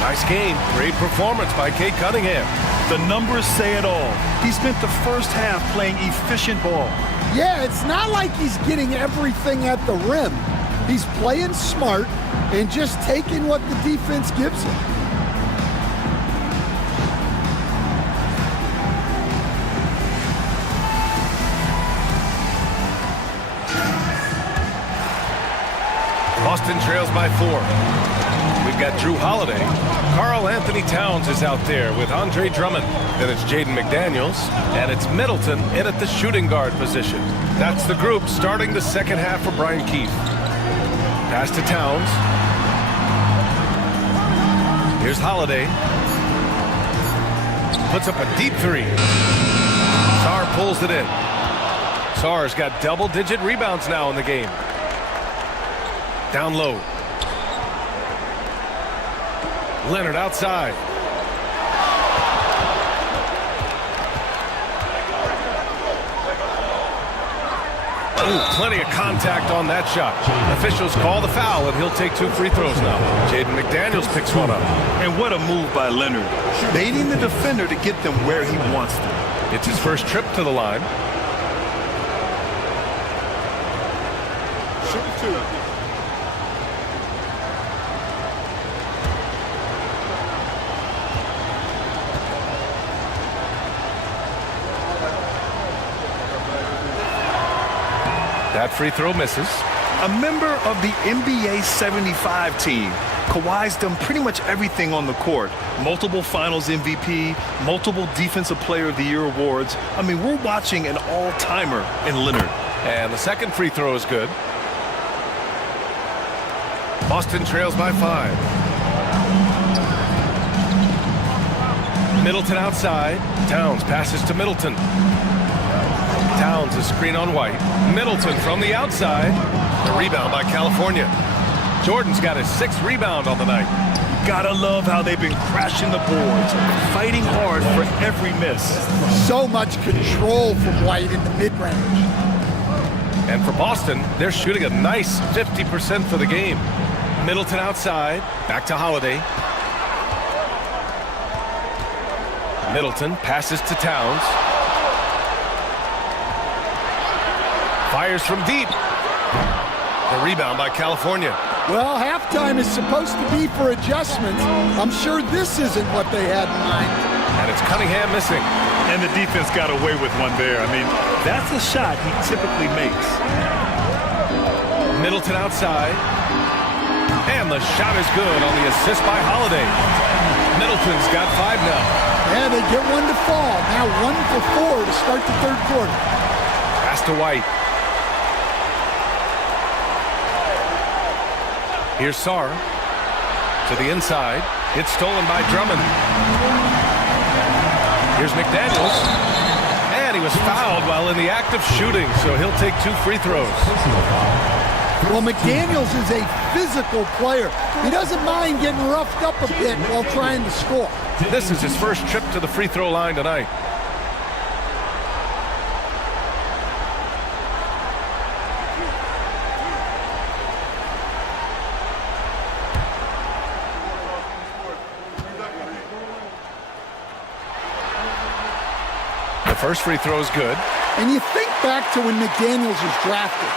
Nice game. Great performance by Cade Cunningham. The numbers say it all. He spent the first half playing efficient ball. Yeah, it's not like he's getting everything at the rim. He's playing smart and just taking what the defense gives him. Boston trails by 4. We've got Drew Holiday. Karl Anthony Towns is out there with Andre Drummond. Then it's Jaden McDaniels, and it's Middleton in at the shooting guard position. That's the group starting the second half for Brian Keefe. Pass to Towns. Here's Holiday. Puts up a deep 3. Sarr pulls it in. Sarr's got double-digit rebounds now in the game. Down low. Leonard outside. Ooh, plenty of contact on that shot. Officials call the foul, and he'll take 2 free throws now. Jaden McDaniels picks one up. And what a move by Leonard. Baiting the defender to get them where he wants them. It's his first trip to the line. Shoot 2. That free throw misses. A member of the NBA 75 team. Kawhi's done pretty much everything on the court. Multiple Finals MVP, multiple Defensive Player of the Year awards. I mean, we're watching an all-timer in Leonard. And the second free throw is good. Boston trails by 5. Middleton outside. Towns passes to Middleton. Towns a screen on White. Middleton from the outside. The rebound by California. Jordan's got his 6th rebound on the night. Gotta love how they've been crashing the boards, fighting hard for every miss. So much control from White in the mid-range. And for Boston, they're shooting a nice 50% for the game. Middleton outside. Back to Holiday. Middleton passes to Towns. Fires from deep. The rebound by California. Well, halftime is supposed to be for adjustments. I'm sure this isn't what they had in mind. And it's Cunningham missing. And the defense got away with one there. I mean, that's a shot he typically makes. Middleton outside. And the shot is good on the assist by Holiday. Middleton's got 5 now. Yeah, they get one to fall. Now 1 for 4 to start the third quarter. Pass to White. Here's Sarr to the inside. It's stolen by Drummond. Here's McDaniels. And he was fouled while in the act of shooting, so he'll take 2 free throws. Well, McDaniels is a physical player. He doesn't mind getting roughed up a bit while trying to score. This is his first trip to the free throw line tonight. First free throw is good. And you think back to when McDaniels was drafted.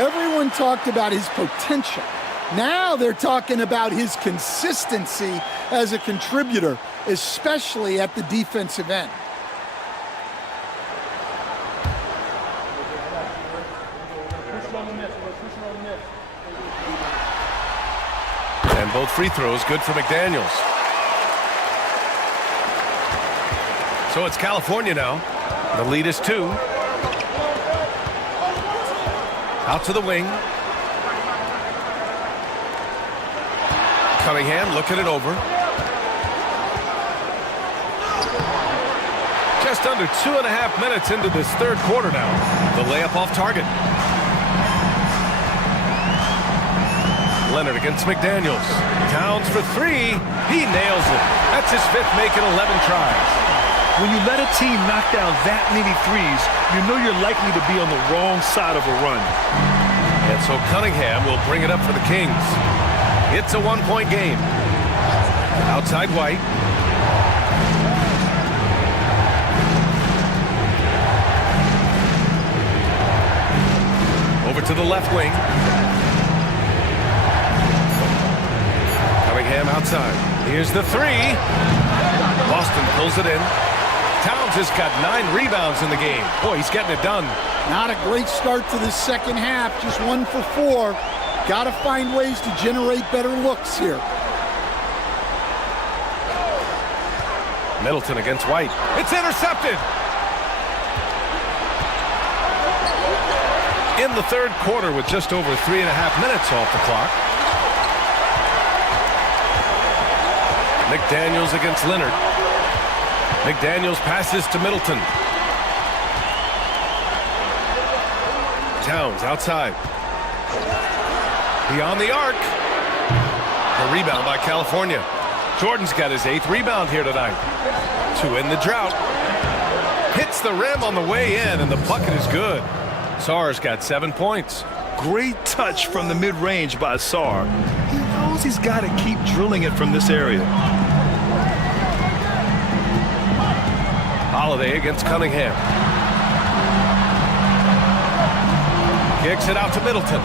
Everyone talked about his potential. Now they're talking about his consistency as a contributor, especially at the defensive end. And both free throws good for McDaniels. So it's California now. The lead is 2. Out to the wing. Cunningham looking it over. Just under 2.5 minutes into this third quarter now. The layup off target. Leonard against McDaniels. Towns for 3. He nails it. That's his 5th make in 11 tries. When you let a team knock down that many threes, you know you're likely to be on the wrong side of a run. And so Cunningham will bring it up for the Kings. It's a 1-point game. Outside White. to the left wing. Cunningham outside. Here's the three. Boston pulls it in. Towns has got 9 rebounds in the game. Boy, he's getting it done. Not a great start to the second half, just 1 for 4. Got to find ways to generate better looks here. Middleton against White. It's intercepted. In the third quarter with just over 3.5 minutes off the clock. McDaniels against Leonard. McDaniels passes to Middleton. Towns outside. Beyond the arc. The rebound by California. Jordan's got his 8th rebound here tonight. 2 in the drought. Hits the rim on the way in, and the bucket is good. Sarr's got 7 points. Great touch from the mid-range by Sarr. He knows he's got to keep drilling it from this area. Holiday against Cunningham. Kicks it out to Middleton.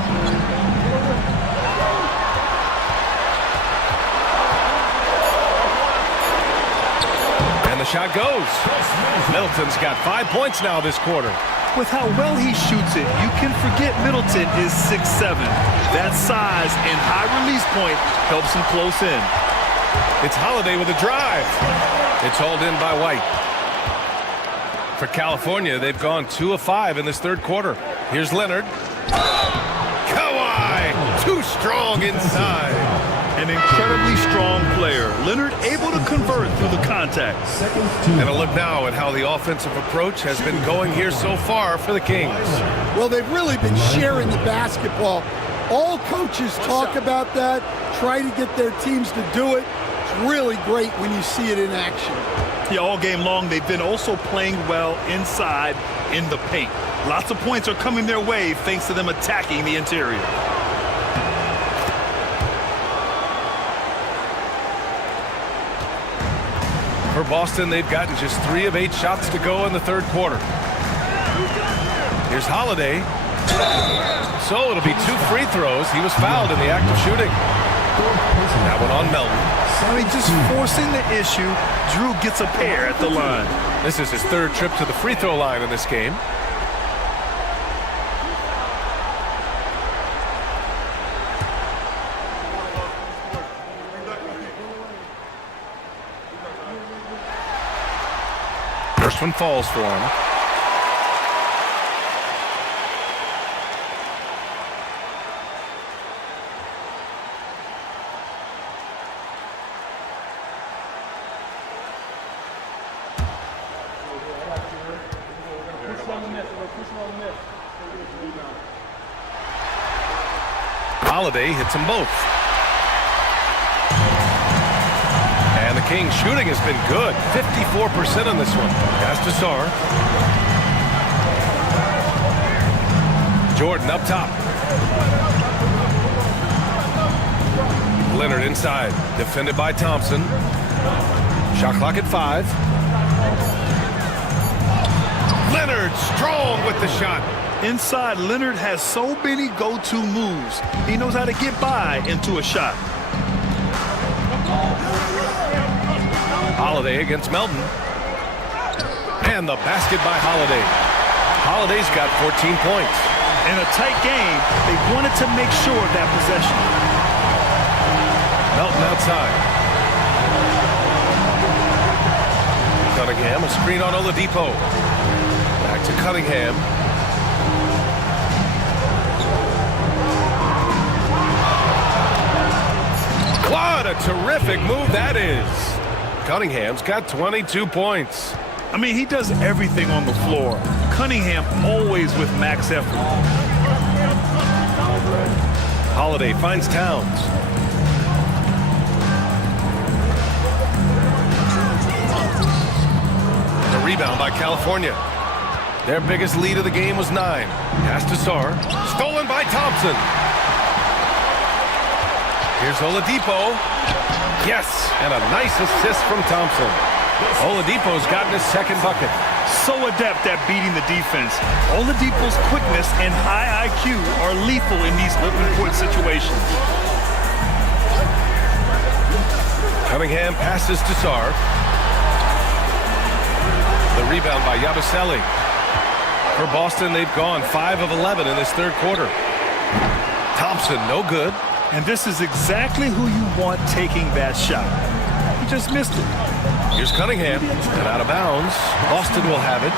And the shot goes. Middleton's got 5 points now this quarter. With how well he shoots it, you can forget Middleton is 6'7". That size and high release point helps him close in. It's Holiday with a drive. It's hauled in by White. For California, they've gone 2 of 5 in this third quarter. Here's Leonard. Kawhi, too strong inside. An incredibly strong player. Leonard able to convert through the contact. And a look now at how the offensive approach has been going here so far for the Kings. Well, they've really been sharing the basketball. All coaches talk about that, try to get their teams to do it. It's really great when you see it in action. Yeah, all game long, they've been also playing well inside in the paint. Lots of points are coming their way thanks to them attacking the interior. For Boston, they've gotten just 3 of 8 shots to go in the third quarter. Here's Holiday. So it'll be 2 free throws. He was fouled in the act of shooting. That one on Melton. I mean, just forcing the issue. Drew gets a pair at the line. This is his 3rd trip to the free throw line in this game. First one falls for him. Holiday hits them both. And the Kings shooting has been good. 54% on this one. Pass to Sarr. Jordan up top. Leonard inside. Defended by Thompson. Shot clock at 5. Leonard strong with the shot. Inside, Leonard has so many go-to moves. He knows how to get by into a shot. Holiday against Melton. And the basket by Holiday. Holiday's got 14 points. In a tight game, they wanted to make sure of that possession. Melton outside. Cunningham, a screen on Oladipo. Back to Cunningham. What a terrific move that is. Cunningham's got 22 points. I mean, he does everything on the floor. Cunningham always with max effort. Holiday finds Towns. The rebound by California. Their biggest lead of the game was 9. Pass to Sarr. Stolen by Thompson. Here's Oladipo. Yes, and a nice assist from Thompson. Oladipo's gotten his 2nd bucket. So adept at beating the defense. Oladipo's quickness and high IQ are lethal in these open court situations. Cunningham passes to Sarr. The rebound by Yabusele. For Boston, they've gone 5 of 11 in this third quarter. Thompson, no good. And this is exactly who you want taking that shot. He just missed it. Here's Cunningham, and out of bounds. Boston will have it.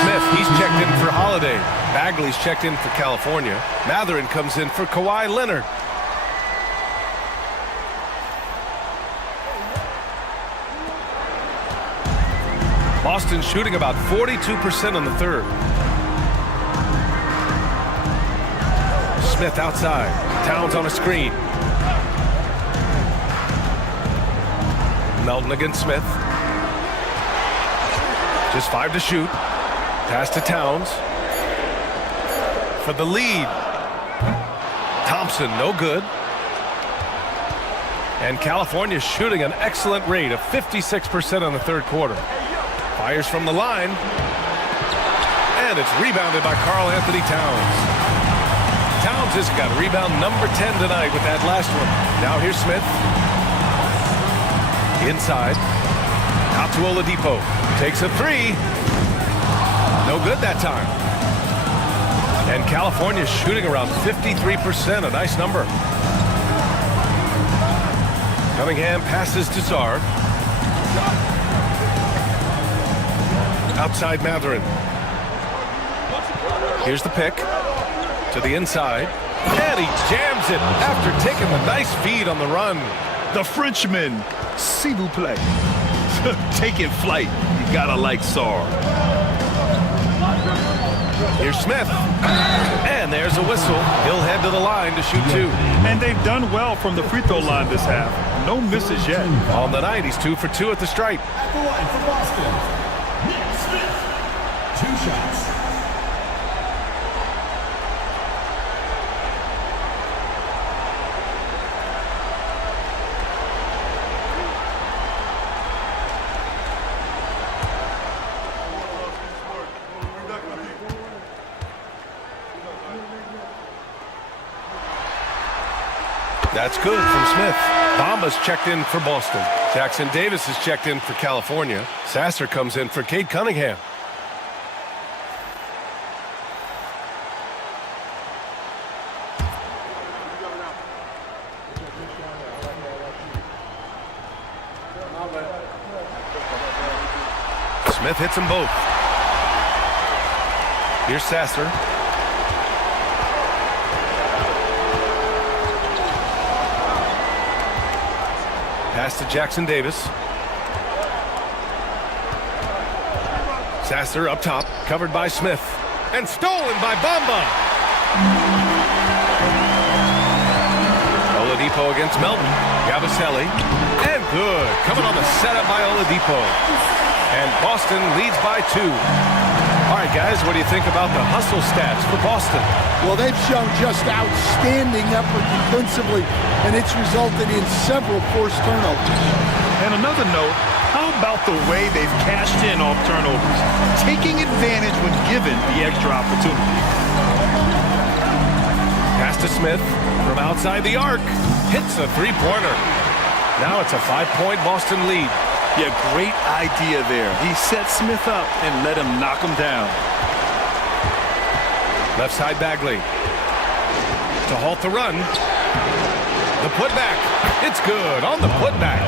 Smith, he's checked in for Holiday. Bagley's checked in for California. Mathurin comes in for Kawhi Leonard. Boston shooting about 42% in the third. Smith outside. Towns on a screen. Melton against Smith. Just 5 to shoot. Pass to Towns. For the lead. Thompson, no good. And California shooting an excellent rate of 56% in the third quarter. Fires from the line. And it's rebounded by Karl Anthony Towns. Towns has got rebound number 10 tonight with that last one. Now here's Smith. Inside. Out to Oladipo. Takes a 3. No good that time. And California shooting around 53%. A nice number. Cunningham passes to Sarr. Outside Mathurin. Here's the pick. To the inside. And he jams it after taking the nice feed on the run. The Frenchman, s'il vous plaît. Taking flight. You gotta like Sarr. Here's Smith. And there's a whistle. He'll head to the line to shoot 2. And they've done well from the free throw line this half. No misses yet. On the night, he's 2 for 2 at the stripe. At the line for Boston, Nick Smith. 2 shots. That's good from Smith. Bamba's checked in for Boston. Jackson Davis is checked in for California. Sasser comes in for Cade Cunningham. Smith hits them both. Here's Sasser. Pass to Jackson Davis. Sasser up top, covered by Smith. And stolen by Bamba. Oladipo against Melton. Yabusele. And good. Coming on the setup by Oladipo. And Boston leads by 2. All right, guys, what do you think about the hustle stats for Boston? Well, they've shown just outstanding effort defensively, and it's resulted in several forced turnovers. And another note, how about the way they've cashed in off turnovers, taking advantage when given the extra opportunity. Pass to Smith from outside the arc. Hits a three-pointer. Now it's a 5-point Boston lead. Yeah, great idea there. He set Smith up and let him knock him down. Left side Bagley. To halt the run. The putback. It's good on the putback.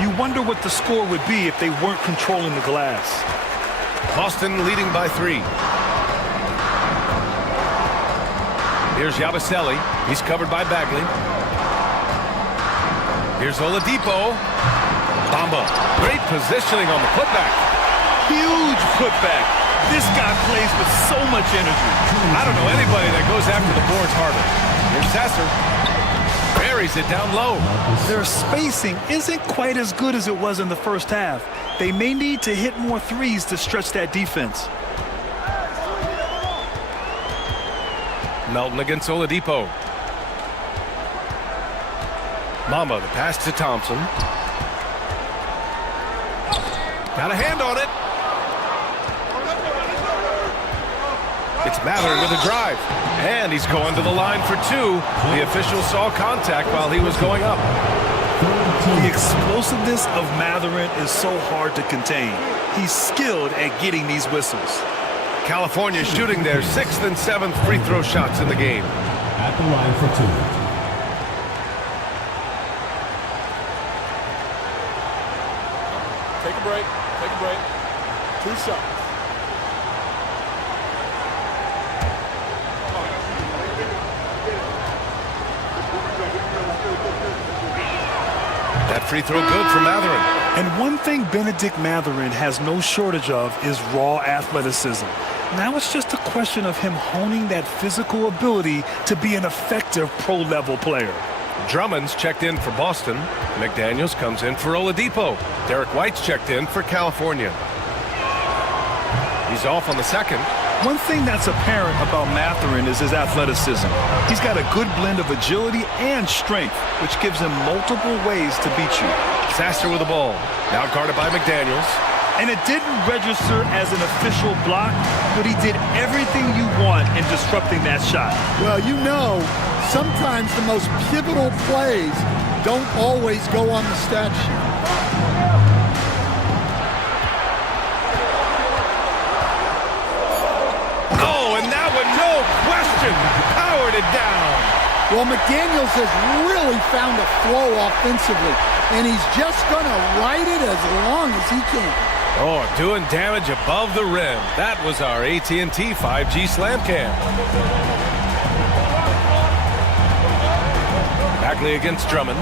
You wonder what the score would be if they weren't controlling the glass. Boston leading by 3. Here's Yabusele. He's covered by Bagley. Here's Oladipo. Bamba. Great positioning on the putback. Huge putback. This guy plays with so much energy. I don't know anybody that goes after the boards harder. Here's Sasser. Buries it down low. Their spacing isn't quite as good as it was in the first half. They may need to hit more threes to stretch that defense. Melton against Oladipo. Mamba, the pass to Thompson. Got a hand on it. It's Mathurin with a drive. And he's going to the line for two. The official saw contact while he was going up. The explosiveness of Mathurin is so hard to contain. He's skilled at getting these whistles. California shooting their 6th and 7th free throw shots in the game. At the line for two. Take a break. Take a break. 2 shots. That free throw good for Mathurin. And one thing Benedict Mathurin has no shortage of is raw athleticism. Now it's just a question of him honing that physical ability to be an effective pro-level player. Drummond's checked in for Boston. McDaniels comes in for Oladipo. Derek White's checked in for California. He's off on the second. One thing that's apparent about Mathurin is his athleticism. He's got a good blend of agility and strength, which gives him multiple ways to beat you. Sasser with the ball. Now guarded by McDaniels. And it didn't register as an official block, but he did everything you want in disrupting that shot. Well, you know, sometimes the most pivotal plays don't always go on the stat sheet. Oh, and that one, no question, powered it down. Well, McDaniels has really found a flow offensively, and he's just going to ride it as long as he can. Oh, doing damage above the rim. That was our AT&T 5G slam cam. Bagley against Drummond.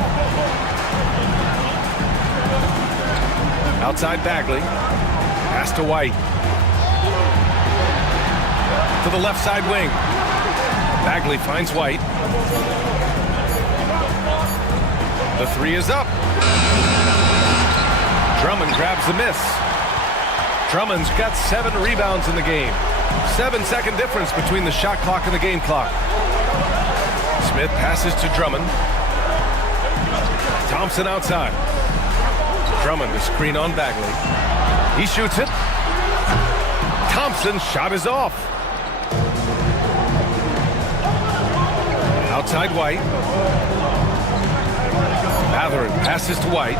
Outside Bagley. Pass to White. To the left side wing. Bagley finds White. The three is up. Drummond grabs the miss. Drummond's got 7 rebounds in the game. 7-second difference between the shot clock and the game clock. Smith passes to Drummond. Thompson outside. Drummond to screen on Bagley. He shoots it. Thompson's shot is off. Outside White. Mathurin passes to White.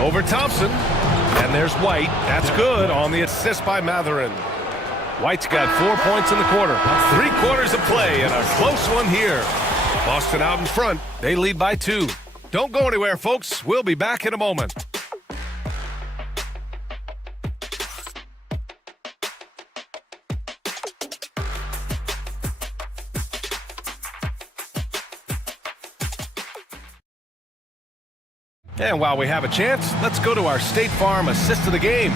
Over Thompson. And there's White. That's good on the assist by Mathurin. White's got 4 points in the quarter. 3 quarters of play and a close one here. Boston out in front. They lead by 2. Don't go anywhere, folks. We'll be back in a moment. And while we have a chance, let's go to our State Farm assist of the game.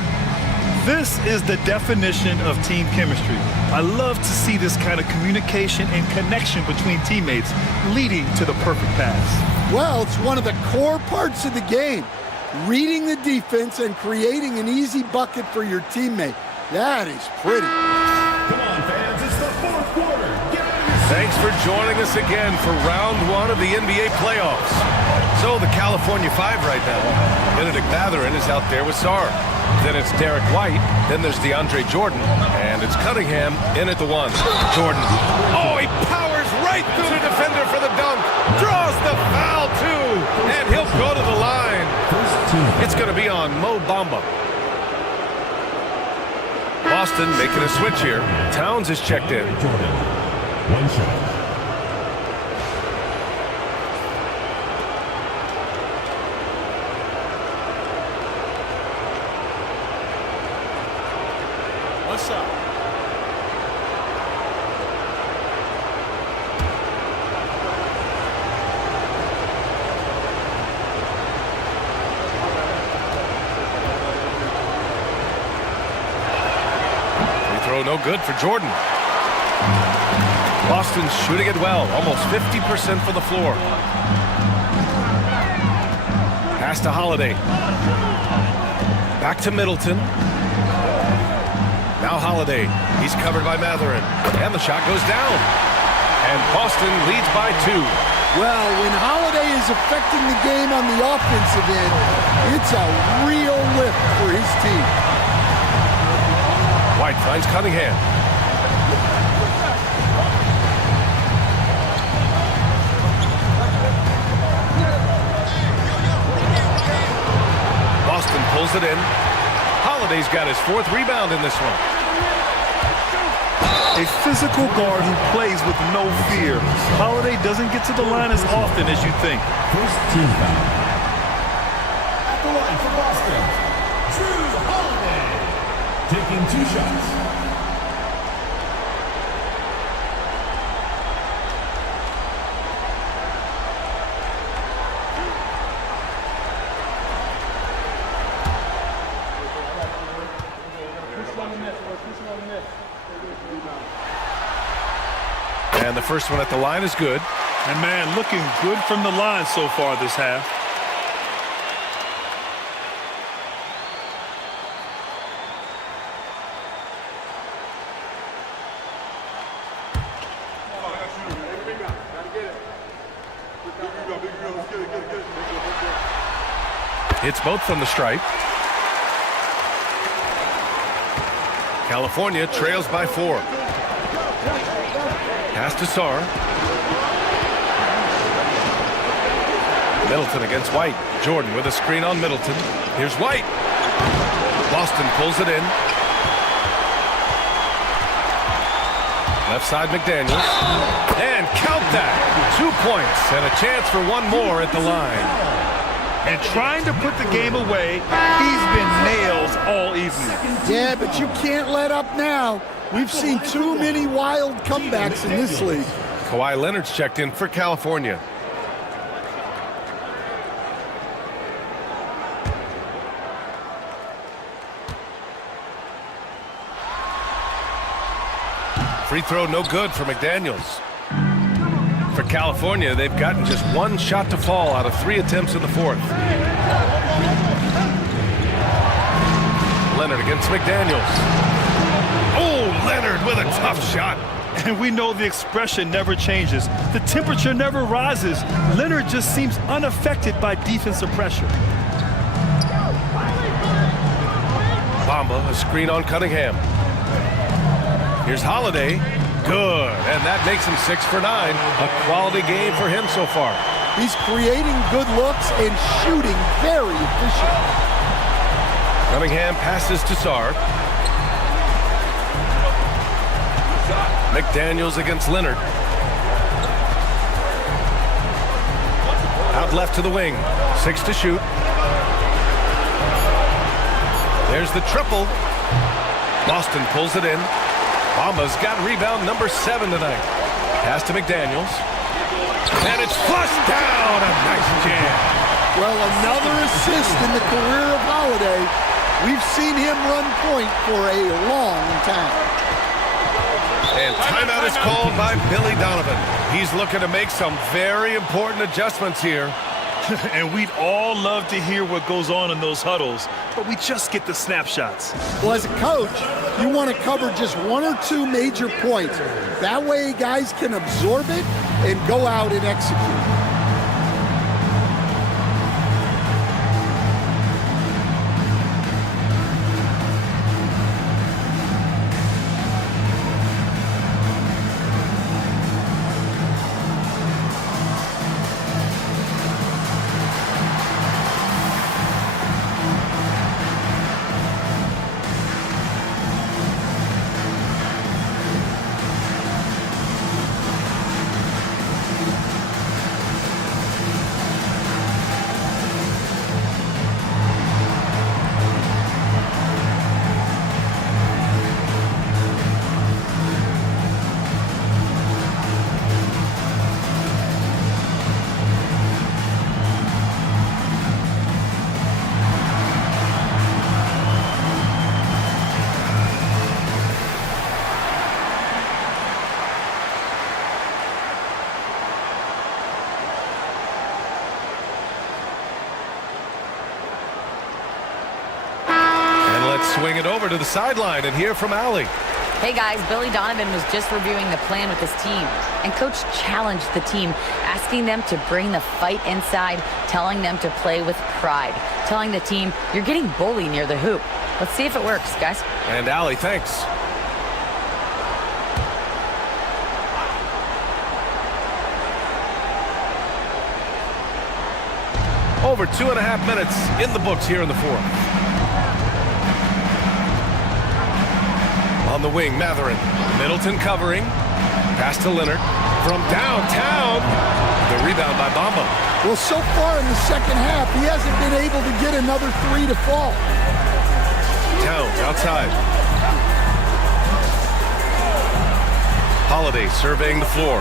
This is the definition of team chemistry. I love to see this kind of communication and connection between teammates leading to the perfect pass. Well, it's one of the core parts of the game. Reading the defense and creating an easy bucket for your teammate. That is pretty. Come on, fans, it's the 4th quarter. Get out of your Thanks for joining us again for round 1 of the NBA playoffs. So the California 5 right now. Benedict Mathurin is out there with Sarr. Then it's Derek White. Then there's DeAndre Jordan. And it's Cunningham in at the 1. Jordan. Oh, he powers right through the defender for the dunk. Draws the foul, too. And he'll go to the line. It's going to be on Mo Bamba. Boston making a switch here. Towns is checked in. Jordan. 1 shot. No good for Jordan. Boston's shooting it well, almost 50% for the floor. Pass to Holiday. Back to Middleton. Now Holiday. He's covered by Mathurin. And the shot goes down. And Boston leads by 2. Well, when Holiday is affecting the game on the offensive end, it's a real lift for his team. White finds Cunningham. pulls it in. Holiday's got his 4th rebound in this one. A physical guard who plays with no fear. Holiday doesn't get to the line as often as you think. First team foul. At the line for Boston, Drew Holiday. Taking 2 shots. And the first one at the line is good. And man, looking good from the line so far this half. Hits both from the stripe. California trails by 4. Pass to Sarr. Middleton against White. Jordan with a screen on Middleton. Here's White. Boston pulls it in. Left side McDaniels. And count that. 2 points and a chance for one more at the line. And trying to put the game away, he's been nails all evening. Yeah, but you can't let up now. We've seen too many wild comebacks in this league. Kawhi Leonard's checked in for California. Free throw no good for McDaniels. For California, they've gotten just 1 shot to fall out of 3 attempts in the 4th. Leonard against McDaniels. Oh, Leonard with a tough shot. And we know the expression never changes. The temperature never rises. Leonard just seems unaffected by defensive pressure. Bamba, a screen on Cunningham. Here's Holiday. Good, and that makes him 6 for 9. A quality game for him so far. He's creating good looks and shooting very efficient. Cunningham passes to Sarr. McDaniels against Leonard. Out left to the wing. 6 to shoot. There's the triple. Boston pulls it in. Bamba's got rebound number 7 tonight. Pass to McDaniels. And it's flushed down. A nice jam. Well, another assist in the career of Holiday. We've seen him run point for a long time. And timeout is called by Billy Donovan. He's looking to make some very important adjustments here. And we'd all love to hear what goes on in those huddles, but we just get the snapshots. Well, as a coach, you want to cover just 1 or 2 major points. That way guys can absorb it and go out and execute. Swing it over to the sideline and hear from Allie. Hey guys, Billy Donovan was just reviewing the plan with his team, and coach challenged the team, asking them to bring the fight inside, telling them to play with pride, telling the team, you're getting bullied near the hoop. Let's see if it works, guys. And Allie, thanks. Over 2.5 minutes in the books here in the 4th. On the wing, Matherin. Middleton covering. Pass to Leonard. From downtown. The rebound by Bamba. Well, so far in the second half, he hasn't been able to get another three to fall. Towns outside. Holiday surveying the floor.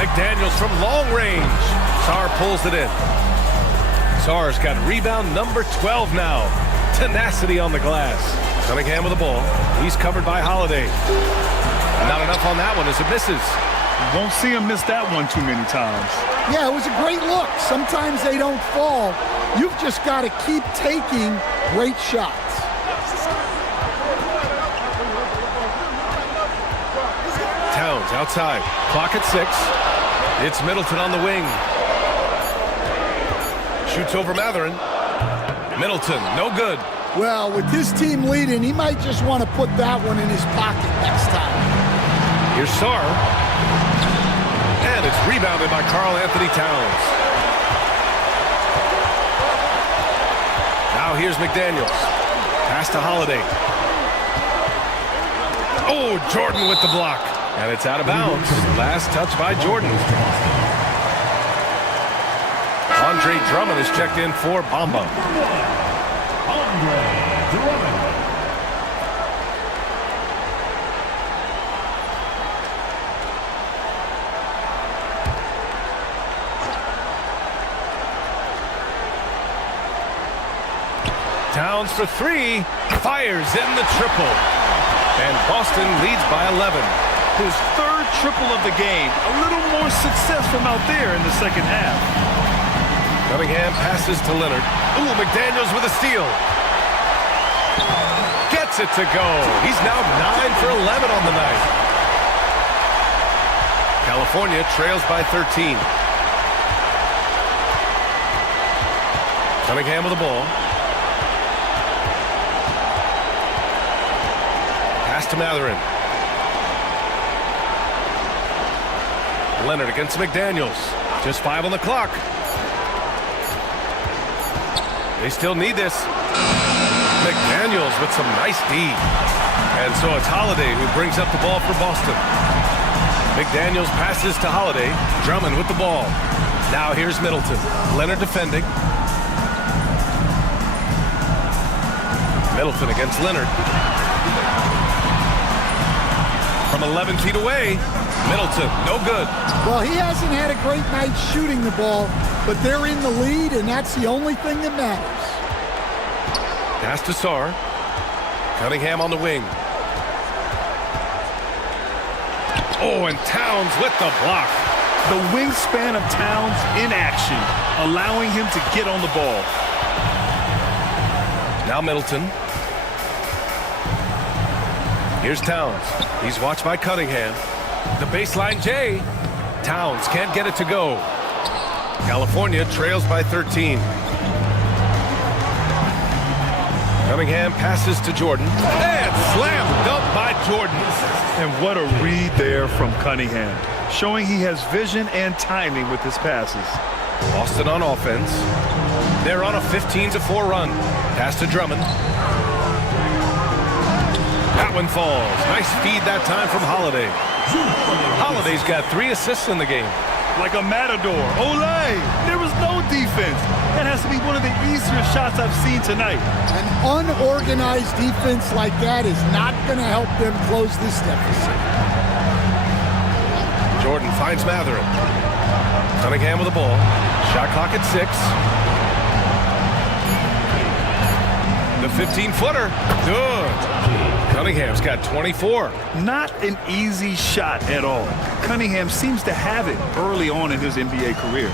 McDaniels from long range. Sarr pulls it in. Sarr's got rebound number 12 now. Tenacity on the glass. Cunningham with the ball. He's covered by Holiday. Not enough on that one as it misses. Won't see him miss that one too many times. Yeah, it was a great look. Sometimes they don't fall. You've just got to keep taking great shots. Towns outside. Clock at 6. It's Middleton on the wing. Shoots over Matherin. Middleton, no good. Well, with his team leading, he might just want to put that one in his pocket next time. Here's Sarr. And it's rebounded by Karl Anthony Towns. Now here's McDaniels. Pass to Holiday. Oh, Jordan with the block. And it's out of bounds. Last touch by Jordan. Andre Drummond is checked in for Bamba. Andre Drummond. Towns for 3. Fires in the triple. And Boston leads by 11. His third triple of the game. A little more success from out there in the second half. Cunningham passes to Leonard. Ooh, McDaniels with a steal. Gets it to go. He's now 9 for 11 on the night. California trails by 13. Cunningham with the ball. Pass to Matherin. Leonard against McDaniels. Just 5 on the clock. They still need this. McDaniels with some nice D. And so it's Holiday who brings up the ball for Boston. McDaniels passes to Holiday. Drummond with the ball. Now here's Middleton. Leonard defending. Middleton against Leonard. From 11 feet away. Middleton, no good. Well, he hasn't had a great night shooting the ball, but they're in the lead, and that's the only thing that matters. Pass to Sarr. Cunningham on the wing. Oh, and Towns with the block. The wingspan of Towns in action, allowing him to get on the ball. Now Middleton. Here's Towns. He's watched by Cunningham. The baseline J. Towns can't get it to go. California trails by 13. Cunningham passes to Jordan. And slam dunk by Jordan. And what a read there from Cunningham. Showing he has vision and timing with his passes. Boston on offense. They're on a 15-4 run. Pass to Drummond. That one falls. Nice feed that time from Holiday. Holiday's got 3 assists in the game. Like a matador. Olay! There was no defense. That has to be one of the easier shots I've seen tonight. An unorganized defense like that is not going to help them close this deficit. Jordan finds Matherin. Cunningham with the ball. Shot clock at 6. The 15-footer. Good. Cunningham's got 24. Not an easy shot at all. Cunningham seems to have it early on in his NBA career.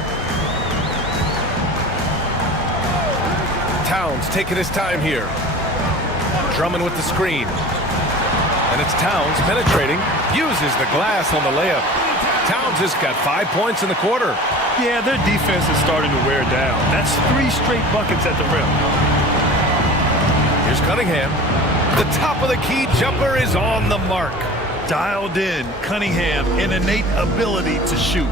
Towns taking his time here. Drummond with the screen. And it's Towns penetrating. Uses the glass on the layup. Towns has got 5 points in the quarter. Yeah, their defense is starting to wear down. That's 3 straight buckets at the rim. Here's Cunningham. The top of the key jumper is on the mark. Dialed in, Cunningham, an innate ability to shoot.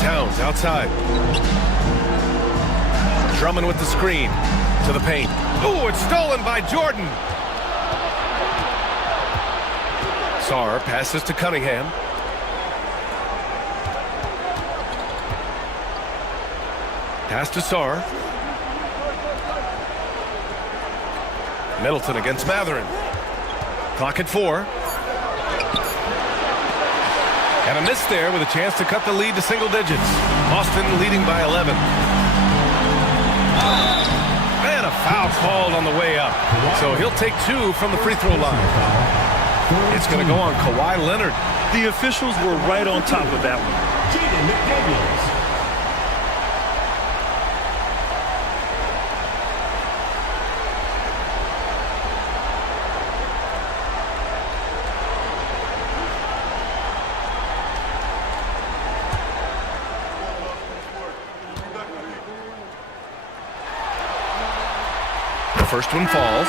Towns outside. Drummond with the screen to the paint. Ooh, it's stolen by Jordan. Sarr passes to Cunningham. Pass to Sarr. Middleton against Matherin. Clock at 4. And a miss there with a chance to cut the lead to single digits. Boston leading by 11. And a foul called on the way up. So he'll take 2 from the free throw line. It's going to go on Kawhi Leonard. The officials were right on top of that one. Jaden McDaniels. First one falls.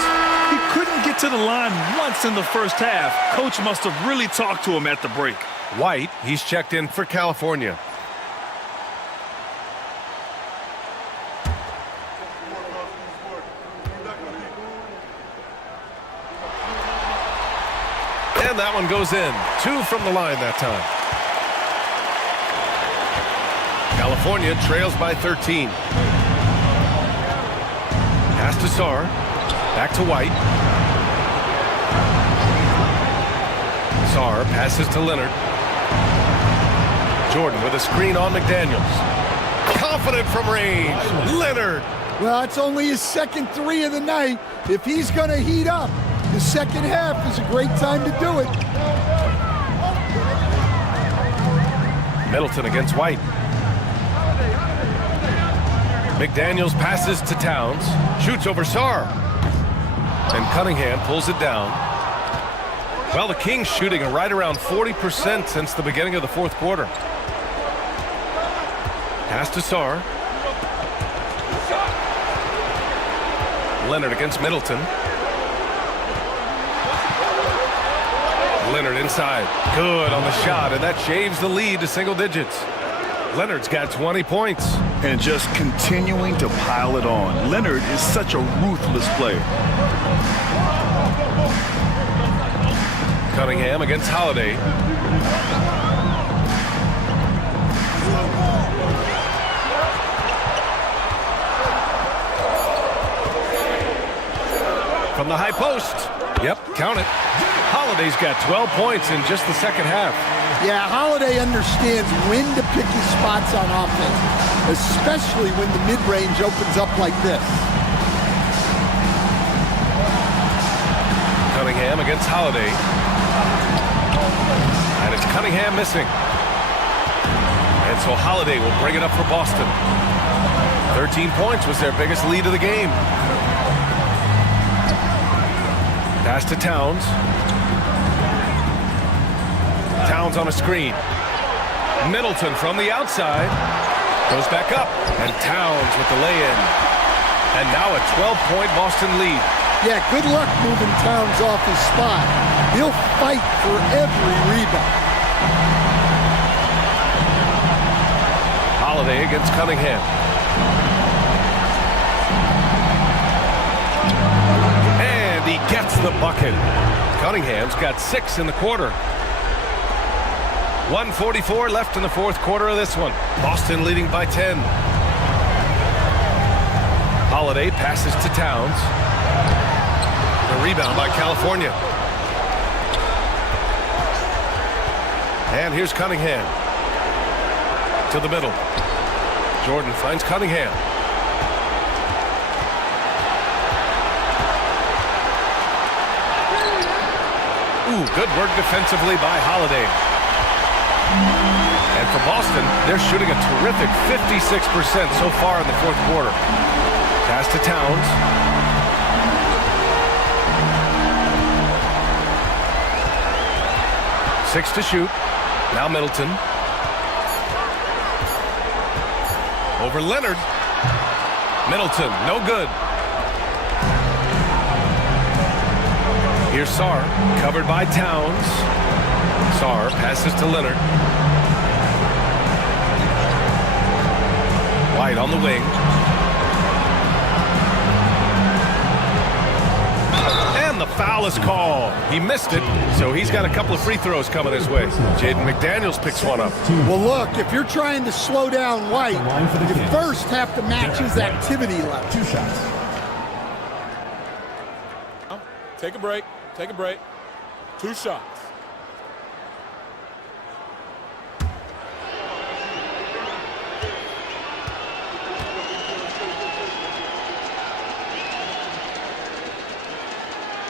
He couldn't get to the line once in the first half. Coach must have really talked to him at the break. White, he's checked in for California. And that one goes in. 2 from the line that time. California trails by 13. Pass to Sarr. Back to White. Sarr passes to Leonard. Jordan with a screen on McDaniels. Confident from range. Leonard. Well, it's only his second 3 of the night. If he's going to heat up, the second half is a great time to do it. Middleton against White. McDaniels passes to Towns. Shoots over Sarr. And Cunningham pulls it down. Well, the Kings shooting right around 40% since the beginning of the fourth quarter. Pass to Sarr. Leonard against Middleton. Leonard inside. Good on the shot, and that shaves the lead to single digits. Leonard's got 20 points. And just continuing to pile it on. Leonard is such a ruthless player. Cunningham against Holiday. From the high post. Yep, count it. Holiday's got 12 points in just the second half. Yeah, Holiday understands when to pick his spots on offense, especially when the mid-range opens up like this. Cunningham against Holiday. And it's Cunningham missing. And so Holiday will bring it up for Boston. 13 points was their biggest lead of the game. Pass to Towns. Towns on a screen. Middleton from the outside. Goes back up. And Towns with the lay-in. And now a 12-point Boston lead. Yeah, good luck moving Towns off his spot. He'll fight for every rebound. Holiday against Cunningham. And he gets the bucket. Cunningham's got 6 in the quarter. 1:44 left in the fourth quarter of this one. Boston leading by 10. Holiday passes to Towns. The rebound by California. And here's Cunningham. To the middle. Jordan finds Cunningham. Ooh, good work defensively by Holiday. And for Boston, they're shooting a terrific 56% so far in the fourth quarter. Pass to Towns. Six to shoot. Now Middleton. Over Leonard. Middleton, no good. Here's Sarr, covered by Towns. Sarr passes to Leonard. White on the wing. And the foul is called. He missed it, so he's got a couple of free throws coming his way. Jaden McDaniels picks one up. Well, look, if you're trying to slow down White, you first have to match his activity level. 2 shots. Take a break. Take a break. 2 shots.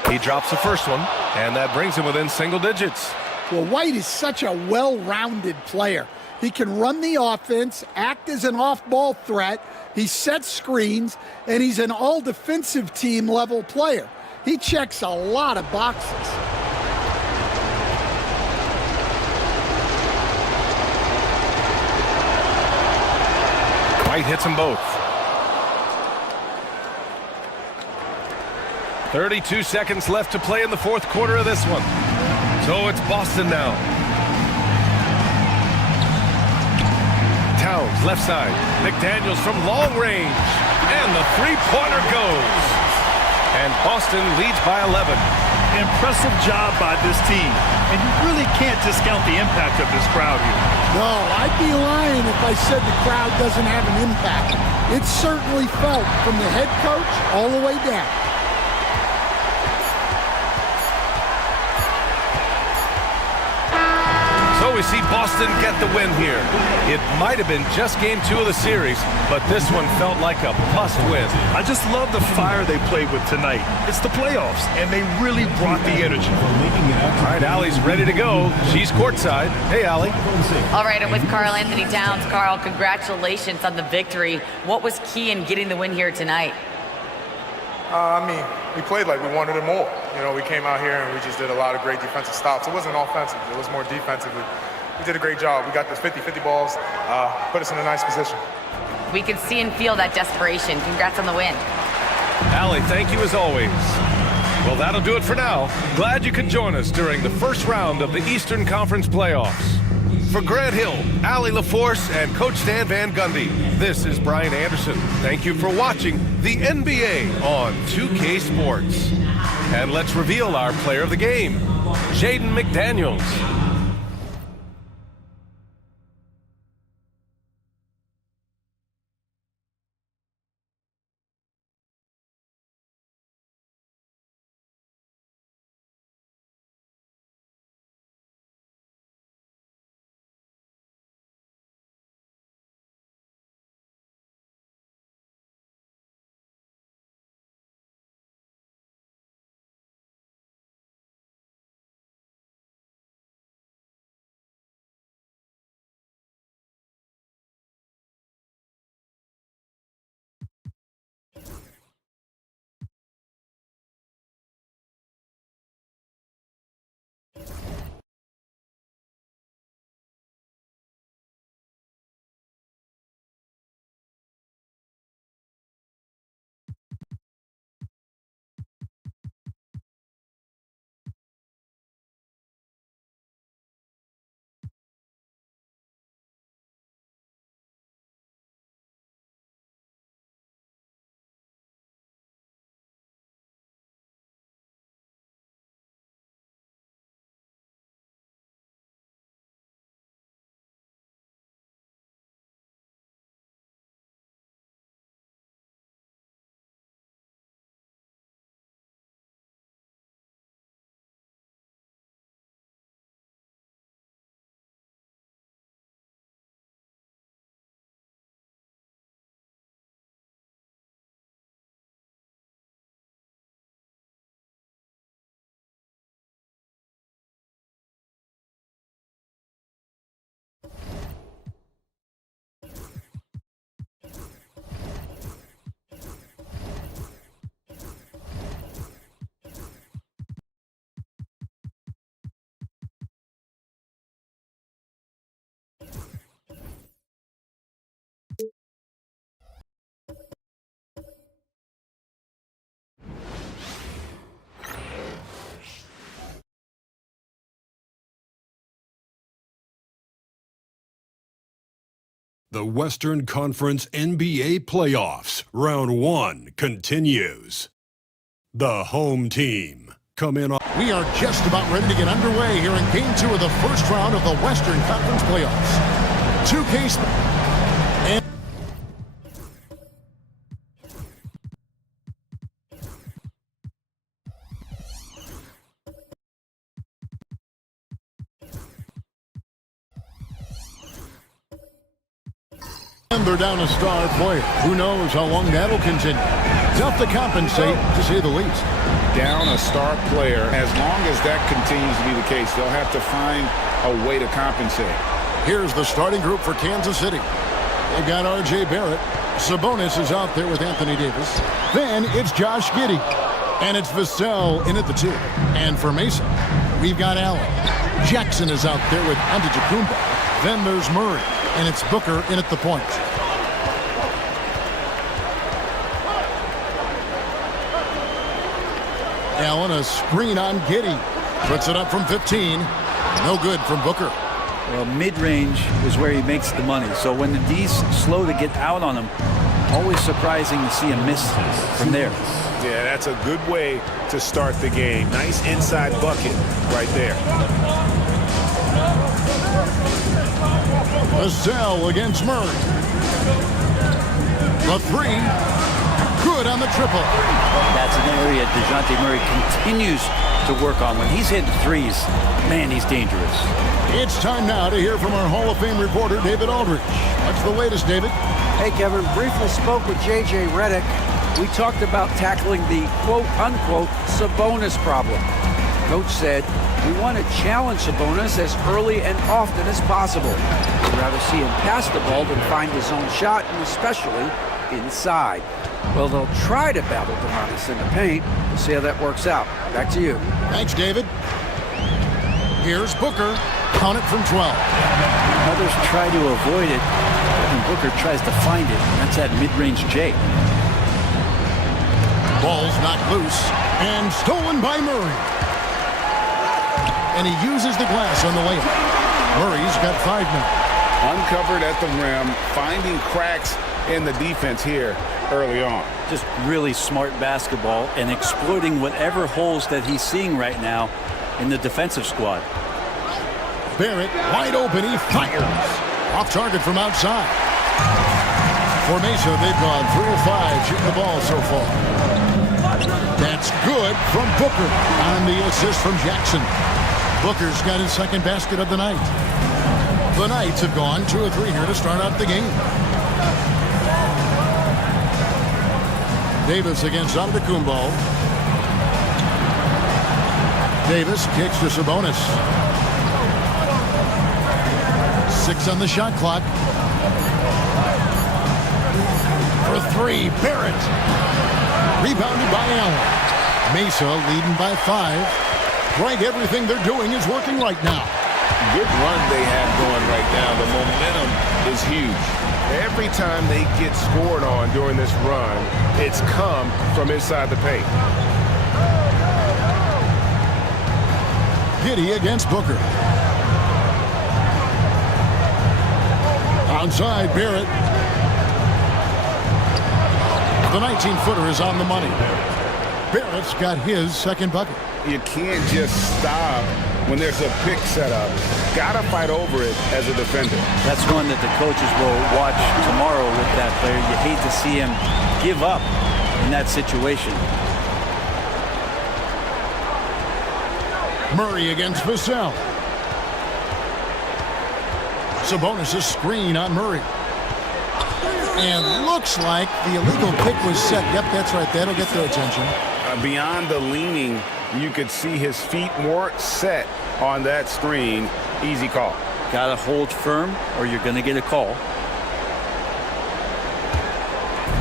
He drops the first one, and that brings him within single digits. Well, White is such a well-rounded player. He can run the offense, act as an off-ball threat, he sets screens, and he's an all-defensive team level player. He checks a lot of boxes. White hits them both. 32 seconds left to play in the fourth quarter of this one. So it's Boston now. Towns, left side. McDaniels from long range. And the three-pointer goes. And Boston leads by 11. Impressive job by this team. And you really can't discount the impact of this crowd here. No, I'd be lying if I said the crowd doesn't have an impact. It's certainly felt from the head coach all the way down. So we see Boston get the win here. It might have been just game 2 of the series, but this one felt like a must-win. I just love the fire they played with tonight. It's the playoffs, and they really brought the energy. All right, Allie's ready to go. She's courtside. Hey, Allie. All right, I'm with Karl Anthony Towns. Karl, congratulations on the victory. What was key in getting the win here tonight? We played like we wanted it more. You know, we came out here and we just did a lot of great defensive stops. It wasn't offensive. It was more defensively. We did a great job. We got the 50-50 balls, put us in a nice position. We can see and feel that desperation. Congrats on the win. Allie, thank you as always. Well, that'll do it for now. Glad you could join us during the first round of the Eastern Conference playoffs. For Grant Hill, Allie LaForce, and Coach Stan Van Gundy, this is Brian Anderson. Thank you for watching the NBA on 2K Sports. And let's reveal our player of the game, Jaden McDaniels. The Western Conference NBA Playoffs, Round 1 continues. The home team come in on. We are just about ready to get underway here in Game 2 of the first round of the Western Conference playoffs. 2K and they're down a star player. Who knows how long that'll continue. Tough to compensate, to say the least. Down a star player. As long as that continues to be the case, they'll have to find a way to compensate. Here's the starting group for Kansas City. They've got R.J. Barrett. Sabonis is out there with Anthony Davis. Then it's Josh Giddey. And it's Vassell in at the 2. And for Mesa, we've got Allen. Jackson is out there with Antetokounmpo. Then there's Murray. And it's Booker in at the point. Allen, a screen on Giddey. Puts it up from 15. No good from Booker. Well, mid-range is where he makes the money. So when the D's slow to get out on him, always surprising to see him miss from there. Yeah, that's a good way to start the game. Nice inside bucket right there. Vassell against Murray. The 3. Good on the triple. That's an area DeJounte Murray continues to work on. When he's hitting threes, man, he's dangerous. It's time now to hear from our Hall of Fame reporter, David Aldridge. What's the latest, David? Hey, Kevin. Briefly spoke with J.J. Redick. We talked about tackling the quote-unquote Sabonis problem. Coach said, we want to challenge Sabonis as early and often as possible. We'd rather see him pass the ball than find his own shot, and especially inside. Well, they'll try to battle DeMontis in the paint. We'll see how that works out. Back to you. Thanks, David. Here's Booker. Count it from 12. Others try to avoid it, and Booker tries to find it. That's that mid-range J. Ball's knocked loose and stolen by Murray. And he uses the glass on the layup. Murray's got 5 now. Uncovered at the rim, finding cracks in the defense here early on. Just really smart basketball and exploiting whatever holes that he's seeing right now in the defensive squad. Barrett wide open, he fires. Off target from outside. For Mesa, they've gone 3 of 5 shooting the ball so far. That's good from Booker on the assist from Jackson. Booker's got his second basket of the night. The Knights have gone 2 of 3 here to start out the game. Davis against Antetokounmpo. Davis kicks to Sabonis. 6 on the shot clock. For 3, Barrett. Rebounded by Allen. Mesa leading by 5. Right, everything they're doing is working right now. Good run they have going right now. The momentum is huge. Every time they get scored on during this run, it's come from inside the paint. Giddey against Booker. Outside, Barrett. The 19-footer is on the money. Barrett's got his second bucket. You can't just stop when there's a pick set up. Gotta fight over it as a defender. That's one that the coaches will watch tomorrow with that player. You hate to see him give up in that situation. Murray against Vassell. Sabonis' screen on Murray. And looks like the illegal pick was set. Yep, that's right. That'll get their attention. Beyond the leaning, you could see his feet more set on that screen. Easy call. Got to hold firm or you're going to get a call.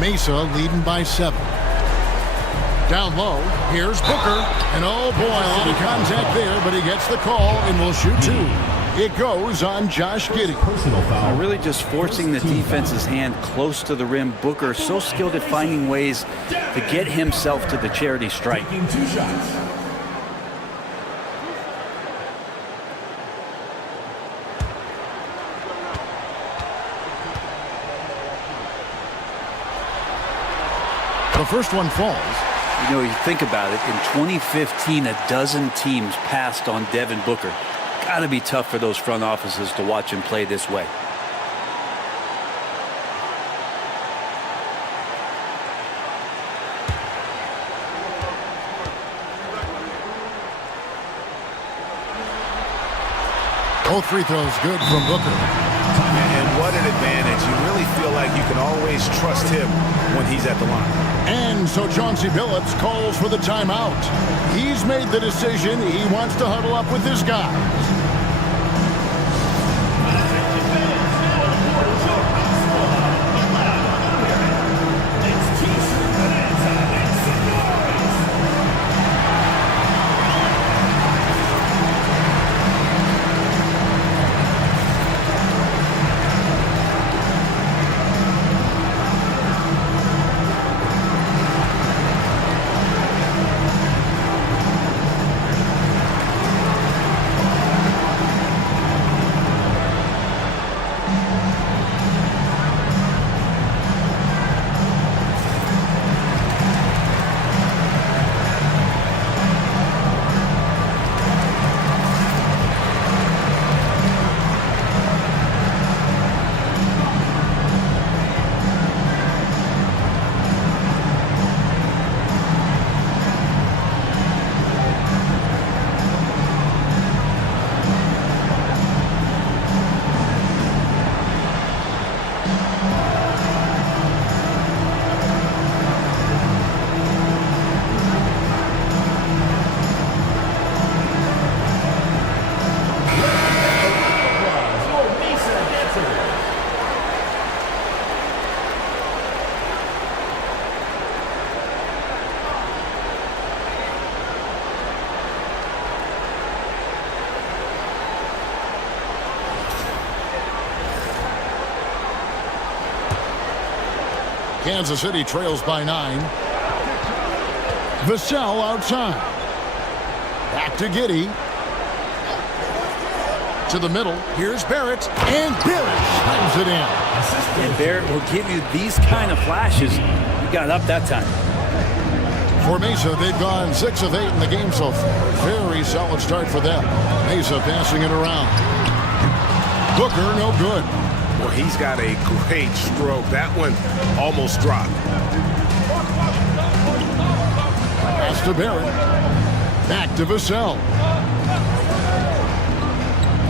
Mesa leading by 7. Down low, here's Booker. And oh boy, a lot of contact there, but he gets the call and will shoot 2. It goes on Josh Giddey. Really just forcing the defense's hand close to the rim. Booker so skilled at finding ways to get himself to the charity stripe. The first one falls. You know, you think about it, in 2015, a dozen teams passed on Devin Booker. Got to be tough for those front offices to watch him play this way. Both free throws good from Booker. And what an advantage. You really feel like you can always trust him when he's at the line. And so Chauncey Billups calls for the timeout. He's made the decision. He wants to huddle up with his guys. Kansas City trails by 9. Vassell outside. Back to Giddey. To the middle. Here's Barrett. And Barrett slams it in. And Barrett will give you these kind of flashes. He got up that time. For Mesa, they've gone 6 of 8 in the game so far. Very solid start for them. Mesa passing it around. Booker, no good. Well, he's got a great stroke. That one almost dropped. Pass to Barrett. Back to Vassell.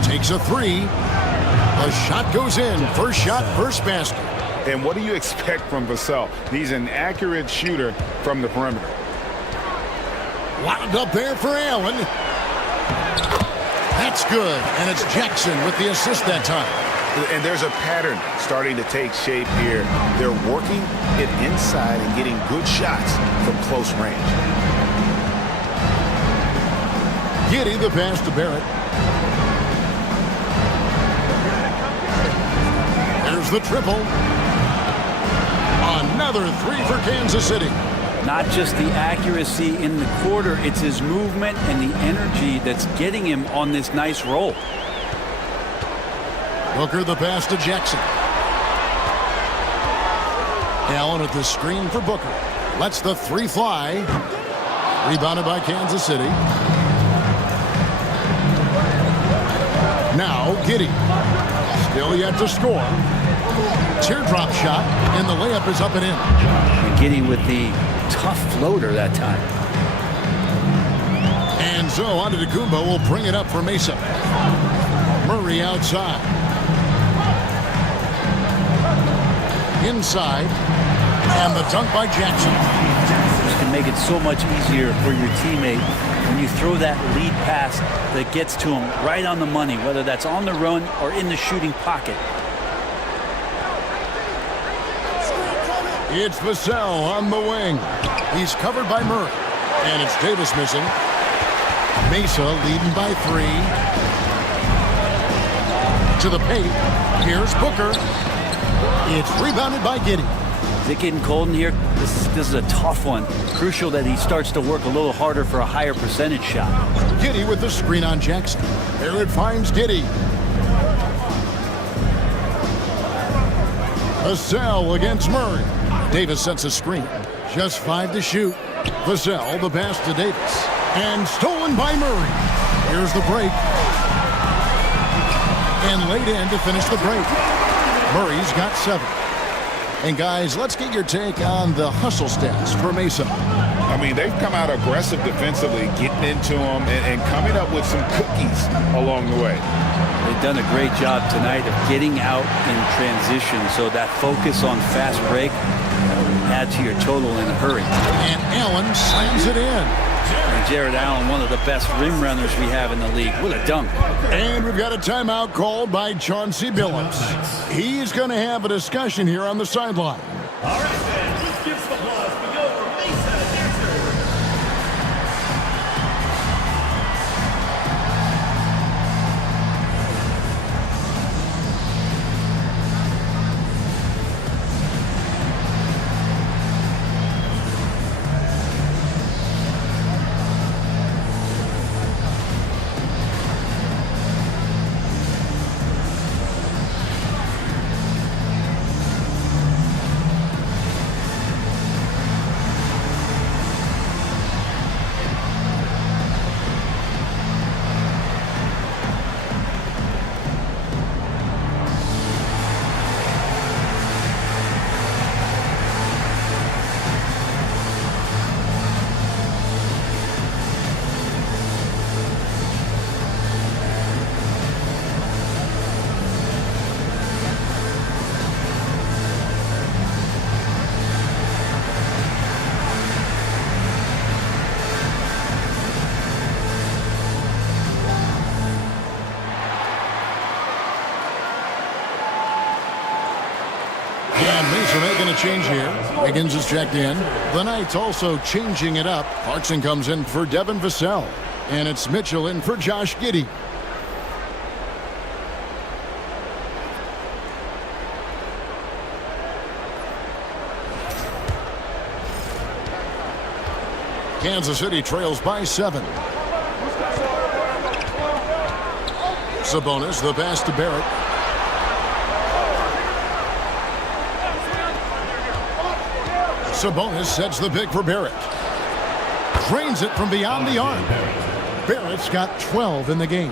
Takes a 3. The shot goes in. First shot, first basket. And what do you expect from Vassell? He's an accurate shooter from the perimeter. Wound up there for Allen. That's good. And it's Jackson with the assist that time. And there's a pattern starting to take shape here. They're working it inside and getting good shots from close range. Giddey the pass to Barrett. There's the triple. Another 3 for Kansas City. Not just the accuracy in the quarter, it's his movement and the energy that's getting him on this nice roll. Booker the pass to Jackson. Allen at the screen for Booker. Lets the 3 fly. Rebounded by Kansas City. Now Giddey. Still yet to score. Teardrop shot, and the layup is up and in. And Giddey with the tough floater that time. And so Antetokounmpo will bring it up for Mesa. Murray outside. Inside, and the dunk by Jackson. This can make it so much easier for your teammate when you throw that lead pass that gets to him right on the money, whether that's on the run or in the shooting pocket. It's Vassell on the wing. He's covered by Murray, and it's Davis missing. Mesa leading by 3. To the paint. Here's Booker. It's rebounded by Giddey. Is it getting cold in here? This is a tough one. Crucial that he starts to work a little harder for a higher percentage shot. Giddey with the screen on Jackson. There it finds Giddey. Vassell against Murray. Davis sets a screen. Just 5 to shoot. Vassell, the pass to Davis. And stolen by Murray. Here's the break. And laid in to finish the break. Murray's got 7. And guys, let's get your take on the hustle stats for Mesa. I mean, they've come out aggressive defensively, getting into them and coming up with some cookies along the way. They've done a great job tonight of getting out in transition, so that focus on fast break add to your total in a hurry. And Allen slams it in. And Jared Allen, one of the best rim runners we have in the league. What a dunk. And we've got a timeout called by Chauncey Billups. He's going to have a discussion here on the sideline. All right, fans, let's give some applause for your Mesa Dancers. Making a change here. Higgins is checked in. The Knights also changing it up. Clarkson comes in for Devin Vassell. And it's Mitchell in for Josh Giddey. Kansas City trails by 7. Sabonis, the pass to Barrett. Sabonis sets the pick for Barrett. Drains it from beyond the arc. Barrett's got 12 in the game.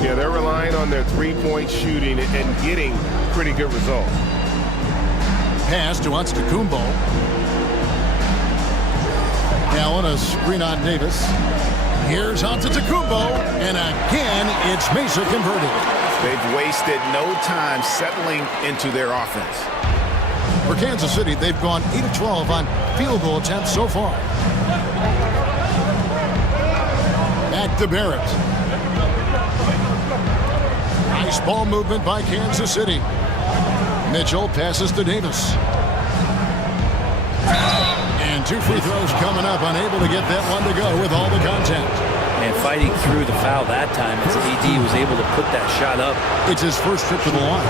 Yeah, they're relying on their three-point shooting and getting pretty good results. Pass to Antetokounmpo. Now on a screen on Davis. Here's Antetokounmpo, and again, it's Mesa converted. They've wasted no time settling into their offense. For Kansas City, they've gone 8 of 12 on field goal attempts so far. Back to Barrett. Nice ball movement by Kansas City. Mitchell passes to Davis. And 2 free throws coming up, unable to get that one to go with all the contact. And fighting through the foul that time as AD was able to put that shot up. It's his first trip to the line.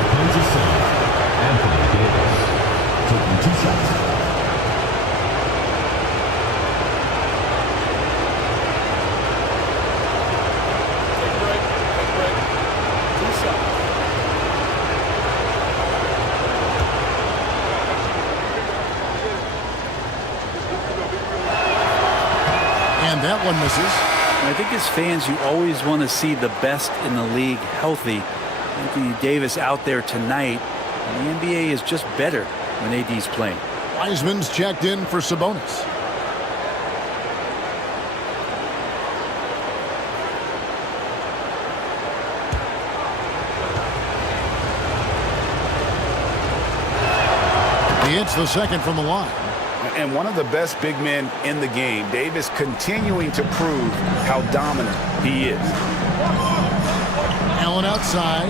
Anthony Davis taking 2 shots. Take a break. Take a break. 2 shots. And that one misses. I think as fans, you always want to see the best in the league healthy. Anthony Davis out there tonight. And the NBA is just better when AD's playing. Wiseman's checked in for Sabonis. He hits the second from the line. And one of the best big men in the game, Davis, continuing to prove how dominant he is. Allen outside.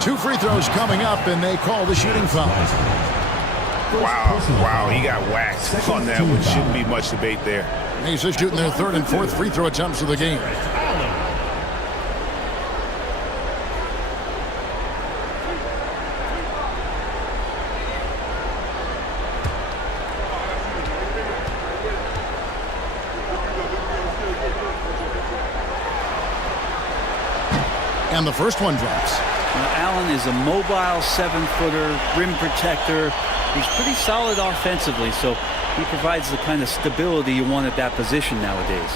2 free throws coming up, and they call the shooting foul. Wow, he got whacked on that one. Shouldn't be much debate there. Mesa shooting their 3rd and 4th free throw attempts of the game. And the first one drops. Allen is a mobile 7-footer, rim protector. He's pretty solid offensively, so he provides the kind of stability you want at that position nowadays.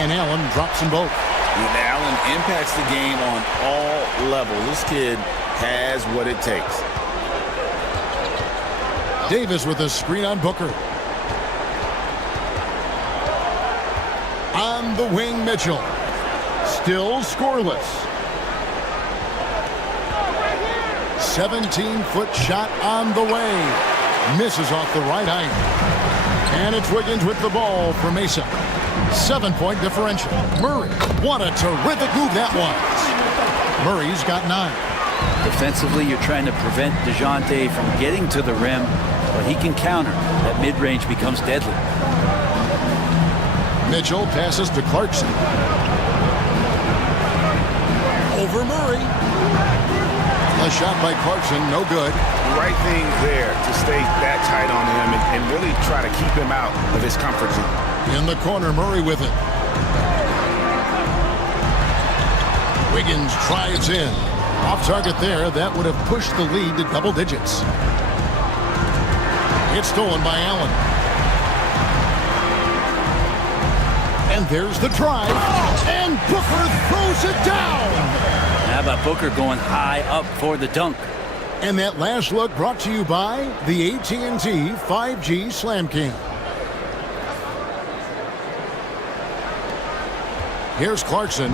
And Allen drops them both. And Allen impacts the game on all levels. This kid has what it takes. Davis with a screen on Booker. On the wing, Mitchell. Still scoreless. 17-foot shot on the way. Misses off the right eye. And it's Wiggins with the ball for Mesa. 7-point differential. Murray, what a terrific move that was. Murray's got 9. Defensively, you're trying to prevent DeJounte from getting to the rim, but he can counter. That mid-range becomes deadly. Mitchell passes to Clarkson. Over Murray. A shot by Clarkson, no good. Right thing there to stay that tight on him and really try to keep him out of his comfort zone. In the corner, Murray with it. Wiggins drives in. Off target there. That would have pushed the lead to double digits. It's stolen by Allen. And there's the drive. And Booker throws it down. How about Booker going high up for the dunk? And that last look brought to you by the AT&T 5G Slam Cam. Here's Clarkson.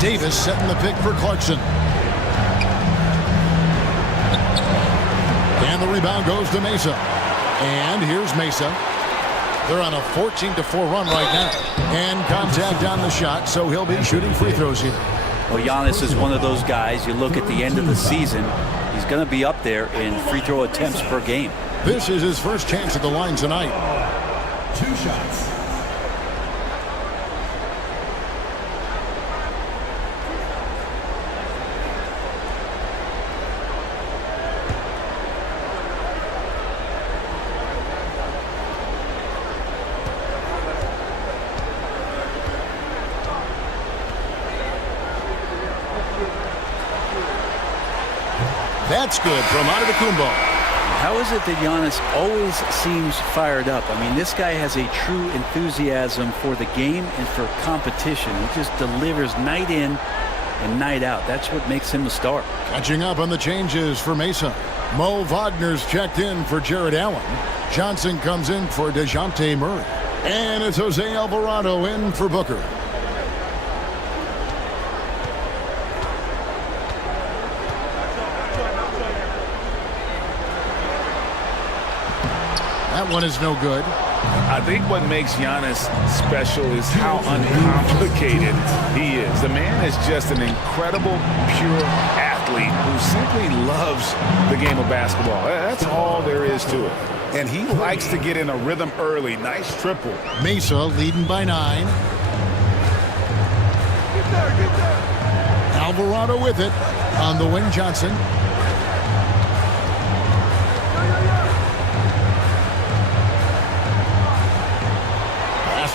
Davis setting the pick for Clarkson. And the rebound goes to Mesa. And here's Mesa. They're on a 14-4 run right now. And contact on the shot, so he'll be shooting free throws here. Well, Giannis is one of those guys, you look at the end of the season, he's going to be up there in free throw attempts per game. This is his first chance at the line tonight. 2 shots. That's good from Antetokounmpo. How is it that Giannis always seems fired up? I mean, this guy has a true enthusiasm for the game and for competition. He just delivers night in and night out. That's what makes him a star. Catching up on the changes for Mesa. Mo Wagner's checked in for Jared Allen. Johnson comes in for DeJounte Murray. And it's Jose Alvarado in for Booker. That one is no good. I think what makes Giannis special is how uncomplicated he is. The man is just an incredible, pure athlete who simply loves the game of basketball. That's all there is to it. And he likes to get in a rhythm early. Nice triple. Mesa leading by 9. Alvarado with it on the wing. Johnson.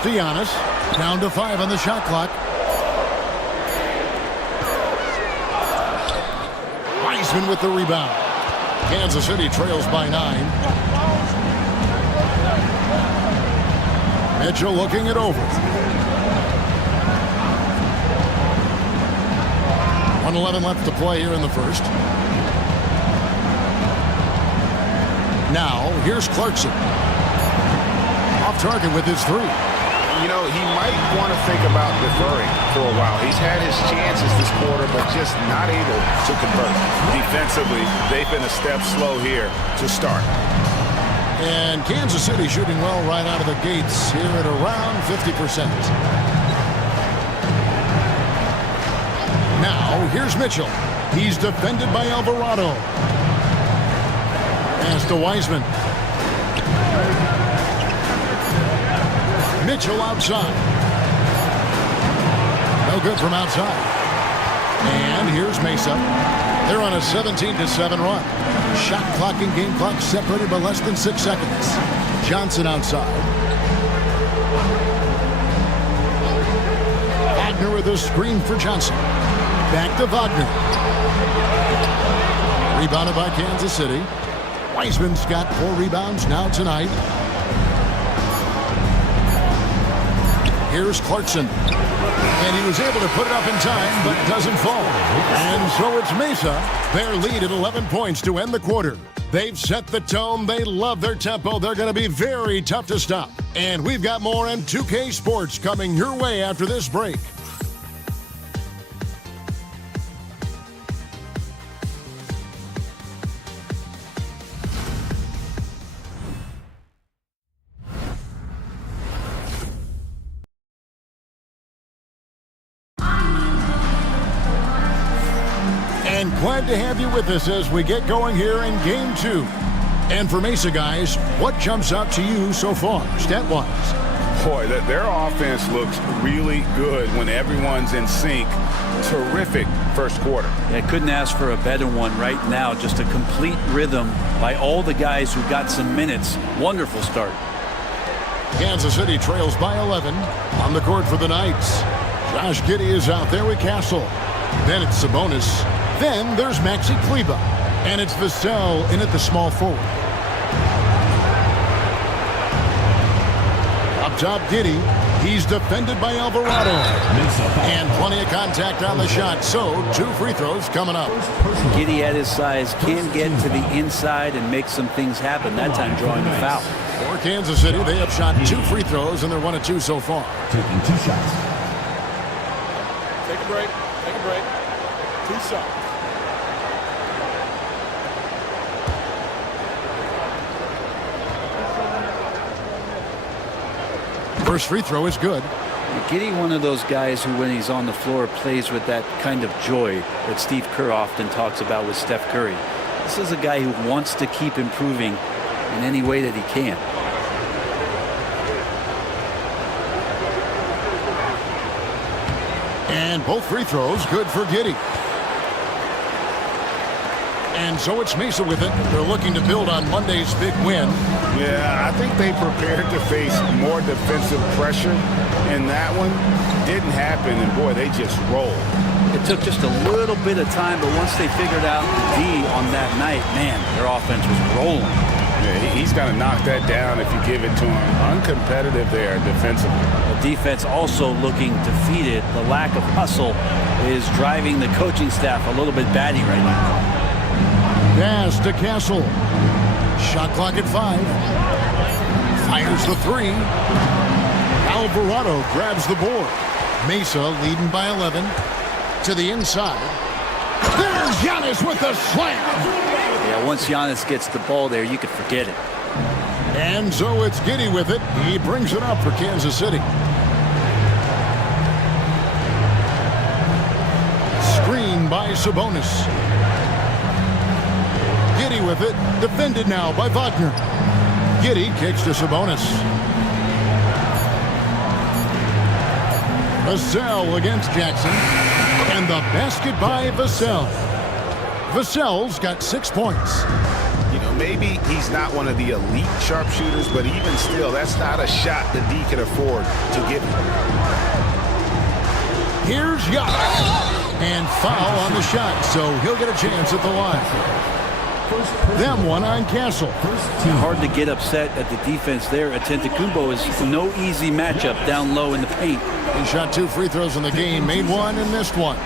Giannis down to 5 on the shot clock. Wiseman with the rebound. Kansas City trails by 9. Mitchell looking it over. 1:11 left to play here in the first. Now here's Clarkson. Off target with his 3. You know, he might want to think about deferring for a while. He's had his chances this quarter, but just not able to convert. Defensively, they've been a step slow here to start. And Kansas City shooting well right out of the gates here at around 50%. Now, here's Mitchell. He's defended by Alvarado. Pass to Wiseman. Mitchell outside. No good from outside. And here's Mesa. They're on a 17-7 run. Shot clock and game clock separated by less than 6 seconds. Johnson outside. Wagner with a screen for Johnson. Back to Wagner. Rebounded by Kansas City. Wiseman's got 4 rebounds now tonight. Here's Clarkson. And he was able to put it up in time, but doesn't fall. And so it's Mesa. Their lead at 11 points to end the quarter. They've set the tone. They love their tempo. They're going to be very tough to stop. And we've got more in 2K Sports coming your way after this break. And glad to have you with us as we get going here in Game 2. And for Mesa, guys, what jumps out to you so far, stat-wise? Boy, their offense looks really good when everyone's in sync. Terrific first quarter. Yeah, couldn't ask for a better one right now. Just a complete rhythm by all the guys who got some minutes. Wonderful start. Kansas City trails by 11 on the court for the Knights. Josh Giddey is out there with Castle. Then it's Sabonis. Then there's Maxi Kleber. And it's Vassell in at the small forward. Up top, Giddey. He's defended by Alvarado. And plenty of contact on the shot. So 2 free throws coming up. Giddey at his size can get to the inside and make some things happen. That time drawing the foul. For Kansas City, they have shot 2 free throws, and they're 1 of 2 so far. Taking 2 shots. Take a break. Take a break. 2 shots. First free throw is good. Giddey, one of those guys who, when he's on the floor, plays with that kind of joy that Steve Kerr often talks about with Steph Curry. This is a guy who wants to keep improving in any way that he can. And both free throws good for Giddey. And so it's Mesa with it. They're looking to build on Monday's big win. Yeah, I think they prepared to face more defensive pressure, and that one didn't happen, and boy, they just rolled. It took just a little bit of time, but once they figured out the D on that night, man, their offense was rolling. Yeah, he's going to knock that down if you give it to him. Uncompetitive there defensively. The defense also looking defeated. The lack of hustle is driving the coaching staff a little bit batty right now. Pass to Castle. Shot clock at 5. Fires the 3. Alvarado grabs the board. Mesa leading by 11. To the inside. There's Giannis with the slam. Yeah, once Giannis gets the ball there, you could forget it. And so it's Giddey with it. He brings it up for Kansas City. Screen by Sabonis. Giddey with it. Defended now by Wagner. Giddey kicks to Sabonis. Vassell against Jackson. And the basket by Vassell. Vassell's got 6 points. You know, maybe he's not one of the elite sharpshooters, but even still, that's not a shot that D can afford to give him. Here's Giannis. And foul on the shot, so he'll get a chance at the line. Them one on Castle. Hard to get upset at the defense there. Antetokounmpo is no easy matchup down low in the paint. He shot 2 free throws in the game, made 1 and missed 1.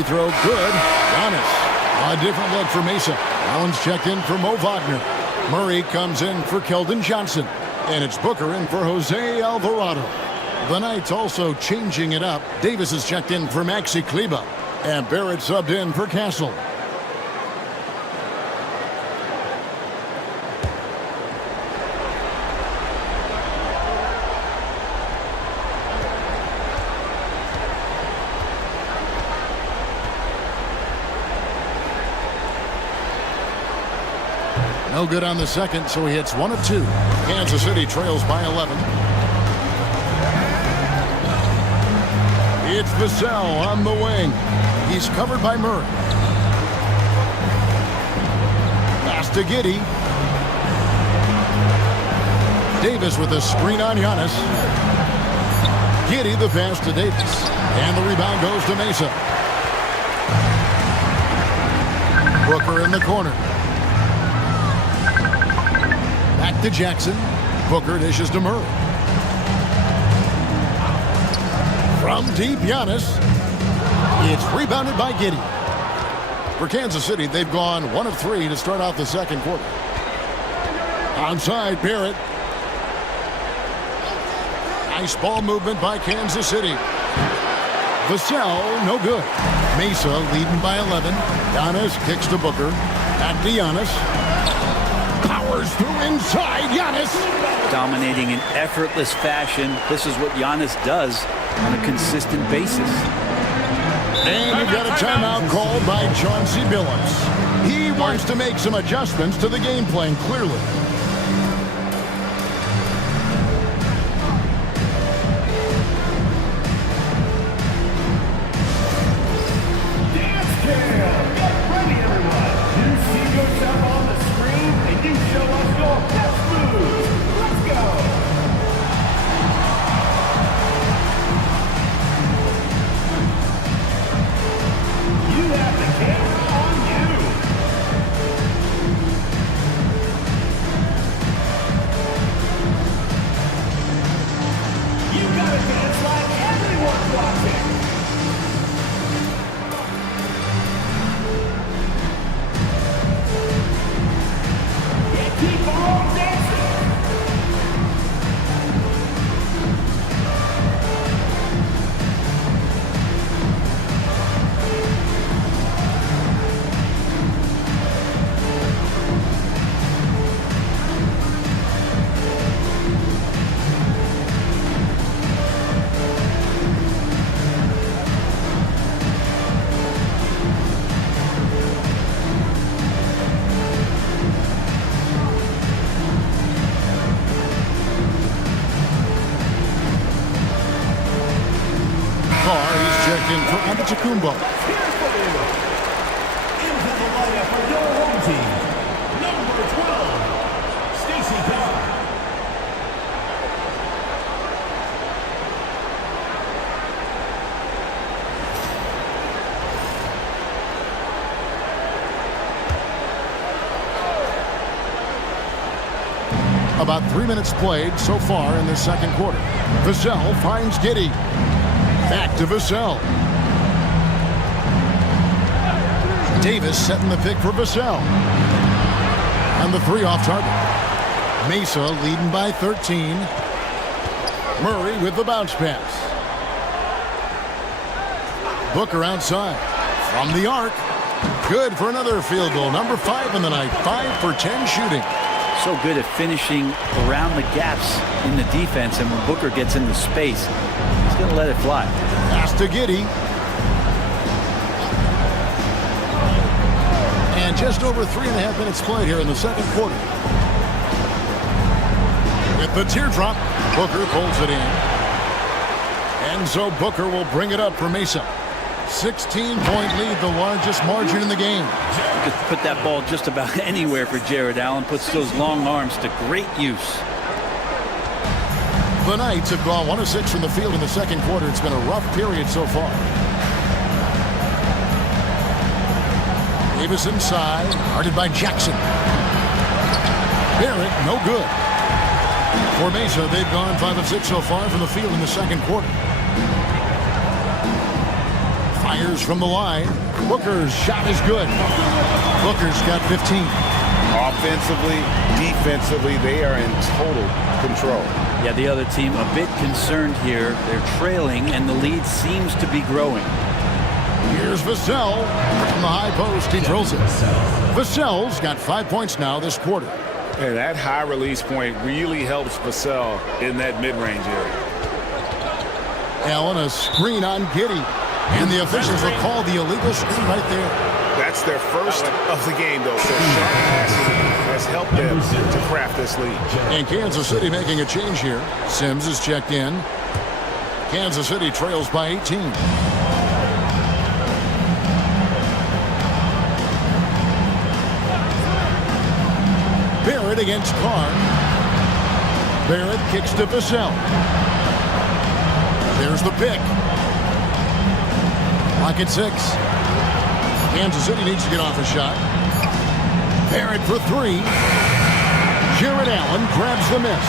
Free throw good. Giannis. A different look for Mesa. Allen's checked in for Mo Wagner. Murray comes in for Keldon Johnson. And it's Booker in for Jose Alvarado. The Knights also changing it up. Davis is checked in for Maxi Kleber. And Barrett subbed in for Castle. No good on the second, so he hits 1 of 2. Kansas City trails by 11. It's Vassell on the wing. He's covered by Murray. Pass to Giddey. Davis with a screen on Giannis. Giddey the pass to Davis. And the rebound goes to Mesa. Booker in the corner. Back to Jackson. Booker dishes to Murray. From deep, Giannis. It's rebounded by Giddey. For Kansas City, they've gone 1 of 3 to start out the second quarter. Onside, Barrett. Nice ball movement by Kansas City. Vassell, no good. Mesa leading by 11. Giannis kicks to Booker. Back to Giannis. Powers through inside. Giannis. Dominating in effortless fashion. This is what Giannis does on a consistent basis. And we've got a timeout called by Chauncey Billups. He wants to make some adjustments to the game plan, clearly. In for Antetokounmpo. Into the lineup for your home team, number 12, Stacey Carr. About 3 minutes played so far in the second quarter. Vassell finds Giddey. Back to Vassell. Davis setting the pick for Vassell. And the 3 off target. Mesa leading by 13. Murray with the bounce pass. Booker outside. From the arc. Good for another field goal. Number 5 in the night. 5 for 10 shooting. So good at finishing around the gaps in the defense, and when Booker gets into space, he's going to let it fly. Pass to Giddey. And just over 3.5 minutes played here in the second quarter. With the teardrop, Booker pulls it in. And so Booker will bring it up for Mesa. 16-point lead, the largest margin in the game. You could put that ball just about anywhere for Jared Allen. Puts those long arms to great use. The Knights have gone 1 of 6 from the field in the second quarter. It's been a rough period so far. Davis inside, guarded by Jackson. Barrett, no good. For Mesa, they've gone 5 of 6 so far from the field in the second quarter. Fires from the line. Booker's shot is good. Booker's got 15. Offensively, defensively, they are in total control. Yeah, the other team a bit concerned here. They're trailing, and the lead seems to be growing. Here's Vassell from the high post. He drills it. Vassell's got 5 points now this quarter. And that high release point really helps Vassell in that mid-range area. Allen, a screen on Giddey. And the officials will call the illegal screen right there. That's their first of the game, though. So sharp passing has has helped them to craft this lead. And Kansas City making a change here. Sims is checked in. Kansas City trails by 18. Barrett against Carr. Barrett kicks to Vassell. There's the pick. Lock at 6. Kansas City needs to get off a shot. Barrett for 3. Jared Allen grabs the miss.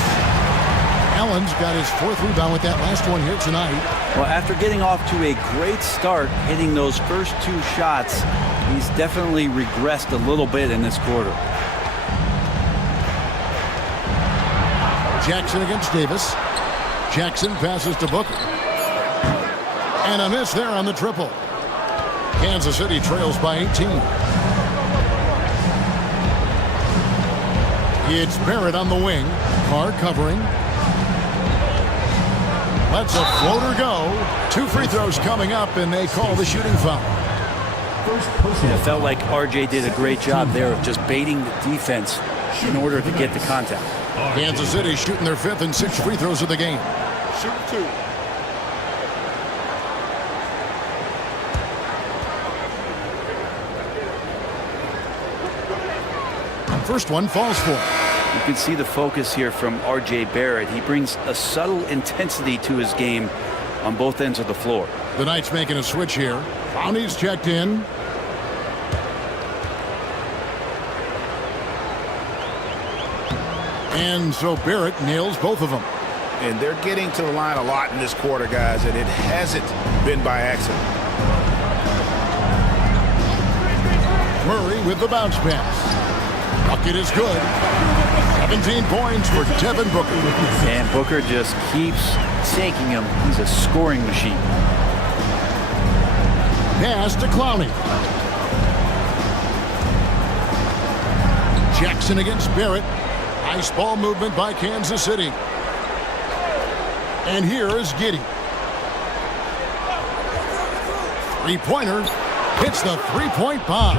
Allen's got his 4th rebound with that last one here tonight. Well, after getting off to a great start, hitting those first 2 shots, he's definitely regressed a little bit in this quarter. Jackson against Davis. Jackson passes to Booker. And a miss there on the triple. Kansas City trails by 18. It's Barrett on the wing. Carr covering. Lets a floater go. 2 free throws coming up, and they call the shooting foul. It felt like RJ did a great job there of just baiting the defense in order to get the contact. Kansas City shooting their 5th and 6th free throws of the game. Shoot 2. First one falls for. You can see the focus here from RJ Barrett. He brings a subtle intensity to his game on both ends of the floor. The Knights making a switch here. Brownie's checked in. And so Barrett nails both of them. And they're getting to the line a lot in this quarter, guys, and it hasn't been by accident. Murray with the bounce pass. Bucket is good. 17 points for Devin Booker. And Booker just keeps taking him. He's a scoring machine. Pass to Clowney. Jackson against Barrett. Nice ball movement by Kansas City. And here is Giddey. 3-pointer. Hits the 3-point bomb.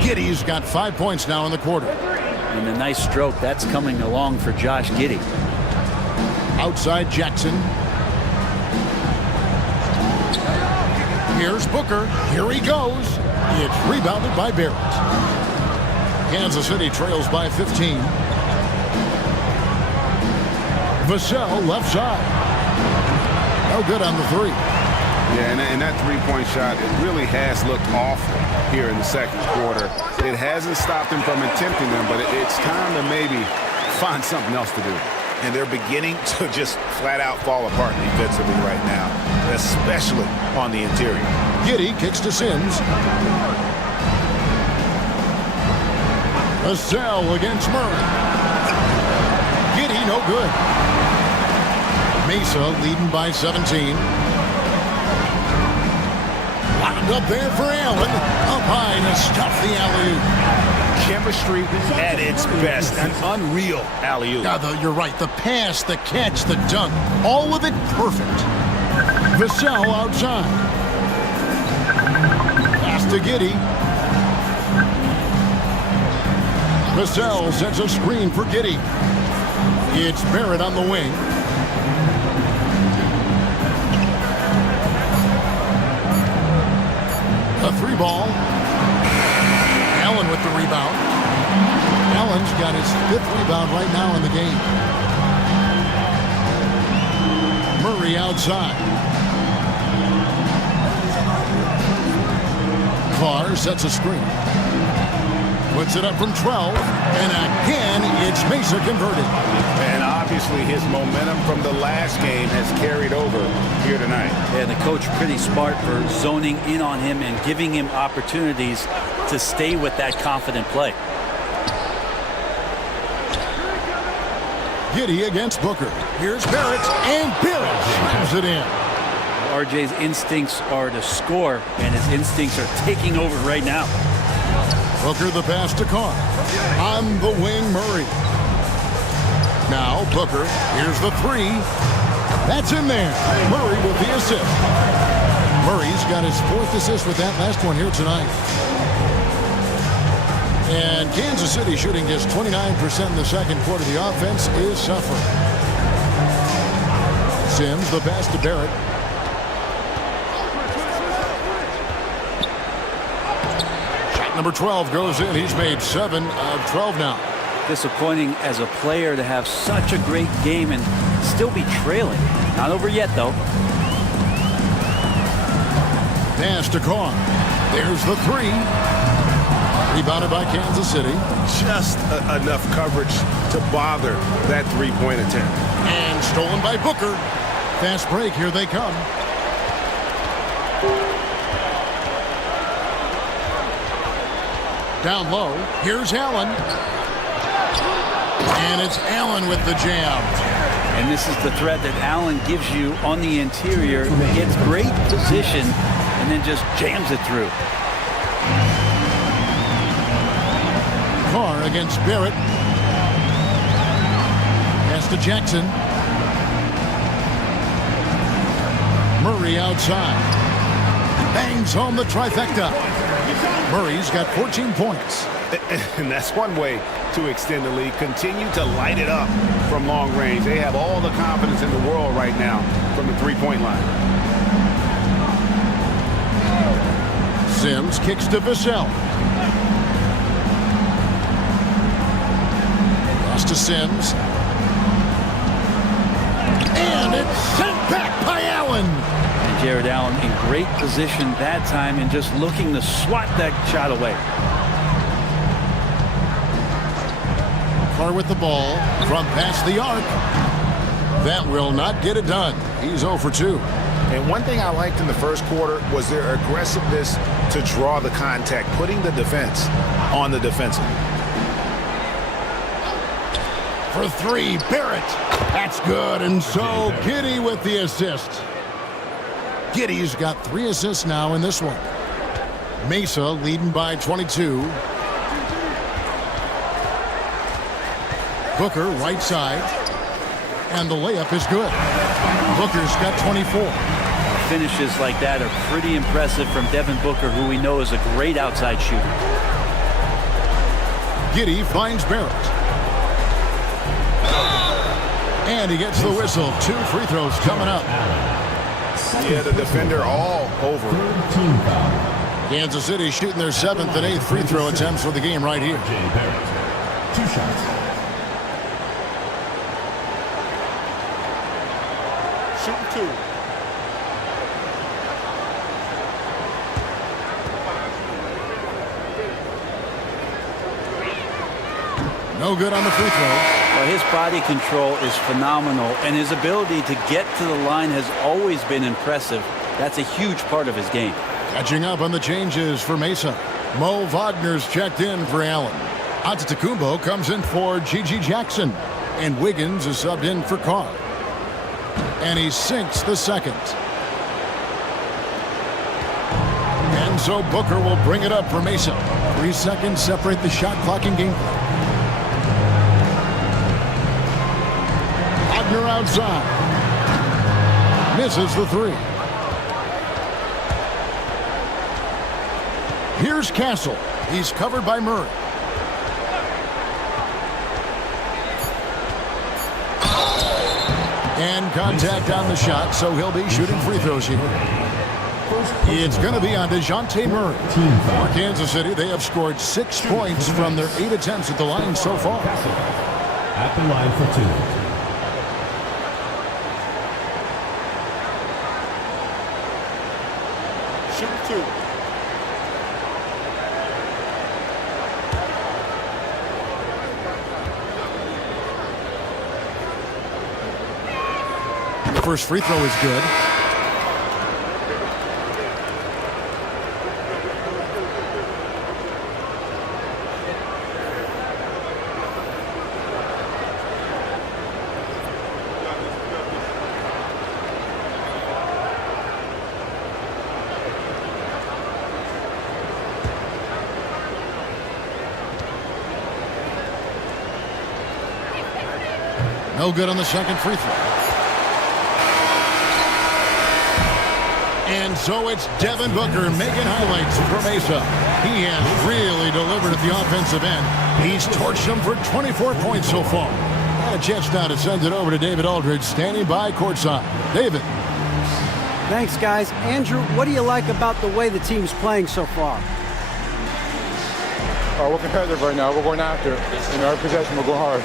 Giddey's got 5 points now in the quarter. And a nice stroke. That's coming along for Josh Giddey. Outside Jackson. Here's Booker. Here he goes. It's rebounded by Barrett. Kansas City trails by 15. Vassell left side. No good on the 3. Yeah, and that 3-point shot, it really has looked awful here in the second quarter. It hasn't stopped him from attempting them, but it's time to maybe find something else to do. And they're beginning to just flat out fall apart defensively right now, especially on the interior. Giddey kicks to Sims. Vassell against Murray. Giddey no good. Mesa leading by 17. Wound up there for Allen. Up high to stuff the alley-oop. Chemistry at its best. An unreal alley-oop. Yeah, you're right. The pass, the catch, the dunk. All of it perfect. Vassell outside. Pass to Giddey. Vassell sets a screen for Giddey. It's Barrett on the wing. A 3-ball. Allen with the rebound. Allen's got his 5th rebound right now in the game. Murray outside. Carr sets a screen. Puts it up from 12. And again, it's Mesa converted. And obviously his momentum from the last game has carried over here tonight. Yeah, the coach pretty smart for zoning in on him and giving him opportunities to stay with that confident play. Giddey against Booker. Here's Barrett, and Barrett slams it in. RJ's instincts are to score, and his instincts are taking over right now. Booker the pass to Carr. On the wing, Murray. Now Booker. Here's the 3. That's in there. Murray with the assist. Murray's got his 4th assist with that last one here tonight. And Kansas City shooting just 29% in the second quarter. The offense is suffering. Sims, the pass to Barrett. Shot number 12 goes in. He's made 7 of 12 now. Disappointing as a player to have such a great game and still be trailing. Not over yet, though. Pass to Carr. There's the 3. Rebounded by Kansas City. Just enough coverage to bother that three-point attempt. And stolen by Booker. Fast break. Here they come. Down low. Here's Allen. And it's Allen with the jam. And this is the threat that Allen gives you on the interior. Gets great position and then just jams it through. Carr against Barrett. Pass to Jackson. Murray outside. Bangs home the trifecta. Murray's got 14 points. And that's one way to extend the lead. Continue to light it up from long range. They have all the confidence in the world right now from the three-point line. Sims kicks to Vassell. Cross to Sims. And it's sent back by Allen. And Jared Allen in great position that time and just looking to swat that shot away. Carr with the ball from past the arc. That will not get it done. He's 0 for 2. And one thing I liked in the first quarter was their aggressiveness to draw the contact, putting the defense on the defensive. For 3, Barrett. That's good. And so Giddey with the assist. Giddey's got 3 assists now in this one. Mesa leading by 22. Booker right side. And the layup is good. Booker's got 24. Finishes like that are pretty impressive from Devin Booker, who we know is a great outside shooter. Giddey finds Barrett. And he gets the whistle. 2 free throws coming up. Yeah, the defender all over. Kansas City shooting their 7th and 8th free throw attempts for the game right here. 2 shots. Shooting 2. No good on the free throw. Well, his body control is phenomenal, and his ability to get to the line has always been impressive. That's a huge part of his game. Catching up on the changes for Mesa. Mo Wagner's checked in for Allen. Antetokounmpo comes in for G.G. Jackson. And Wiggins is subbed in for Carr. And he sinks the second. And so Booker will bring it up for Mesa. 3 seconds separate the shot clock and game clock. Wagner outside. Misses the 3. Here's Castle. He's covered by Murray. And contact on the shot, so he'll be shooting free throws here. It's going to be on DeJounte Murray. For Kansas City, they have scored 6 points from their 8 attempts at the line so far. At the line for 2. Shooting 2. First free throw is good. No good on the second free throw. And so it's Devin Booker making highlights for Mesa. He has really delivered at the offensive end. He's torched them for 24 points so far. And a chance now to send it over to David Aldridge, standing by courtside. David. Thanks, guys. Andrew, what do you like about the way the team's playing so far? We're competitive right now. We're going after it. In our possession, we're going hard.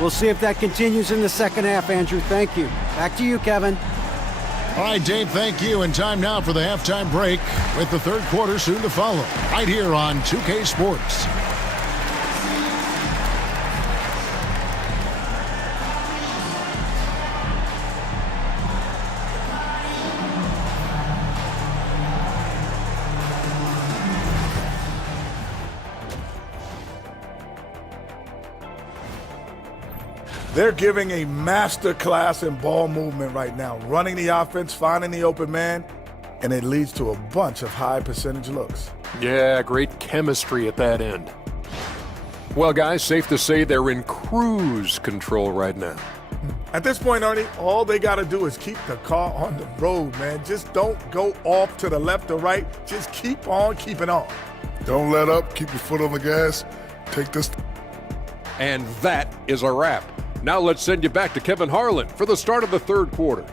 We'll see if that continues in the second half, Andrew. Thank you. Back to you, Kevin. All right, Dave, thank you. And time now for the halftime break with the third quarter soon to follow. Right here on 2K Sports. They're giving a master class in ball movement right now, running the offense, finding the open man, and it leads to a bunch of high percentage looks. Yeah, great chemistry at that end. Well, guys, safe to say they're in cruise control right now. At this point, Ernie, all they got to do is keep the car on the road, man. Just don't go off to the left or right. Just keep on keeping on. Don't let up. Keep your foot on the gas. Take this. And that is a wrap. Now let's send you back to Kevin Harlan for the start of the third quarter.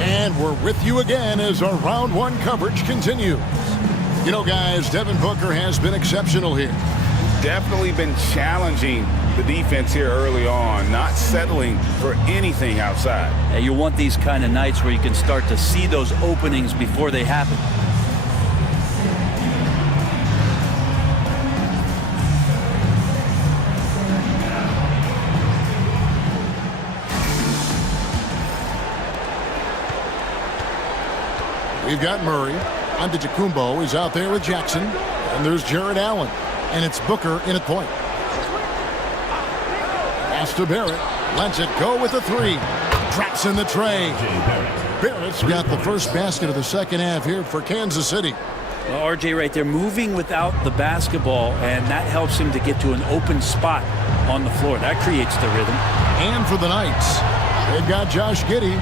And we're with you again as our round one coverage continues. You know, guys, Devin Booker has been exceptional here. Definitely been challenging the defense here early on, not settling for anything outside. Yeah, you want these kind of nights where you can start to see those openings before they happen. We've got Murray. Antetokounmpo is out there with Jackson. And there's Jared Allen. And it's Booker in at point. Pass to Barrett. Lets it go with a three. Drops in the tray. Barrett's got the first basket of the second half here for Kansas City. Well, RJ right there moving without the basketball, and that helps him to get to an open spot on the floor. That creates the rhythm. And for the Knights, they've got Josh Giddey.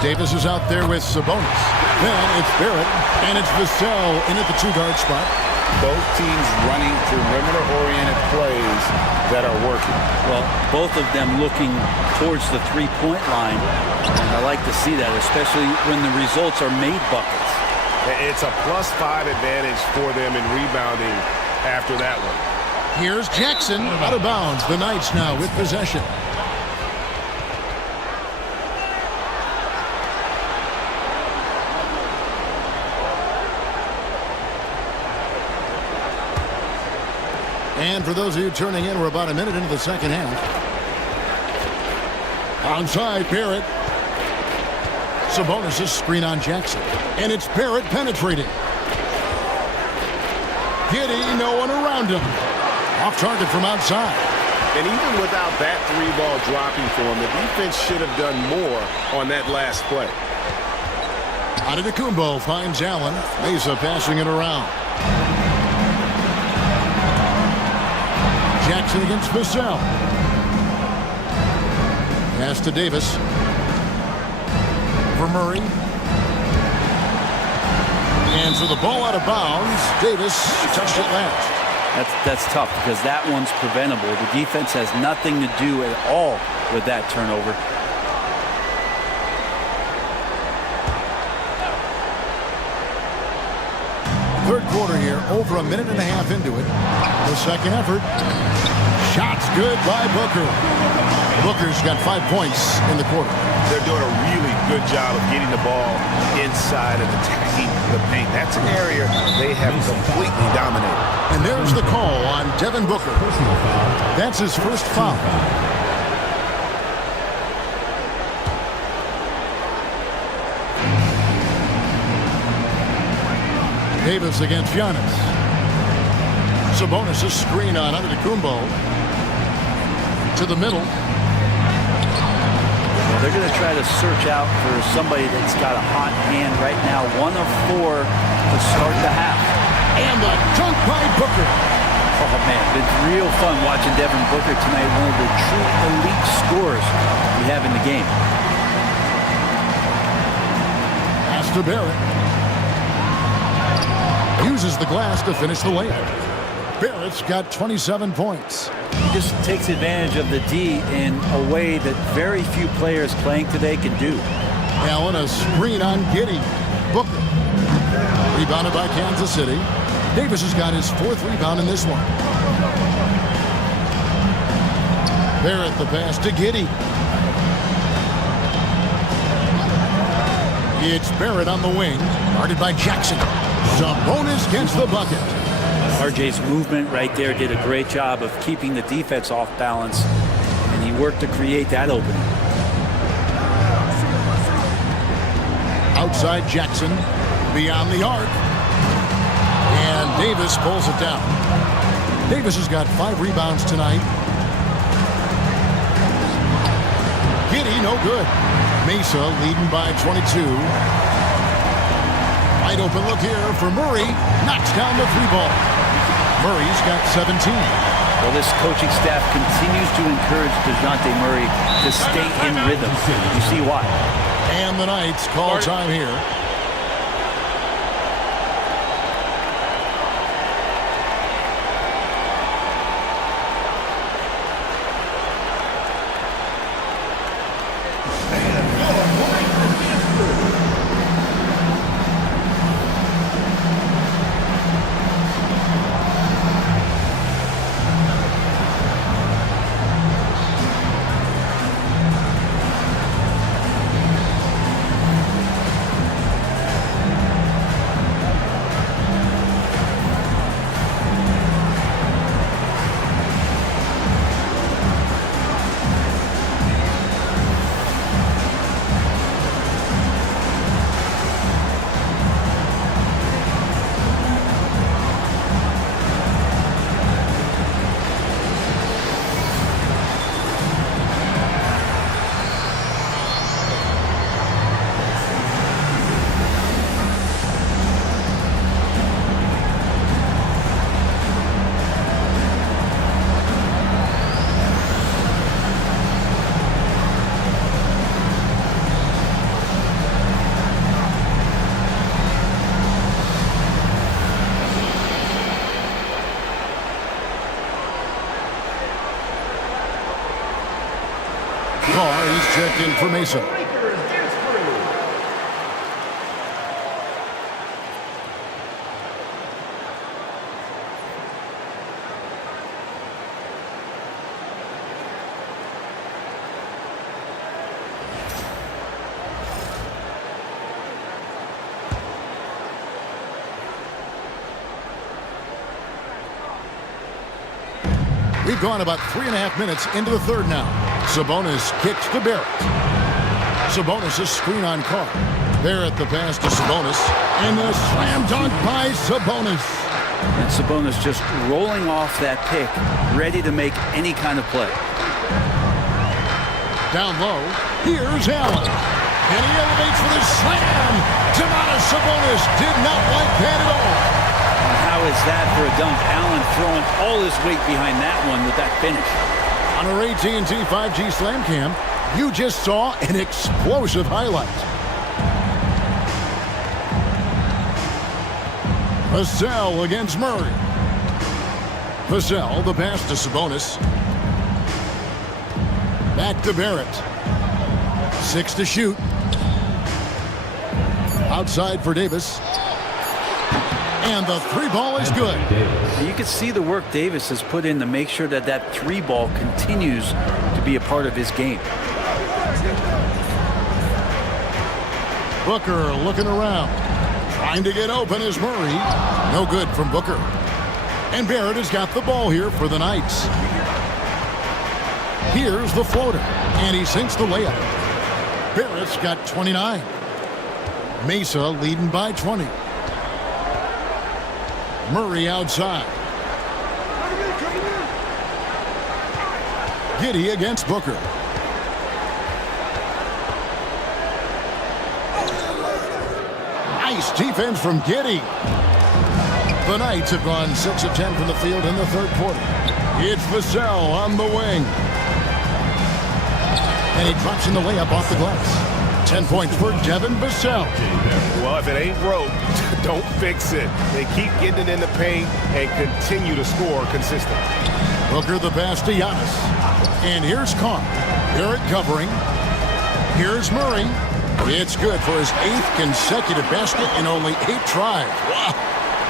Davis is out there with Sabonis. Then it's Barrett, and it's Vassell in at the two-guard spot. Both teams running perimeter-oriented plays that are working. Well, both of them looking towards the three-point line. And I like to see that, especially when the results are made buckets. It's a +5 advantage for them in rebounding after that one. Here's Jackson out of bounds. The Knights now with possession. And for those of you turning in, we're about a minute into the second half. Onside, Barrett. Sabonis' screen on Jackson. And it's Barrett penetrating. Giddey, no one around him. Off target from outside. And even without that three ball dropping for him, the defense should have done more on that last play. Antetokounmpo finds Allen. Mesa passing it around. Jackson against Vassell. Pass to Davis. For Murray. And for the ball out of bounds, Davis touched it last. That's tough because that one's preventable. The defense has nothing to do at all with that turnover. Third quarter here, over a minute and a half into it. The second effort. Shots good by Booker. Booker's got 5 points in the quarter. They're doing a really good job of getting the ball inside and attacking the paint. That's an area they have completely dominated. And there's the call on Devin Booker. That's his first foul. Davis against Giannis. Sabonis' screen on Antetokounmpo. To the middle. They're going to try to search out for somebody that's got a hot hand right now. 1 of 4 to start the half. And the dunk by Booker. Oh, man, it's real fun watching Devin Booker tonight. One of the true elite scorers we have in the game. Pass to Barrett. Uses the glass to finish the layup. Barrett's got 27 points. He just takes advantage of the D in a way that very few players playing today can do. Allen, a screen on Giddey. Booker. Rebounded by Kansas City. Davis has got his 4th rebound in this one. Barrett the pass to Giddey. It's Barrett on the wing. Guarded by Jackson. Sabonis gets the bucket. RJ's movement right there did a great job of keeping the defense off balance, and he worked to create that opening. Outside Jackson, beyond the arc. And Davis pulls it down. Davis has got 5 rebounds tonight. Giddey, no good. Mesa leading by 22. Wide open look here for Murray. Knocks down the 3-ball. Murray's got 17. Well, this coaching staff continues to encourage DeJounte Murray to stay in rhythm. You see why. And the Knights call time here. He's checked in for Mesa. We've gone about 3.5 minutes into the third now. Sabonis kicks to Barrett. Sabonis is screen on Carr. Barrett the pass to Sabonis. And the slam dunk by Sabonis. And Sabonis just rolling off that pick, ready to make any kind of play. Down low, here's Allen. And he elevates for the slam. Domantas Sabonis did not like that at all. How is that for a dunk? Allen throwing all his weight behind that one with that finish. On our AT&T 5G Slam Cam, you just saw an explosive highlight. Vassell against Murray. Vassell, the pass to Sabonis. Back to Barrett. 6 to shoot. Outside for Davis. And the 3-ball is good. You can see the work Davis has put in to make sure that that 3-ball continues to be a part of his game. Booker looking around. Trying to get open is Murray. No good from Booker. And Barrett has got the ball here for the Knights. Here's the floater. And he sinks the layup. Barrett's got 29. Mesa leading by 20. Murray outside. Giddey against Booker. Nice defense from Giddey. The Knights have gone 6 of 10 from the field in the third quarter. It's Vassell on the wing. And he drops in the layup off the glass. 10 points for Devin Vassell. Well, if it ain't broke, don't fix it. They keep getting it in the paint and continue to score consistently. Booker the pass to Giannis. And here's Carr. Barrett covering. Here's Murray. It's good for his 8th consecutive basket in only 8 tries. Wow.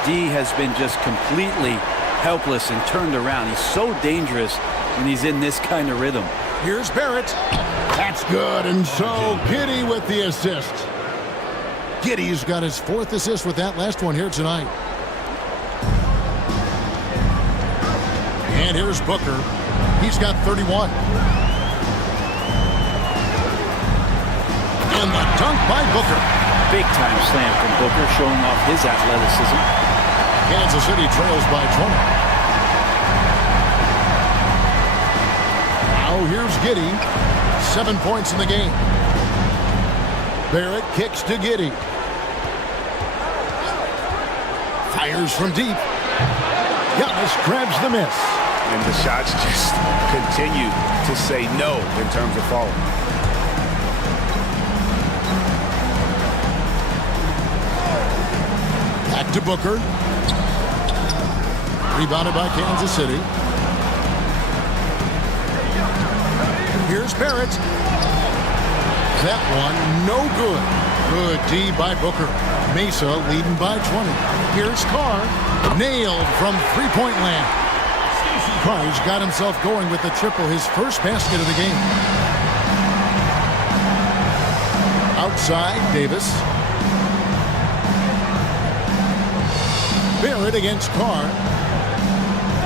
D has been just completely helpless and turned around. He's so dangerous when he's in this kind of rhythm. Here's Barrett. That's good. And so Giddey with the assist. Giddey's got his 4th assist with that last one here tonight. And here's Booker. He's got 31. And the dunk by Booker. Big time slam from Booker, showing off his athleticism. Kansas City trails by 20. Now here's Giddey. 7 points in the game. Barrett kicks to Giddey. Fires from deep. Giannis grabs the miss. And the shots just continue to say no in terms of falling. Back to Booker. Rebounded by Kansas City. Here's Barrett. That one, no good. Good D by Booker. Mesa leading by 20. Here's Carr. Nailed from three-point land. Carr's got himself going with the triple, his first basket of the game. Outside, Davis. Barrett against Carr.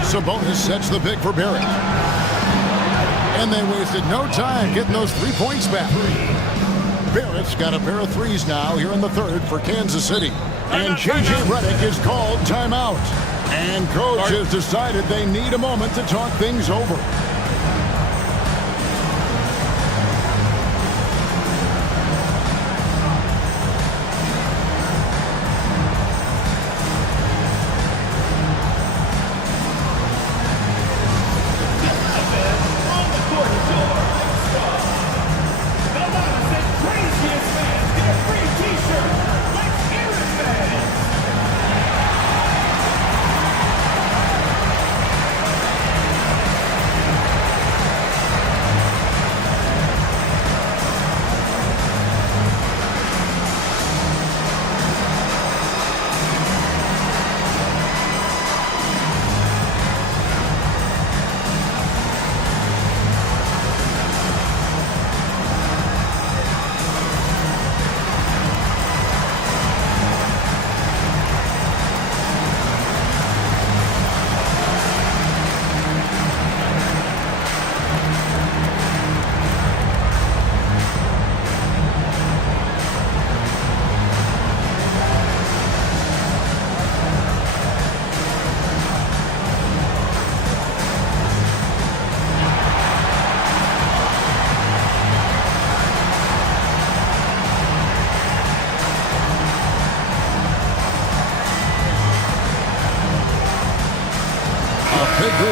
Sabonis sets the pick for Barrett. And they wasted no time getting those 3 points back. Barrett's got a pair of threes now here in the third for Kansas City. And J.J. Redick is called timeout. And coach has decided they need a moment to talk things over.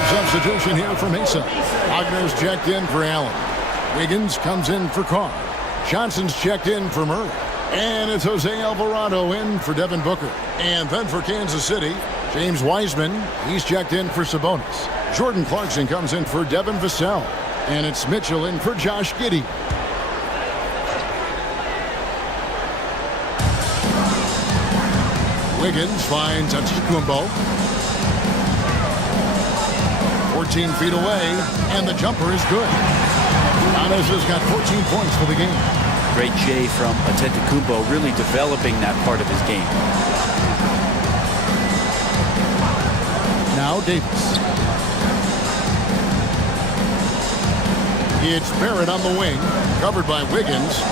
Substitution here for Mesa. Wagner's checked in for Allen. Wiggins comes in for Carr. Johnson's checked in for Murray. And it's Jose Alvarado in for Devin Booker. And then for Kansas City, James Wiseman. He's checked in for Sabonis. Jordan Clarkson comes in for Devin Vassell. And it's Mitchell in for Josh Giddey. Wiggins finds Antetokounmpo. 14 feet away, and the jumper is good. Giannis has got 14 points for the game. Great J from Antetokounmpo, really developing that part of his game. Now Davis. It's Barrett on the wing, covered by Wiggins.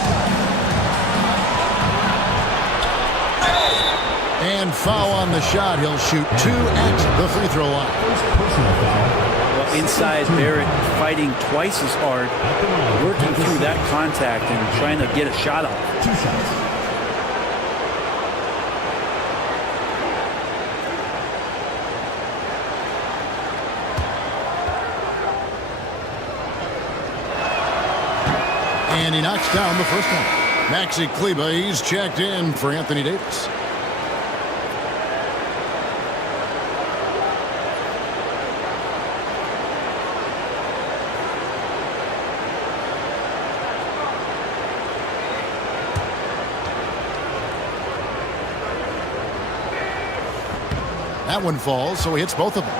And foul on the shot. He'll shoot 2 at the free throw line. Well, inside, Barrett fighting twice as hard, working through that contact and trying to get a shot off. 2 shots. And he knocks down the first one. Maxi Kleba, he's checked in for Anthony Davis. That one falls, so he hits both of them.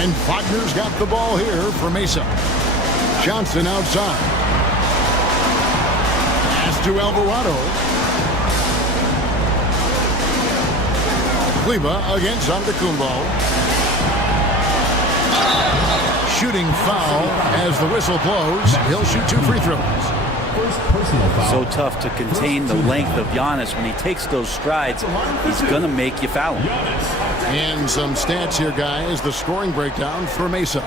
And Wagner's got the ball here for Mesa. Johnson outside. Pass to Alvarado. Kleba against Antetokounmpo. Shooting foul as the whistle blows. He'll shoot 2 free throws. So tough to contain the length of Giannis. When he takes those strides, he's going to make you foul him. And some stats here, guys. The scoring breakdown for Mesa.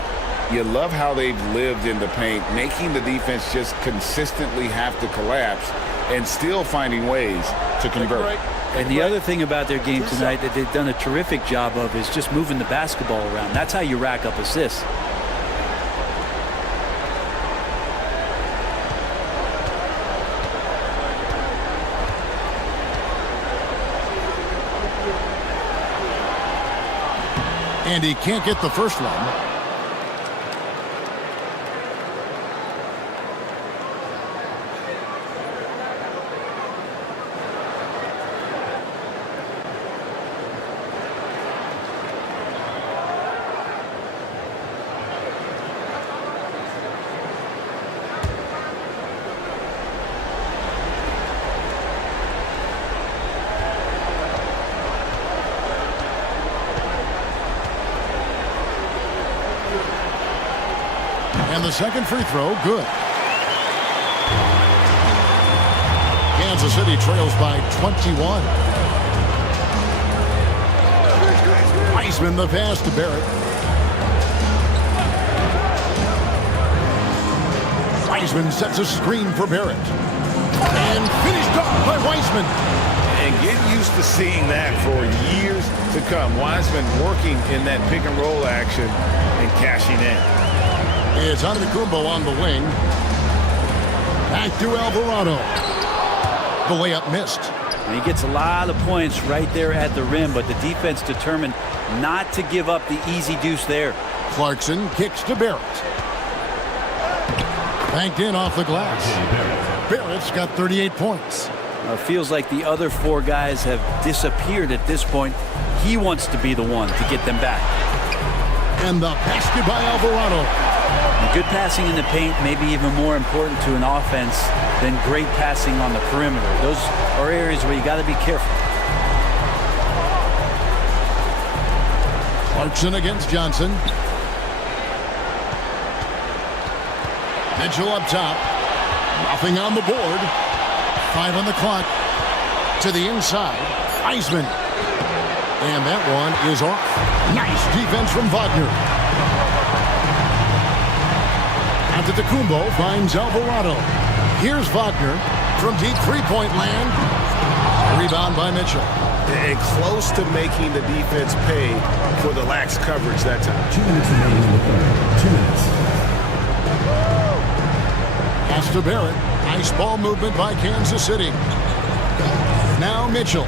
You love how they've lived in the paint, making the defense just consistently have to collapse and still finding ways to convert. And the other thing about their game tonight that they've done a terrific job of is just moving the basketball around. That's how you rack up assists. And he can't get the first one. And the second free throw, good. Kansas City trails by 21. Wiseman the pass to Barrett. Wiseman sets a screen for Barrett. And finished off by Wiseman. And get used to seeing that for years to come. Wiseman working in that pick and roll action and cashing in. It's Antetokounmpo on the wing. Back to Alvarado. The layup missed. And he gets a lot of points right there at the rim, but the defense determined not to give up the easy deuce there. Clarkson kicks to Barrett. Banked in off the glass. Barrett's got 38 points. It feels like the other 4 guys have disappeared at this point. He wants to be the one to get them back. And the basket by Alvarado. Good passing in the paint may be even more important to an offense than great passing on the perimeter. Those are areas where you got to be careful. Clarkson against Johnson. Mitchell up top. Nothing on the board. 5 on the clock. To the inside. Wiseman. And that one is off. Nice defense from Wagner. Antetokounmpo finds Alvarado. Here's Wagner from deep three-point land. Rebound by Mitchell. And close to making the defense pay for the lax coverage that time. 2 minutes remaining in the third. 2 minutes. Pass to Barrett. Nice ball movement by Kansas City. Now Mitchell.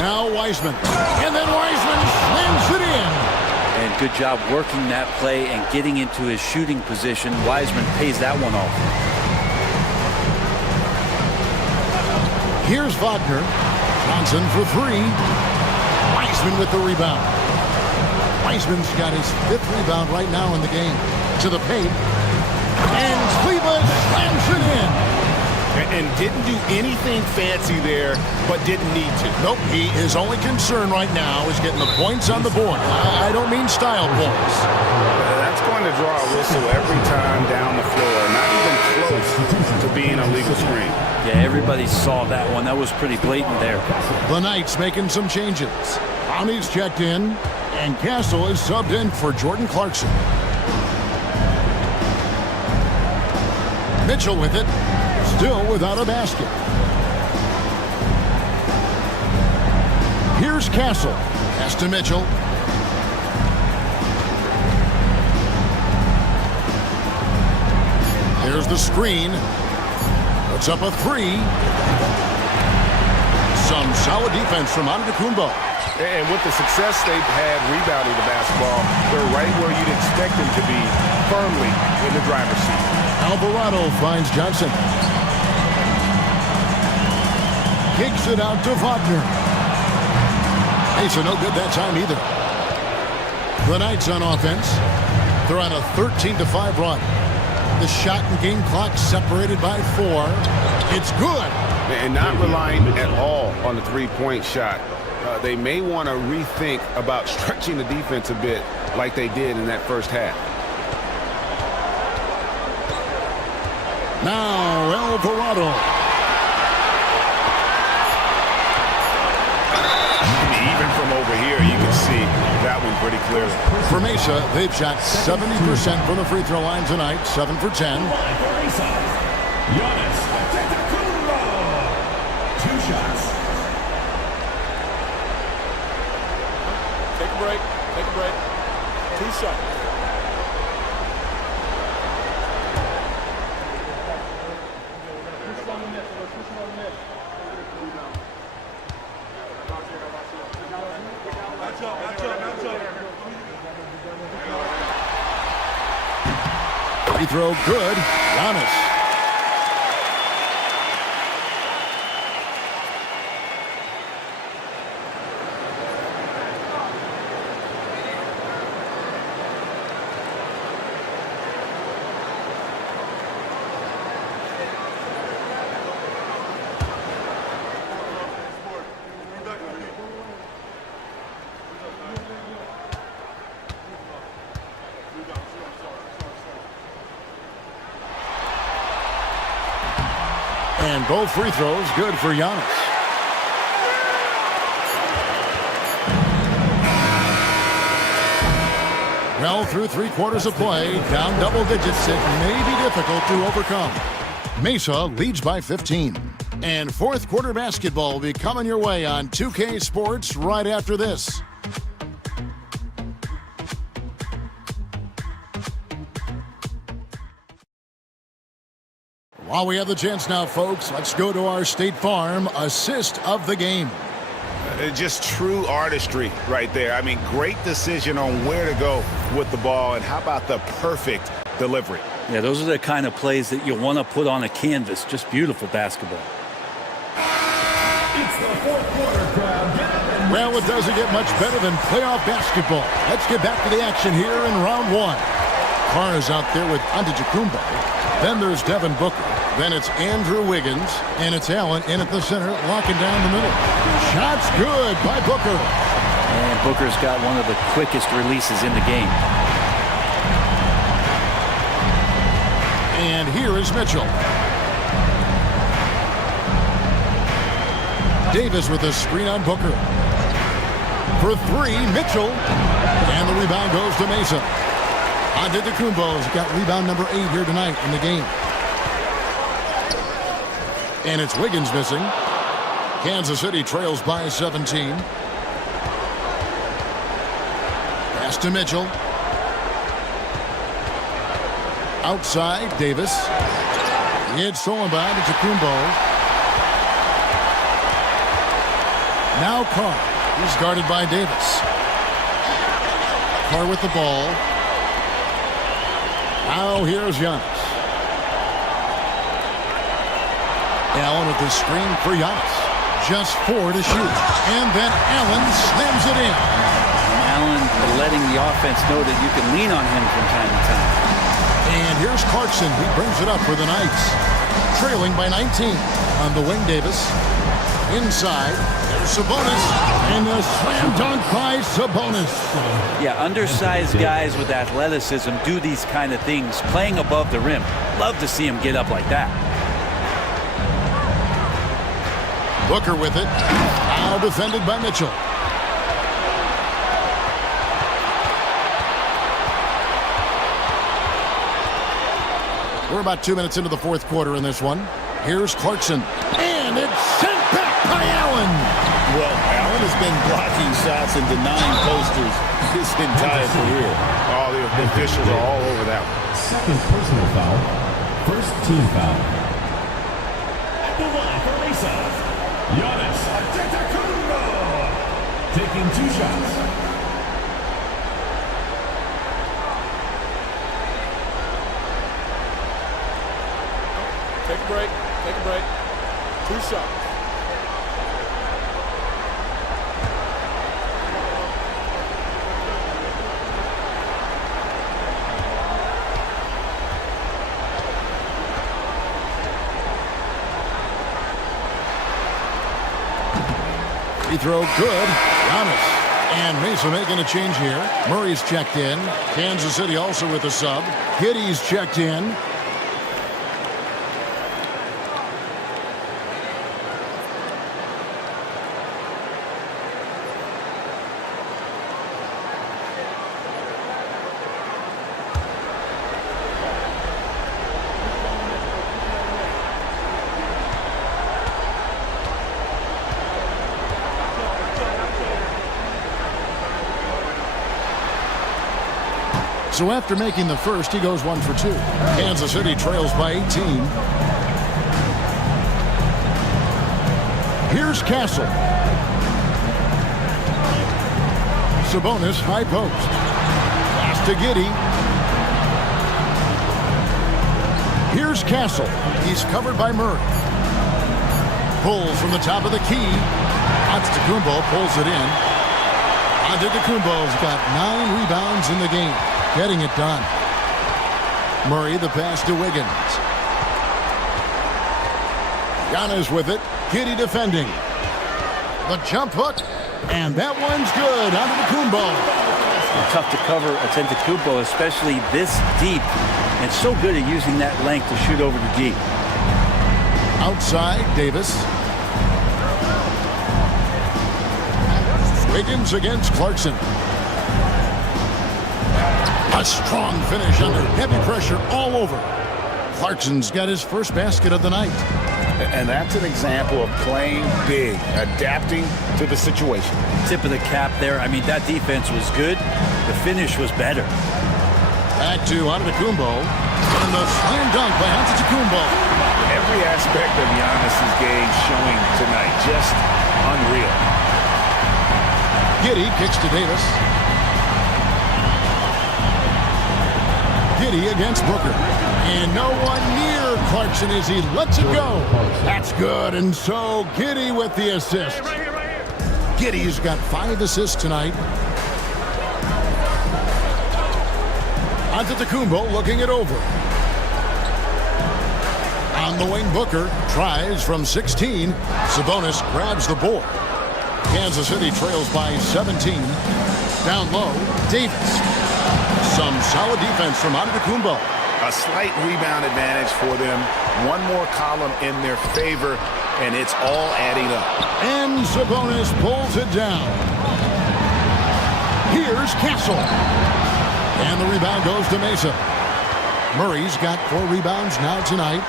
Now Wiseman. And then Wiseman slams it in. And good job working that play and getting into his shooting position. Wiseman pays that one off. Here's Wagner. Johnson for 3. Wiseman with the rebound. Wiseman's got his 5th rebound right now in the game. To the paint. And Cleveland slams it in. And didn't do anything fancy there, but didn't need to. Nope, his only concern right now is getting the points on the board. I don't mean style points. That's going to draw a whistle every time down the floor. Not even close to being a legal screen. Yeah, everybody saw that one. That was pretty blatant there. The Knights making some changes. Brownie's checked in, and Castle is subbed in for Jordan Clarkson. Mitchell with it. Still without a basket. Here's Here's Castle. Pass to Mitchell. Here's the screen. Puts up a three. Some solid defense from Antetokounmpo. And with the success they've had rebounding the basketball, they're right where you'd expect them to be, firmly in the driver's seat. Alvarado finds Johnson. Kicks it out to Wagner. Mesa no good that time either. The Knights on offense. They're on a 13-5 run. The shot and game clock separated by 4. It's good. And not relying at all on the three-point shot. They may want to rethink about stretching the defense a bit like they did in that first half. Now Alvarado. Even from over here, you can see that one pretty clearly. For Mesa, they've shot 70% from the free throw line tonight, 7 for 10. Giannis Antetokounmpo. 2 shots. Take a break. Take a break. 2 shots. Free throw good. Giannis. And both free throws good for Giannis. Well, through 3 quarters of play, down double digits, it may be difficult to overcome. Mesa leads by 15. And fourth quarter basketball will be coming your way on 2K Sports right after this. While we have the chance now, folks, let's go to our State Farm assist of the game. Just true artistry right there. I mean, great decision on where to go with the ball, and how about the perfect delivery? Yeah, those are the kind of plays that you want to put on a canvas. Just beautiful basketball. It's the fourth quarter crowd. Well, it doesn't get much better than playoff basketball. Let's get back to the action here in round 1. Carr is out there with Antetokounmpo. Then there's Devin Booker. Then it's Andrew Wiggins. And it's Allen in at the center, locking down the middle. Shots good by Booker. And Booker's got one of the quickest releases in the game. And here is Mitchell. Davis with a screen on Booker. For 3, Mitchell. And the rebound goes to Mesa. Antetokounmpo's got rebound number 8 here tonight in the game. And it's Wiggins missing. Kansas City trails by 17. Pass to Mitchell. Outside, Davis. It's stolen by Antetokounmpo. Now Carr. He's guarded by Davis. Carr with the ball. Now here's Giannis. Allen with the screen for Giannis. Just 4 to shoot. And then Allen slams it in. And Allen letting the offense know that you can lean on him from time to time. And here's Clarkson. He brings it up for the Knights. Trailing by 19 on the wing, Davis. Inside, there's Sabonis. And the slam dunk by Sabonis. Yeah, undersized guys with athleticism do these kind of things, playing above the rim. Love to see him get up like that. Booker with it. Now defended by Mitchell. We're about 2 minutes into the fourth quarter in this one. Here's Clarkson. And it's sent back by Allen. Well, Allen has been blocking shots and denying posters his entire career. All the officials are all over that one. Second personal foul. First team foul. At the line for Mesa, Giannis Antetokounmpo, taking 2 shots. Take a break. Take a break. 2 shots. Free throw good. Giannis. And Mesa making a change here. Murray's checked in. Kansas City also with a sub. Giddey's checked in. So after making the first, he goes 1 for 2. Kansas City trails by 18. Here's Castle. Sabonis high post. Pass to Giddey. Here's Castle. He's covered by Murray. Pulls from the top of the key. Antetokounmpo pulls it in. Antetokounmpo's got 9 rebounds in the game. Getting it done. Murray the pass to Wiggins. Giannis with it. Giddey defending. The jump hook. And that one's good. Antetokounmpo. Tough to cover Antetokounmpo, especially this deep. And so good at using that length to shoot over the deep. Outside, Davis. Wiggins against Clarkson. A strong finish under heavy pressure all over. Clarkson's got his first basket of the night. And that's an example of playing big, adapting to the situation. Tip of the cap there. I mean, that defense was good. The finish was better. Back to Antetokounmpo. And the slam dunk by Antetokounmpo. Every aspect of Giannis's game showing tonight. Just unreal. Giddey kicks to Davis. Giddey against Booker. And no one near Clarkson as he lets it go. That's good. And so Giddey with the assist. Giddey's got 5 assists tonight. Antetokounmpo looking it over. On the wing, Booker tries from 16. Sabonis grabs the board. Kansas City trails by 17. Down low, Davis. Some solid defense from Antetokounmpo. A slight rebound advantage for them. One more column in their favor, and it's all adding up. And Sabonis pulls it down. Here's Castle. And the rebound goes to Mesa. Murray's got 4 rebounds now tonight.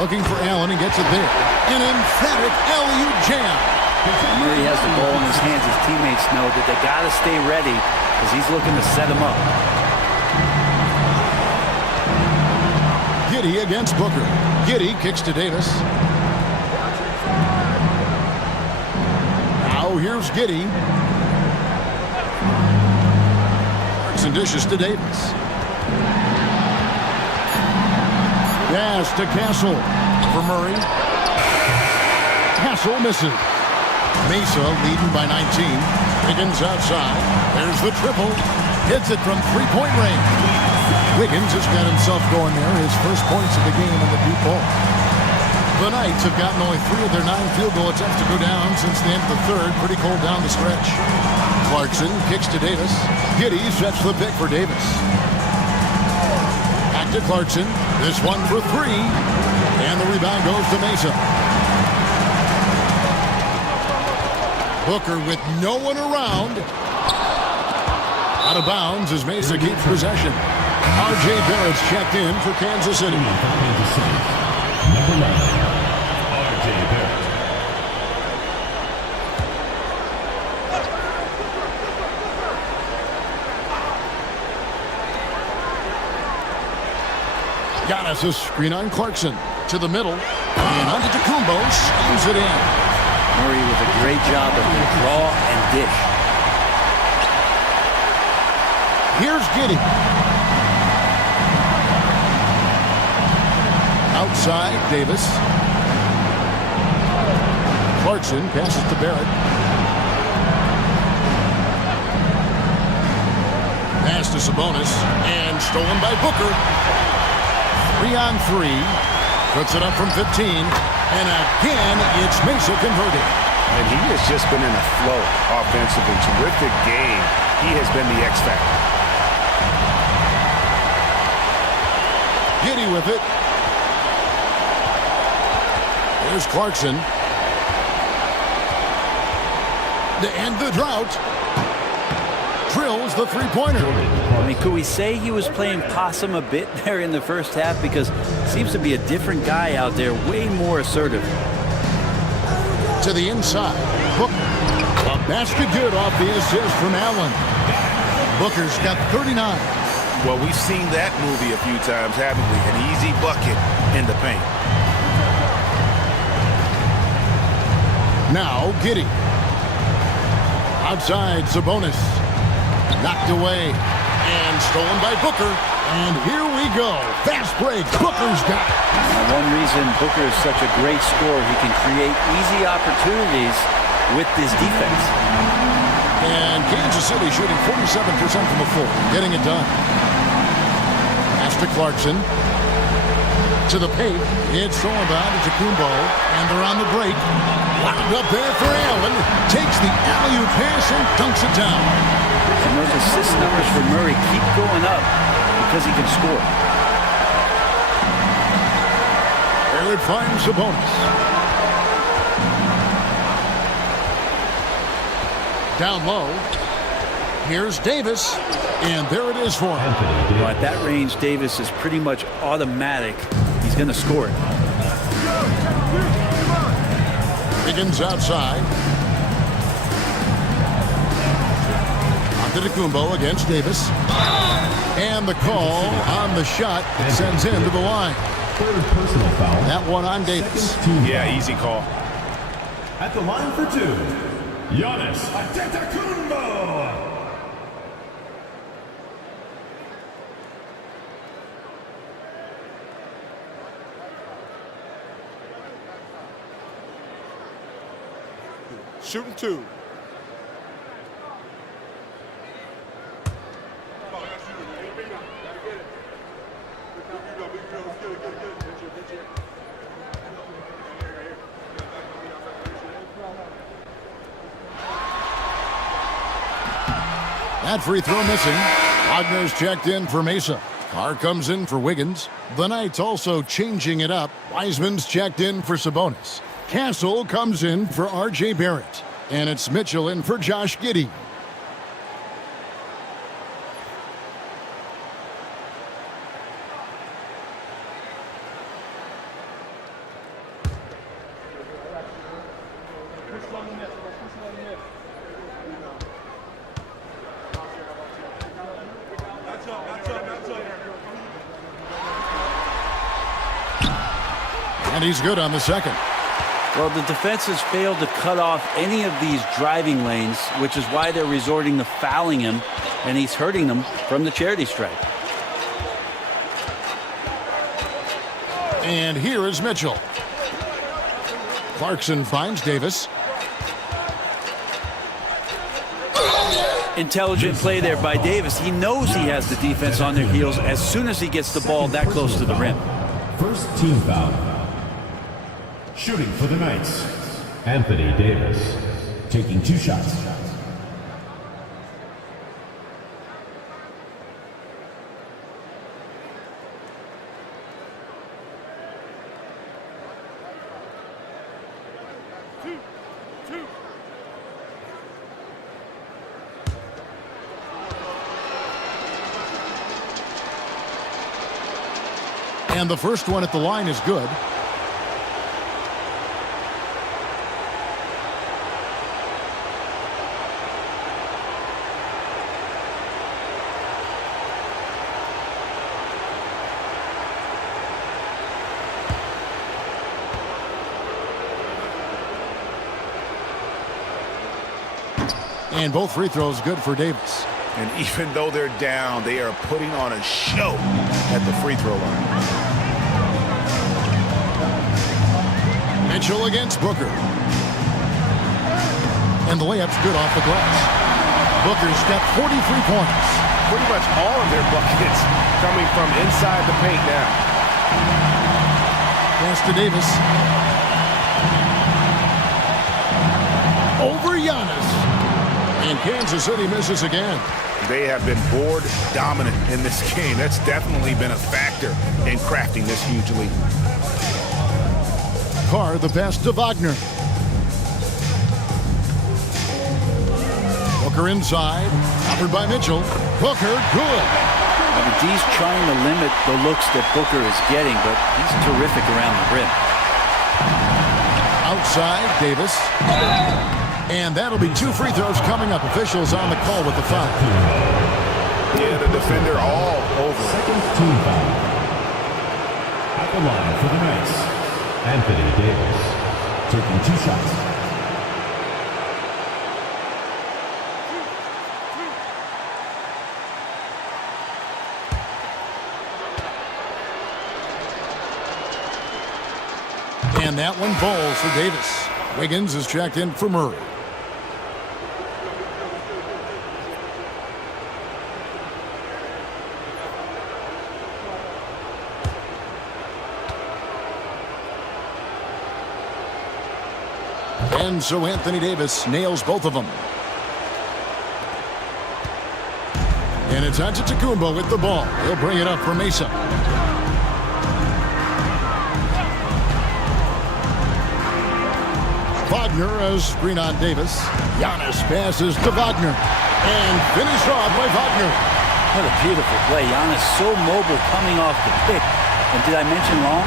Looking for Allen and gets it there. An emphatic LU jam. Murray has the ball in his hands. His teammates know that they got to stay ready because he's looking to set him up. Giddey against Booker. Giddey kicks to Davis. Now here's Giddey. Clarkson dishes to Davis. Pass to Castle for Murray. Castle misses. Mesa leading by 19. Wiggins outside. There's the triple. Hits it from 3-point range. Wiggins has got himself going there. His first points of the game in the deep ball. The Knights have gotten only 3 of their 9 field goal attempts to go down since the end of the third. Pretty cold down the stretch. Clarkson kicks to Davis. Giddey sets the pick for Davis. Back to Clarkson. This one for 3. And the rebound goes to Mesa. Booker with no one around. Out of bounds as Mesa keeps possession. R.J. Barrett's checked in for Kansas City. Number 9, R.J. Barrett. Giannis' screen on Clarkson to the middle. And onto Tacumbo, slams it in. Murray with a great job of draw and dish. Here's Giddey. Outside, Davis. Clarkson passes to Barrett. Pass to Sabonis. And stolen by Booker. 3-on-3. Puts it up from 15. And again, it's Mesa converted. And he has just been in a flow offensively. Terrific game. He has been the X factor. Giddey with it. There's Clarkson. To end the drought. Drills the three-pointer. I mean, could we say he was playing possum a bit there in the first half? Because it seems to be a different guy out there, way more assertive. To the inside. Booker. A basket good off the assist from Allen. Booker's got 39. Well, we've seen that movie a few times, haven't we? An easy bucket in the paint. Now Giddey. Outside, Sabonis. Knocked away. And stolen by Booker. And here we go. Fast break. Booker's got it. Now, one reason Booker is such a great scorer, he can create easy opportunities with his defense. And Kansas City shooting 47% from the floor. Getting it done. Pass to Clarkson. To the paint. It's stolen by Tacumbo. And they're on the break. Wound up there for Allen. Takes the alley-oop pass and dunks it down. And those assist numbers for Murray keep going up because he can score. Barrett finds Sabonis. Down low. Here's Davis. And there it is for him. Well, at that range, Davis is pretty much automatic. He's going to score it. Higgins outside. Tacumbo against Davis. And the call on the shot that sends him to the line. Third personal foul. That one on Davis. Yeah, easy call. At the line for two, Giannis Antetokounmpo. Shooting two. That free throw missing. Wagner's checked in for Mesa. Carr comes in for Wiggins. The Knights also changing it up. Wiseman's checked in for Sabonis. Castle comes in for R.J. Barrett. And it's Mitchell in for Josh Giddey. And he's good on the second. Well, the defense has failed to cut off any of these driving lanes, which is why they're resorting to fouling him, and he's hurting them from the charity stripe. And here is Mitchell. Clarkson finds Davis. Intelligent play there by Davis. He knows he has the defense on their heels as soon as he gets the ball that close to the rim. First team foul. Shooting for the Knights, Anthony Davis, taking 2 shots. And the first one at the line is good. And both free throws good for Davis. And even though they're down, they are putting on a show at the free throw line. Mitchell against Booker. And the layup's good off the glass. Booker's got 43 points. Pretty much all of their buckets coming from inside the paint now. Pass to Davis. Over Giannis. And Kansas City misses again. They have been board dominant in this game. That's definitely been a factor in crafting this huge lead. Carr, the pass to Wagner. Booker inside. Offered by Mitchell. Booker, good. D's trying to limit the looks that Booker is getting, but he's terrific around the rim. Outside, Davis. And that'll be 2 free throws coming up. Officials on the call with the foul. Yeah, the defender all over. Second team foul. At the line for the Knights, Anthony Davis, taking 2 shots. And that one falls for Davis. Wiggins is checked in for Murray. And so Anthony Davis nails both of them. And it's Antetokounmpo with the ball. He'll bring it up for Mesa. Wagner as screen on Davis. Giannis passes to Wagner. And finished off by Wagner. What a beautiful play. Giannis so mobile coming off the pick. And did I mention long?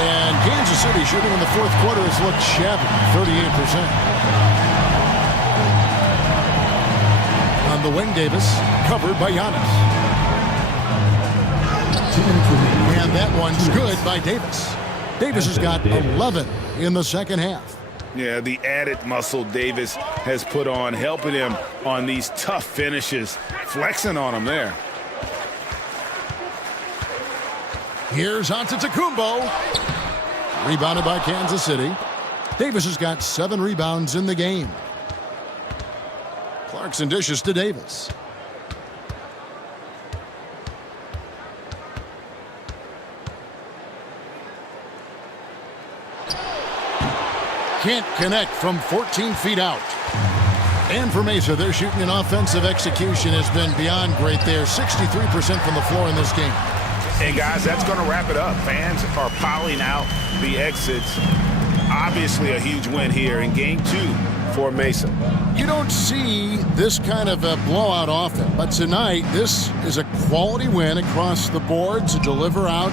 And Kansas City shooting in the fourth quarter has looked shabby, 38%. On the wing, Davis, covered by Giannis. And that one's good by Davis. Davis has got 11 in the second half. Yeah, the added muscle Davis has put on, helping him on these tough finishes, flexing on him there. Here's Antetokounmpo. Rebounded by Kansas City. Davis has got 7 rebounds in the game. Clarkson dishes to Davis. Can't connect from 14 feet out. And for Mesa, their shooting and offensive execution has been beyond great there. 63% from the floor in this game. And guys, that's going to wrap it up. Fans are piling out the exits. Obviously a huge win here in game 2 for Mesa. You don't see this kind of a blowout often, but tonight this is a quality win across the board to deliver out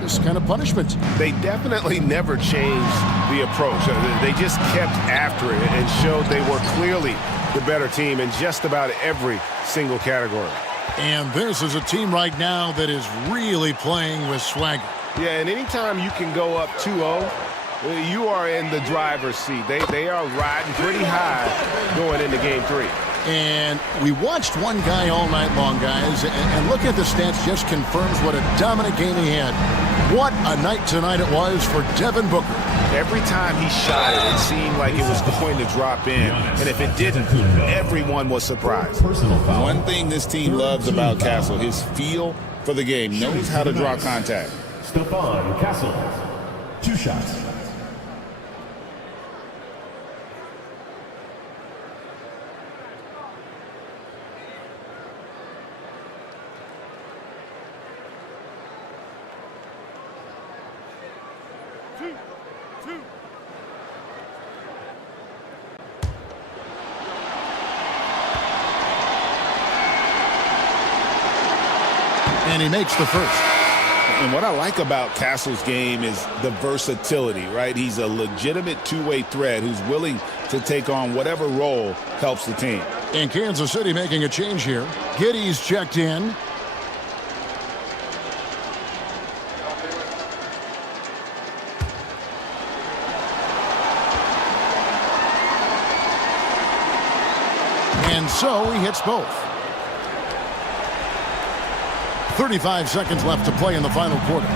this kind of punishment. They definitely never changed the approach. They just kept after it and showed they were clearly the better team in just about every single category. And this is a team right now that is really playing with swagger. Yeah, and anytime you can go up 2-0, you are in the driver's seat. They are riding pretty high going into game 3. And we watched one guy all night long, guys, and looking at the stats just confirms what a dominant game he had. What a night tonight it was for Devin Booker. Every time he shot it, it seemed like it was going to drop in. And if it didn't, everyone was surprised. One thing this team loves about Castle, his feel for the game, knows how to draw contact. Stephon Castle, 2 shots. And he makes the first. And what I like about Castle's game is the versatility, right? He's a legitimate two-way threat who's willing to take on whatever role helps the team. And Kansas City making a change here. Giddey's checked in. And so he hits both. 35 seconds left to play in the final quarter.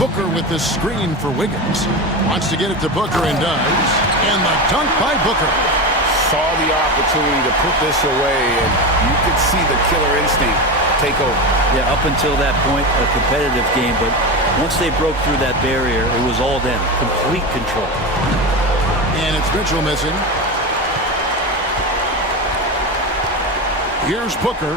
Booker with the screen for Wiggins. Wants to get it to Booker and does. And the dunk by Booker. Saw the opportunity to put this away, and you could see the killer instinct take over. Yeah, up until that point, a competitive game, but once they broke through that barrier, it was all them. Complete control. And it's Mitchell missing. Here's Booker.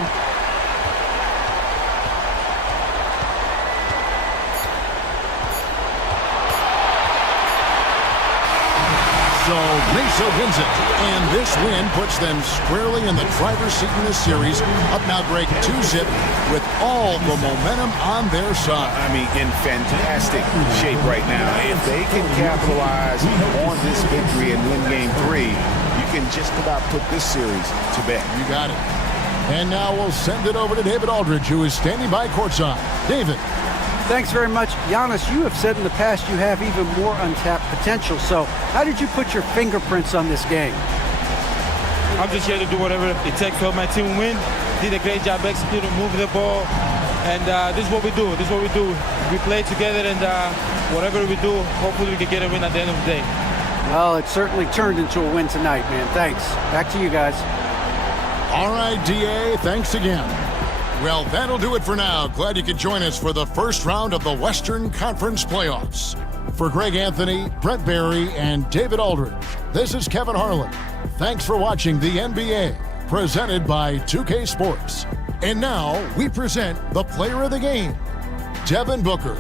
So Mesa wins it, and this win puts them squarely in the driver's seat in this series. Up now, Greg, 2-zip with all the momentum on their side. I mean, in fantastic shape right now. If they can capitalize on this victory and win Game 3, you can just about put this series to bed. You got it. And now we'll send it over to David Aldridge, who is standing by courtside. David. Thanks very much. Giannis, you have said in the past you have even more untapped potential. So how did you put your fingerprints on this game? I'm just here to do whatever it takes to help my team win. Did a great job executing, moving the ball. And this is what we do. This is what we do. We play together, and whatever we do, hopefully we can get a win at the end of the day. Well, it certainly turned into a win tonight, man. Thanks. Back to you guys. All right, D.A., thanks again. Well, that'll do it for now. Glad you could join us for the first round of the Western Conference Playoffs. For Greg Anthony, Brent Barry, and David Aldridge, this is Kevin Harlan. Thanks for watching the NBA, presented by 2K Sports. And now, we present the player of the game, Devin Booker.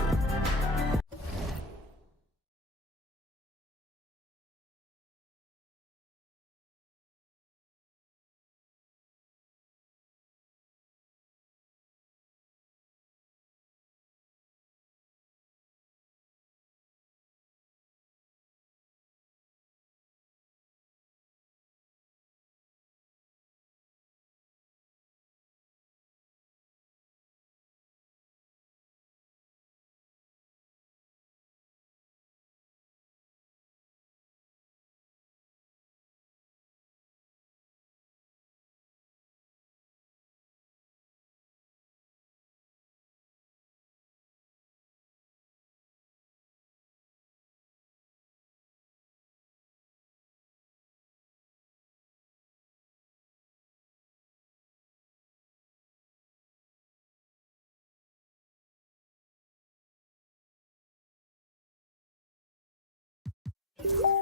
You